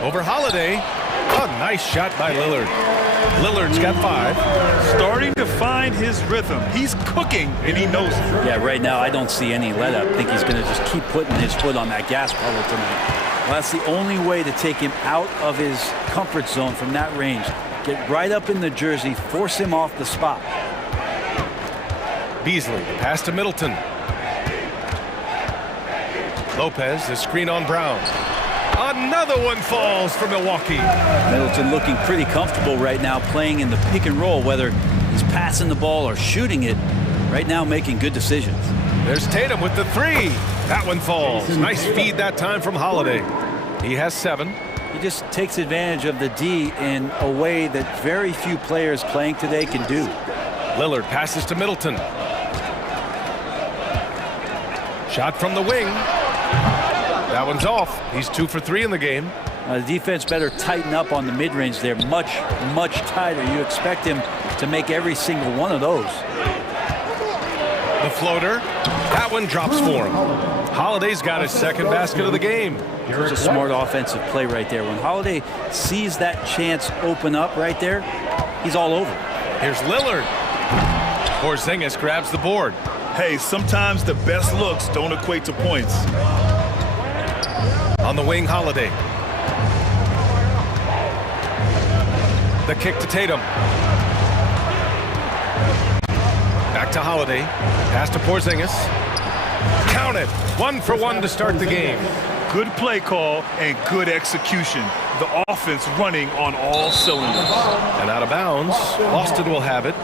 Over Holiday. A nice shot by Lillard. Lillard's got 5. Starting to find his rhythm. He's cooking, and he knows it. Yeah, right now I don't see any let up. I think he's going to just keep putting his foot on that gas pedal tonight. Well, that's the only way to take him out of his comfort zone from that range. Get right up in the jersey, force him off the spot. Beasley, pass to Middleton. Lopez, the screen on Brown. Another one falls for Milwaukee. Middleton looking pretty comfortable right now playing in the pick and roll, whether he's passing the ball or shooting it. Right now making good decisions. There's Tatum with the 3. That one falls. Nice feed that time from Holiday. He has 7. He just takes advantage of the D in a way that very few players playing today can do. Lillard passes to Middleton. Shot from the wing. That one's off. He's 2 for 3 in the game. The defense better tighten up on the mid-range there. Much tighter. You expect him to make every single one of those. The floater. That one drops for him. Holiday's got his second basket of the game. Here's a smart offensive play right there. When Holiday sees that chance open up right there, he's all over. Here's Lillard. Porzingis grabs the board. Hey, sometimes the best looks don't equate to points. On the wing, Holiday. The kick to Tatum. Back to Holiday. Pass to Porzingis. Count it. 1 for 1 to start the game. Good play call and good execution. The offense running on all cylinders. And out of bounds, Boston will have it.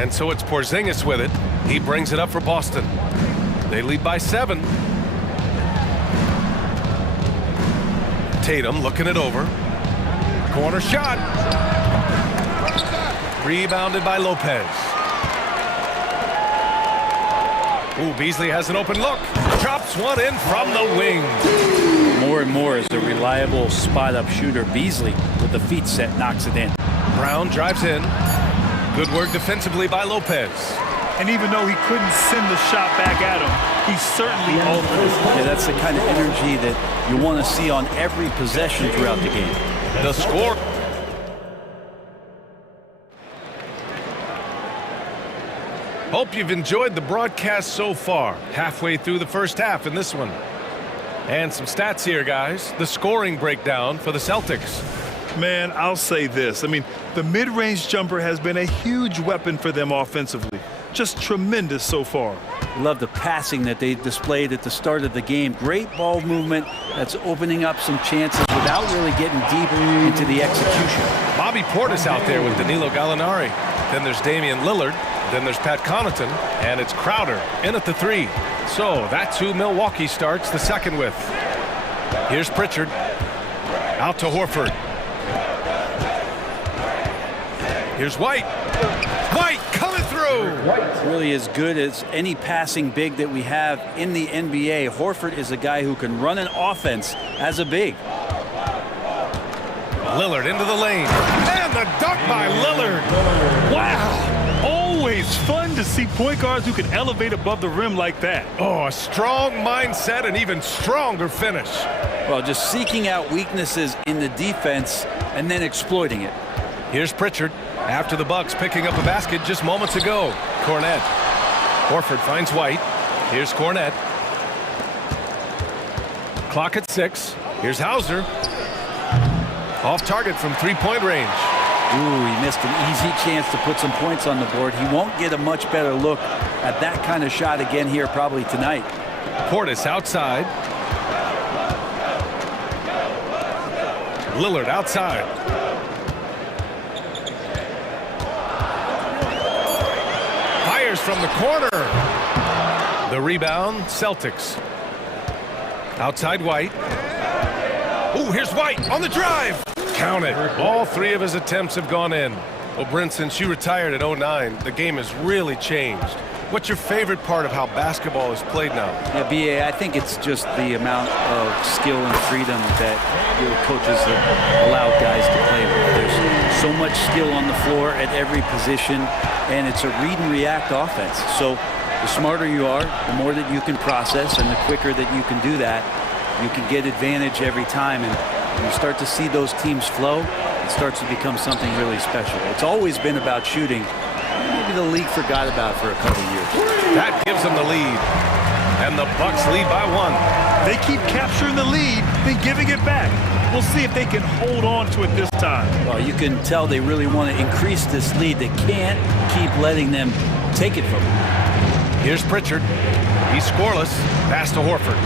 And so it's Porzingis with it. He brings it up for Boston. They lead by 7. Tatum looking it over. Corner shot. Rebounded by Lopez. Ooh, Beasley has an open look. Chops one in from the wing. More and more as a reliable spot-up shooter. Beasley, with the feet set, knocks it in. Brown drives in. Good work defensively by Lopez. And even though he couldn't send the shot back at him, he certainly altered his play. Yeah, that's the kind of energy that you want to see on every possession throughout the game. The score. Hope you've enjoyed the broadcast so far. Halfway through the first half in this one. And some stats here, guys. The scoring breakdown for the Celtics. Man, I'll say this. I mean, the mid-range jumper has been a huge weapon for them offensively. Just tremendous so far. Love the passing that they displayed at the start of the game. Great ball movement that's opening up some chances without really getting deep into the execution. Bobby Portis out there with Danilo Gallinari. Then there's Damian Lillard. Then there's Pat Connaughton. And it's Crowder in at the 3. So that's who Milwaukee starts the second with. Here's Pritchard. Out to Horford. Here's White. White coming through. Really as good as any passing big that we have in the NBA. Horford is a guy who can run an offense as a big. Lillard into the lane. And the dunk by Lillard. Wow. Always fun to see point guards who can elevate above the rim like that. Oh, a strong mindset and even stronger finish. Well, just seeking out weaknesses in the defense and then exploiting it. Here's Pritchard. After the Bucks picking up a basket just moments ago. Cornette. Horford finds White. Here's Cornette. Clock at 6. Here's Hauser. Off target from three-point range. Ooh, he missed an easy chance to put some points on the board. He won't get a much better look at that kind of shot again here probably tonight. Portis outside. Lillard outside. Fires from the corner. The rebound, Celtics. Outside White. Ooh, here's White on the drive. Count it. All 3 of his attempts have gone in. Well, Brent, since you retired at 09, the game has really changed. What's your favorite part of how basketball is played now? Yeah, B.A., I think it's just the amount of skill and freedom that your coaches have allowed guys to play with. There's so much skill on the floor at every position, and it's a read and react offense. So the smarter you are, the more that you can process, and the quicker that you can do that, you can get advantage every time. And when you start to see those teams flow, it starts to become something really special. It's always been about shooting. Maybe the league forgot about it for a couple of years. That gives them the lead. And the Bucks lead by 1. They keep capturing the lead, then giving it back. We'll see if they can hold on to it this time. Well, you can tell they really want to increase this lead. They can't keep letting them take it from them. Here's Pritchard. He's scoreless. Pass to Horford.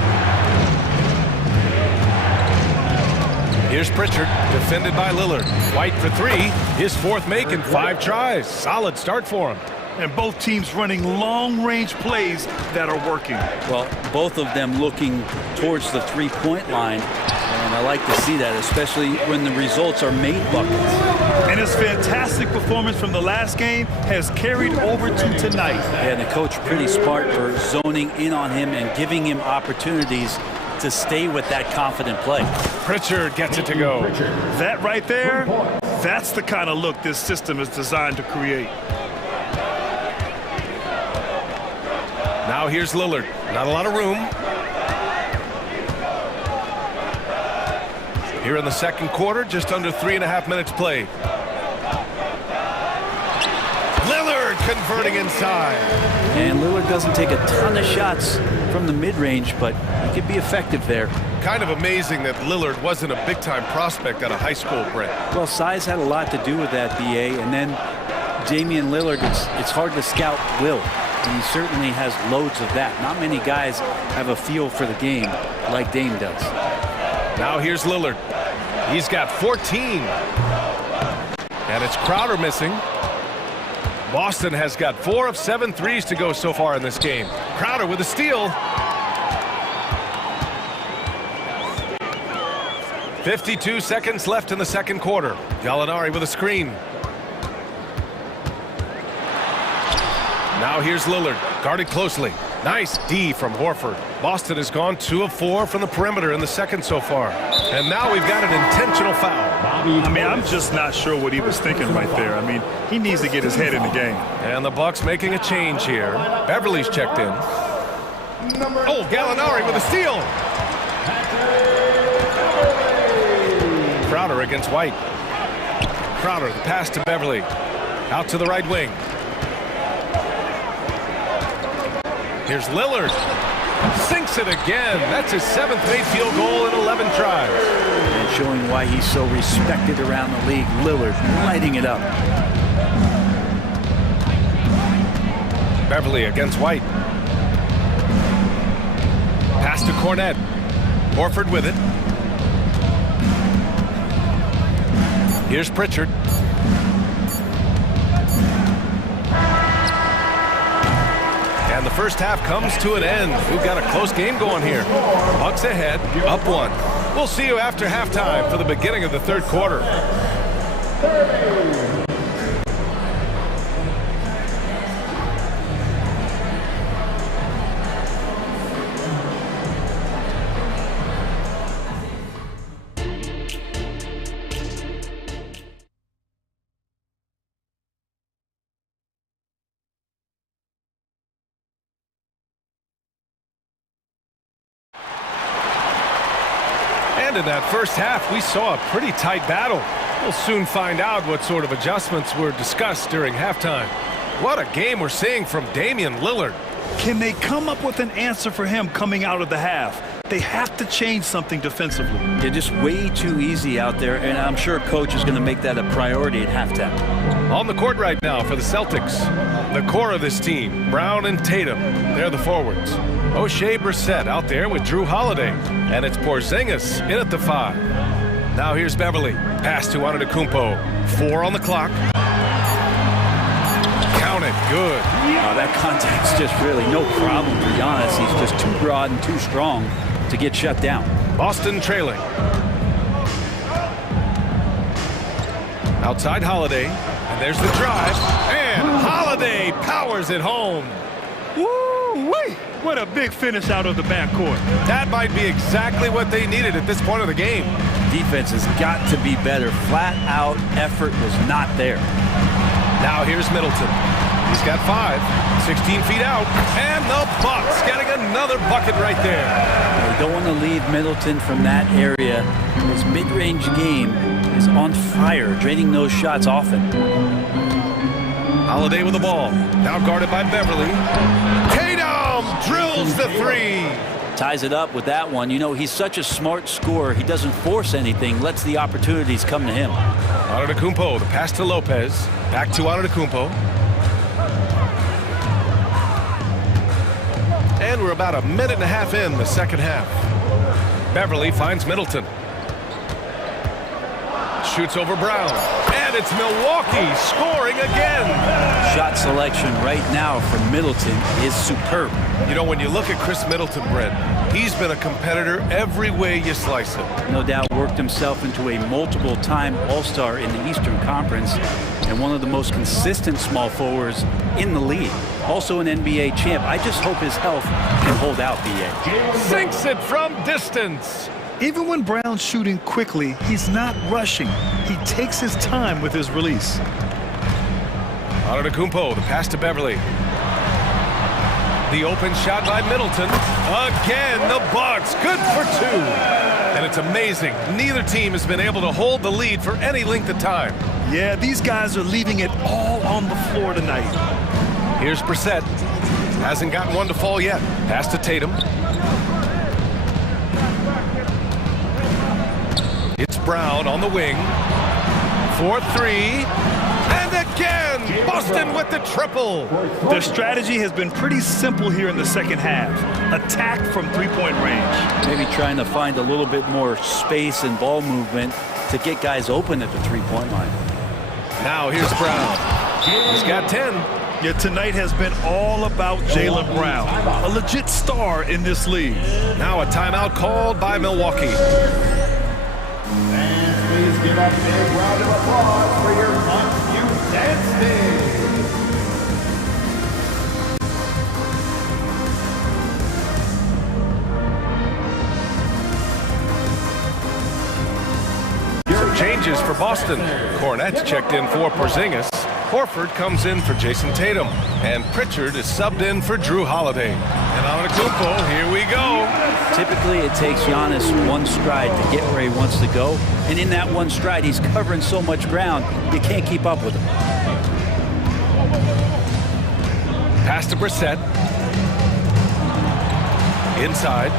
Here's Pritchard, defended by Lillard. White for 3, his 4th make in 5 tries. Solid start for him. And both teams running long-range plays that are working. Well, both of them looking towards the three-point line. And I like to see that, especially when the results are made buckets. And his fantastic performance from the last game has carried over to tonight. And the coach pretty smart for zoning in on him and giving him opportunities to stay with that confident play. Pritchard gets it to go. That right there, that's the kind of look this system is designed to create. Now here's Lillard. Not a lot of room. Here in the second quarter, just under 3.5 minutes played. Lillard converting inside. And Lillard doesn't take a ton of shots from the mid-range, but he could be effective there. Kind of amazing that Lillard wasn't a big-time prospect out of high school, Brett. Well, size had a lot to do with that, B.A., and then Damian Lillard, it's hard to scout will. And he certainly has loads of that. Not many guys have a feel for the game like Dame does. Now here's Lillard. He's got 14. And it's Crowder missing. Boston has got 4 of 7 threes to go so far in this game. Crowder with a steal. 52 seconds left in the second quarter. Gallinari with a screen. Now here's Lillard, guarded closely. Nice D from Horford. Boston has gone 2 of 4 from the perimeter in the second so far. And now we've got an intentional foul. I mean, I'm just not sure what he was thinking right there. I mean, he needs to get his head in the game. And the Bucks making a change here. Beverly's checked in. Oh, Gallinari with a steal. Crowder against White. Crowder, the pass to Beverly. Out to the right wing. Here's Lillard. Sinks it again. That's his 7th made field goal in 11 tries. And showing why he's so respected around the league. Lillard lighting it up. Beverly against White. Pass to Cornette. Horford with it. Here's Pritchard. And the first half comes to an end. We've got a close game going here. Bucks ahead, up 1. We'll see you after halftime for the beginning of the third quarter. And in that first half, we saw a pretty tight battle. We'll soon find out what sort of adjustments were discussed during halftime. What a game we're seeing from Damian Lillard. Can they come up with an answer for him coming out of the half? They have to change something defensively. They're just way too easy out there, and I'm sure coach is going to make that a priority at halftime. On the court right now for the Celtics, the core of this team, Brown and Tatum, they're the forwards. O'Shea Brissett out there with Drew Holiday, and it's Porzingis in at the 5. Now here's Beverly, pass to Antetokounmpo, 4 on the clock. Count it, good. That contact's just really no problem for Giannis. He's just too broad and too strong to get shut down. Boston trailing. Outside Holiday, and there's the drive, and Holiday powers it home. Woo-wee! What a big finish out of the backcourt. That might be exactly what they needed at this point of the game. Defense has got to be better. Flat out effort was not there. Now here's Middleton. He's got 5, 16 feet out, and the Bucks getting another bucket right there. You don't want to leave Middleton from that area. His mid-range game is on fire, draining those shots often. Holiday with the ball, now guarded by Beverly. Tatum drills the 3. Ties it up with that one. You know, he's such a smart scorer. He doesn't force anything, lets the opportunities come to him. Antetokounmpo, the pass to Lopez. Back to Antetokounmpo. And we're about a minute and a half in the second half. Beverly finds Middleton. Shoots over Brown. And it's Milwaukee scoring again. Shot selection right now from Middleton is superb. You know, when you look at Chris Middleton, Brett, he's been a competitor every way you slice it. No doubt worked himself into a multiple-time All-Star in the Eastern Conference and one of the most consistent small forwards in the league. Also an NBA champ. I just hope his health can hold out, B.A. Sinks it from distance. Even when Brown's shooting quickly, he's not rushing. He takes his time with his release. Antetokounmpo, the pass to Beverly. The open shot by Middleton. Again, the Bucks, good for 2. And it's amazing. Neither team has been able to hold the lead for any length of time. Yeah, these guys are leaving it all on the floor tonight. Here's Brissett. Hasn't gotten one to fall yet. Pass to Tatum. It's Brown on the wing. 4-3. And again, Boston with the triple. Their strategy has been pretty simple here in the second half. Attack from three-point range. Maybe trying to find a little bit more space and ball movement to get guys open at the three-point line. Now here's Brown. He's got 10. Yeah, tonight has been all about Jaylen Brown, a legit star in this league. Now a timeout called by Milwaukee. And please give a big round of applause for your contesting. Some changes for Boston. Cornette's checked in for Porzingis. Horford comes in for Jason Tatum. And Pritchard is subbed in for Drew Holiday. And Antetokounmpo, here we go. Typically, it takes Giannis one stride to get where he wants to go. And in that one stride, he's covering so much ground, you can't keep up with him. Pass to Brissett. Inside.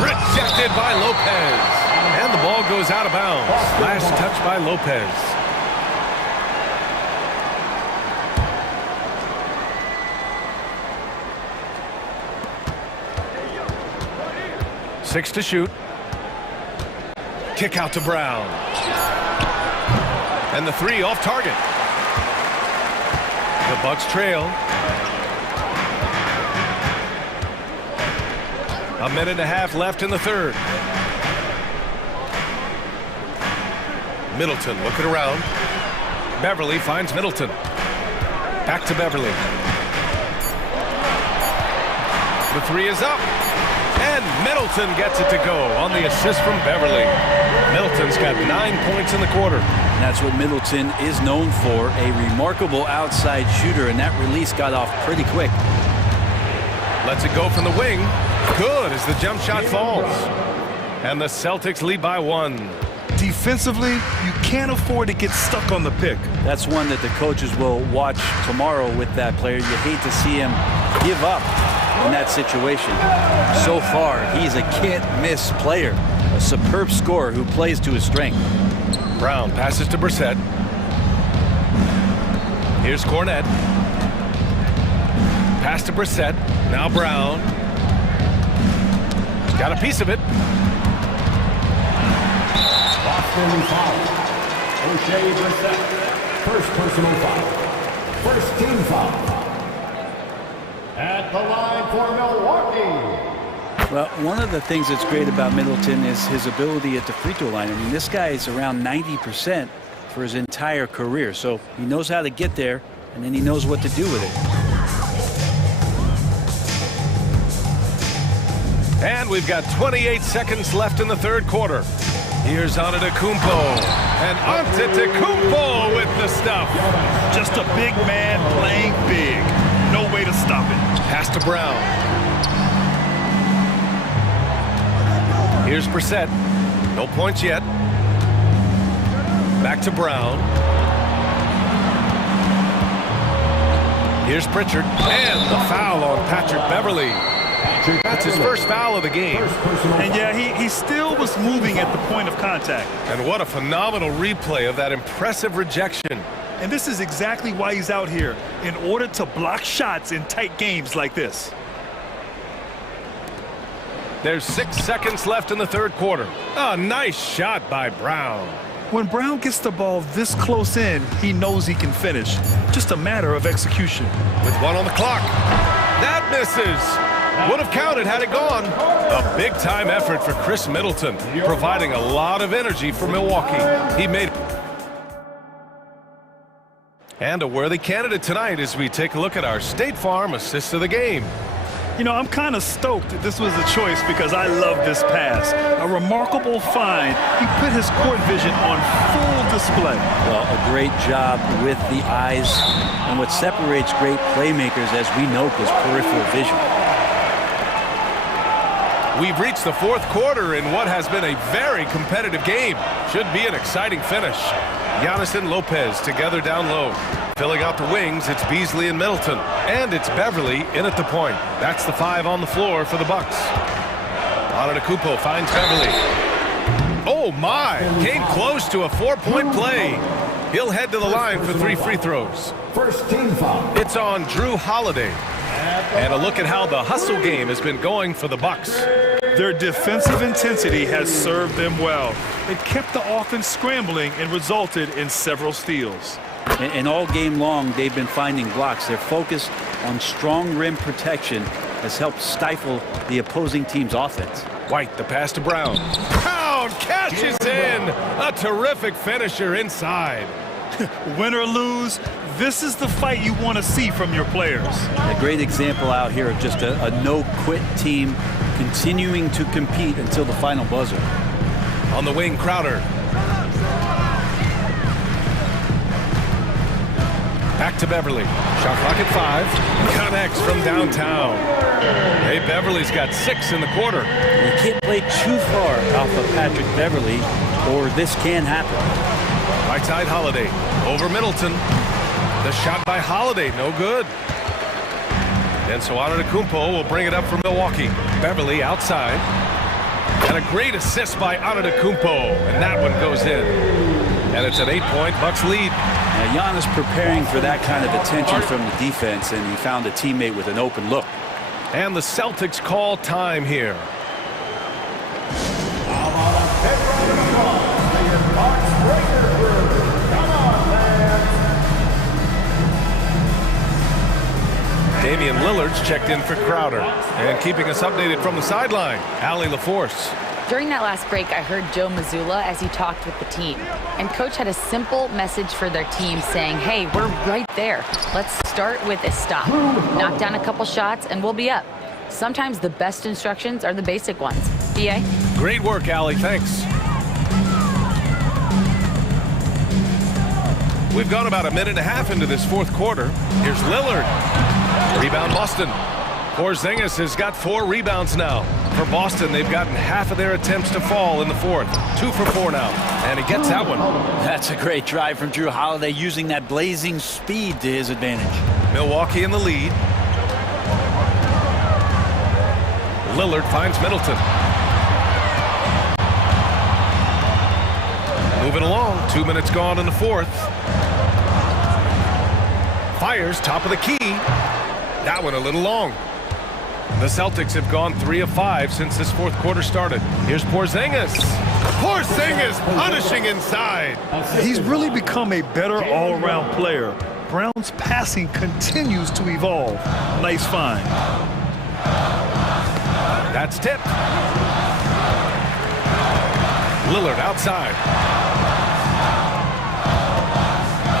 Rejected by Lopez. And the ball goes out of bounds. Last touch by Lopez. Six to shoot. Kick out to Brown. And the three off target. The Bucks trail. A minute and a half left in the third. Middleton looking around. Beverly finds Middleton. Back to Beverly. The three is up. And Middleton gets it to go on the assist from Beverly. Middleton's got 9 points in the quarter. And that's what Middleton is known for, a remarkable outside shooter, and that release got off pretty quick. Lets it go from the wing. Good as the jump shot falls. And the Celtics lead by 1. Defensively, you can't afford to get stuck on the pick. That's one that the coaches will watch tomorrow with that player. You hate to see him give up in that situation. So far, he's a can't-miss player, a superb scorer who plays to his strength. Brown passes to Brissett. Here's Cornette. Pass to Brissett. Now Brown. He's got a piece of it. Boston foul. O'Shea Brissett. First personal foul. First team foul. At the line for Milwaukee. Well, one of the things that's great about Middleton is his ability at the free throw line. I mean, this guy is around 90% for his entire career. So he knows how to get there, and then he knows what to do with it. And we've got 28 seconds left in the third quarter. Here's Antetokounmpo. And Antetokounmpo with the stuff. Just a big man playing big. No way to stop it. Pass to Brown. Here's Brissett. No points yet. Back to Brown. Here's Pritchard. And the foul on Patrick Beverly. That's his first foul of the game. And yeah, he still was moving at the point of contact. And what a phenomenal replay of that impressive rejection. And this is exactly why he's out here, in order to block shots in tight games like this. There's 6 seconds left in the third quarter. A nice shot by Brown. When Brown gets the ball this close in, he knows he can finish. Just a matter of execution. With 1 on the clock. That misses. Would have counted had it gone. A big-time effort for Chris Middleton, providing a lot of energy for Milwaukee. He made and a worthy candidate tonight as we take a look at our State Farm assist of the game. You know, I'm kind of stoked that this was a choice because I love this pass. A remarkable find. He put his court vision on full display. Well, a great job with the eyes. And what separates great playmakers, as we note, is peripheral vision. We've reached the fourth quarter in what has been a very competitive game. Should be an exciting finish. Giannis and Lopez together down low. Filling out the wings, it's Beasley and Middleton. And it's Beverly in at the point. That's the 5 on the floor for the Bucks. Antetokounmpo finds Beverly. Oh my! Came close to a 4-point play. He'll head to the line for 3 free throws. First team foul. It's on Drew Holiday. And a look at how the hustle game has been going for the Bucks. Their defensive intensity has served them well. It kept the offense scrambling and resulted in several steals. And all game long, they've been finding blocks. Their focus on strong rim protection has helped stifle the opposing team's offense. White, the pass to Brown. Brown catches in! A terrific finisher inside. Win or lose, this is the fight you want to see from your players. A great example out here of just a no-quit team continuing to compete until the final buzzer. On the wing, Crowder. Back to Beverly. Shot clock at 5. Connects from downtown. Hey, Beverly's got 6 in the quarter. You can't play too far off of Patrick Beverly, or this can happen. Right side, Holiday. Over Middleton. The shot by Holiday, no good. And so Antetokounmpo will bring it up for Milwaukee. Beverly outside. And a great assist by Antetokounmpo. And that one goes in. And it's an 8-point Bucks lead. Now, Giannis preparing for that kind of attention from the defense, and he found a teammate with an open look. And the Celtics call time here. Damian Lillard's checked in for Crowder. And keeping us updated from the sideline, Allie LaForce. During that last break, I heard Joe Mazzulla as he talked with the team. And Coach had a simple message for their team saying, hey, we're right there. Let's start with a stop. Knock down a couple shots and we'll be up. Sometimes the best instructions are the basic ones. BA? Great work, Allie. Thanks. We've gone about a minute and a half into this fourth quarter. Here's Lillard. Rebound Boston. Porzingis has got 4 rebounds now. For Boston, they've gotten half of their attempts to fall in the fourth. 2 for 4 now. And he gets that one. That's a great drive from Drew Holiday, using that blazing speed to his advantage. Milwaukee in the lead. Lillard finds Middleton. Moving along. 2 minutes gone in the fourth. Fires top of the key. That one a little long. The Celtics have gone 3 of 5 since this fourth quarter started. Here's Porzingis. Porzingis punishing inside. He's really become a better all-around player. Brown's passing continues to evolve. Nice find. That's tipped. Lillard outside.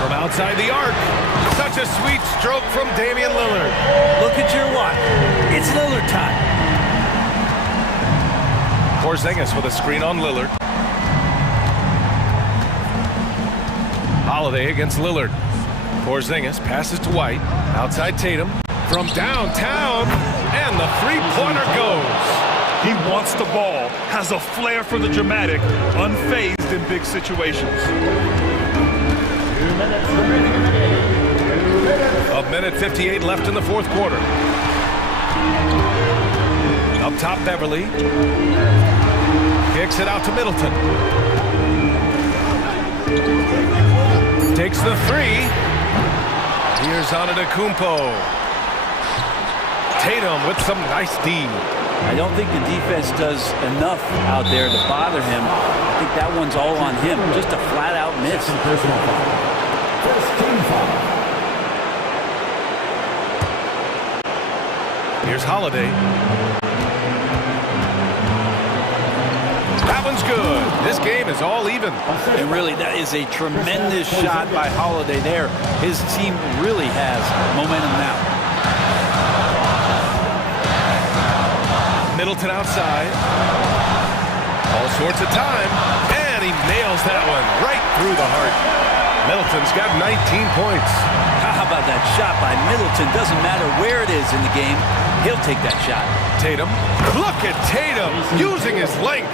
From outside the arc. Such a sweet stroke from Damian Lillard. Look at your watch. It's Lillard time. Porzingis with a screen on Lillard. Holiday against Lillard. Porzingis passes to White. Outside Tatum. From downtown. And the three-pointer goes. He wants the ball, has a flair for the dramatic, unfazed in big situations. 1:58 left in the fourth quarter. Up top, Beverly. Kicks it out to Middleton. Takes the 3. Here's Antetokounmpo. Tatum with some nice D. I don't think the defense does enough out there to bother him. I think that one's all on him. Just a flat-out miss. Personal foul. First team foul. Here's Holiday. That one's good. This game is all even. And really, that is a tremendous shot by Holiday there. His team really has momentum now. Middleton outside. All sorts of time. And he nails that one right through the heart. Middleton's got 19 points. How about that shot by Middleton? Doesn't matter where it is in the game, he'll take that shot. Tatum. Look at Tatum using his length.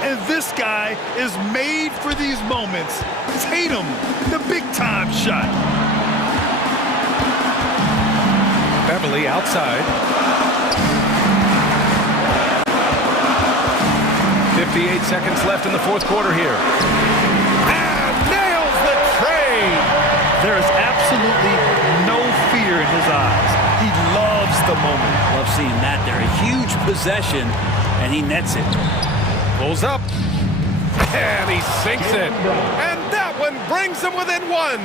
And this guy is made for these moments. Tatum, the big-time shot. Beverly outside. 58 seconds left in the fourth quarter here. And nails the trade. There is absolutely no fear in his eyes. He loves the moment. Love seeing that there. A huge possession, and he nets it. Pulls up. And he sinks it. And that one brings him within one.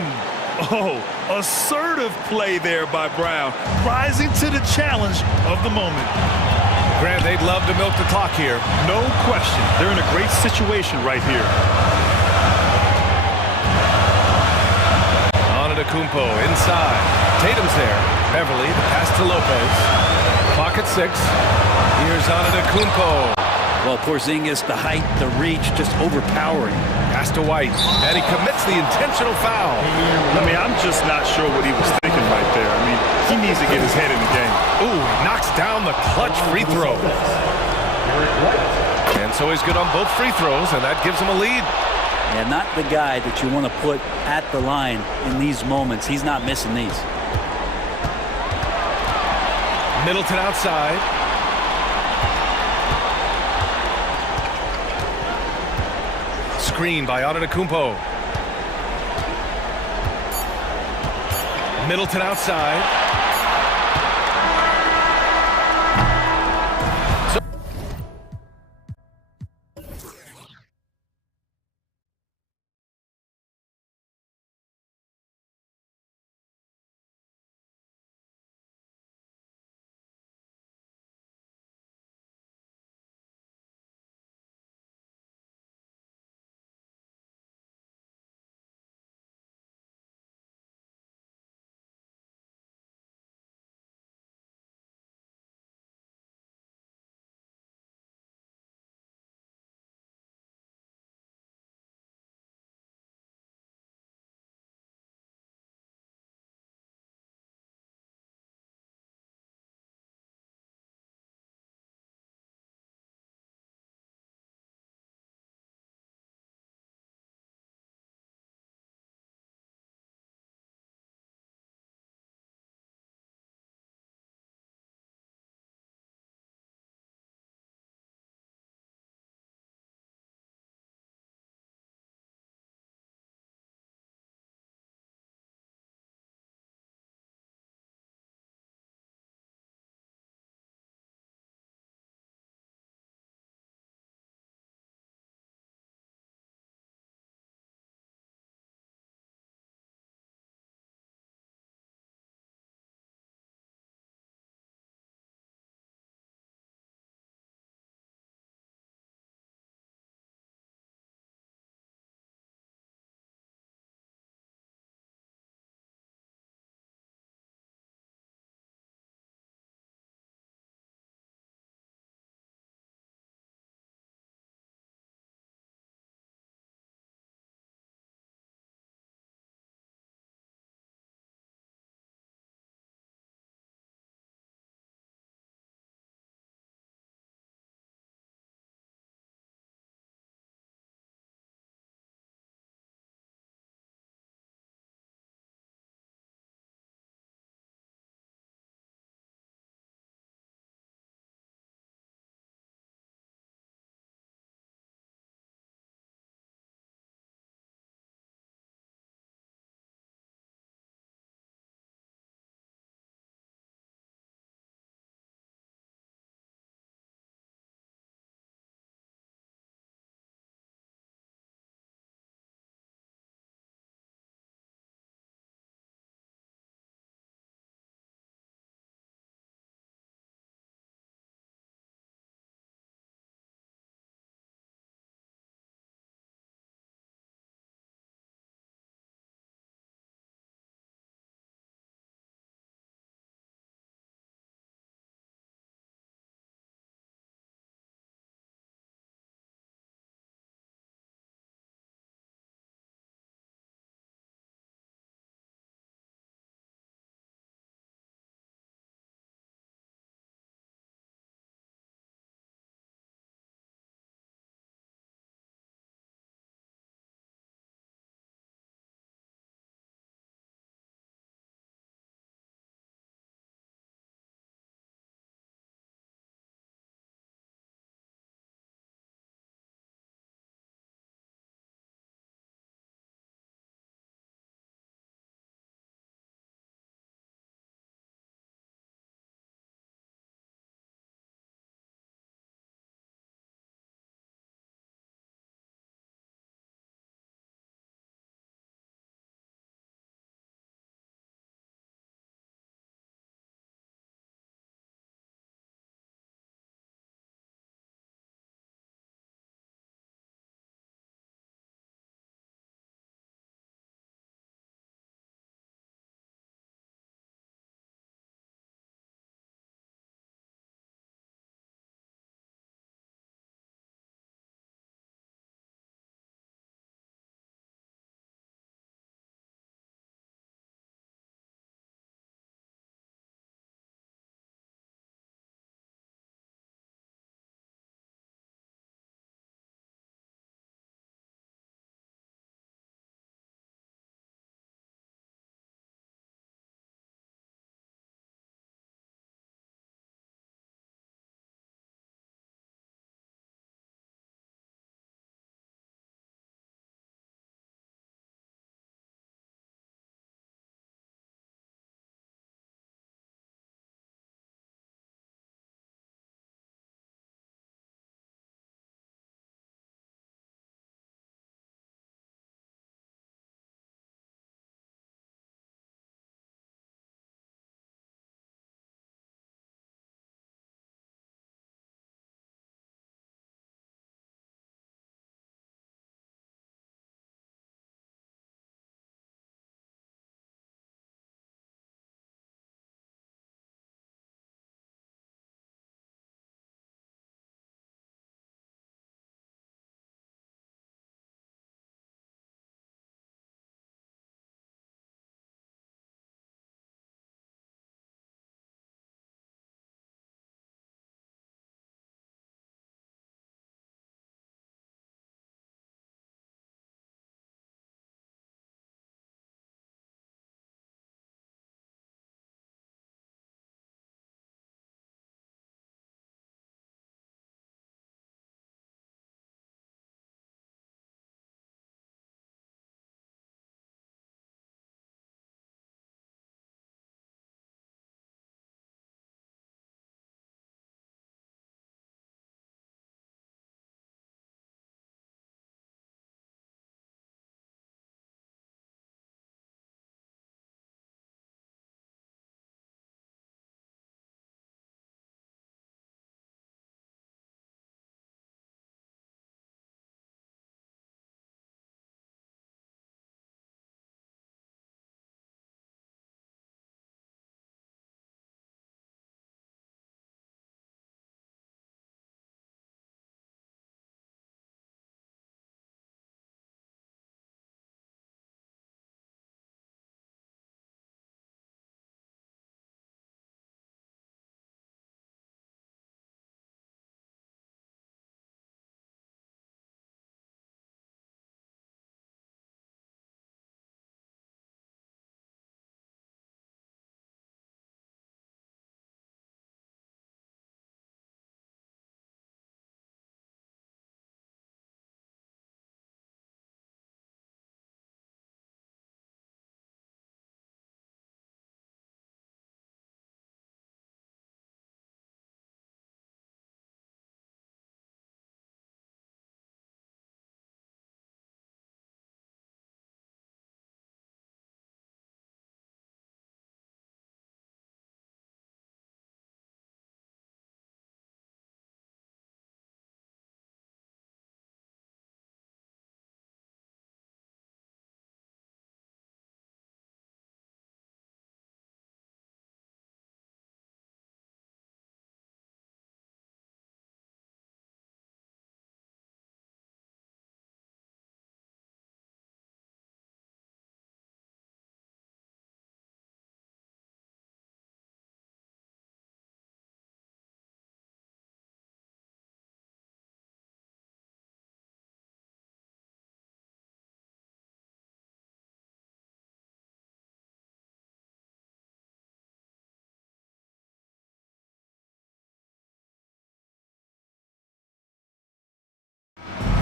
Oh, assertive play there by Brown, rising to the challenge of the moment. Grant, they'd love to milk the clock here. No question. They're in a great situation right here. Antetokounmpo inside. Tatum's there. Beverly, the pass to Lopez. Clock at 6. Here's Antetokounmpo. Well, Porzingis, the height, the reach, just overpowering. Pass to White. And he commits the intentional foul. I mean, I'm just not sure what he was thinking right there. I mean, he needs to get his head in the game. Ooh, knocks down the clutch free throw. And so he's good on both free throws, and that gives him a lead. Yeah, not the guy that you want to put at the line in these moments. He's not missing these. Middleton outside. Screen by Antetokounmpo. Middleton outside.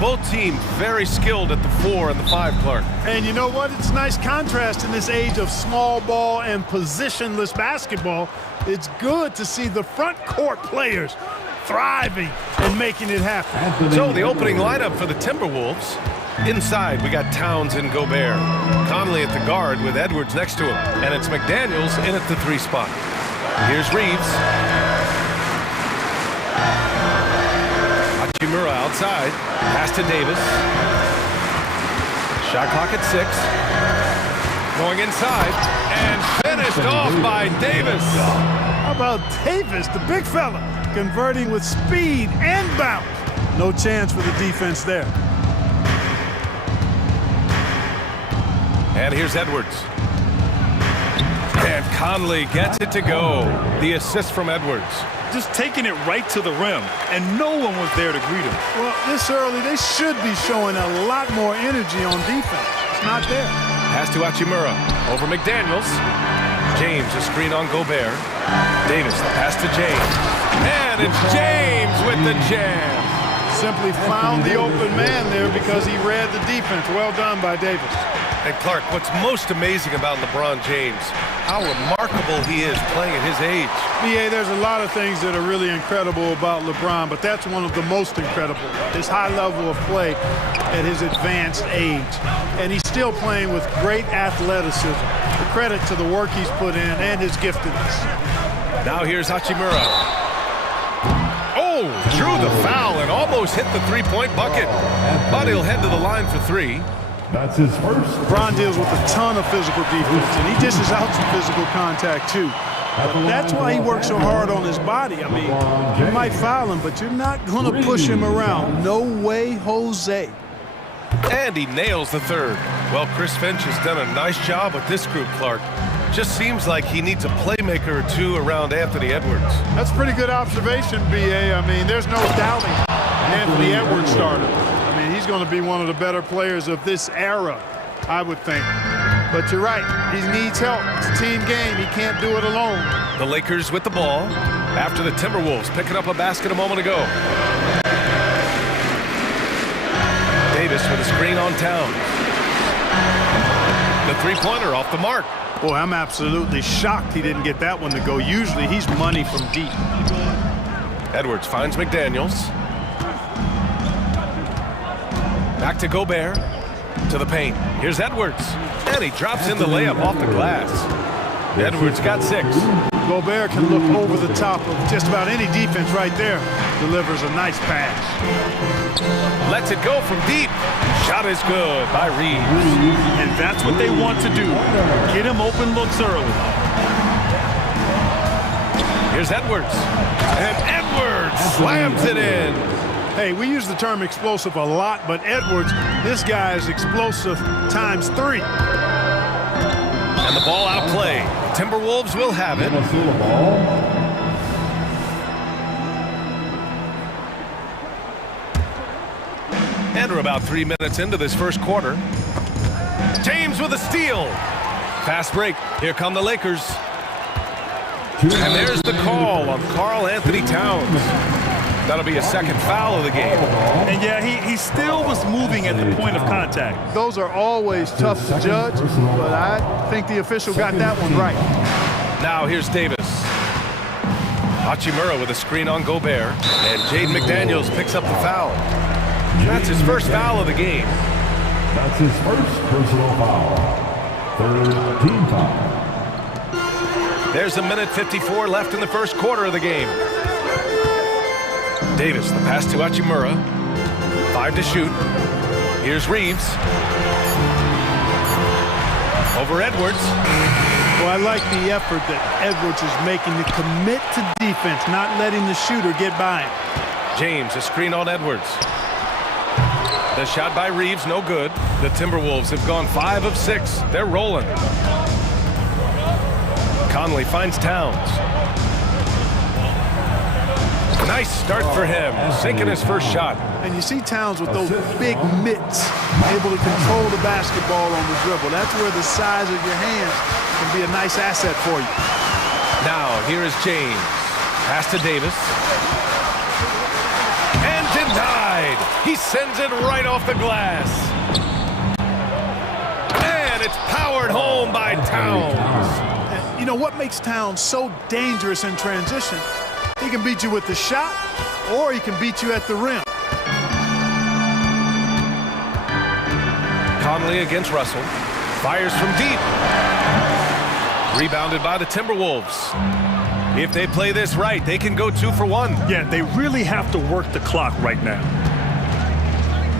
Both teams very skilled at the 4 and the 5, Clark. And you know what? It's a nice contrast in this age of small ball and positionless basketball. It's good to see the front court players thriving and making it happen. So the opening lineup for the Timberwolves. Inside, we got Towns and Gobert. Conley at the guard with Edwards next to him. And it's McDaniels in at the 3 spot. Here's Reeves. Hachimura outside. Pass to Davis. Shot clock at 6. Going inside. And finished off by Davis. How about Davis, the big fella, converting with speed and bounce? No chance for the defense there. And here's Edwards. And Conley gets it to go. The assist from Edwards. Just taking it right to the rim, and no one was there to greet him. Well, this early, they should be showing a lot more energy on defense. It's not there. Pass to Hachimura. Over McDaniels. James, a screen on Gobert. Davis, the pass to James. And it's James with the jam. Simply found the open man there because he read the defense. Well done by Davis. And Clark, what's most amazing about LeBron James, how remarkable he is playing at his age. BA, there's a lot of things that are really incredible about LeBron, but that's one of the most incredible. His high level of play at his advanced age. And he's still playing with great athleticism. The credit to the work he's put in and his giftedness. Now here's Hachimura. Oh, drew the foul and almost hit the 3-point bucket. But he'll head to the line for 3. That's his first. LeBron deals with a ton of physical defense, and he dishes out some physical contact, too. But that's why he works so hard on his body. I mean, you might foul him, but you're not going to push him around. No way, Jose. And he nails the 3rd. Well, Chris Finch has done a nice job with this group, Clark. Just seems like he needs a playmaker or 2 around Anthony Edwards. That's a pretty good observation, B.A. I mean, there's no doubting Anthony Edwards started. I mean, he's going to be one of the better players of this era, I would think. But you're right, he needs help. It's a team game. He can't do it alone. The Lakers with the ball after the Timberwolves picking up a basket a moment ago. Davis with a screen on Towns. The 3-pointer off the mark. Boy, I'm absolutely shocked he didn't get that one to go. Usually he's money from deep. Edwards finds McDaniels. Back to Gobert. To the paint. Here's Edwards. And he drops in the layup off the glass. Edwards got 6. Gobert can look over the top of just about any defense right there. Delivers a nice pass. Lets it go from deep. Shot is good by Reeves. And that's what they want to do. Get him open looks early. Here's Edwards. And Edwards slams it in. Hey, we use the term explosive a lot, but Edwards, this guy is explosive times 3. And the ball out of play. Timberwolves will have it. And we're about 3 minutes into this first quarter. James with a steal. Fast break. Here come the Lakers. And there's the call on Karl Anthony Towns. That'll be a 2nd foul of the game. And yeah, he still was moving at the point of contact. Those are always tough to judge, but I think the official got that one right. Now here's Davis. Hachimura with a screen on Gobert. And Jaden McDaniels picks up the foul. That's his first foul of the game. That's his first personal foul. 3rd team foul. There's a minute 54 left in the first quarter of the game. Davis, the pass to Hachimura. 5 to shoot. Here's Reeves. Over Edwards. Well, I like the effort that Edwards is making to commit to defense, not letting the shooter get by him. James, a screen on Edwards. The shot by Reeves, no good. The Timberwolves have gone 5 of 6. They're rolling. Conley finds Towns. Nice start for him, sinking his first shot. And you see Towns with those big mitts, able to control the basketball on the dribble. That's where the size of your hands can be a nice asset for you. Now, here is James. Pass to Davis. And denied. He sends it right off the glass. And it's powered home by Towns. You know what makes Towns so dangerous in transition? He can beat you with the shot, or he can beat you at the rim. Conley against Russell. Fires from deep. Rebounded by the Timberwolves. If they play this right, they can go 2 for 1. Yeah, they really have to work the clock right now.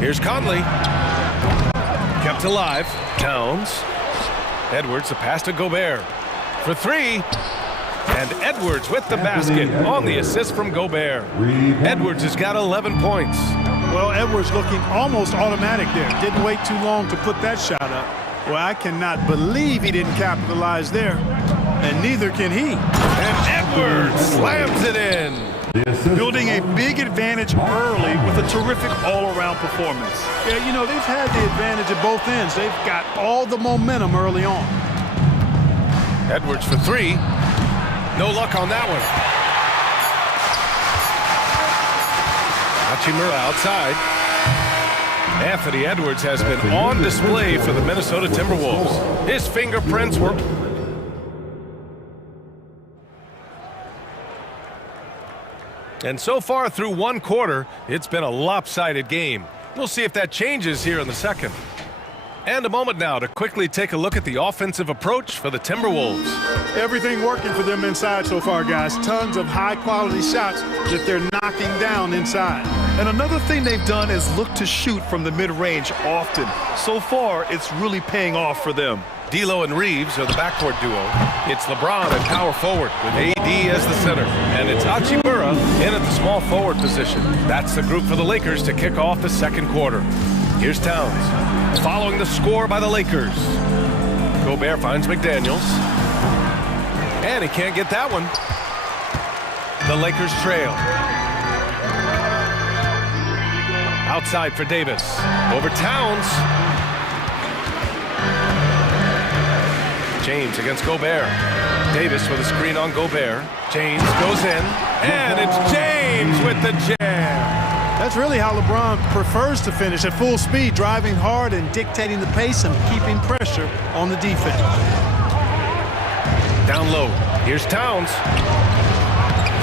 Here's Conley. Kept alive. Towns. Edwards, the pass to Gobert. For 3. And Edwards with the basket on the assist from Gobert. Edwards has got 11 points. Well, Edwards looking almost automatic there. Didn't wait too long to put that shot up. Well, I cannot believe he didn't capitalize there. And neither can he. And Edwards slams it in. Building a big advantage early with a terrific all-around performance. Yeah, you know, they've had the advantage at both ends. They've got all the momentum early on. Edwards for 3. No luck on that one. Hachimura outside. Anthony Edwards has been on display for the Minnesota Timberwolves. His fingerprints were... And so far through 1 quarter, it's been a lopsided game. We'll see if that changes here in the second. And a moment now to quickly take a look at the offensive approach for the Timberwolves. Everything working for them inside so far, guys. Tons of high-quality shots that they're knocking down inside. And another thing they've done is look to shoot from the mid-range often. So far, it's really paying off for them. D'Lo and Reeves are the backcourt duo. It's LeBron at power forward with AD as the center. And it's Hachimura in at the small forward position. That's the group for the Lakers to kick off the second quarter. Here's Towns, following the score by the Lakers. Gobert finds McDaniels. And he can't get that one. The Lakers trail. Outside for Davis. Over Towns. James against Gobert. Davis with a screen on Gobert. James goes in. And it's James with the jam. That's really how LeBron prefers to finish, at full speed, driving hard and dictating the pace and keeping pressure on the defense. Down low. Here's Towns.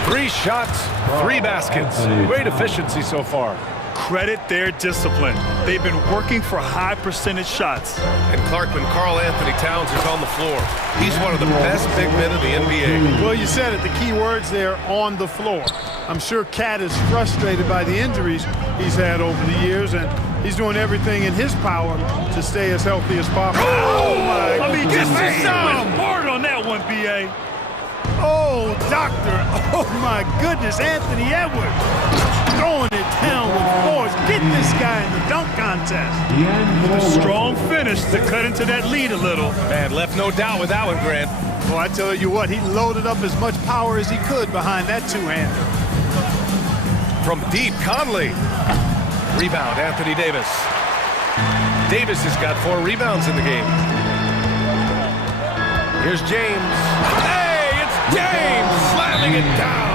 3 shots, 3 baskets. Great efficiency so far. Credit their discipline. They've been working for high percentage shots. And Clark, when Karl Anthony Towns is on the floor, he's one of the best big men in the NBA. Well, you said it, the key words there, on the floor. I'm sure Cat is frustrated by the injuries he's had over the years, and he's doing everything in his power to stay as healthy as possible. Oh my! I mean, just hard on that one, BA. Oh, doctor! Oh my goodness, Anthony Edwards throwing it down with force. Get this guy in the dunk contest. With a strong finish to cut into that lead a little. Man, left no doubt with that one, Grant. Well, I tell you what, he loaded up as much power as he could behind that two-hander. From deep, Conley. Rebound, Anthony Davis. Davis has got 4 rebounds in the game. Here's James. Hey, it's James slamming it down.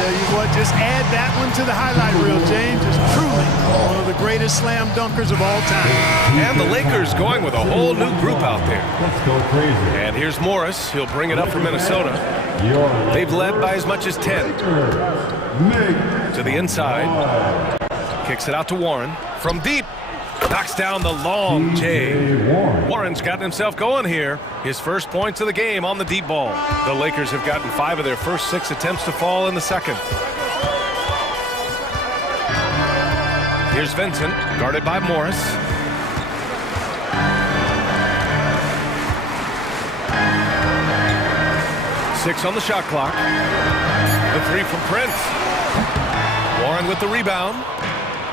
Tell you what, just add that one to the highlight reel. James is truly one of the greatest slam dunkers of all time. And the Lakers going with a whole new group out there. Let's go crazy. And here's Morris. He'll bring it up for Minnesota. They've led by as much as 10. To the inside. Kicks it out to Warren. From deep. Knocks down the long J. Warren's gotten himself going here. His first points of the game on the deep ball. The Lakers have gotten 5 of their first 6 attempts to fall in the second. Here's Vincent, guarded by Morris. Six on the shot clock. The 3 from Prince. Warren with the rebound.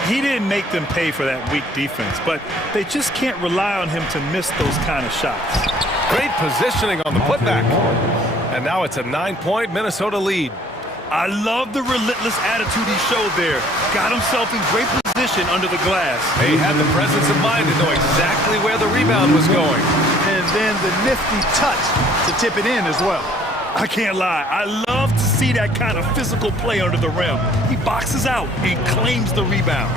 He didn't make them pay for that weak defense, but they just can't rely on him to miss those kind of shots. Great positioning on the putback. And now it's a 9-point Minnesota lead. I love the relentless attitude he showed there. Got himself in great position under the glass. He had the presence of mind to know exactly where the rebound was going. And then the nifty touch to tip it in as well. I can't lie. I love to see that kind of physical play under the rim. He boxes out and claims the rebound.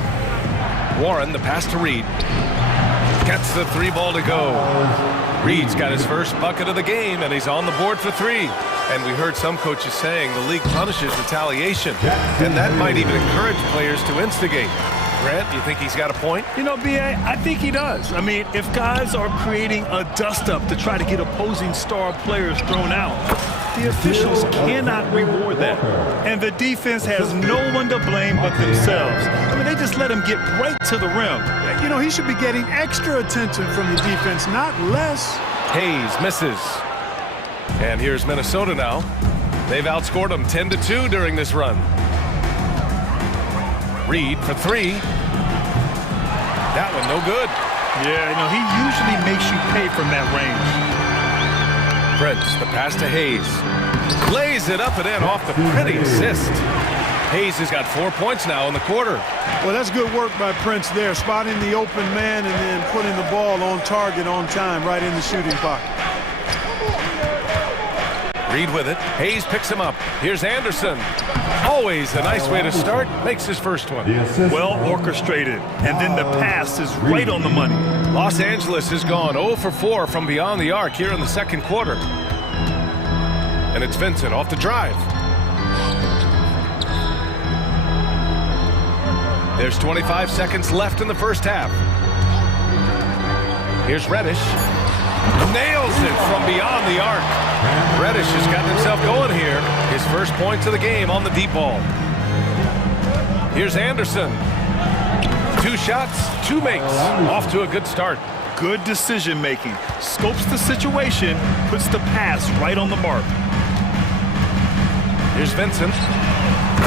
Warren, the pass to Reed. Gets the three ball to go. Reed's got his first bucket of the game, and he's on the board for three. And we heard some coaches saying the league punishes retaliation, and that might even encourage players to instigate. Grant, do you think he's got a point? You know, B.A., I think he does. I mean, if guys are creating a dust-up to try to get opposing star players thrown out, the officials cannot reward that. And the defense has no one to blame but themselves. I mean, they just let him get right to the rim. You know, he should be getting extra attention from the defense, not less. Hayes misses. And here's Minnesota now. They've outscored them 10-2 during this run. Reed for three. That one no good. Yeah, you know, he usually makes you pay from that range. Prince, the pass to Hayes. Lays it up and in off the pretty assist. Hayes has got 4 points now in the quarter. Well, that's good work by Prince there, spotting the open man and then putting the ball on target on time right in the shooting pocket. Reed with it. Hayes picks him up. Here's Anderson. Always a nice way to start. Makes his first one. Well orchestrated. And then the pass is right on the money. Los Angeles has gone 0 for 4 from beyond the arc here in the second quarter. And it's Vincent off the drive. There's 25 seconds left in the first half. Here's Reddish. Nails it from beyond the arc. Reddish has gotten himself going here. His first points of the game on the deep ball. Here's Anderson. 2 shots, 2 makes. Off to a good start. Good decision making. Scopes the situation, puts the pass right on the mark. Here's Vincent.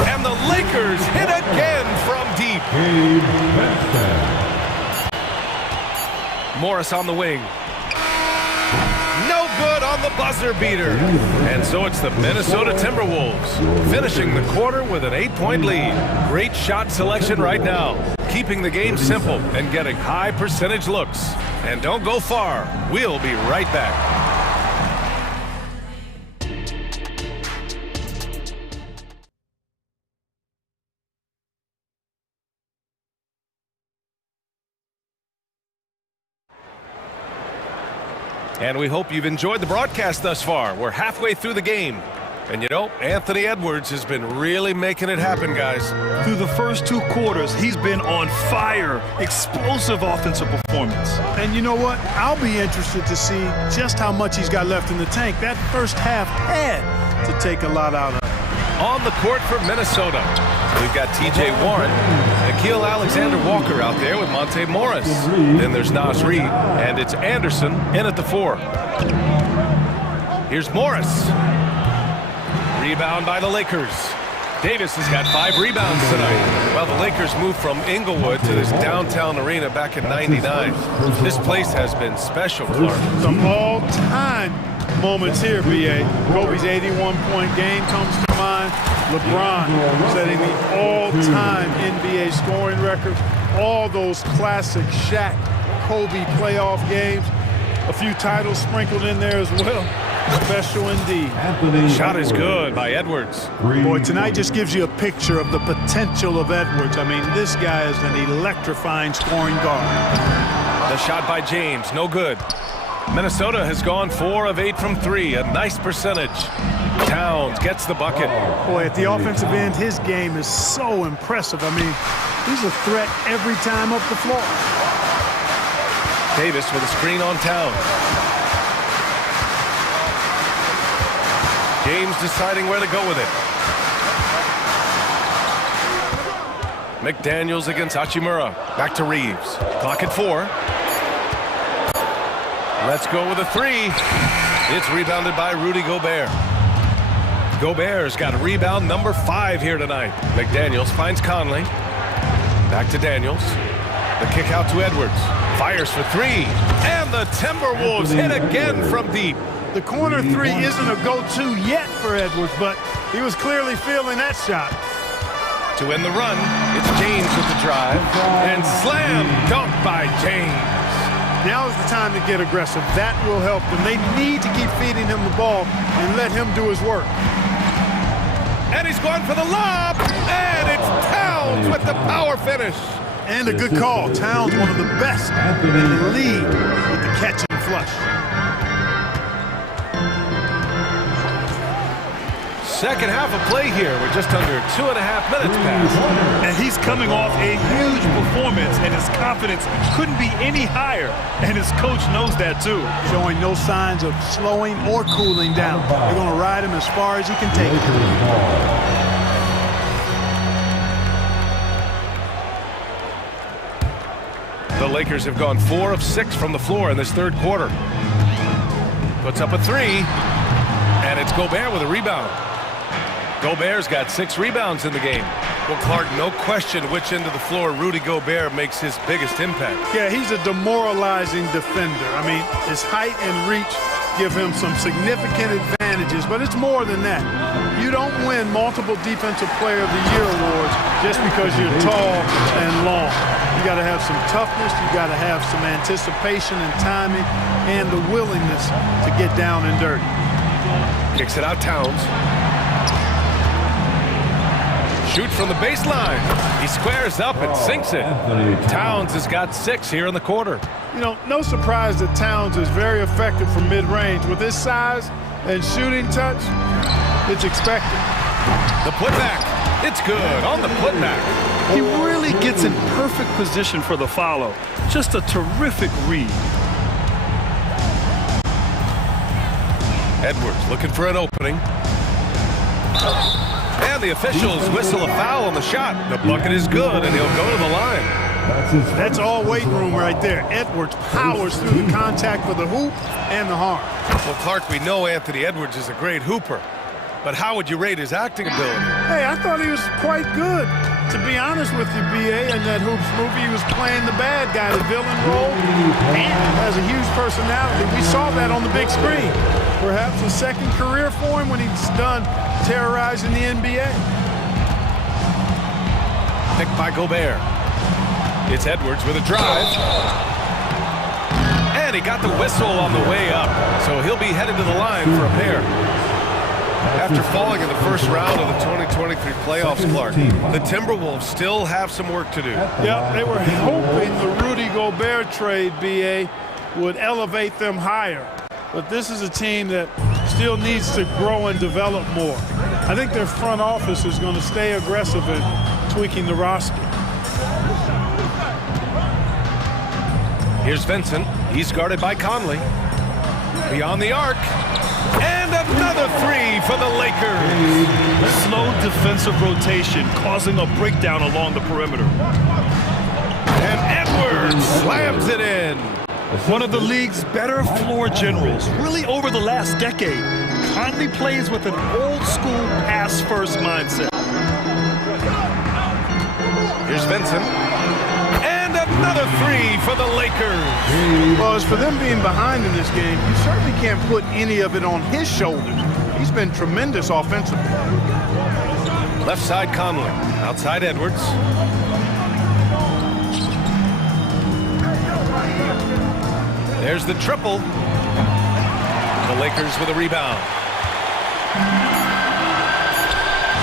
And the Lakers hit again from deep. Morris on the wing. No good on the buzzer beater. And so it's the Minnesota Timberwolves finishing the quarter with an 8-point lead. Great shot selection right now, keeping the game simple and getting high percentage looks. And don't go far. We'll be right back. And we hope you've enjoyed the broadcast thus far. We're halfway through the game. And you know, Anthony Edwards has been really making it happen, guys. Through the first 2 quarters, he's been on fire. Explosive offensive performance. And you know what? I'll be interested to see just how much he's got left in the tank. That first half had to take a lot out of it. On the court for Minnesota, we've got T.J. Warren, Nickeil Alexander-Walker out there with Monte Morris. Then there's Naz Reid, and it's Anderson in at the 4. Here's Morris. Rebound by the Lakers. Davis has got 5 rebounds tonight. Well, the Lakers moved from Inglewood to this downtown arena back in '99. This place has been special, Clark. Some all-time moments here, B.A. Kobe's 81-point game comes to mind. LeBron setting the all-time NBA scoring record. All those classic Shaq, Kobe playoff games. A few titles sprinkled in there as well. Special indeed. Shot is good by Edwards. Boy, tonight just gives you a picture of the potential of Edwards. I mean, this guy is an electrifying scoring guard. The shot by James, no good. Minnesota has gone 4 of 8 from 3, a nice percentage. Towns gets the bucket. Boy, at the offensive end, his game is so impressive. I mean, he's a threat every time up the floor. Davis with a screen on Towns. James deciding where to go with it. McDaniels against Hachimura. Back to Reeves. Clock at 4. Let's go with a 3. It's rebounded by Rudy Gobert. Gobert's got rebound number 5 here tonight. McDaniels finds Conley. Back to Daniels. The kick out to Edwards. Fires for 3. And the Timberwolves hit again from deep. The corner 3 isn't a go-to yet for Edwards, but he was clearly feeling that shot. To end the run, it's James with the drive. And slam dunk by James. Now is the time to get aggressive. That will help them. They need to keep feeding him the ball and let him do his work. And he's going for the lob. And it's Towns with the power finish. And a good call. Towns, one of the best in the league with the catch and flush. Second half of play here. We're just under 2.5 minutes past. And he's coming off a huge performance, and his confidence couldn't be any higher. And his coach knows that too. Showing no signs of slowing or cooling down. They're going to ride him as far as he can take it. The Lakers have gone 4 of 6 from the floor in this third quarter. Puts up a 3, and it's Gobert with a rebound. Gobert's got 6 rebounds in the game. Well, Clark, no question which end of the floor Rudy Gobert makes his biggest impact. Yeah, he's a demoralizing defender. I mean, his height and reach give him some significant advantages, but it's more than that. You don't win multiple Defensive Player of the Year awards just because you're tall and long. You got to have some toughness, you got to have some anticipation and timing, and the willingness to get down and dirty. Kicks it out, Towns. Shoots from the baseline. He squares up and sinks it. Towns has got 6 here in the quarter. You know, no surprise that Towns is very effective from mid-range. With his size and shooting touch, it's expected. The putback. It's good on the putback. He really gets in perfect position for the follow. Just a terrific read. Edwards looking for an opening. And the officials whistle a foul on the shot. The bucket is good, and he'll go to the line. That's all weight room right there. Edwards powers through the contact for the hoop and the harm. Well, Clark, we know Anthony Edwards is a great hooper. But how would you rate his acting ability? Hey, I thought he was quite good. To be honest with you, B.A., in that Hoops movie, he was playing the bad guy, the villain role, and has a huge personality. We saw that on the big screen. Perhaps a second career for him when he's done terrorizing the NBA. Picked by Gobert. It's Edwards with a drive. And he got the whistle on the way up, so he'll be headed to the line for a pair. After falling in the first round of the 2023 playoffs, Clark, the Timberwolves still have some work to do. Yeah, they were hoping the Rudy Gobert trade, B.A., would elevate them higher. But this is a team that still needs to grow and develop more. I think their front office is going to stay aggressive in tweaking the roster. Here's Vincent. He's guarded by Conley. Beyond the arc. And another 3 for the Lakers. Slow defensive rotation causing a breakdown along the perimeter. And Edwards slams it in. One of the league's better floor generals, really over the last decade. Conley plays with an old-school pass-first mindset. Here's Vincent. And another 3 for the Lakers. Well, as for them being behind in this game, you certainly can't put any of it on his shoulders. He's been tremendous offensively. Left side Conley. Outside Edwards. There's the triple. The Lakers with a rebound.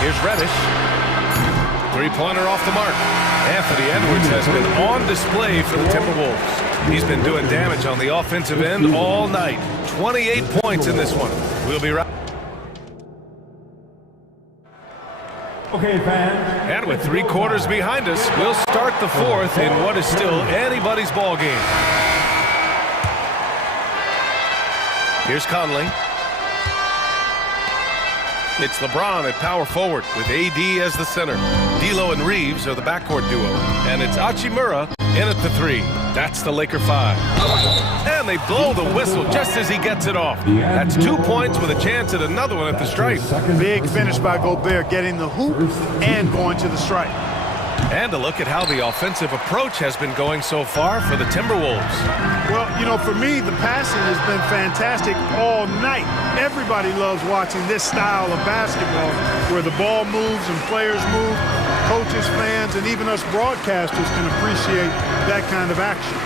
Here's Reddish. Three-pointer off the mark. Anthony Edwards has been on display for the Timberwolves. He's been doing damage on the offensive end all night. 28 points in this one. We'll be right. Okay, fans. And with 3 quarters behind us, we'll start the fourth in what is still anybody's ball game. Here's Conley. It's LeBron at power forward with AD as the center. D'Lo and Reeves are the backcourt duo. And it's Hachimura in at the 3. That's the Laker 5. And they blow the whistle just as he gets it off. That's 2 points with a chance at another one at the stripe. Big finish by Gobert, getting the hoop and going to the stripe. And a look at how the offensive approach has been going so far for the Timberwolves. Well, you know, for me, the passing has been fantastic all night. Everybody loves watching this style of basketball where the ball moves and players move. Coaches, fans, and even us broadcasters can appreciate that kind of action.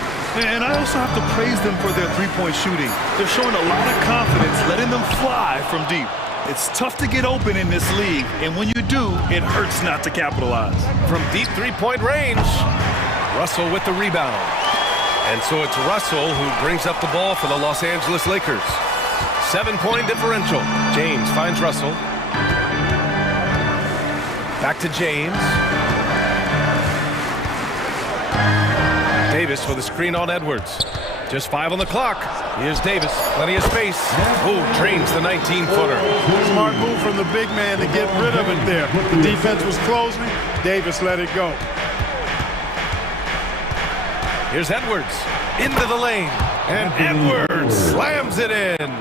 And I also have to praise them for their three-point shooting. They're showing a lot of confidence, letting them fly from deep. It's tough to get open in this league, and when you do, it hurts not to capitalize. From deep three-point range, Russell with the rebound. And so it's Russell who brings up the ball for the Los Angeles Lakers. 7-point differential. James finds Russell. Back to James. Davis with a screen on Edwards. Just 5 on the clock. Here's Davis. Plenty of space. Oh, drains the 19-footer. Smart move from the big man to get rid of it there. The defense was closing. Davis let it go. Here's Edwards. Into the lane. And Edwards slams it in.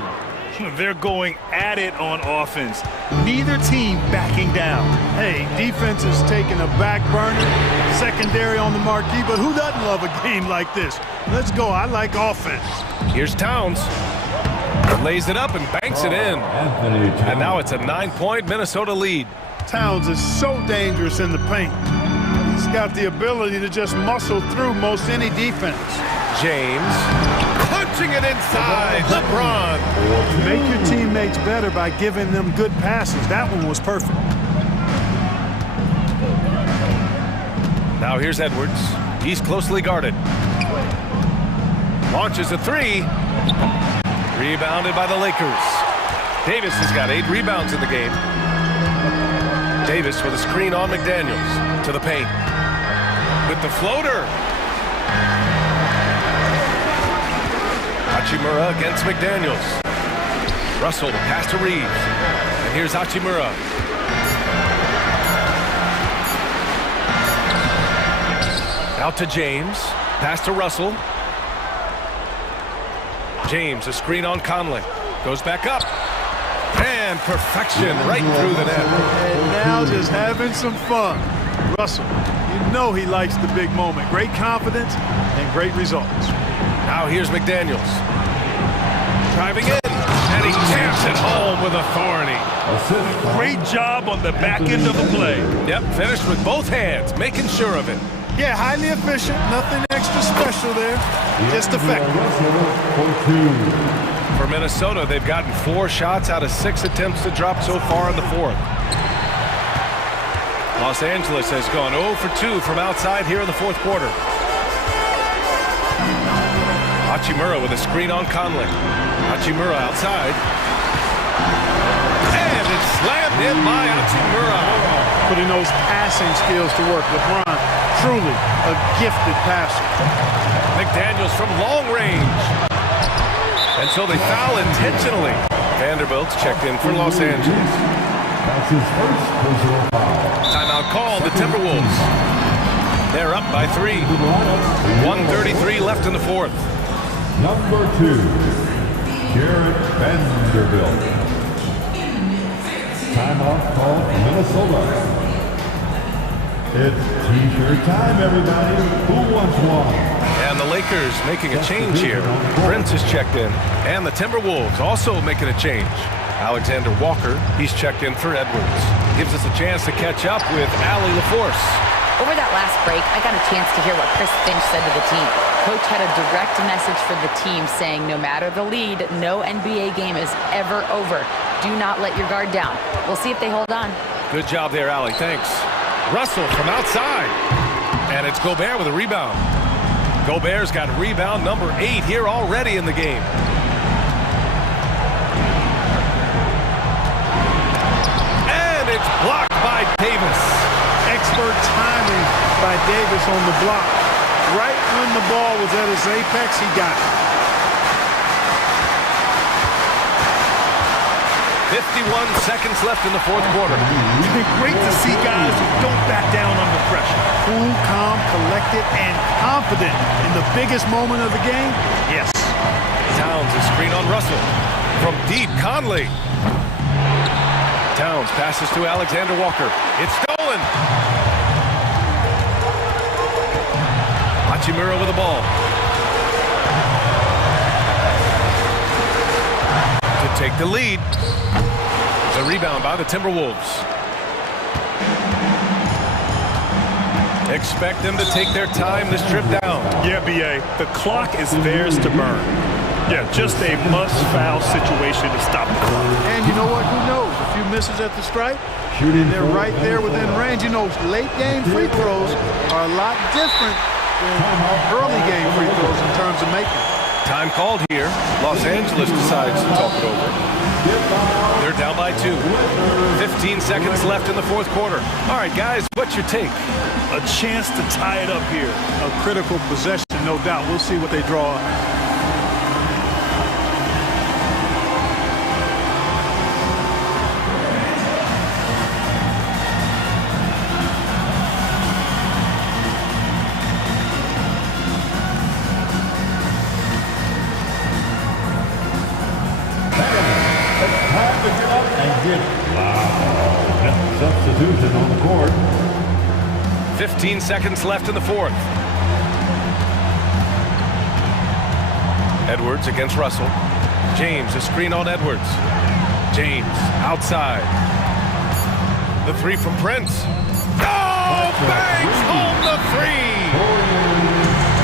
They're going at it on offense. Neither team backing down. Hey, defense is taking a back burner, secondary on the marquee, but who doesn't love a game like this? Let's go. I like offense. Here's Towns. Lays it up and banks it in. And now it's a 9-point Minnesota lead. Towns is so dangerous in the paint. He's got the ability to just muscle through most any defense. James punching it inside. LeBron. Make your teammates better by giving them good passes. That one was perfect. Now here's Edwards. He's closely guarded. Launches a three. Rebounded by the Lakers. Davis has got 8 rebounds in the game. Davis with a screen on McDaniels. To the paint. With the floater. Hachimura against McDaniels. Russell, the pass to Reeves. And here's Hachimura. Out to James. Pass to Russell. James, a screen on Conley. Goes back up. And perfection right through the net. And now just having some fun. Russell, you know he likes the big moment. Great confidence and great results. Now here's McDaniels. Driving in. And he jams it home with authority. Great job on the back end of the play. Yep, finished with both hands, making sure of it. Yeah, highly efficient. Nothing extra special there. Just effective. For Minnesota, they've gotten 4 shots out of 6 attempts to drop so far in the 4th. Los Angeles has gone 0 for 2 from outside here in the 4th quarter. Hachimura with a screen on Conley. Hachimura outside. And it's slammed in by Hachimura. Putting those passing skills to work. LeBron, truly a gifted passer. McDaniels from long range. And so they foul intentionally. Vanderbilt's checked in for Los Angeles. That's his first personal foul. Timeout called, the Timberwolves. They're up by 3. 1:33 left in the 4th. Number 2, Jarrett Vanderbilt. Timeout called Minnesota. It's T-shirt time, everybody. Who wants one? And the Lakers making a change here. Prince is checked in. And the Timberwolves also making a change. Alexander Walker, he's checked in for Edwards. Gives us a chance to catch up with Allie LaForce. Over that last break, I got a chance to hear what Chris Finch said to the team. Coach had a direct message for the team saying no matter the lead, no NBA game is ever over. Do not let your guard down. We'll see if they hold on. Good job there, Allie. Thanks. Russell from outside. And it's Gobert with a rebound. Gobert's got rebound number 8 here already in the game. And it's blocked by Davis. Expert timing by Davis on the block. Right when the ball was at its apex, he got it. 51 seconds left in the 4th quarter. Great to see guys who don't back down under pressure. Cool, calm, collected, and confident in the biggest moment of the game. Yes. Towns is screen on Russell. From deep, Conley. Towns passes to Alexander Walker. It's stolen. Hachimura with the ball. To take the lead. The rebound by the Timberwolves. Expect them to take their time this trip down. Yeah, B.A., the clock is theirs to burn. Yeah, just a must-foul situation to stop the clock. And you know what? Who knows? A few misses at the stripe, they're right there within range. You know, late-game free throws are a lot different early game free throws in terms of making. Time called here. Los Angeles decides to talk it over. They're down by 2. 15 seconds left in the fourth quarter. All right, guys, what's your take? A chance to tie it up here. A critical possession, no doubt. We'll see what they draw up. Substitution on the court. 15 seconds left in the fourth. Edwards against Russell. James, a screen on Edwards. James, outside. The three from Prince. Oh, bangs home the three!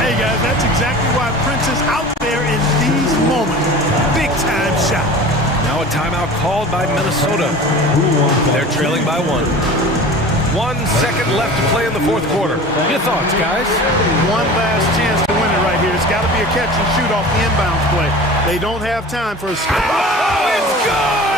Hey, guys, that's exactly why Prince is out there in these moments. Big-time shot. Now a timeout called by Minnesota. They're trailing by 1. 1 second left to play in the fourth quarter. Your thoughts, guys? One last chance to win it right here. It's got to be a catch and shoot off the inbounds play. They don't have time for a... Oh, it's good!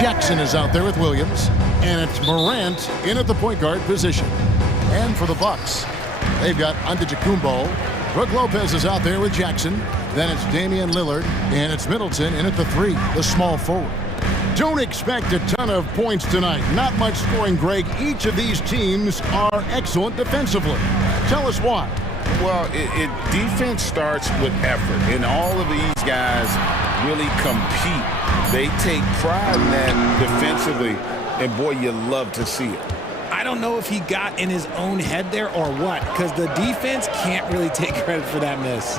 Jackson is out there with Williams, and it's Morant in at the point guard position. And for the Bucks, they've got Antetokounmpo. Brook Lopez is out there with Jackson. Then it's Damian Lillard, and it's Middleton in at the 3, the small forward. Don't expect a ton of points tonight. Not much scoring, Greg. Each of these teams are excellent defensively. Tell us why. Well, defense starts with effort, and all of these guys really compete. They take pride in that defensively, and boy, you love to see it. I don't know if he got in his own head there or what, because the defense can't really take credit for that miss.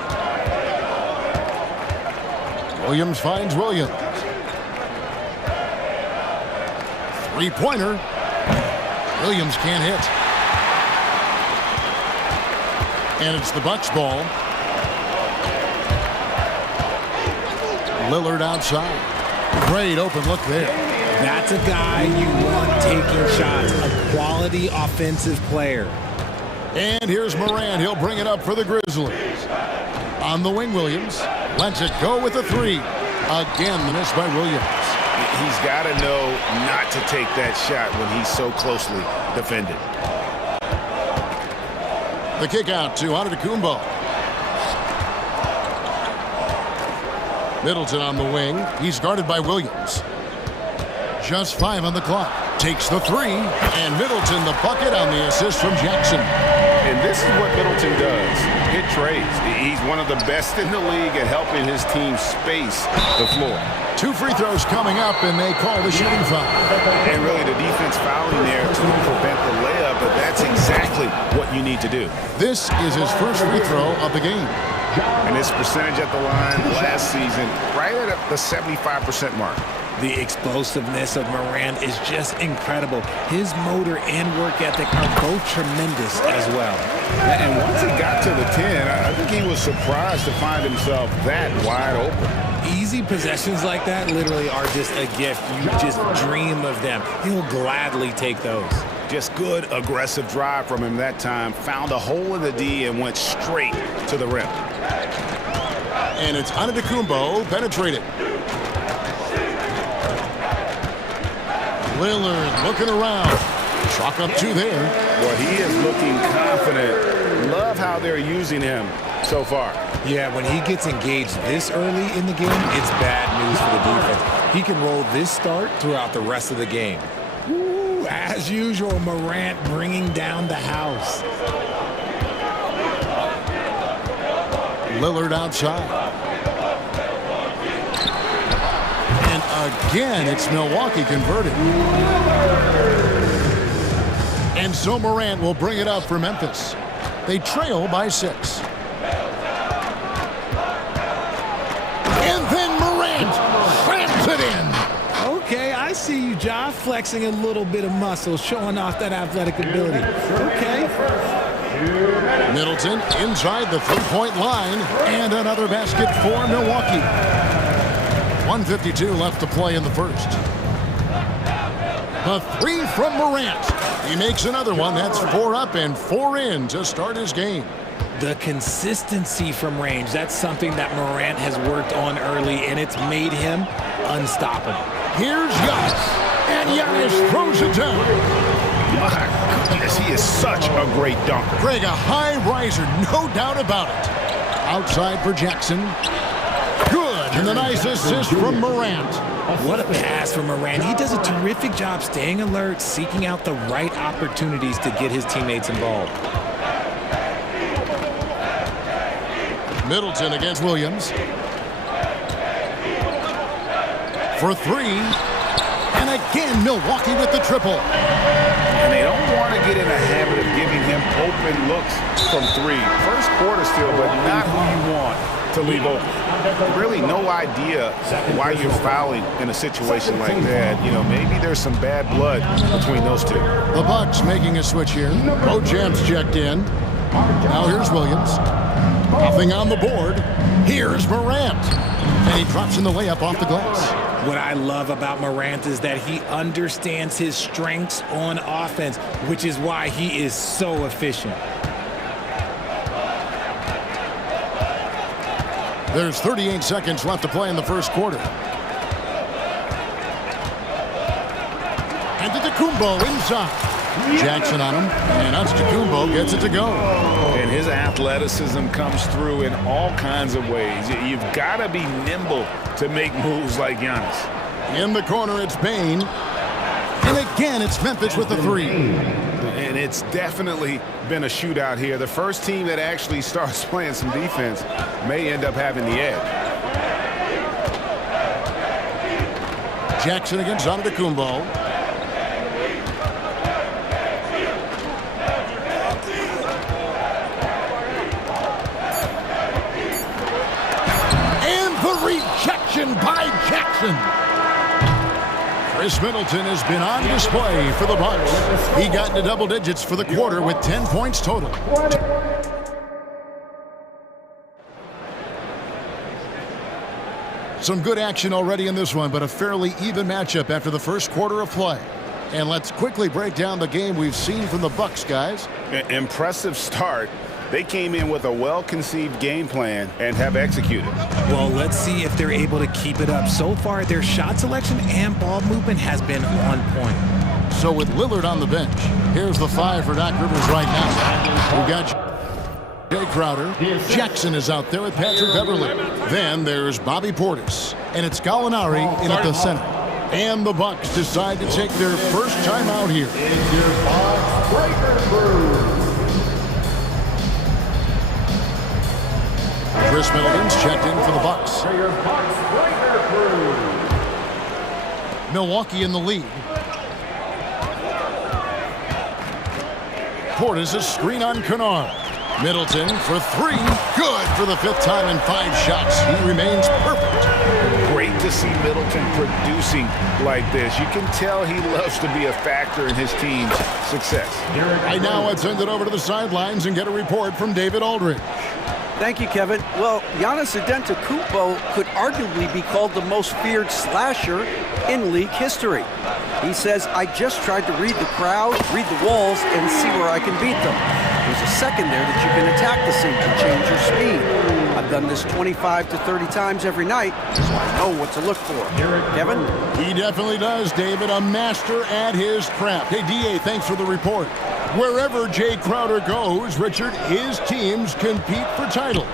Williams finds Williams. Three-pointer. Williams can't hit. And it's the Bucks ball. Lillard outside. Great open look there. That's a guy you want taking shots, a quality offensive player. And here's Morant. He'll bring it up for the Grizzlies. On the wing, Williams lets it go with a 3. Again, the miss by Williams. He's got to know not to take that shot when he's so closely defended. The kick out to Antetokounmpo. Middleton on the wing. He's guarded by Williams. Just 5 on the clock. Takes the 3, and Middleton the bucket on the assist from Jackson. And this is what Middleton does. Hit trades. He's one of the best in the league at helping his team space the floor. 2 free throws coming up, and they call the shooting foul. And really the defense fouling there to prevent the layup, but that's exactly what you need to do. This is his first free throw of the game. And his percentage at the line last season, right at the 75% mark. The explosiveness of Morant is just incredible. His motor and work ethic are both tremendous as well. And once he got to the 10, I think he was surprised to find himself that wide open. Easy possessions like that literally are just a gift. You just dream of them. He'll gladly take those. Just good, aggressive drive from him that time. Found a hole in the D and went straight to the rim. And it's Antetokounmpo penetrated. Lillard looking around. Chalk up 2 there. Well, he is looking confident. Love how they're using him so far. Yeah, when he gets engaged this early in the game, it's bad news for the defense. He can roll this start throughout the rest of the game. Ooh, as usual, Morant bringing down the house. Lillard outside. Again, it's Milwaukee converted. And so Morant will bring it up for Memphis. They trail by 6. And then Morant slams it in. Okay, I see you, Ja, flexing a little bit of muscle, showing off that athletic ability. Okay. Middleton inside the 3-point line. And another basket for Milwaukee. 1:52 left to play in the first. The 3 from Morant. He makes another one. That's 4 up and 4 in to start his game. The consistency from range, that's something that Morant has worked on early, and it's made him unstoppable. Here's Giannis, and Giannis throws it down. My goodness, he is such a great dunker. Greg, a high riser, no doubt about it. Outside for Jackson. Good, and a nice assist from Morant. What a pass from Morant. He does a terrific job staying alert, seeking out the right opportunities to get his teammates involved. Middleton against Williams. For 3. And again, Milwaukee with the triple. And they don't want to get in a habit of giving him open looks from 3. First quarter still, but not who you want to leave open. Really no idea why you're fouling in a situation like that. You know, maybe there's some bad blood between those two. The Bucks making a switch here. Both champs checked in. Now here's Williams. Nothing on the board. Here's Morant. And he drops in the layup off the glass. What I love about Morant is that he understands his strengths on offense, which is why he is so efficient. There's 38 seconds left to play in the first quarter. And Antetokounmpo inside. Jackson on him, and Antetokounmpo gets it to go. And his athleticism comes through in all kinds of ways. You've got to be nimble to make moves like Giannis. In the corner, it's Bane. And again, it's Memphis with the three. And it's definitely been a shootout here. The first team that actually starts playing some defense may end up having the edge. Jackson against Antetokounmpo. By Jackson. Chris Middleton has been on display for the Bucks. He got into double digits for the quarter with 10 points total. Some good action already in this one, but a fairly even matchup after the first quarter of play. And let's quickly break down the game we've seen from the Bucks, guys. Impressive start. They came in with a well-conceived game plan and have executed. Well, let's see if they're able to keep it up. So far, their shot selection and ball movement has been on point. So with Lillard on the bench, here's the five for Doc Rivers right now. We've got Jay Crowder. Jackson is out there with Patrick Beverly. Then there's Bobby Portis. And it's Gallinari in at the center. And the Bucks decide to take their first time out here. Chris Middleton's checked in for the Bucks. Milwaukee in the lead. Portis a screen on Kennard. Middleton for three. Good for the fifth time in 5 shots. He remains perfect. Great to see Middleton producing like this. You can tell he loves to be a factor in his team's success. Right now, let's send it over to the sidelines and get a report from David Aldridge. Thank you, Kevin. Well, Giannis Antetokounmpo could arguably be called the most feared slasher in league history. He says, I just tried to read the crowd, read the walls, and see where I can beat them. There's a second there that you can attack the seam to change your speed. I've done this 25 to 30 times every night, so I know what to look for. Kevin? He definitely does, David. A master at his craft. Hey, D.A., thanks for the report. Wherever Jay Crowder goes, Richard, his teams compete for titles.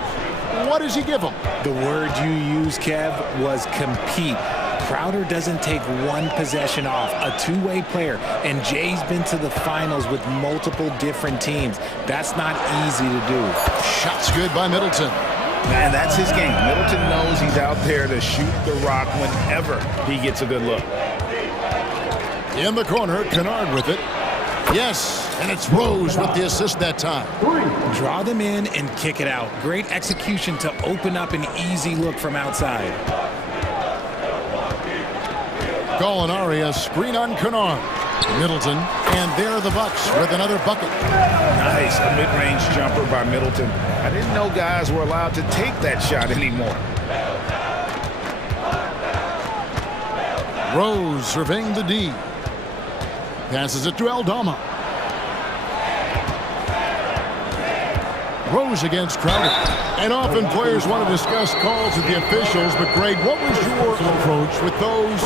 What does he give them? The word you used, Kev, was compete. Crowder doesn't take one possession off, a two-way player, and Jay's been to the finals with multiple different teams. That's not easy to do. Shots good by Middleton. Man, that's his game. Middleton knows he's out there to shoot the rock whenever he gets a good look. In the corner, Kennard with it. Yes, and it's Rose with the assist that time. Draw them in and kick it out. Great execution to open up an easy look from outside. Gallinari, a screen on Kennard. Middleton, and there are the Bucks with another bucket. Nice, a mid-range jumper by Middleton. I didn't know guys were allowed to take that shot anymore. Rose surveying the D. Passes it to Aldama. Rose against Crowder. And often players want to discuss calls with the officials, but Greg, what was your approach with those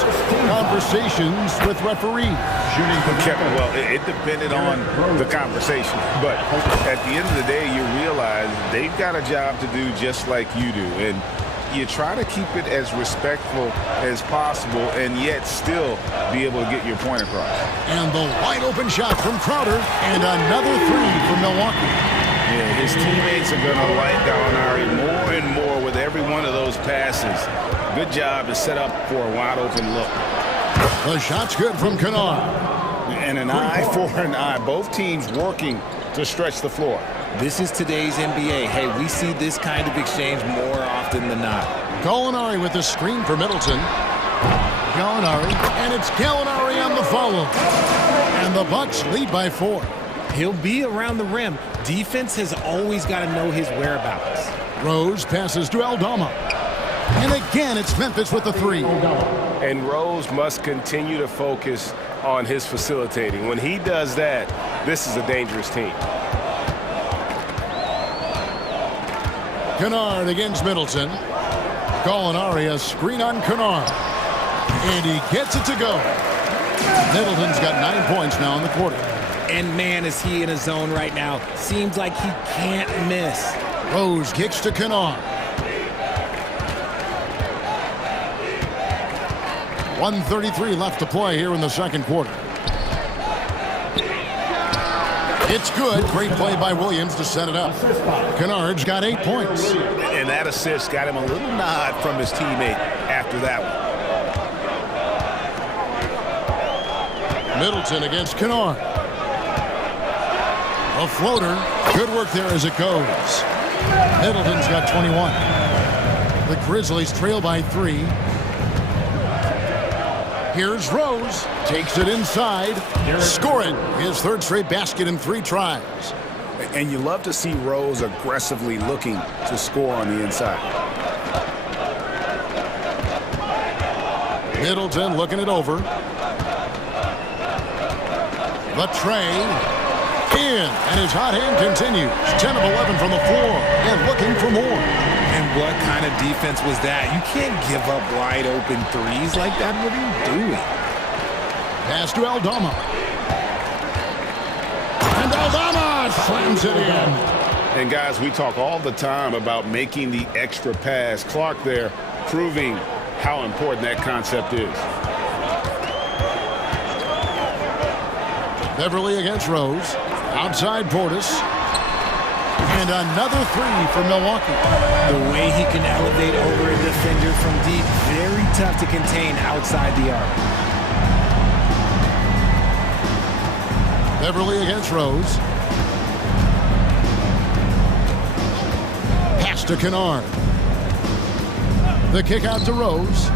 conversations with referees? Well, it depended on the conversation, but at the end of the day, you realize they've got a job to do just like you do, and you try to keep it as respectful as possible and yet still be able to get your point across. And the wide open shot from Crowder, and another three from Milwaukee. Yeah, his teammates are going to like Gallinari more and more with every one of those passes. Good job to set up for a wide open look. The shot's good from Kennard. And an eye for an eye. Both teams working to stretch the floor. This is today's NBA. Hey, we see this kind of exchange more often than not. Gallinari with the screen for Middleton. Gallinari, and it's Gallinari on the follow. And the Bucks lead by 4. He'll be around the rim. Defense has always got to know his whereabouts. Rose passes to Aldama. And again, it's Memphis with the three. And Rose must continue to focus on his facilitating. When he does that, this is a dangerous team. Kennard against Middleton. Gallinari, a screen on Kennard. And he gets it to go. Middleton's got 9 points now in the quarter. And man, is he in a zone right now. Seems like he can't miss. Rose kicks to Kennard. 1:33 left to play here in the second quarter. It's good. Great play by Williams to set it up. Kennard's got 8 points. And that assist got him a little nod from his teammate after that one. Middleton against Kennard. A floater. Good work there as it goes. Middleton's got 21. The Grizzlies trail by 3. Here's Rose. Takes it inside. Scoring. His third straight basket in 3 tries. And you love to see Rose aggressively looking to score on the inside. Middleton looking it over. The tray. In. And his hot hand continues. 10 of 11 from the floor. And looking for more. And what kind of defense was that? You can't give up wide open threes like that. What are you doing? Pass to Aldama. And Aldama slams it in. And guys, we talk all the time about making the extra pass. Clark there proving how important that concept is. Beverly against Rose. Outside Portis. And another 3 for Milwaukee. The way he can elevate over a defender from deep, very tough to contain outside the arc. Beverly against Rose. Pass to Kennard. The kick out to Rose.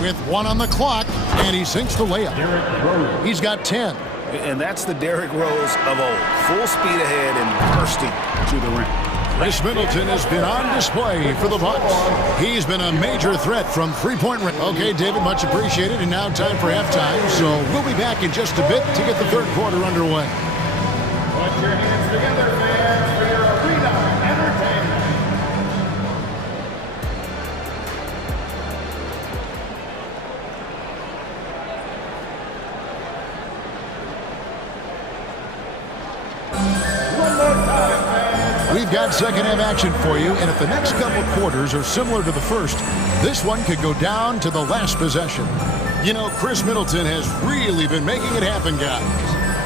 With 1 on the clock, and he sinks the layup. He's got 10. And that's the Derrick Rose of old. Full speed ahead and bursting to the rim. Chris Middleton has been on display for the Bucks. He's been a major threat from three-point range. Okay, David, much appreciated. And now time for halftime. So we'll be back in just a bit to get the third quarter underway. Put your hands together, fans, for your arena entertainment. We've got second half action for you, and if the next couple quarters are similar to the first, this one could go down to the last possession. You know, Chris Middleton has really been making it happen, guys.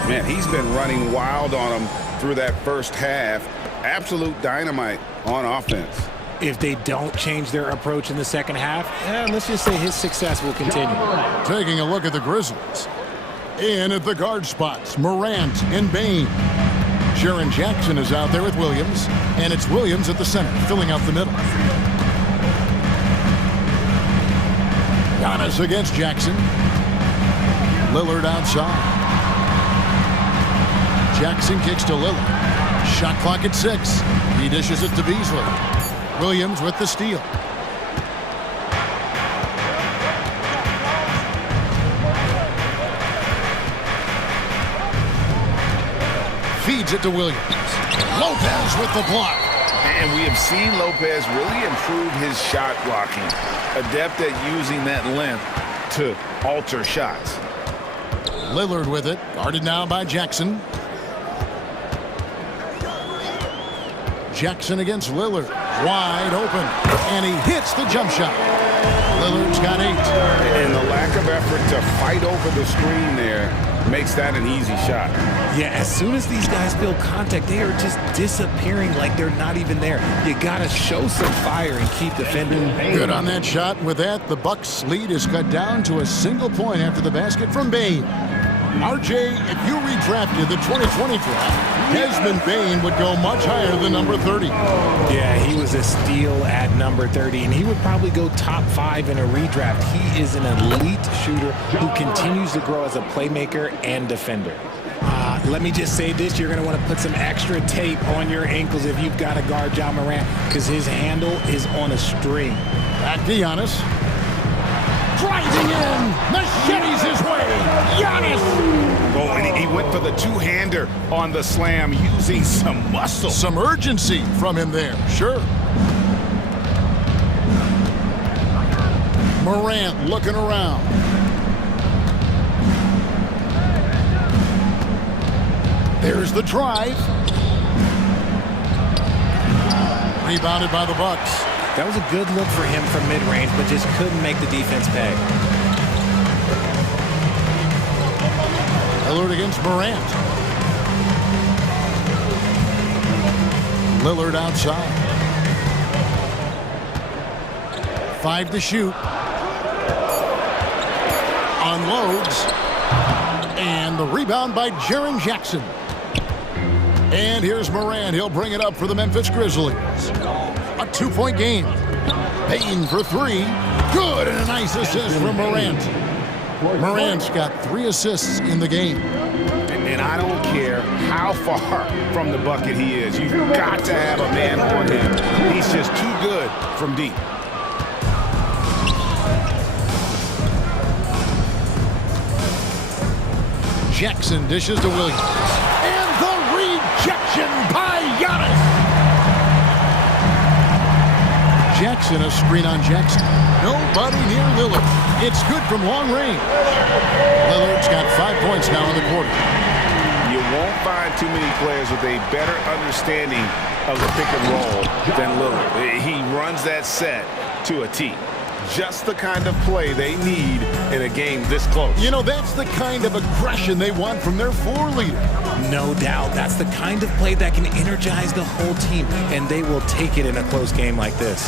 Man, he's been running wild on them through that first half. Absolute dynamite on offense. If they don't change their approach in the second half, let's just say his success will continue. Taking a look at the Grizzlies. In at the guard spots, Morant and Bain. Jaren Jackson is out there with Williams, and it's Williams at the center, filling out the middle. Giannis against Jackson. Lillard outside. Jackson kicks to Lillard. Shot clock at 6. He dishes it to Beasley. Williams with the steal. Feeds it to Williams. Lopez with the block. And we have seen Lopez really improve his shot blocking. Adept at using that length to alter shots. Lillard with it. Guarded now by Jackson. Jackson against Lillard. Wide open. And he hits the jump shot. Lillard's got 8. And the lack of effort to fight over the screen there makes that an easy shot. Yeah, as soon as these guys feel contact, they are just disappearing like they're not even there. You gotta show some fire and keep defending. Good on that shot. With that, the Bucks' lead is cut down to a single point after the basket from Bain. RJ, if you redrafted the 2020 draft, Desmond Bain would go much higher than number 30. Yeah, he was a steal at number 30, and he would probably go top 5 in a redraft. He is an elite shooter who continues to grow as a playmaker and defender. Let me just say this, you're going to want to put some extra tape on your ankles if you've got to guard Ja Morant, because his handle is on a string. Back to Giannis. Driving in, machetes his way, Giannis! Oh, and he went for the two-hander on the slam, using some muscle. Some urgency from him there, sure. Morant looking around. There's the drive. Rebounded by the Bucks. That was a good look for him from mid-range, but just couldn't make the defense pay. Lillard against Morant. Lillard outside. 5 to shoot. Unloads. And the rebound by Jaren Jackson. And here's Morant. He'll bring it up for the Memphis Grizzlies. A 2-point game. Payne for 3. Good, and a nice assist from Morant. Morant's got 3 assists in the game. And I don't care how far from the bucket he is. You've got to have a man on him. He's just too good from deep. Jackson dishes to Williams. And the rejection by Giannis. Jackson, a screen on Jackson. Nobody near Lillard. It's good from long range. Lillard's got 5 points now in the quarter. You won't find too many players with a better understanding of the pick and roll than Lillard. He runs that set to a T. Just the kind of play they need in a game this close. You know, that's the kind of aggression they want from their floor leader. No doubt. That's the kind of play that can energize the whole team, and they will take it in a close game like this.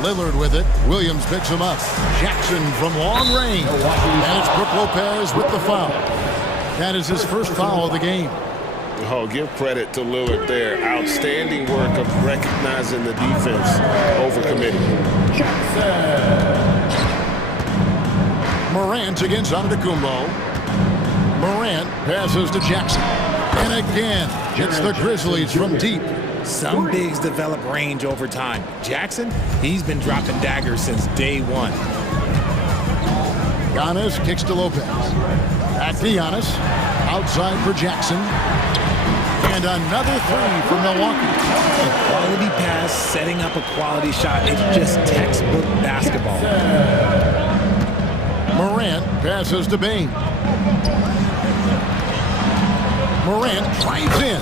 Lillard with it. Williams picks him up. Jackson from long range. And it's Brook Lopez with the foul. That is his first foul of the game. Oh, give credit to Lillard there. Outstanding work of recognizing the defense over committing. Morant against Antetokounmpo. Morant passes to Jackson. And again, it's the Grizzlies from deep. Some bigs develop range over time. Jackson, he's been dropping daggers since day one. Giannis kicks to Lopez. Back to Giannis. Outside for Jackson. And another 3 for Milwaukee. A quality pass, setting up a quality shot. It's just textbook basketball. Morant passes to Bane. Morant drives in.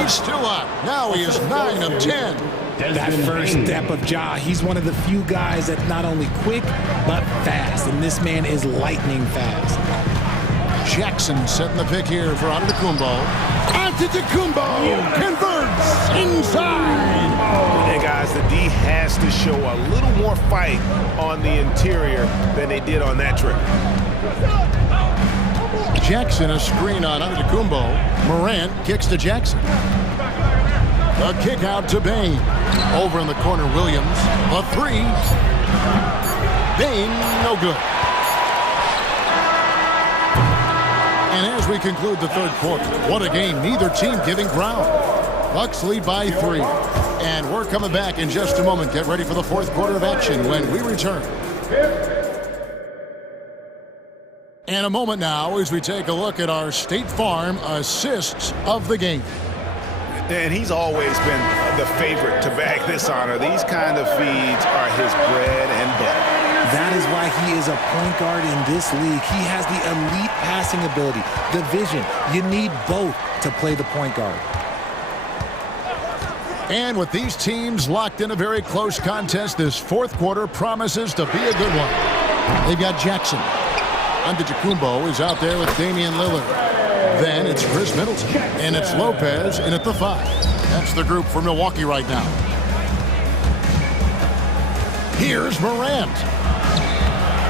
He's still up. Now he is 9 of 10. That first step of Ja, he's one of the few guys that's not only quick, but fast. And this man is lightning fast. Jackson setting the pick here for Antetokounmpo. Antetokounmpo converts inside. Hey guys, the D has to show a little more fight on the interior than they did on that trip. Jackson a screen on Antetokounmpo. Morant kicks to Jackson. A kick out to Bane. Over in the corner, Williams. A 3. Bane, no good. And as we conclude the third quarter, what a game. Neither team giving ground. Bucks lead by 3. And we're coming back in just a moment. Get ready for the fourth quarter of action when we return. And a moment now as we take a look at our State Farm assists of the game. And he's always been the favorite to bag this honor. These kind of feeds are his bread and butter. That is why he is a point guard in this league. He has the elite passing ability, the vision. You need both to play the point guard. And with these teams locked in a very close contest, this fourth quarter promises to be a good one. They've got Jackson. Antetokounmpo is out there with Damian Lillard. Then it's Chris Middleton. And it's Lopez in at the 5. That's the group for Milwaukee right now. Here's Morant.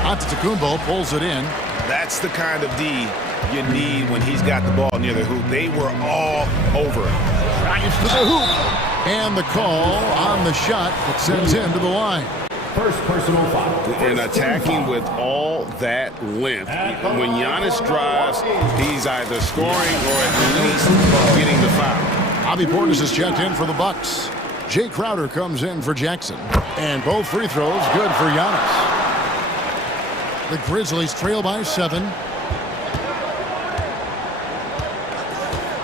Antetokounmpo pulls it in. That's the kind of D you need when he's got the ball near the hoop. They were all over it. Drives to the hoop. And the call on the shot that sends him to the line. First personal foul. And attacking with all that length. When Giannis drives, he's either scoring or at least getting the foul. Bobby Portis is checked in for the Bucks. Jay Crowder comes in for Jackson. And both free throws good for Giannis. The Grizzlies trail by 7.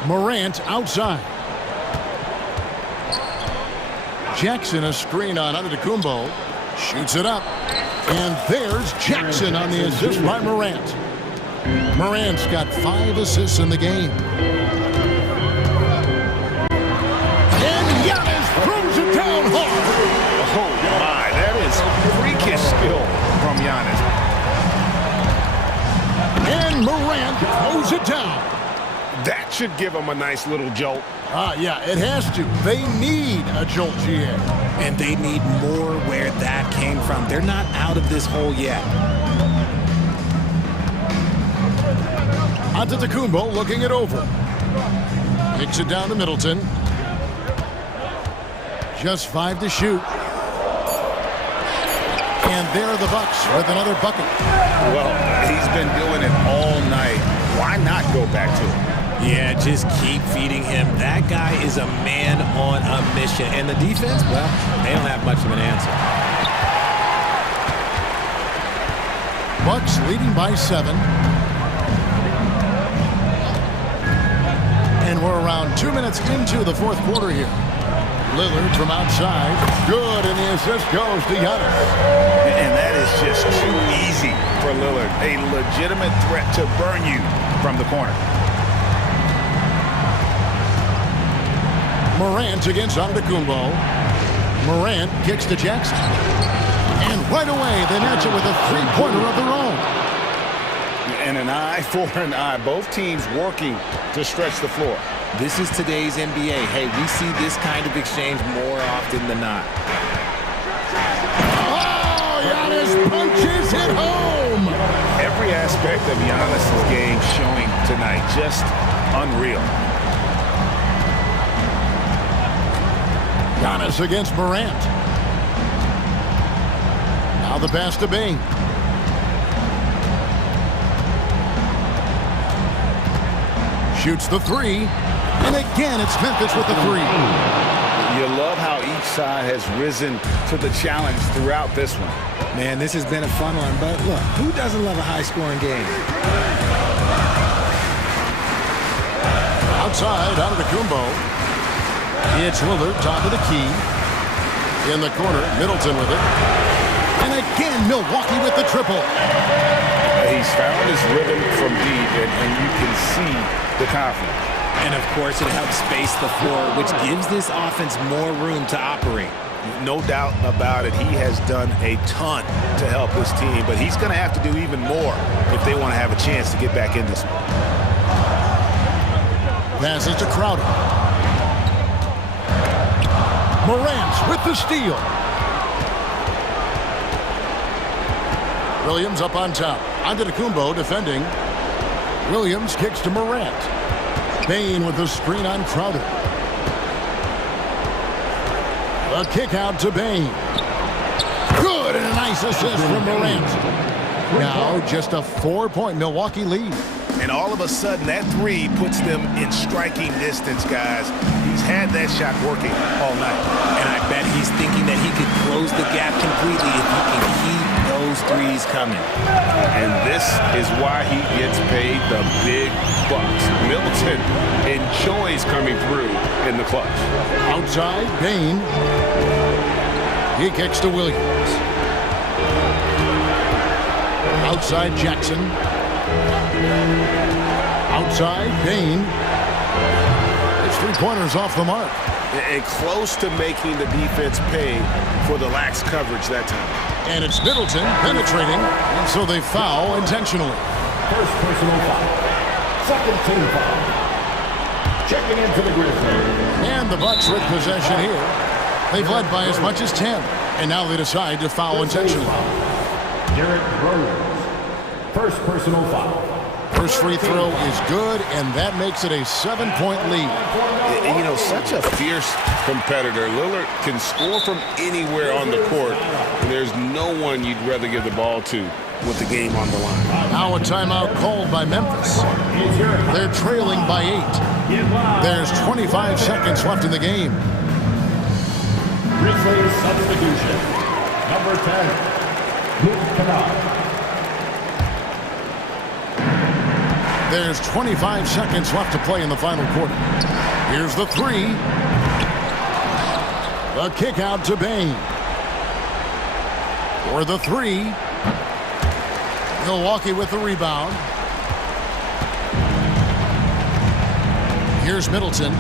Morant outside. Jackson a screen on Antetokounmpo. Shoots it up. And there's Jackson on the assist by Morant. Morant's got 5 assists in the game. And Giannis throws it down hard. Oh, my. That is freakish skill from Giannis. And Morant throws it down. That should give him a nice little jolt. Yeah, it has to. They need a jolt, GA. And they need more where that came from. They're not out of this hole yet. Antetokounmpo looking it over. Kicks it down to Middleton. Just 5 to shoot. And there are the Bucks with another bucket. Well, he's been doing it all night. Why not go back to him? Yeah, just keep feeding him. That guy is a man on a mission. And the defense, well, they don't have much of an answer. Bucks leading by 7. And we're around 2 minutes into the fourth quarter here. Lillard from outside. Good, and the assist goes to Giannis. And that is just too easy for Lillard. A legitimate threat to burn you from the corner. Morant against Antetokounmpo. Morant kicks to Jackson. And right away, they match it with a three-pointer of their own. And an eye for an eye. Both teams working to stretch the floor. This is today's NBA. Hey, we see this kind of exchange more often than not. Oh, Giannis punches it home. Every aspect of Giannis' game showing tonight. Just unreal. Giannis against Morant. Now the pass to Bing. Shoots the 3. And again, it's Memphis with the 3. You love how each side has risen to the challenge throughout this one. Man, this has been a fun one, but look, who doesn't love a high-scoring game? Outside, Antetokounmpo. It's Lillard, top of the key. In the corner, Middleton with it. And again, Milwaukee with the triple. He's found his rhythm from deep, and you can see the confidence. And, of course, it helps space the floor, which gives this offense more room to operate. No doubt about it. He has done a ton to help his team, but he's going to have to do even more if they want to have a chance to get back in this one. Passes to Crowder. Morant with the steal. Williams up on top. Antetokounmpo defending. Williams kicks to Morant. Bane with the screen on Crowder. A kick out to Bane. Good, and a nice assist from Morant. Now just a 4-point Milwaukee lead. And all of a sudden, that 3 puts them in striking distance, guys. He's had that shot working all night. And I bet he's thinking that he could close the gap completely if he can keep those 3s coming. And this is why he gets paid the big bucks. Middleton enjoys coming through in the clutch. Outside, Bane. He kicks to Williams. Outside, Jackson. Outside, Bane. It's 3-pointers off the mark. And close to making the defense pay for the lax coverage that time. And it's Middleton penetrating, so they foul intentionally. First personal foul. Second team foul. Checking into the Grizzlies. And the Bucks with possession here. They've led by as much as 10, and now they decide to foul intentionally. Derek Rose. First personal foul. First free throw is good, and that makes it a 7-point lead. You know, such a fierce competitor. Lillard can score from anywhere on the court, and there's no one you'd rather give the ball to with the game on the line. Now a timeout called by Memphis. They're trailing by 8. There's 25 seconds left in the game. Grizzlies substitution. Number 10, Luke Kennard. There's 25 seconds left to play in the final quarter. Here's the 3. A kick out to Bane. For the three. Milwaukee with the rebound. Here's Middleton.